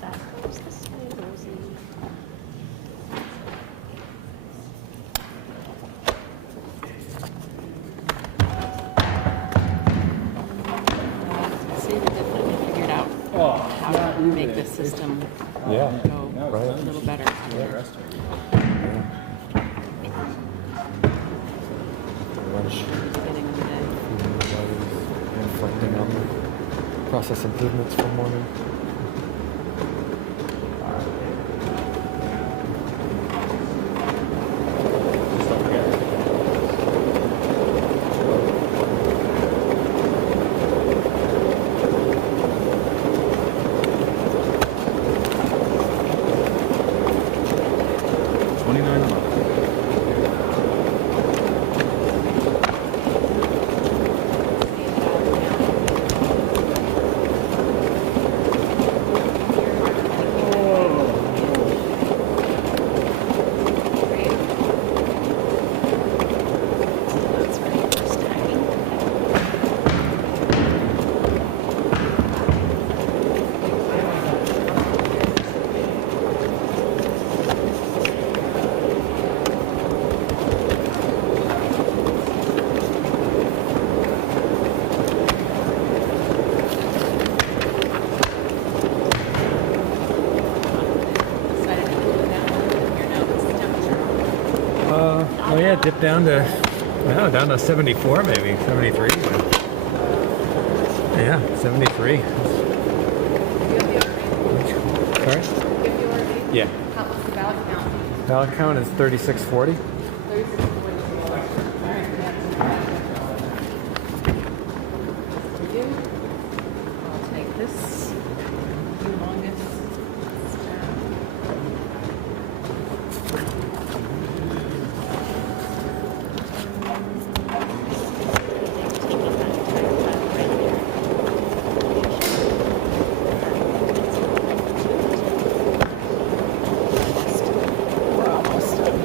That goes this way, Rosie. See, we definitely figured out how to make the system Yeah. go Right. a little better. Lunch. Getting them today. Reflecting on the process improvements from morning. That's right, we're stacking. Decided to do that one. Your notes, temperature. Oh yeah, dip down to, well, down to 74 maybe, 73. But yeah, 73. You have the order? Sorry? You have the order? Yeah. What's the ballot count? Ballot count is 3640. 36. All right, we do. I'll take this humongous stack. We're almost done.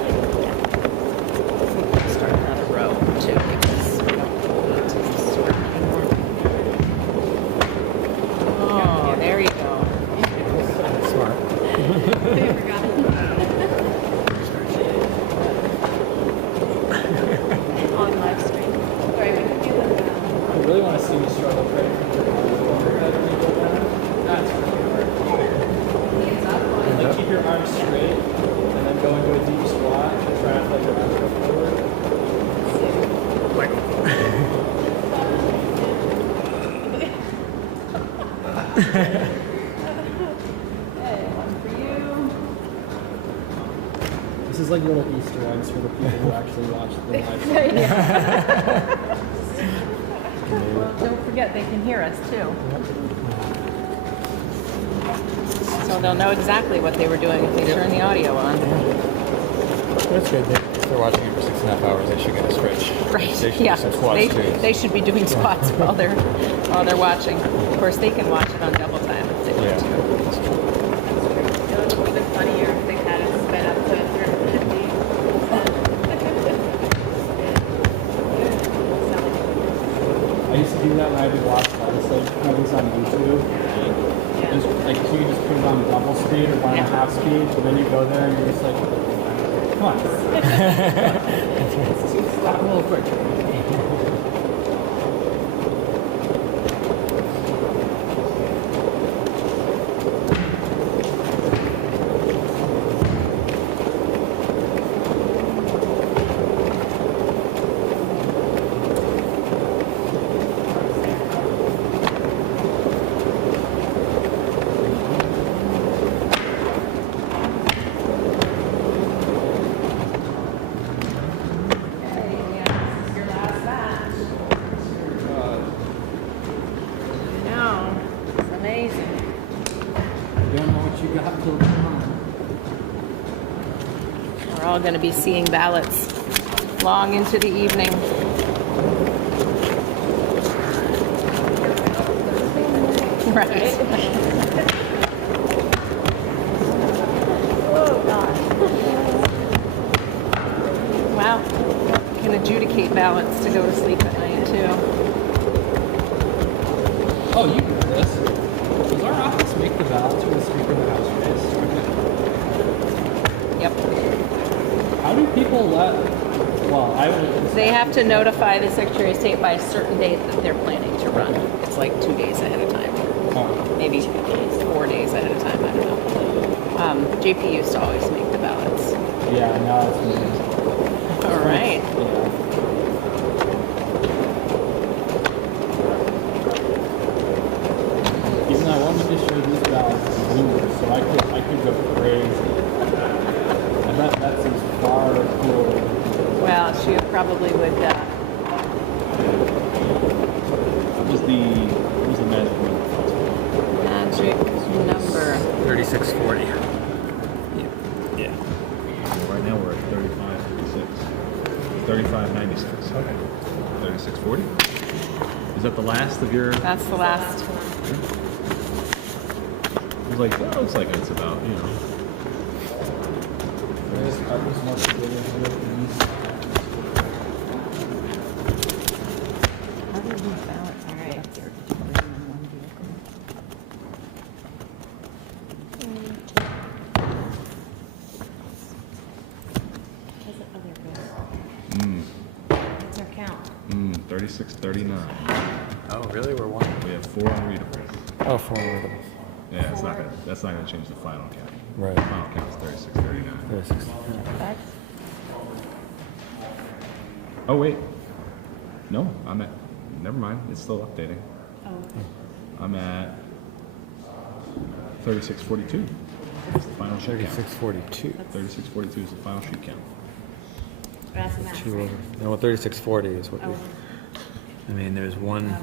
Start another row too because we don't need to sort anymore. Oh, there you go. Smart. On live stream. Right, we can do that. I really want to see you struggle right from your forehead when you go down. That's really hard. Hands up. Like keep your arms straight and then go into a deep squat and try to let your arms go forward. Hey, one for you. This is like little Easter eggs for the people who actually watch the live. Well, don't forget, they can hear us too. So they'll know exactly what they were doing if they turn the audio on. That's good. If they're watching it for 6.5 hours, they should get a stretch. Right. They should Yeah. do some squats too. They should be doing squats while they're watching. Of course, they can watch it on double time if they want to. It would be even funnier if they had it sped up to 350. I used to do that when I would watch legislative movies on YouTube. Just, like, so you just put it on double speed or 1.5 speed, and then you go there and you're just like, come on. Stop a little quick. Going to be seeing ballots long into the evening. Right. Oh, God. Wow. You can adjudicate ballots to go to sleep at night, too. Oh, you know this. Does our office make the ballots for the Speaker of the House race? Yep. How do people They have to notify the Secretary of State by a certain date that they're planning to run. It's like 2 days ahead of time. Maybe 4 days ahead of time, I don't know. JP used to always make the ballots. Yeah, now it's me. All right. Even though I wanted to show these ballots to Zoomers, so I could go crazy. I bet that seems far cooler. Well, she probably would. What was the magic number? Magic number. 3640. Yeah. Well, right now we're at 35.36. 35.96. Okay. 36.40. Is that the last of your? That's the last. It was like, well, it looks like it's about, you know. What's our count? 36.39. Oh, really? We're one. We have 4 unreadables. Oh, 4 unreadables. Yeah, that's not gonna change the final count. Right. The final count is 36.39. 36. Oh wait. No, I'm at. Never mind. It's still updating. Oh. I'm at 36.42. It's the final sheet count. 36.42. 36.42 is the final sheet count. That's the max, Two right? over. No, 3640 is what we. Oh. I mean, there's one.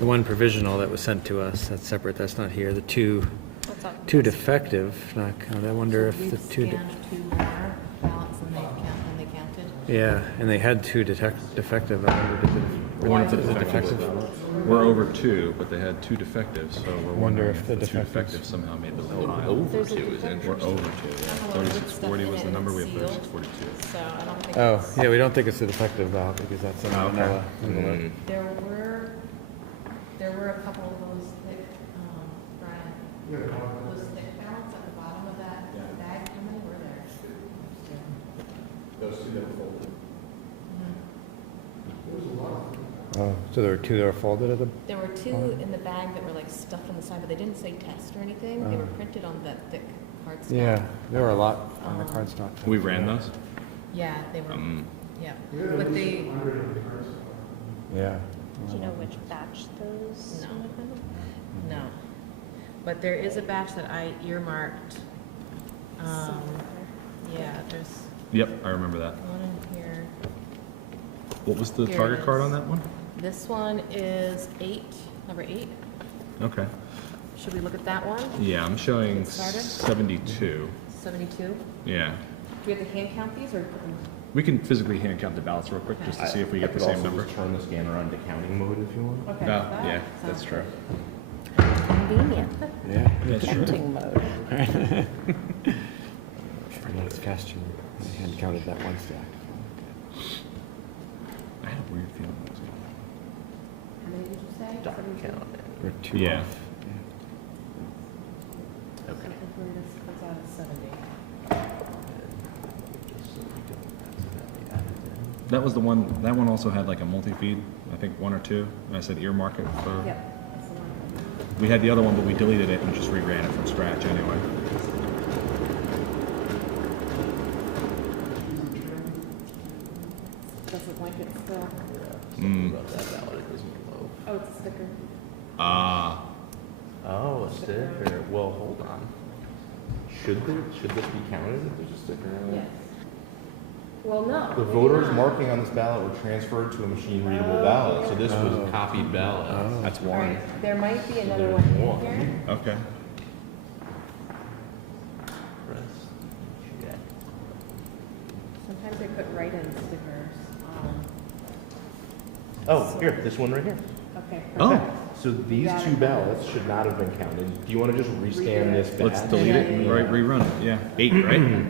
The one provisional that was sent to us. That's separate. That's not here. The two defective. Not count. I wonder if the two. Scanned 2 more ballots than they counted. Yeah, and they had 2 defective. I wonder One of the is it defective. We're over 2, but they had 2 defectives, so we're Wonder wondering if the the 2 defectives- defectives somehow made the pile. Over 2 is We're interesting. over 2, yeah. 36.40 was the number. We have 36.42. So I don't think Oh, it's, yeah, we don't think it's the defective ballot because that's in Oh, okay. vanilla envelope. there were a couple of those thick, Brian, those thick ballots at the bottom of that bag. How many were there? Those 2 that were folded. Oh, so there were 2 that were folded at the. There were 2 in the bag that were like stuffed on the side, but they didn't say test or anything. They were printed on that thick cardstock. Yeah, there were a lot on the cardstock. We ran those. Yeah, they were. Yeah, but they. Yeah. Do you know which batch those? No. No. But there is a batch that I earmarked Yeah, there's Yep, I remember that. One in here. What was the Here it target card is. on that one? This one is number 8. Okay. Should we look at that one? Yeah, I'm showing Get started? 72. 72. Yeah. Do we have to hand count these or? We can physically hand count the ballots real quick just to see if we get the same number. Turn the scanner on to counting mode if you want. Okay. Oh, yeah, that's true. convenient. Yeah. Counting mode. For next question, I hand counted that one stack. I had a weird feeling it was How many did you say? 72? We're two Yeah. off. So hopefully this comes out as 70. That was the one, that one also had like a multi-feed, I think 1 or 2. And I said earmark it for, Yep. That's the one. we had the other one, but we deleted it and just reran it from scratch anyway. Does it blanket still? Mm. About that ballot, it doesn't load. Oh, it's a sticker. Ah, Oh, a sticker. Well, hold on. Should this be counted if there's a sticker on it? Yes. Well, no. The maybe voters not. marking on this ballot were transferred to a machine readable ballot, so this was a copied ballot. that's All one. right, there might be another There's one one. in here. Okay. Sometimes they put write-in stickers on. Oh, here, this one right here. Okay, Oh. perfect. So these got two it. ballots should not have been counted. Do you want to just rescan this Let's batch? delete it and rerun it. Yeah. 8, right?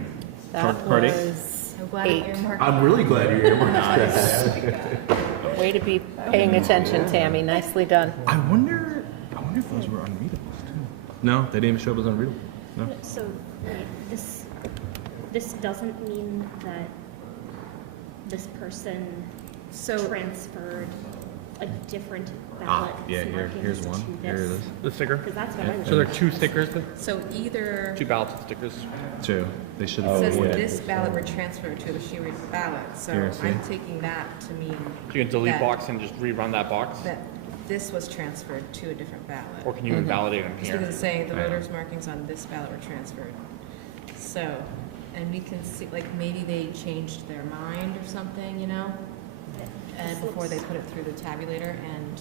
That Part 8? was I'm glad 8. you earmarked. I'm really glad you earmarked that. Way to be paying attention, Tammy. Nicely done. I wonder if those were unreadables too. No, they didn't even show up as unreadable. No. So, wait, this doesn't mean that this person transferred a different ballot. Yeah, here's one. Here it is. The sticker. Because that's what I'm. So there are two stickers, So either, two ballots with stickers. 2. They should it have. says yeah. this ballot were transferred to the Sheeran ballot, so Here, see? I'm taking that to mean So you can delete that- box and just rerun that box? that this was transferred to a different ballot. Or can you invalidate them Just here? because it's saying the I know. voters' markings on this ballot were transferred. So, and we can see, like, maybe they changed their mind or something, you know? And before they put it through the tabulator, and,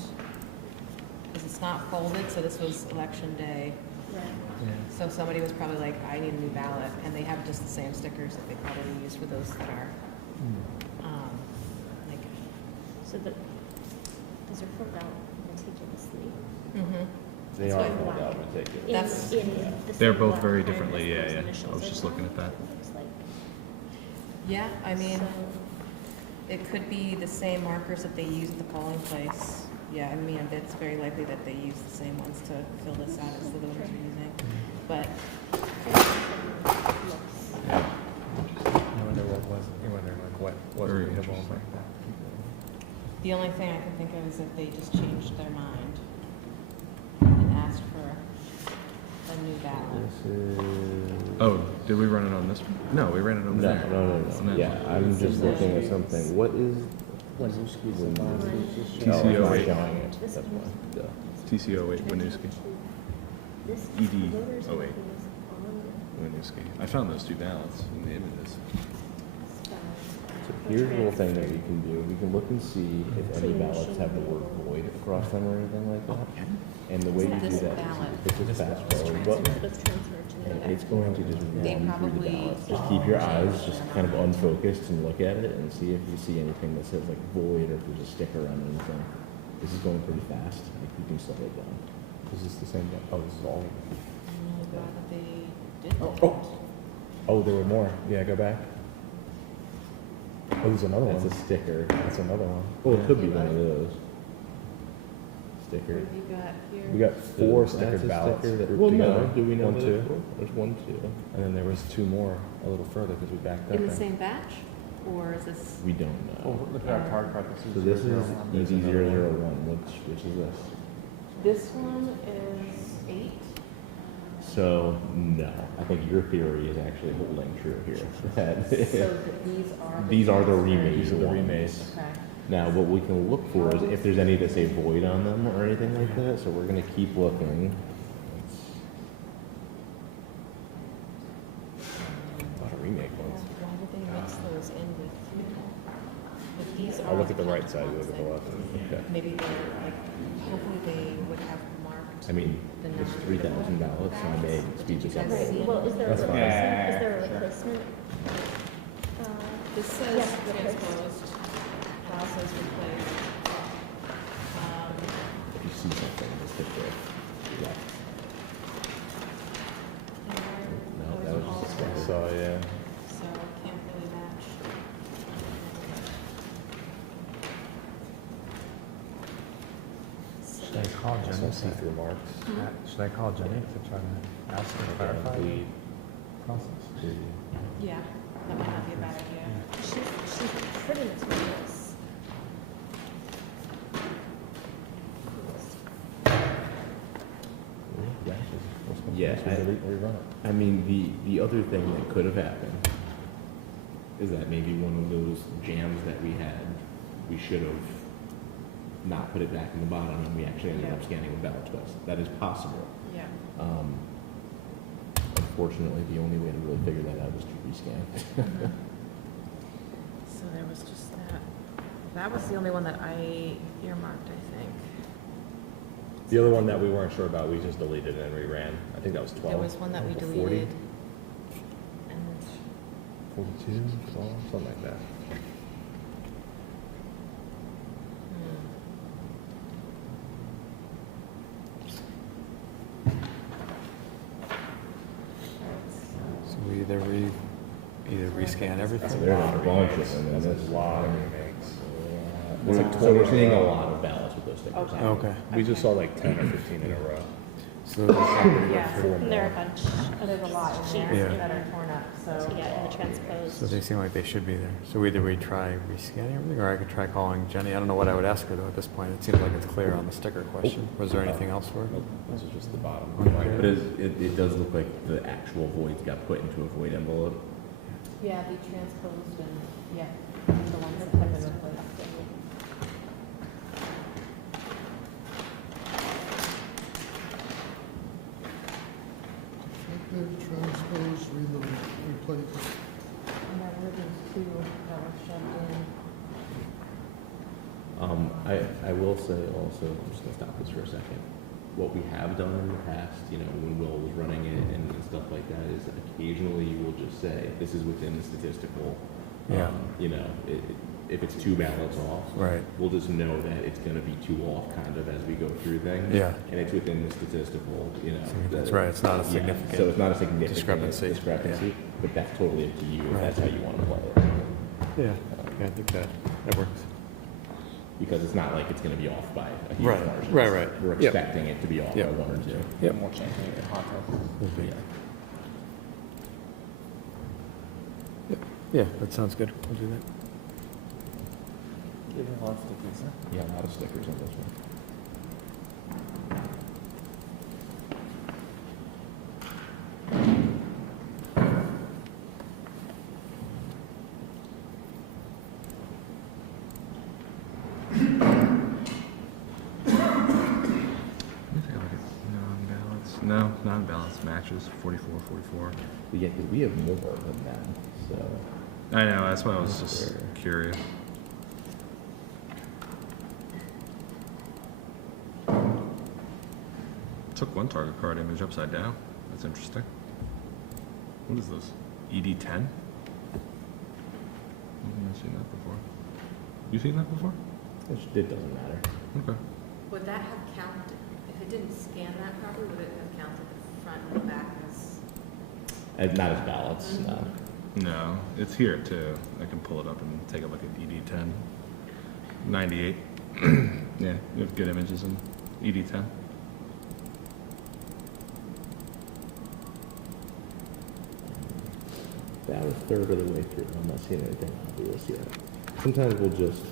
because it's not folded, so this was election day. So somebody was probably like, I need a new ballot, and they have just the same stickers that they probably use for those that are, like, So those are filled out meticulously. They That's are what I filled want. out meticulously. In, That's- in the They're same both black very pen differently. as Yeah, those yeah. initials I was are just on. looking at that. It's like, yeah, I mean, so, it could be the same markers that they use at the polling place. Yeah, I mean, it's very likely that they use the same ones to fill this out as the voters are using. But looks. I wonder what was, I wonder like what was Very readable interesting. like that. the only thing I can think of is if they just changed their mind and asked for a new ballot. This is. Oh, did we run it on this one? No, we ran it over No, there. no. Yeah, I'm just looking at something. What is? TCO 8. Showing it. That's why. Duh. TCO 8 Winooski. This ED voters 08 marking is on Winooski. I found those two ballots in the images. this ballot. So here's a little thing that we can do. We can look and see if any ballots have the word void across them or anything like that. And the way you do This that ballot is you hit this fast forward button, It's transferred to and the. it's going to just They run through the probably- ballots. Just keep your eyes just kind of unfocused and look at it and see if you see anything that says like void or if there's a sticker on anything. This is going pretty fast. Like you can slow it down. Is this the same? Oh, this is all. I'm glad that they did that. Oh, there were more. Yeah, go back. Oh, there's another That's one. a sticker. That's another one. Well, it could be one of those. Sticker. What have you got here? We got four That's stickered a ballots sticker that- grouped well, together. no. Do we know One, that two. there's one, two. And then there was two more a little further because we backed up. In the in. same batch, or is this? We don't know. Look at our card card. So this is easy 001. Which is this? This one is 8. So no, I think your theory is actually holding true here. That So these are. these are the remade These are the ones. remakes. Okay. Now, what we can look for is if there's any that say void on them or anything like that. So we're gonna keep looking. A lot of remake ones. these are. I'll look at the all right side, you look at the left. Okay. Maybe they're like, hopefully they would have marked. I mean, the it's number. 3,000 ballots, and I may speed this up. Right. Right, well, is there a That's fine. replacement? Is there a replacement? This says Yes, replaced. transposed, file says replaced. If you see something, just hit the left. No, that was just a I standard. saw, yeah. So can't really match. Should I call Jenny? Some see-through marks. Should I call Jenny to try to ask her to clarify the process? Yeah, that might not be a bad idea. She's pretty notorious. Yeah, I mean, the other thing that could have happened is that maybe one of those jams that we had, we should have not put it back in the bottom, and we actually ended up scanning the ballot twice. That is possible. Yeah. Unfortunately, the only way to really figure that out is to rescan. So there was just that. That was the only one that I earmarked, I think. The other one that we weren't sure about, we just deleted and reran. I think that was 12. There was one that we or 40. deleted. And 42, 12, something like that. So we either rescan everything. So there's a bunch of them, and That's a lot of remakes. so we're seeing a lot of ballots with those stickers. Okay. on. Okay. We just saw like 10 or 15 in a row. So there's probably Yeah. like 4 And there are a more. bunch there's a lot in sheets there Yeah. that are torn up, so. Yeah, and the transposed. So they seem like they should be there. So either we try rescanning everything, or I could try calling Jenny. I don't know what I would ask her though at this point. It seems like it's clear on the sticker question. Was there anything else for it? Nope, this is just the bottom. Okay. But it does look like the actual voids got put into a void envelope. Yeah, the transposed and, yeah, the ones that have been replaced. Transpose, reload, replace. And there were these two that were shoved in. I will say also, I'm just gonna stop this for a second. What we have done in the past, you know, when Will was running it and stuff like that, is occasionally we'll just say, this is within the statistical. Yeah. You know, if it's 2 ballots off. Right. We'll just know that it's gonna be 2 off kind of as we go through things. Yeah. And it's within the statistical, you know. That's right, it's not a Yeah, significant So it's not a significant discrepancy. but that's totally up to you, if that's how you wanna play it. Yeah, I think that works. Because it's not like it's gonna be off by a huge Right, margin. right. We're Yep. expecting it to be off by Yep. 1 or 2. Yep. More changing in context. Yeah, that sounds good. We'll do that. Yeah, a lot of stickers on this one. Non-ballots? No, non-ballots matches 44, 44. Yeah, because we have more than that, so. I know, that's why I was just curious. Took one target card image upside down. That's interesting. What is this? ED10? I've never seen that before. You seen that before? It doesn't matter. Okay. Would that have counted, if it didn't scan that properly, would it have counted the front and the back as? Not as ballots, no. No, it's here too. I can pull it up and take a look at ED10. 98. Yeah, you have good images in ED10. About a third of the way through, I'm not seeing anything obvious yet. Sometimes we'll just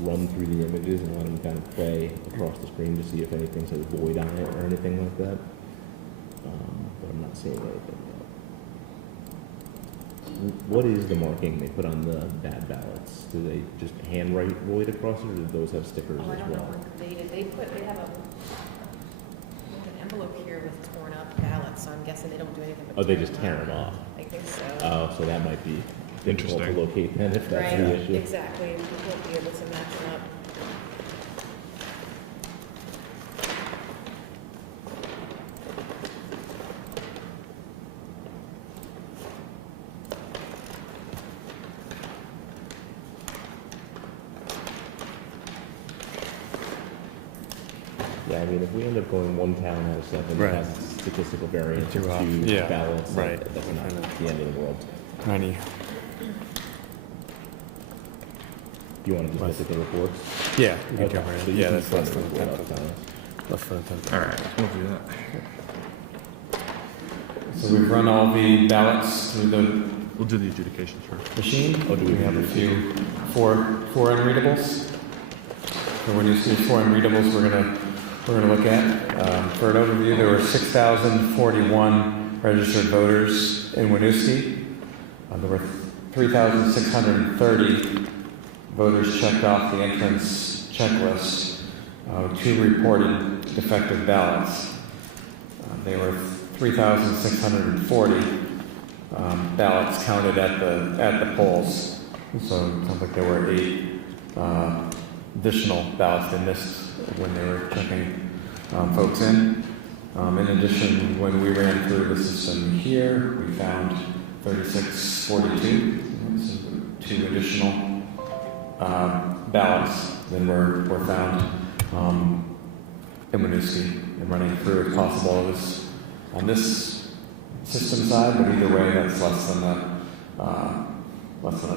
run through the images and let them kind of play across the screen to see if anything says void on it or anything like that. But I'm not seeing anything yet. What is the marking they put on the bad ballots? Do they just handwrite void across it, or do those have stickers Oh, I as don't know well? what they did. They have an envelope here with torn up ballots, so I'm guessing they don't do anything but. Oh, they just tear them off. I think so. Oh, so that might be. difficult to Interesting. locate then if that's the issue. Exactly, we won't be able to match them up. Yeah, I mean, if we end up going one town out of 7 Right. that has statistical variance of Two off. 2 Yeah, ballots, right. that's not the end of the world. Any, Do you want to just look at the reports? yeah, you can Okay, jump right so in. you Yeah, can that's send less the than a report tenth out of to us. Less than a tenth. All right, we'll do that. So we've run all the ballots through the We'll do the adjudications first. machine. Oh, do we have a do few, four unreadables. So when you see 4 unreadables, we're gonna look at. For an overview, there were 6,041 registered voters in Winooski. There were 3,630 voters checked off the entrance checklist. 2 reported defective ballots. There were 3,640 ballots counted at the polls. So it sounds like there were 8 additional ballots they missed when they were checking folks in. In addition, when we ran through the system here, we found 3642, so 2 additional ballots then were found in Winooski. And running through, it's possible it was on this system side, but either way, that's less than a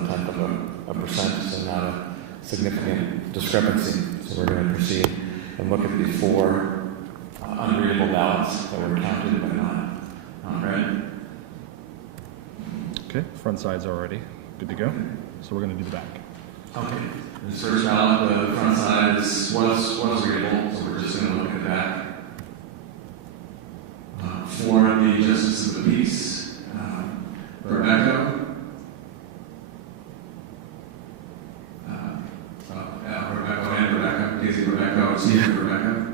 tenth of a percent, so not a significant discrepancy. So we're going to proceed and look at the 4 unreadable ballots that were counted but not read. Okay, front side's already good to go. So we're going to do the back. Okay. This first ballot, the front side was readable, so we're just going to look at that. 4 of the justices of the peace, Rebecca. Rebecca, Daisy Rebecca, Stephen Rebecca.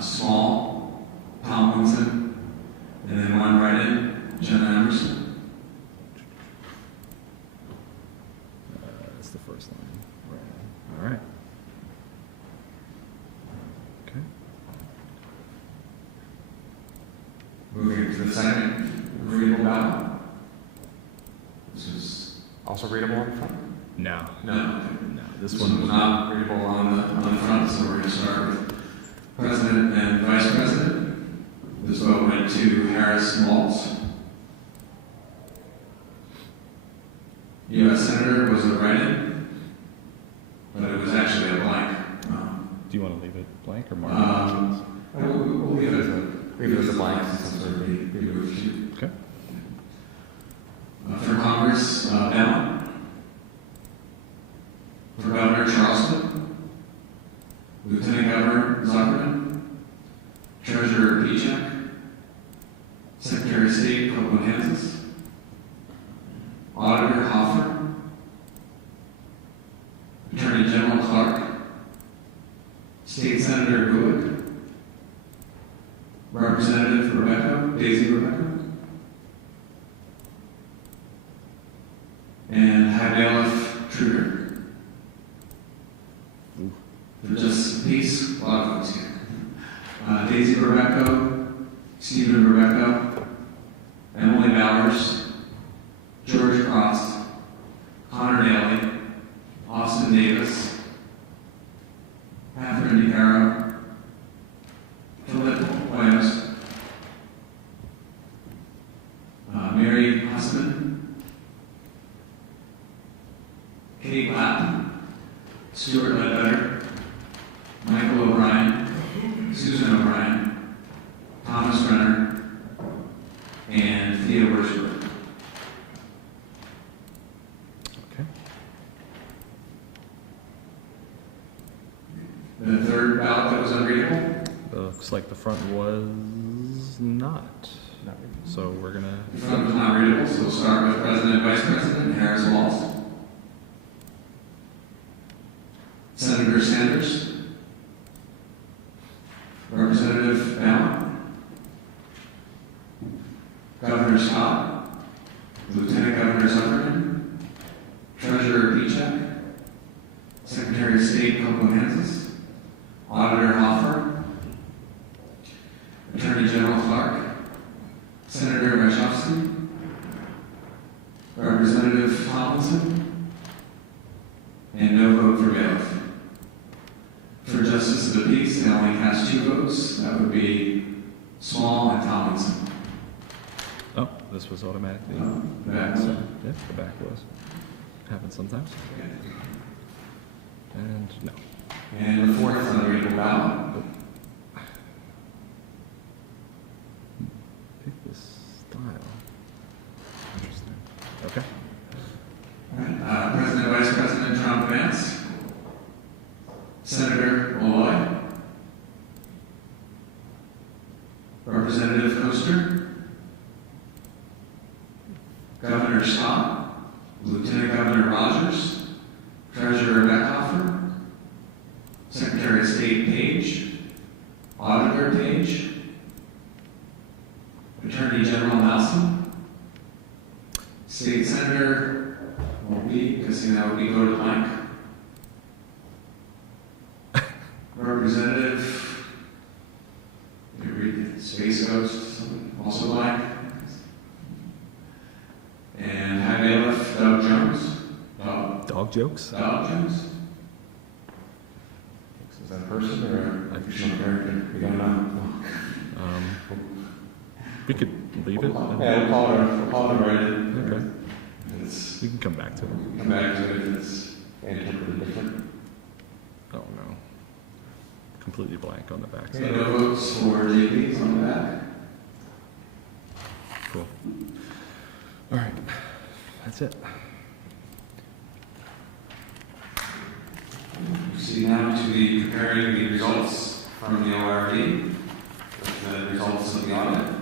Small, Tom Winson, and then 1 write-in, Jenna Emerson. That's the first line. Right. All right. Okay. Moving to the second readable ballot. This is also readable on the front? No. No. This This one one was not readable on the front, so we're going to start with President and Vice President. This vote went to Harris Waltz. U.S. Senator was a write-in, but it was actually a blank. Do you want to leave it blank or mark We'll leave it as a blank since it's already removed. Okay. For Congress, Bennett. For Governor Charleston, Lieutenant Governor Zuckerman, Treasurer Pichak, Secretary of State Copeland-Kansas, Auditor Hoffer, Attorney General Clark, State Senator Gulick, Representative Rebecca, Daisy Rebecca, and High Bailiff Truder. For just peace, a lot of folks here. Daisy Rebecca, Stephen Rebecca, Emily Bowers, George Cross, Connor Daly, Austin Davis, Catherine DeCaro, Philip West, Mary Husband, Kate Lapp, Stuart Ledbetter, Michael O'Brien, Susan O'Brien, Thomas Renner, and Thea Worship. Okay. The third ballot that was unreadable. Looks like the front was not. So we're gonna. The front was not readable, so we'll start with President, Vice President, Harris Waltz. Senator Sanders. Representative Ballot. Governor Scott. Nemechek, Secretary of State Kopohansis, Auditor Hoffer, Attorney General Clark, Senator Wachowski, Representative Tomlinson, and no vote for bailiff. For Justice of the Peace, they only cast 2 votes. That would be Small and Tomlinson. Oh, this was automatically. The back. So, yeah, the back was. Happens sometimes. And no. And the 4th unreadable ballot. Pick this style. Interesting. Okay. President, Vice President Trump Vance, Senator Malloy, Representative Coaster, Governor Scott, Lieutenant Governor Rogers, Treasurer Beckhofer, Secretary of State Page, Auditor Page, Attorney General Nelson, State Senator won't be, because that would be go to blank. Representative, you read the Space Ghost, also blank. And High Bailiff Doug Jones. Dog jokes? Doug Jones. Is that a person or a fictional character? We don't know. We could leave it. Yeah, we'll call it right in. Okay. We can come back to it. Come back to it if it's interpreted different. Oh no. Completely blank on the back Okay, side. no votes for JPs on the back. Cool. All right. That's it. Proceed now to the comparing the results from the ORD with the results of the audit,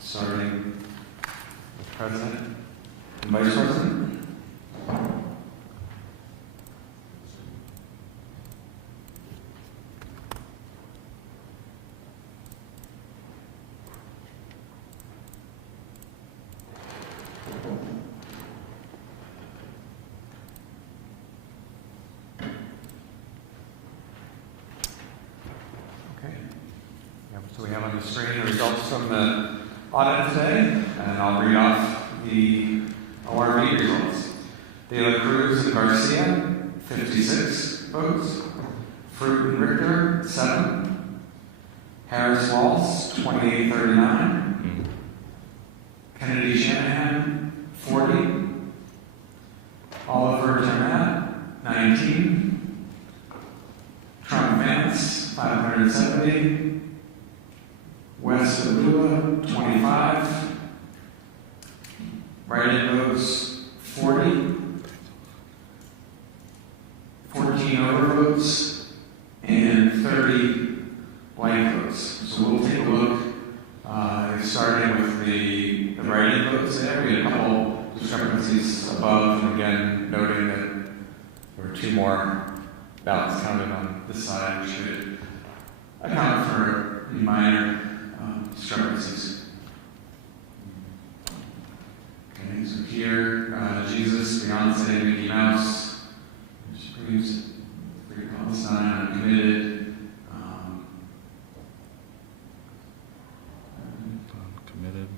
starting with President and Vice President. So we have on the screen the results from the audit today, and I'll read off the ORV results. De La Cruz and Garcia, 56 votes. Fruit and Richter, 7. Harris Walls, 2839. Kennedy Shanahan, 40. Oliver Jermat, 19. Trump Vance, 570. West Alula, 25. Write-in votes, 40. 14 overvotes, and 30 blank votes. So we'll take a look, starting with the write-in votes there. We had a couple discrepancies above, and again, noting that there were 2 more ballots counted on this side, which should account for minor discrepancies. Okay, so here, Jesus, Beyonce, Mickey Mouse, Supremes, Free Palestine, Uncommitted, Committed.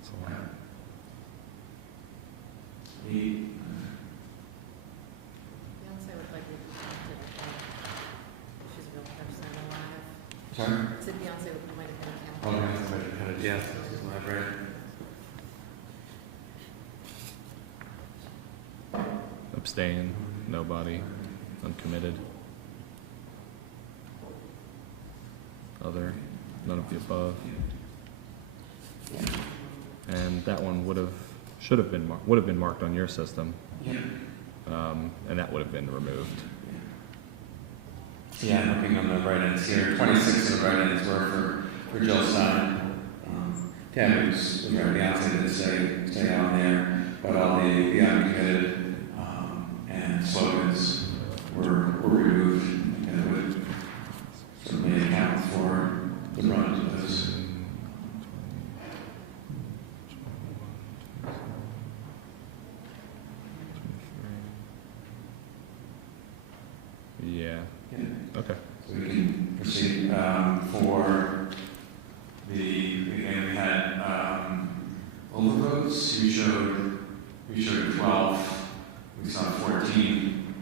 That's a lot. 8. Beyonce would like to she's a real person alive. Sorry? I said Beyonce might have been a Oh, candidate. yes, this is live, right? Abstain. Nobody. Uncommitted. Other. None of the above. And that one should have been marked on your system. Yeah. And that would have been removed. Yeah, I'm looking on the write-ins here. 26 of the write-ins were for Jill Stein. 10 was Beyonce did stay on there, but all the uncommitted and slogans were removed, and it would certainly account for the brunt of those. for again, we had overvotes. We showed 12. We saw 14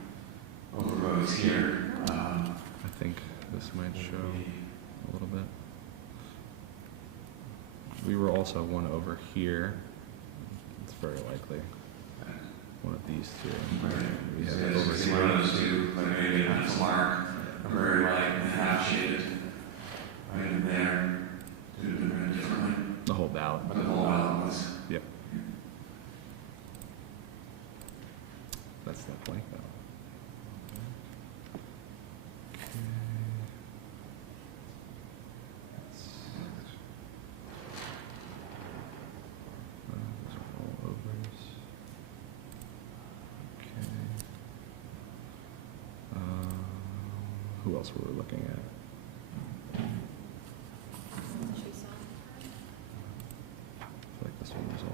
overvotes here. I think this might show a little bit. We were also one over here. It's very likely one of these two. We have it over See here. one of those two, like maybe a pencil mark, a very light and half shaded right in there. Could have been read differently. The whole ballot. But the whole ballot was. Yep. That's that blank ballot. Those are all overs. Okay. Who else were we looking at? I feel like this one was off.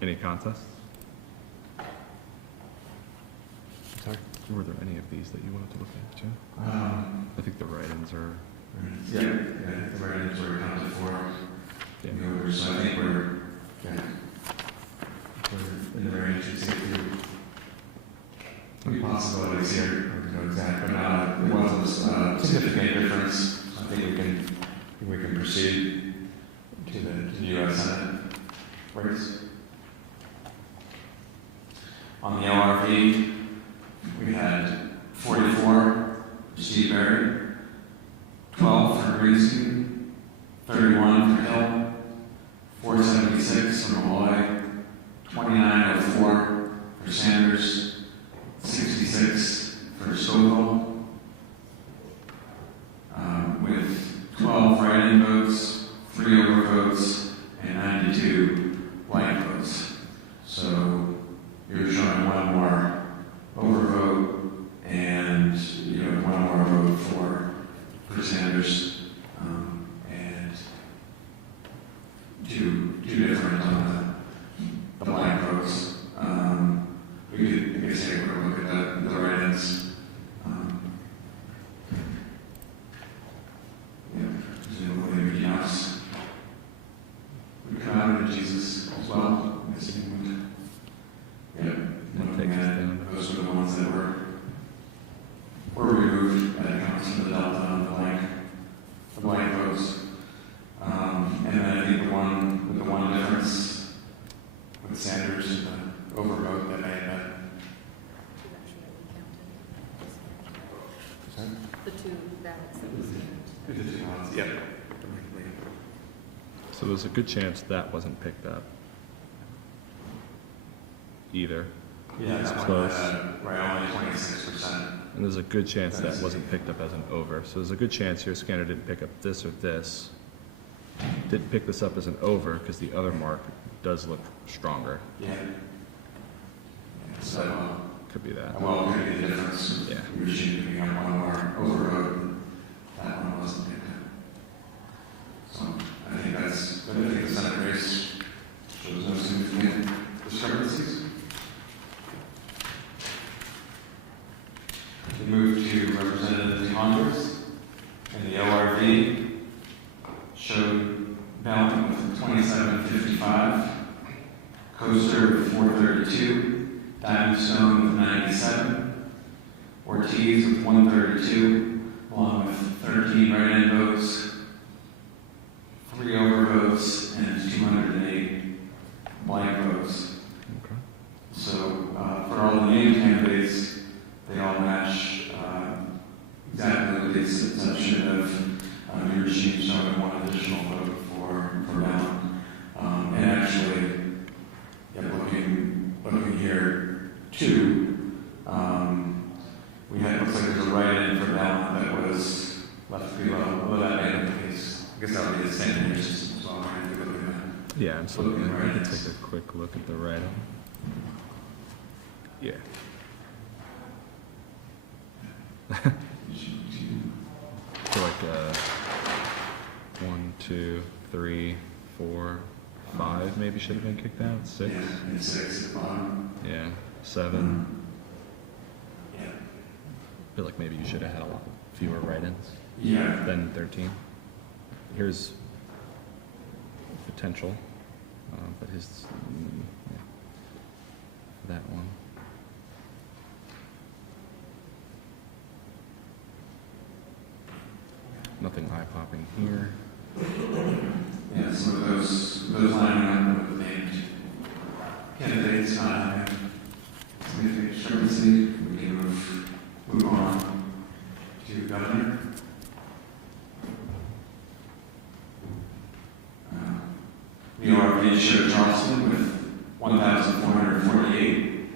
Any contests? Sorry? Were there any of these that you wanted to look at too? I think the write-ins are. Yeah, the write-ins were accounted for. Yeah. So I think we're in the range to see few possibilities here. To go exact, but it wasn't a significant difference. I think we can proceed to the U.S. Senate race. On the LRV, we had 44 for Steve Berry, 12 for Greenstein, 31 for Hill, 476 for Malloy, 2904 for Sanders, 66 for Stovall, with 12 write-in votes, 3 overvotes, and 92 blank votes. So you're showing one more overvote and one more vote for Sanders, and two different on the blank votes. We could say we're going to look at the write-ins. Presumably everything else would come out of Jesus as well. Looking at those were the ones that were removed. That accounts for the delta on the blank votes. And then I think the one difference with Sanders and the overvote that may have been. The two ballots that we The two ballots, yep. So there's a good chance that wasn't picked up either. Yeah, It's that's close. right, only 26%. And there's a good chance that wasn't picked up as an over. So there's a good chance your scanner didn't pick up this or this. Didn't pick this up as an over because the other mark does look stronger. Yeah. So could be that. Well, could be the difference. Yeah. We were picking up one more overvote. That one wasn't picked up. So I think the Senate race shows no significant discrepancies. We move to Representative to Congress, and the ORV showed Bellman with 2755, Coaster with 432, Diamond Stone with 97, Ortiz with 132, along with 13 write-in votes, 3 overvotes, and 208 blank votes. Okay. So for all the named candidates, they all match exactly with the exception of your machine showing one additional vote for Bellman. And actually, looking 2. We had, looks like there's a write-in for ballot that was left below. Although that may be the case. I guess that would be the same in your system as well. Right? If you look at that. Yeah, absolutely. We can take a quick look at the write-in. Yeah. So like 1, 2, 3, 4, 5 maybe should have been kicked out. 6. Yeah, and 6 at the bottom. Yeah. 7. Yeah. I feel like maybe you should have had a lot fewer write-ins. Yeah. Than 13. Here's potential, but his yeah, that one. Nothing eye-popping here. Yeah, so those lining up with named candidates, significant discrepancy, we can move on to governor. The ORV showed Charleston with 1,448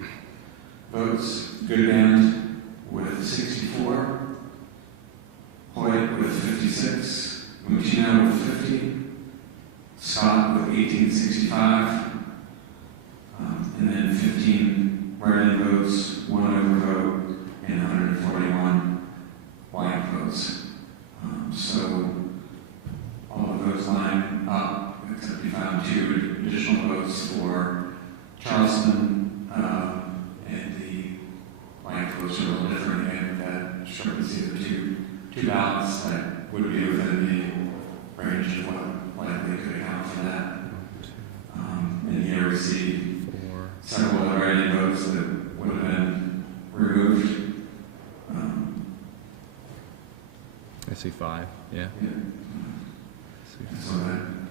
votes, Goodband with 64, Hoyt with 56, Mutino with 50, Scott with 1865, and then 15 write-in votes, 1 overvote, and 141 blank votes. So all of those line up, except we found 2 additional votes for Charleston, and the blank votes are a little different, and that discrepancy of the two ballots that would be within the range of what likely could account for that. And here we see several other write-in votes that would have been removed. I see 5. Yeah. So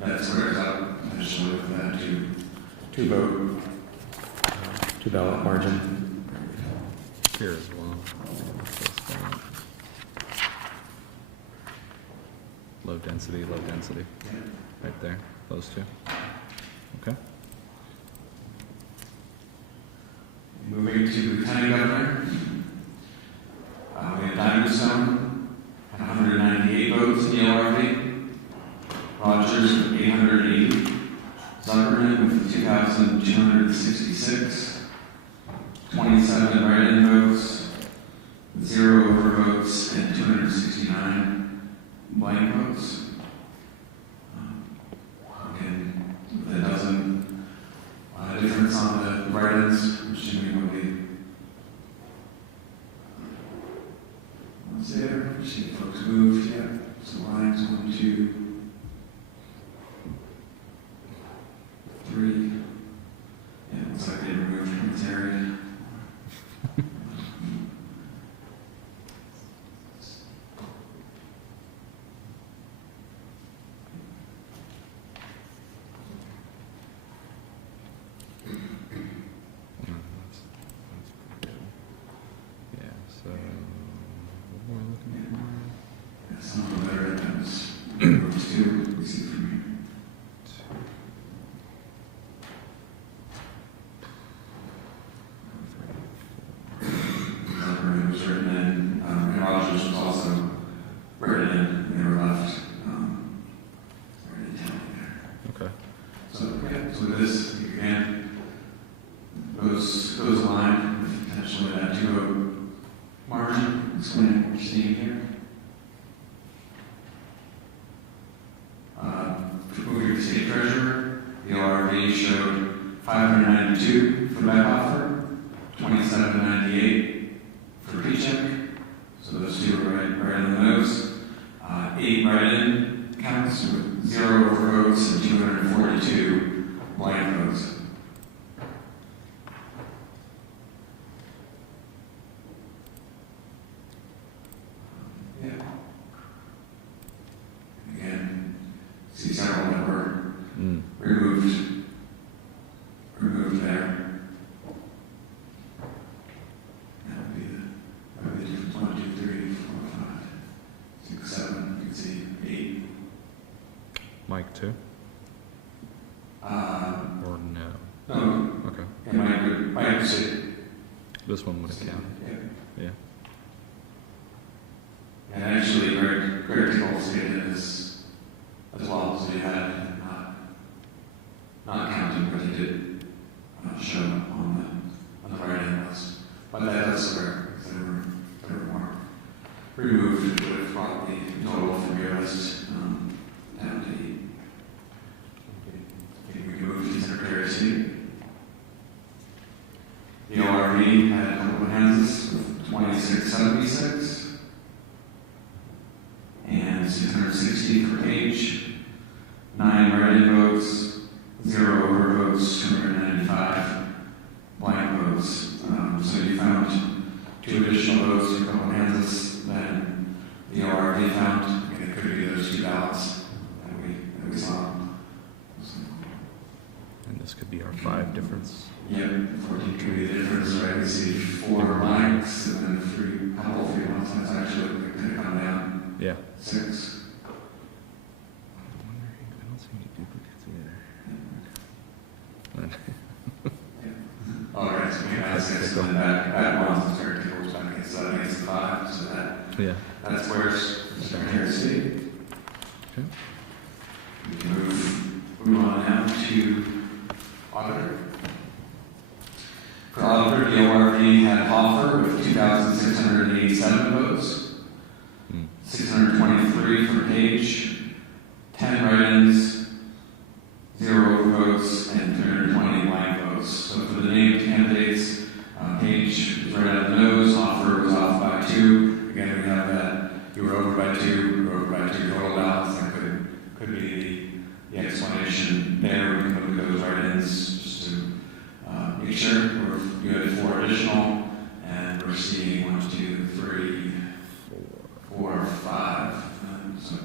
that squares up additionally with that two vote, 2 ballot margin. Here as well. Low density, right there, those 2. Okay. Moving to lieutenant governor, we have Diamond Stone, 198 votes in the ORV, Rogers with 880, Zuckerman with 2,266, 27 write-in votes, 0 overvotes, and 269 blank votes. Again, with a dozen difference on the write-ins, which will be what's there. You see the folks moved, yeah. So lines 1, 2, 3. Yeah, it looks like they removed from this area. Some of the better attempts. Groups 2, we see from here. Zuckerman was written in, and Rogers was also written in, and they were left right in town there. Okay. So, yeah, so this, again, those align with potentially that 2-vote margin, explaining what you're seeing here. Moving to state treasurer, the ORV showed 592 for Beckhofer, 2798 for Paycheck. So those 2 are right in the nose. 8 write-in counts with 0 overvotes and 242 blank votes. Yeah. Again, see several that were removed there. That would be the 1, 2, 3, 4, 5, 6, 7. You can see 8. Mike 2? Or no? No. Okay. Yeah, Mike would say This one would have counted. Yeah. And actually, Greg Tickle stated this as well, so he had not counted, but he did show up on the write-in list. But that does square, because there were more removed, which would have brought the total from your list down to 8. We can move to Secretary of State. The ORV had comprehensives of 2676 and 660 per page, 9 write-in votes, 0 overvotes, 295 blank votes. So you found 2 additional votes for comprehensives than the ORV found. It could be those 2 ballots that we saw. And this could be our 5 difference. Yep, 14 could be the difference, right? We see 4 blanks and then 3 ones. That's actually going to come down. Yeah. 6. I don't see any duplicates either. All right, so we have 6 and then that one's very close back against that against 5, so that's where it's Secretary of State. Okay. We can move on now to Auditor. For Auditor, the ORV had Hoffer with 2,687 votes, 623 for Page, 10 write-ins, 0 overvotes, and 320 blank votes. So for the named candidates, Page was right out of the nose, Hoffer was off by 2. Again, we have that you were over by 2, you were over by 2 total ballots. That could be the explanation there. We can look at those write-ins just to make sure. You had 4 additional, and we're seeing 1, 2, 3, 4, 5. So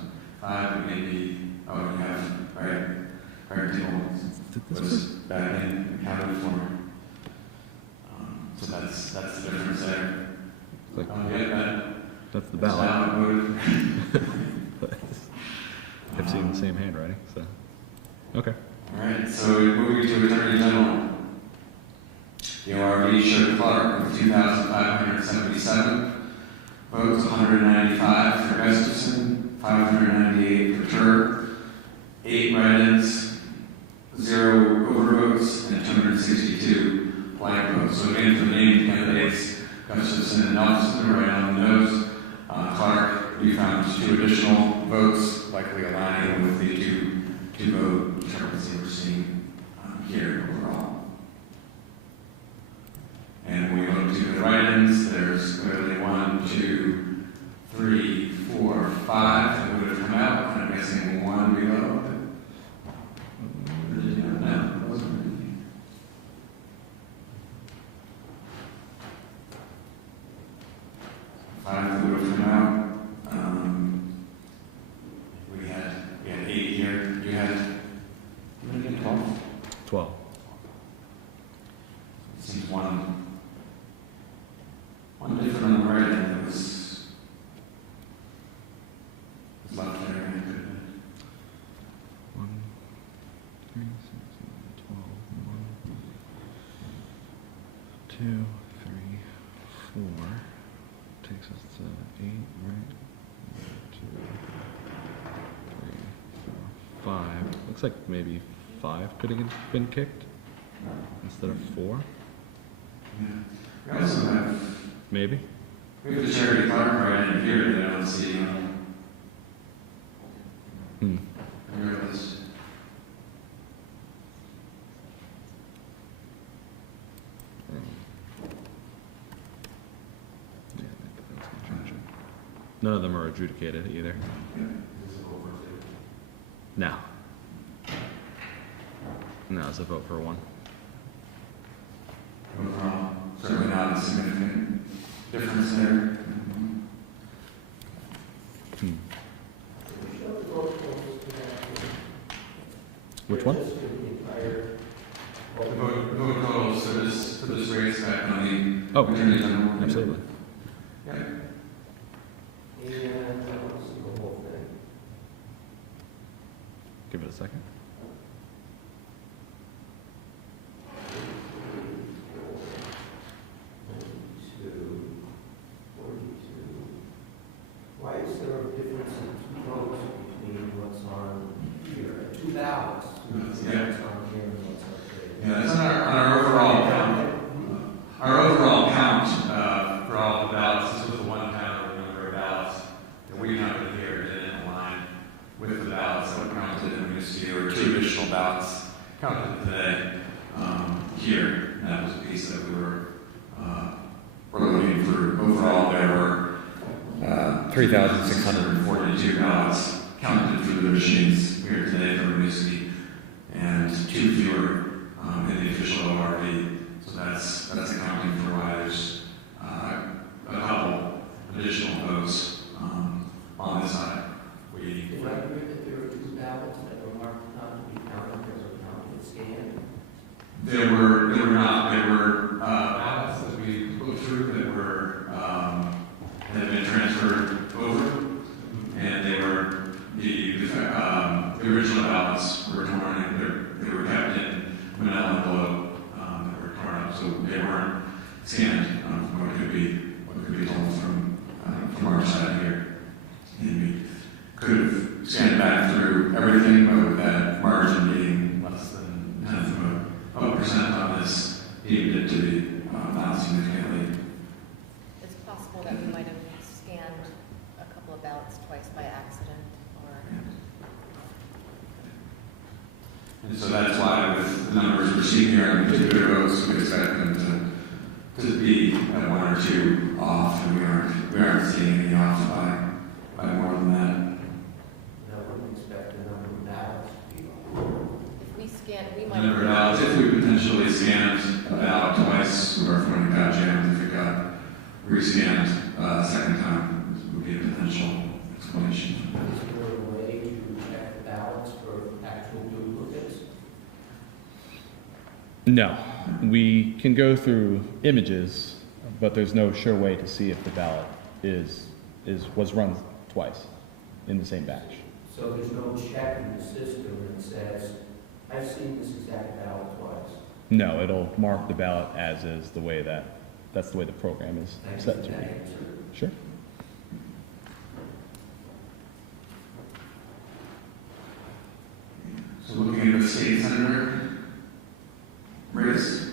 5 would maybe, you have, right table was back in accounted for. So that's the difference there. That's the ballot. I've seen the same handwriting, so. Okay. All right, so moving to Attorney General. The ORV showed Clark with 2,577 votes, 195 for Gustafson, 598 for Tur, 8 write-ins, 0 overvotes, and 262 blank votes. So again, for the named candidates, Gustafson and Nelson are right on the nose. Clark, we found 2 additional votes, likely aligning with the two vote discrepancy we're seeing here overall. And when we look to the write-ins, there's clearly 1, 2, 3, 4, 5 that would have come out, and I'm guessing 1 below. No, wasn't anything. 5 that would have come out. We had 8 here. You had 12? 12. It seems one different on the right end that was left there. 1, 3, 6, 12, 1, 2, 3, 4. Takes us to 8, right? 1, 2, 3, 4, 5. Looks like maybe 5 could have been kicked instead of 4. Yeah. We also have Maybe. We have the Charity Clark right in here that I don't see on your list. None of them are adjudicated either. No. No, it's a vote for 1. Overall, certainly not a significant difference there. Which one? The vote totals for this race back on the Oh, Attorney General. absolutely. Yeah. Give it a second. Yeah. Yeah, that's on our overall count. Our overall count for all the ballots, this was the one count of the number of ballots that we counted here and in line with the ballots that were counted in the municipality. There were 2 additional ballots counted today here. And that was a piece that we were looking through. Overall, there were 3,642 ballots counted through the machines here today for the municipality, and 2 fewer in the official ORV. So that's accounting for why there's a couple additional votes on this side. Is it accurate that there were 2 ballots that were marked not to be counted because of counted scanned? There were not. There were ballots that we looked through that were that had been transferred over, and they were the original ballots were torn and they were kept in manila envelope that were torn up, so they weren't scanned from what could be told from our side here. And we could have scanned back through everything, but with that margin being less than 0.1% on this, deemed it to be not significantly. It's possible that we might have scanned a couple of ballots twice by accident, or. And so that's why with the numbers we're seeing here on particular votes, we expect them to be at 1 or 2 off, and we aren't seeing any off by more than that. I wouldn't expect the number of ballots to be If we scanned, we might. Number of ballots, if we potentially scanned a ballot twice, or if when it got jammed, if it got rescanned a second time, this would be a potential explanation. Is there a way to check the ballots for actual duplicates? No, we can go through images, but there's no sure way to see if the ballot was run twice in the same batch. So there's no check in the system that says, I've seen this exact ballot twice. No, it'll mark the ballot as is that's the way the program is Thanks set for to that be. answer. Sure. So looking at the state senator race,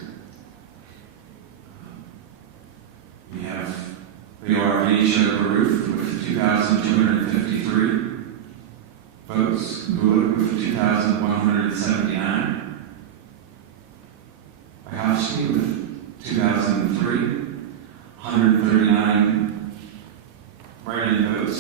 we have the ORV showed Baruth with 2,253 votes, Gulick with 2,179, Wachowski with 2,003, 139 write-in votes,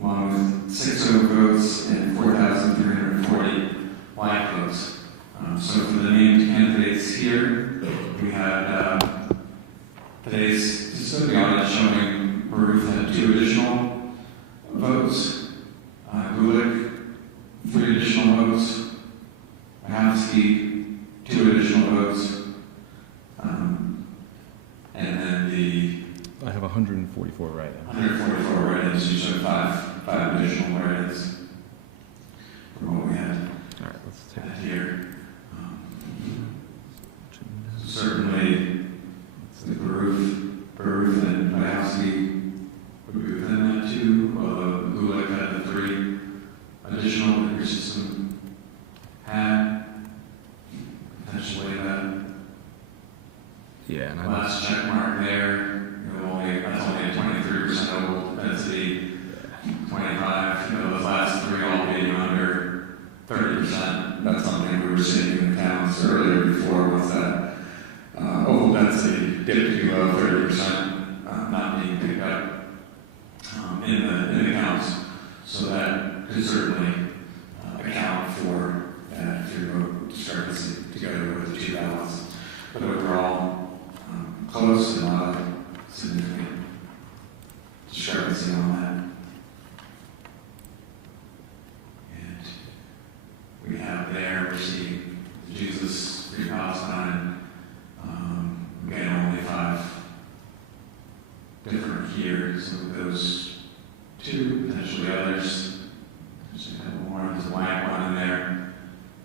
along with 6 votes and 4,340 blank votes. So for the named candidates here, we had today's facility audit showing Baruth had 2 additional votes, Gulick 3 additional votes, Wachowski 2 additional votes, and then I have 144 write-ins. 144 write-ins, you showed 5 additional write-ins from what we had. All right, let's take that here. Certainly, the Baruth and Wachowski would be within that too, although Gulick had the 3 additional that your system had. Potentially that Yeah, and last check mark there, that's only a 23% old density, 25, those last 3 all being under 30%. That's something we were seeing in the counts earlier before, once that oval density dipped to below 30%, not being picked up in the counts. So that could certainly account for that if you vote discrepancy together with the 2 ballots. But overall, close and not a significant discrepancy on that. And we have there, we're seeing Jesus, Free Palestine, again, only 5 different here, so those 2, potentially others. There's a couple more, there's a blank one in there.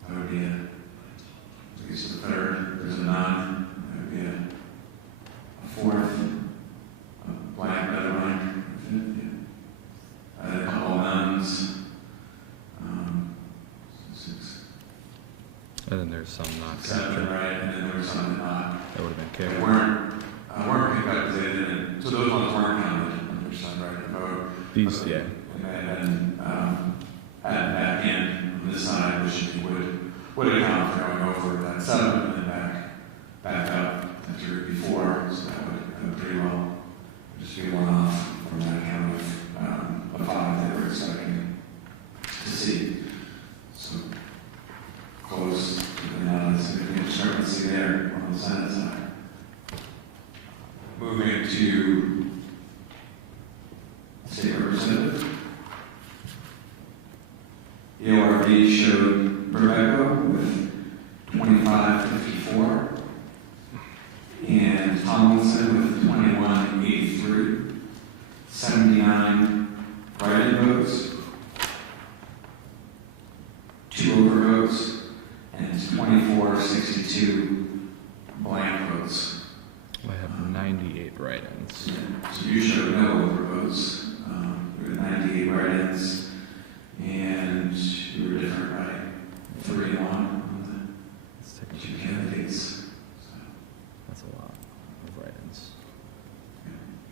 That would be I guess the 3rd, there's a none. That would be a 4th, a blank, another blank. A couple of nuns, And then there's some not accepted, captured. right, and then there were some That would have been that kicked. weren't picked up because they didn't, so those ones weren't counted on your side, right, the vote. These, yeah. And they had been added back in on this side, which would account for going over that 7 and then back up that you were before, so that would pretty well just be one off from that count of 5 they were expecting to see. So close to not a significant discrepancy there on the Senate side. Moving to State Representative. The ORV showed Rebecca with 2554 and Tomlinson with 2183, 79 write-in votes, 2 overvotes, and 2462 blank votes. I have 98 write-ins. So you showed no overvotes. There were 98 write-ins, and you were different, right? 3-1 on the 2 candidates. That's a lot of write-ins.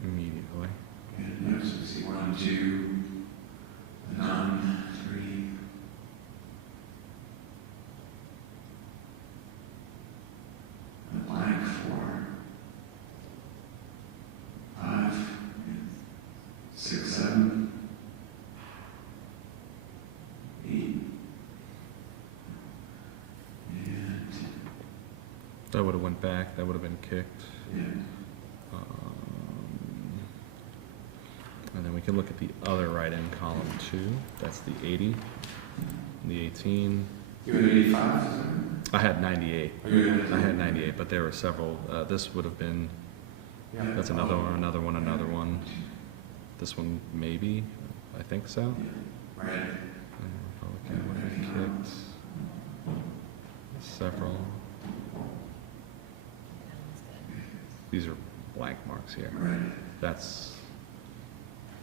Immediately. And next we see 1, 2, none, 3. A blank 4. 5, 6, 7, 8, and That would have went back. That would have been kicked. yeah. And then we can look at the other write-in column too. That's the 80, and the 18. You had 85? I had 98. Oh, you had 98? I had 98, but there were several. This would have been. Yeah. That's another one. Another one. Another one. This one maybe. I think so. Right. And Republican would have kicked several. These are blank marks here. Right.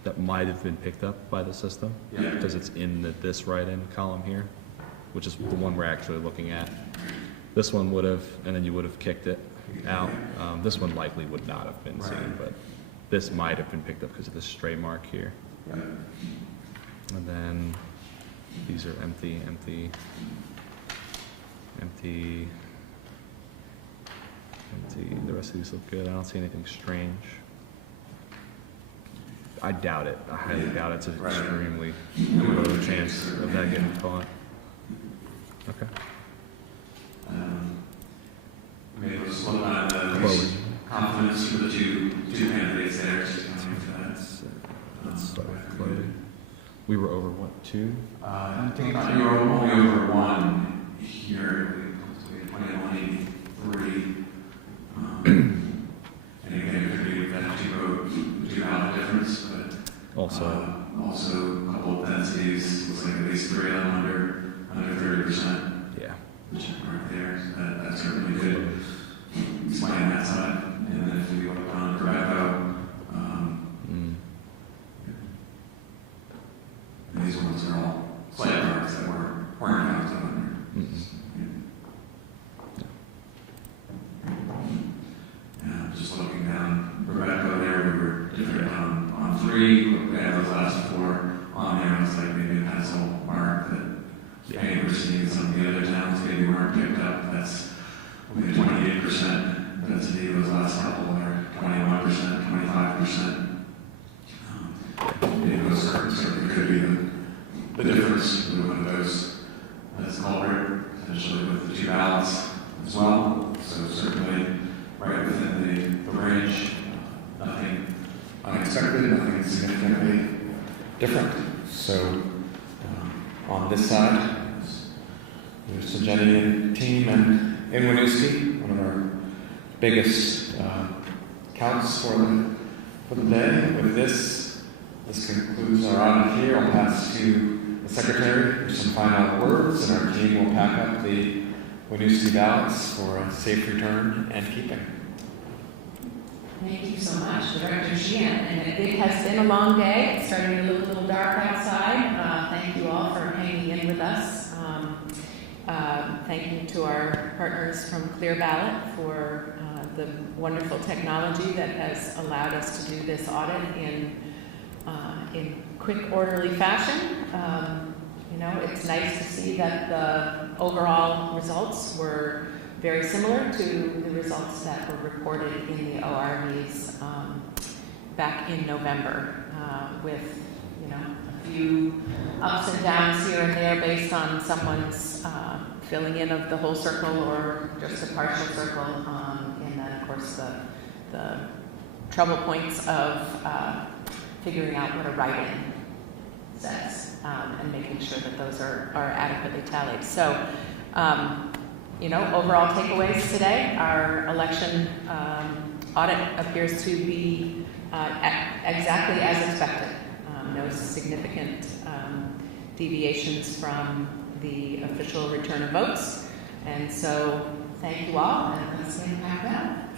That might have been picked up by the system Yeah. because it's in this write-in column here, which is the one we're actually looking at. This one would have, and then you would have kicked it out. This one likely would not have been seen, but this might have been picked up because of this stray mark here. Yeah. And then these are empty, empty, empty, empty. The rest of these look good. I don't see anything strange. I doubt it. I highly doubt it's an extremely low chance of that getting caught. Okay. Maybe we'll slow down the confidence for the two candidates there. Let's start with Chloe. We were over what, 2? I think you were only over 1 here. We had 2183. And again, it could be with that 2 ballot difference, but Also a couple of densities, looks like at least 3 of them under 30%. Yeah. Which aren't there, so that's certainly good. Explain that side, and then if we look on Rebecca, these ones are all slight marks that weren't counted on there. Yeah, just looking down Rebecca there, we were different on 3, we had those last 4 on there, it's like maybe a pencil mark that maybe we're seeing some of the other towns maybe weren't picked up. That's only 28% density, those last couple are 21%, 25%. Those certainly could be the difference between one of those as culprit, potentially with the 2 ballots as well. So certainly right within the range. Nothing unexpected, nothing significantly different. So on this side, there's the Jenny team and in Winooski, one of our biggest counts for the day. With this concludes our audit here. I'll pass to the secretary for some final words, and our team will pack up the Winooski ballots for a safe return and keeping. Thank you so much, Director Sheehan. And it has been a long day. It's starting to look a little dark outside. Thank you all for hanging in with us. Thank you to our partners from Clear Ballot for the wonderful technology that has allowed us to do this audit in quick, orderly fashion. You know, it's nice to see that the overall results were very similar to the results that were reported in the ORVs back in November, with, you know, a few ups and downs here and there based on someone's filling in of the whole circle or just a partial circle, and then of course the trouble points of figuring out what a write-in says, and making sure that those are adequately tallied. So, you know, overall takeaways today, our election audit appears to be exactly as expected. No significant deviations from the official return of votes. And so, thank you all, and let's get back down.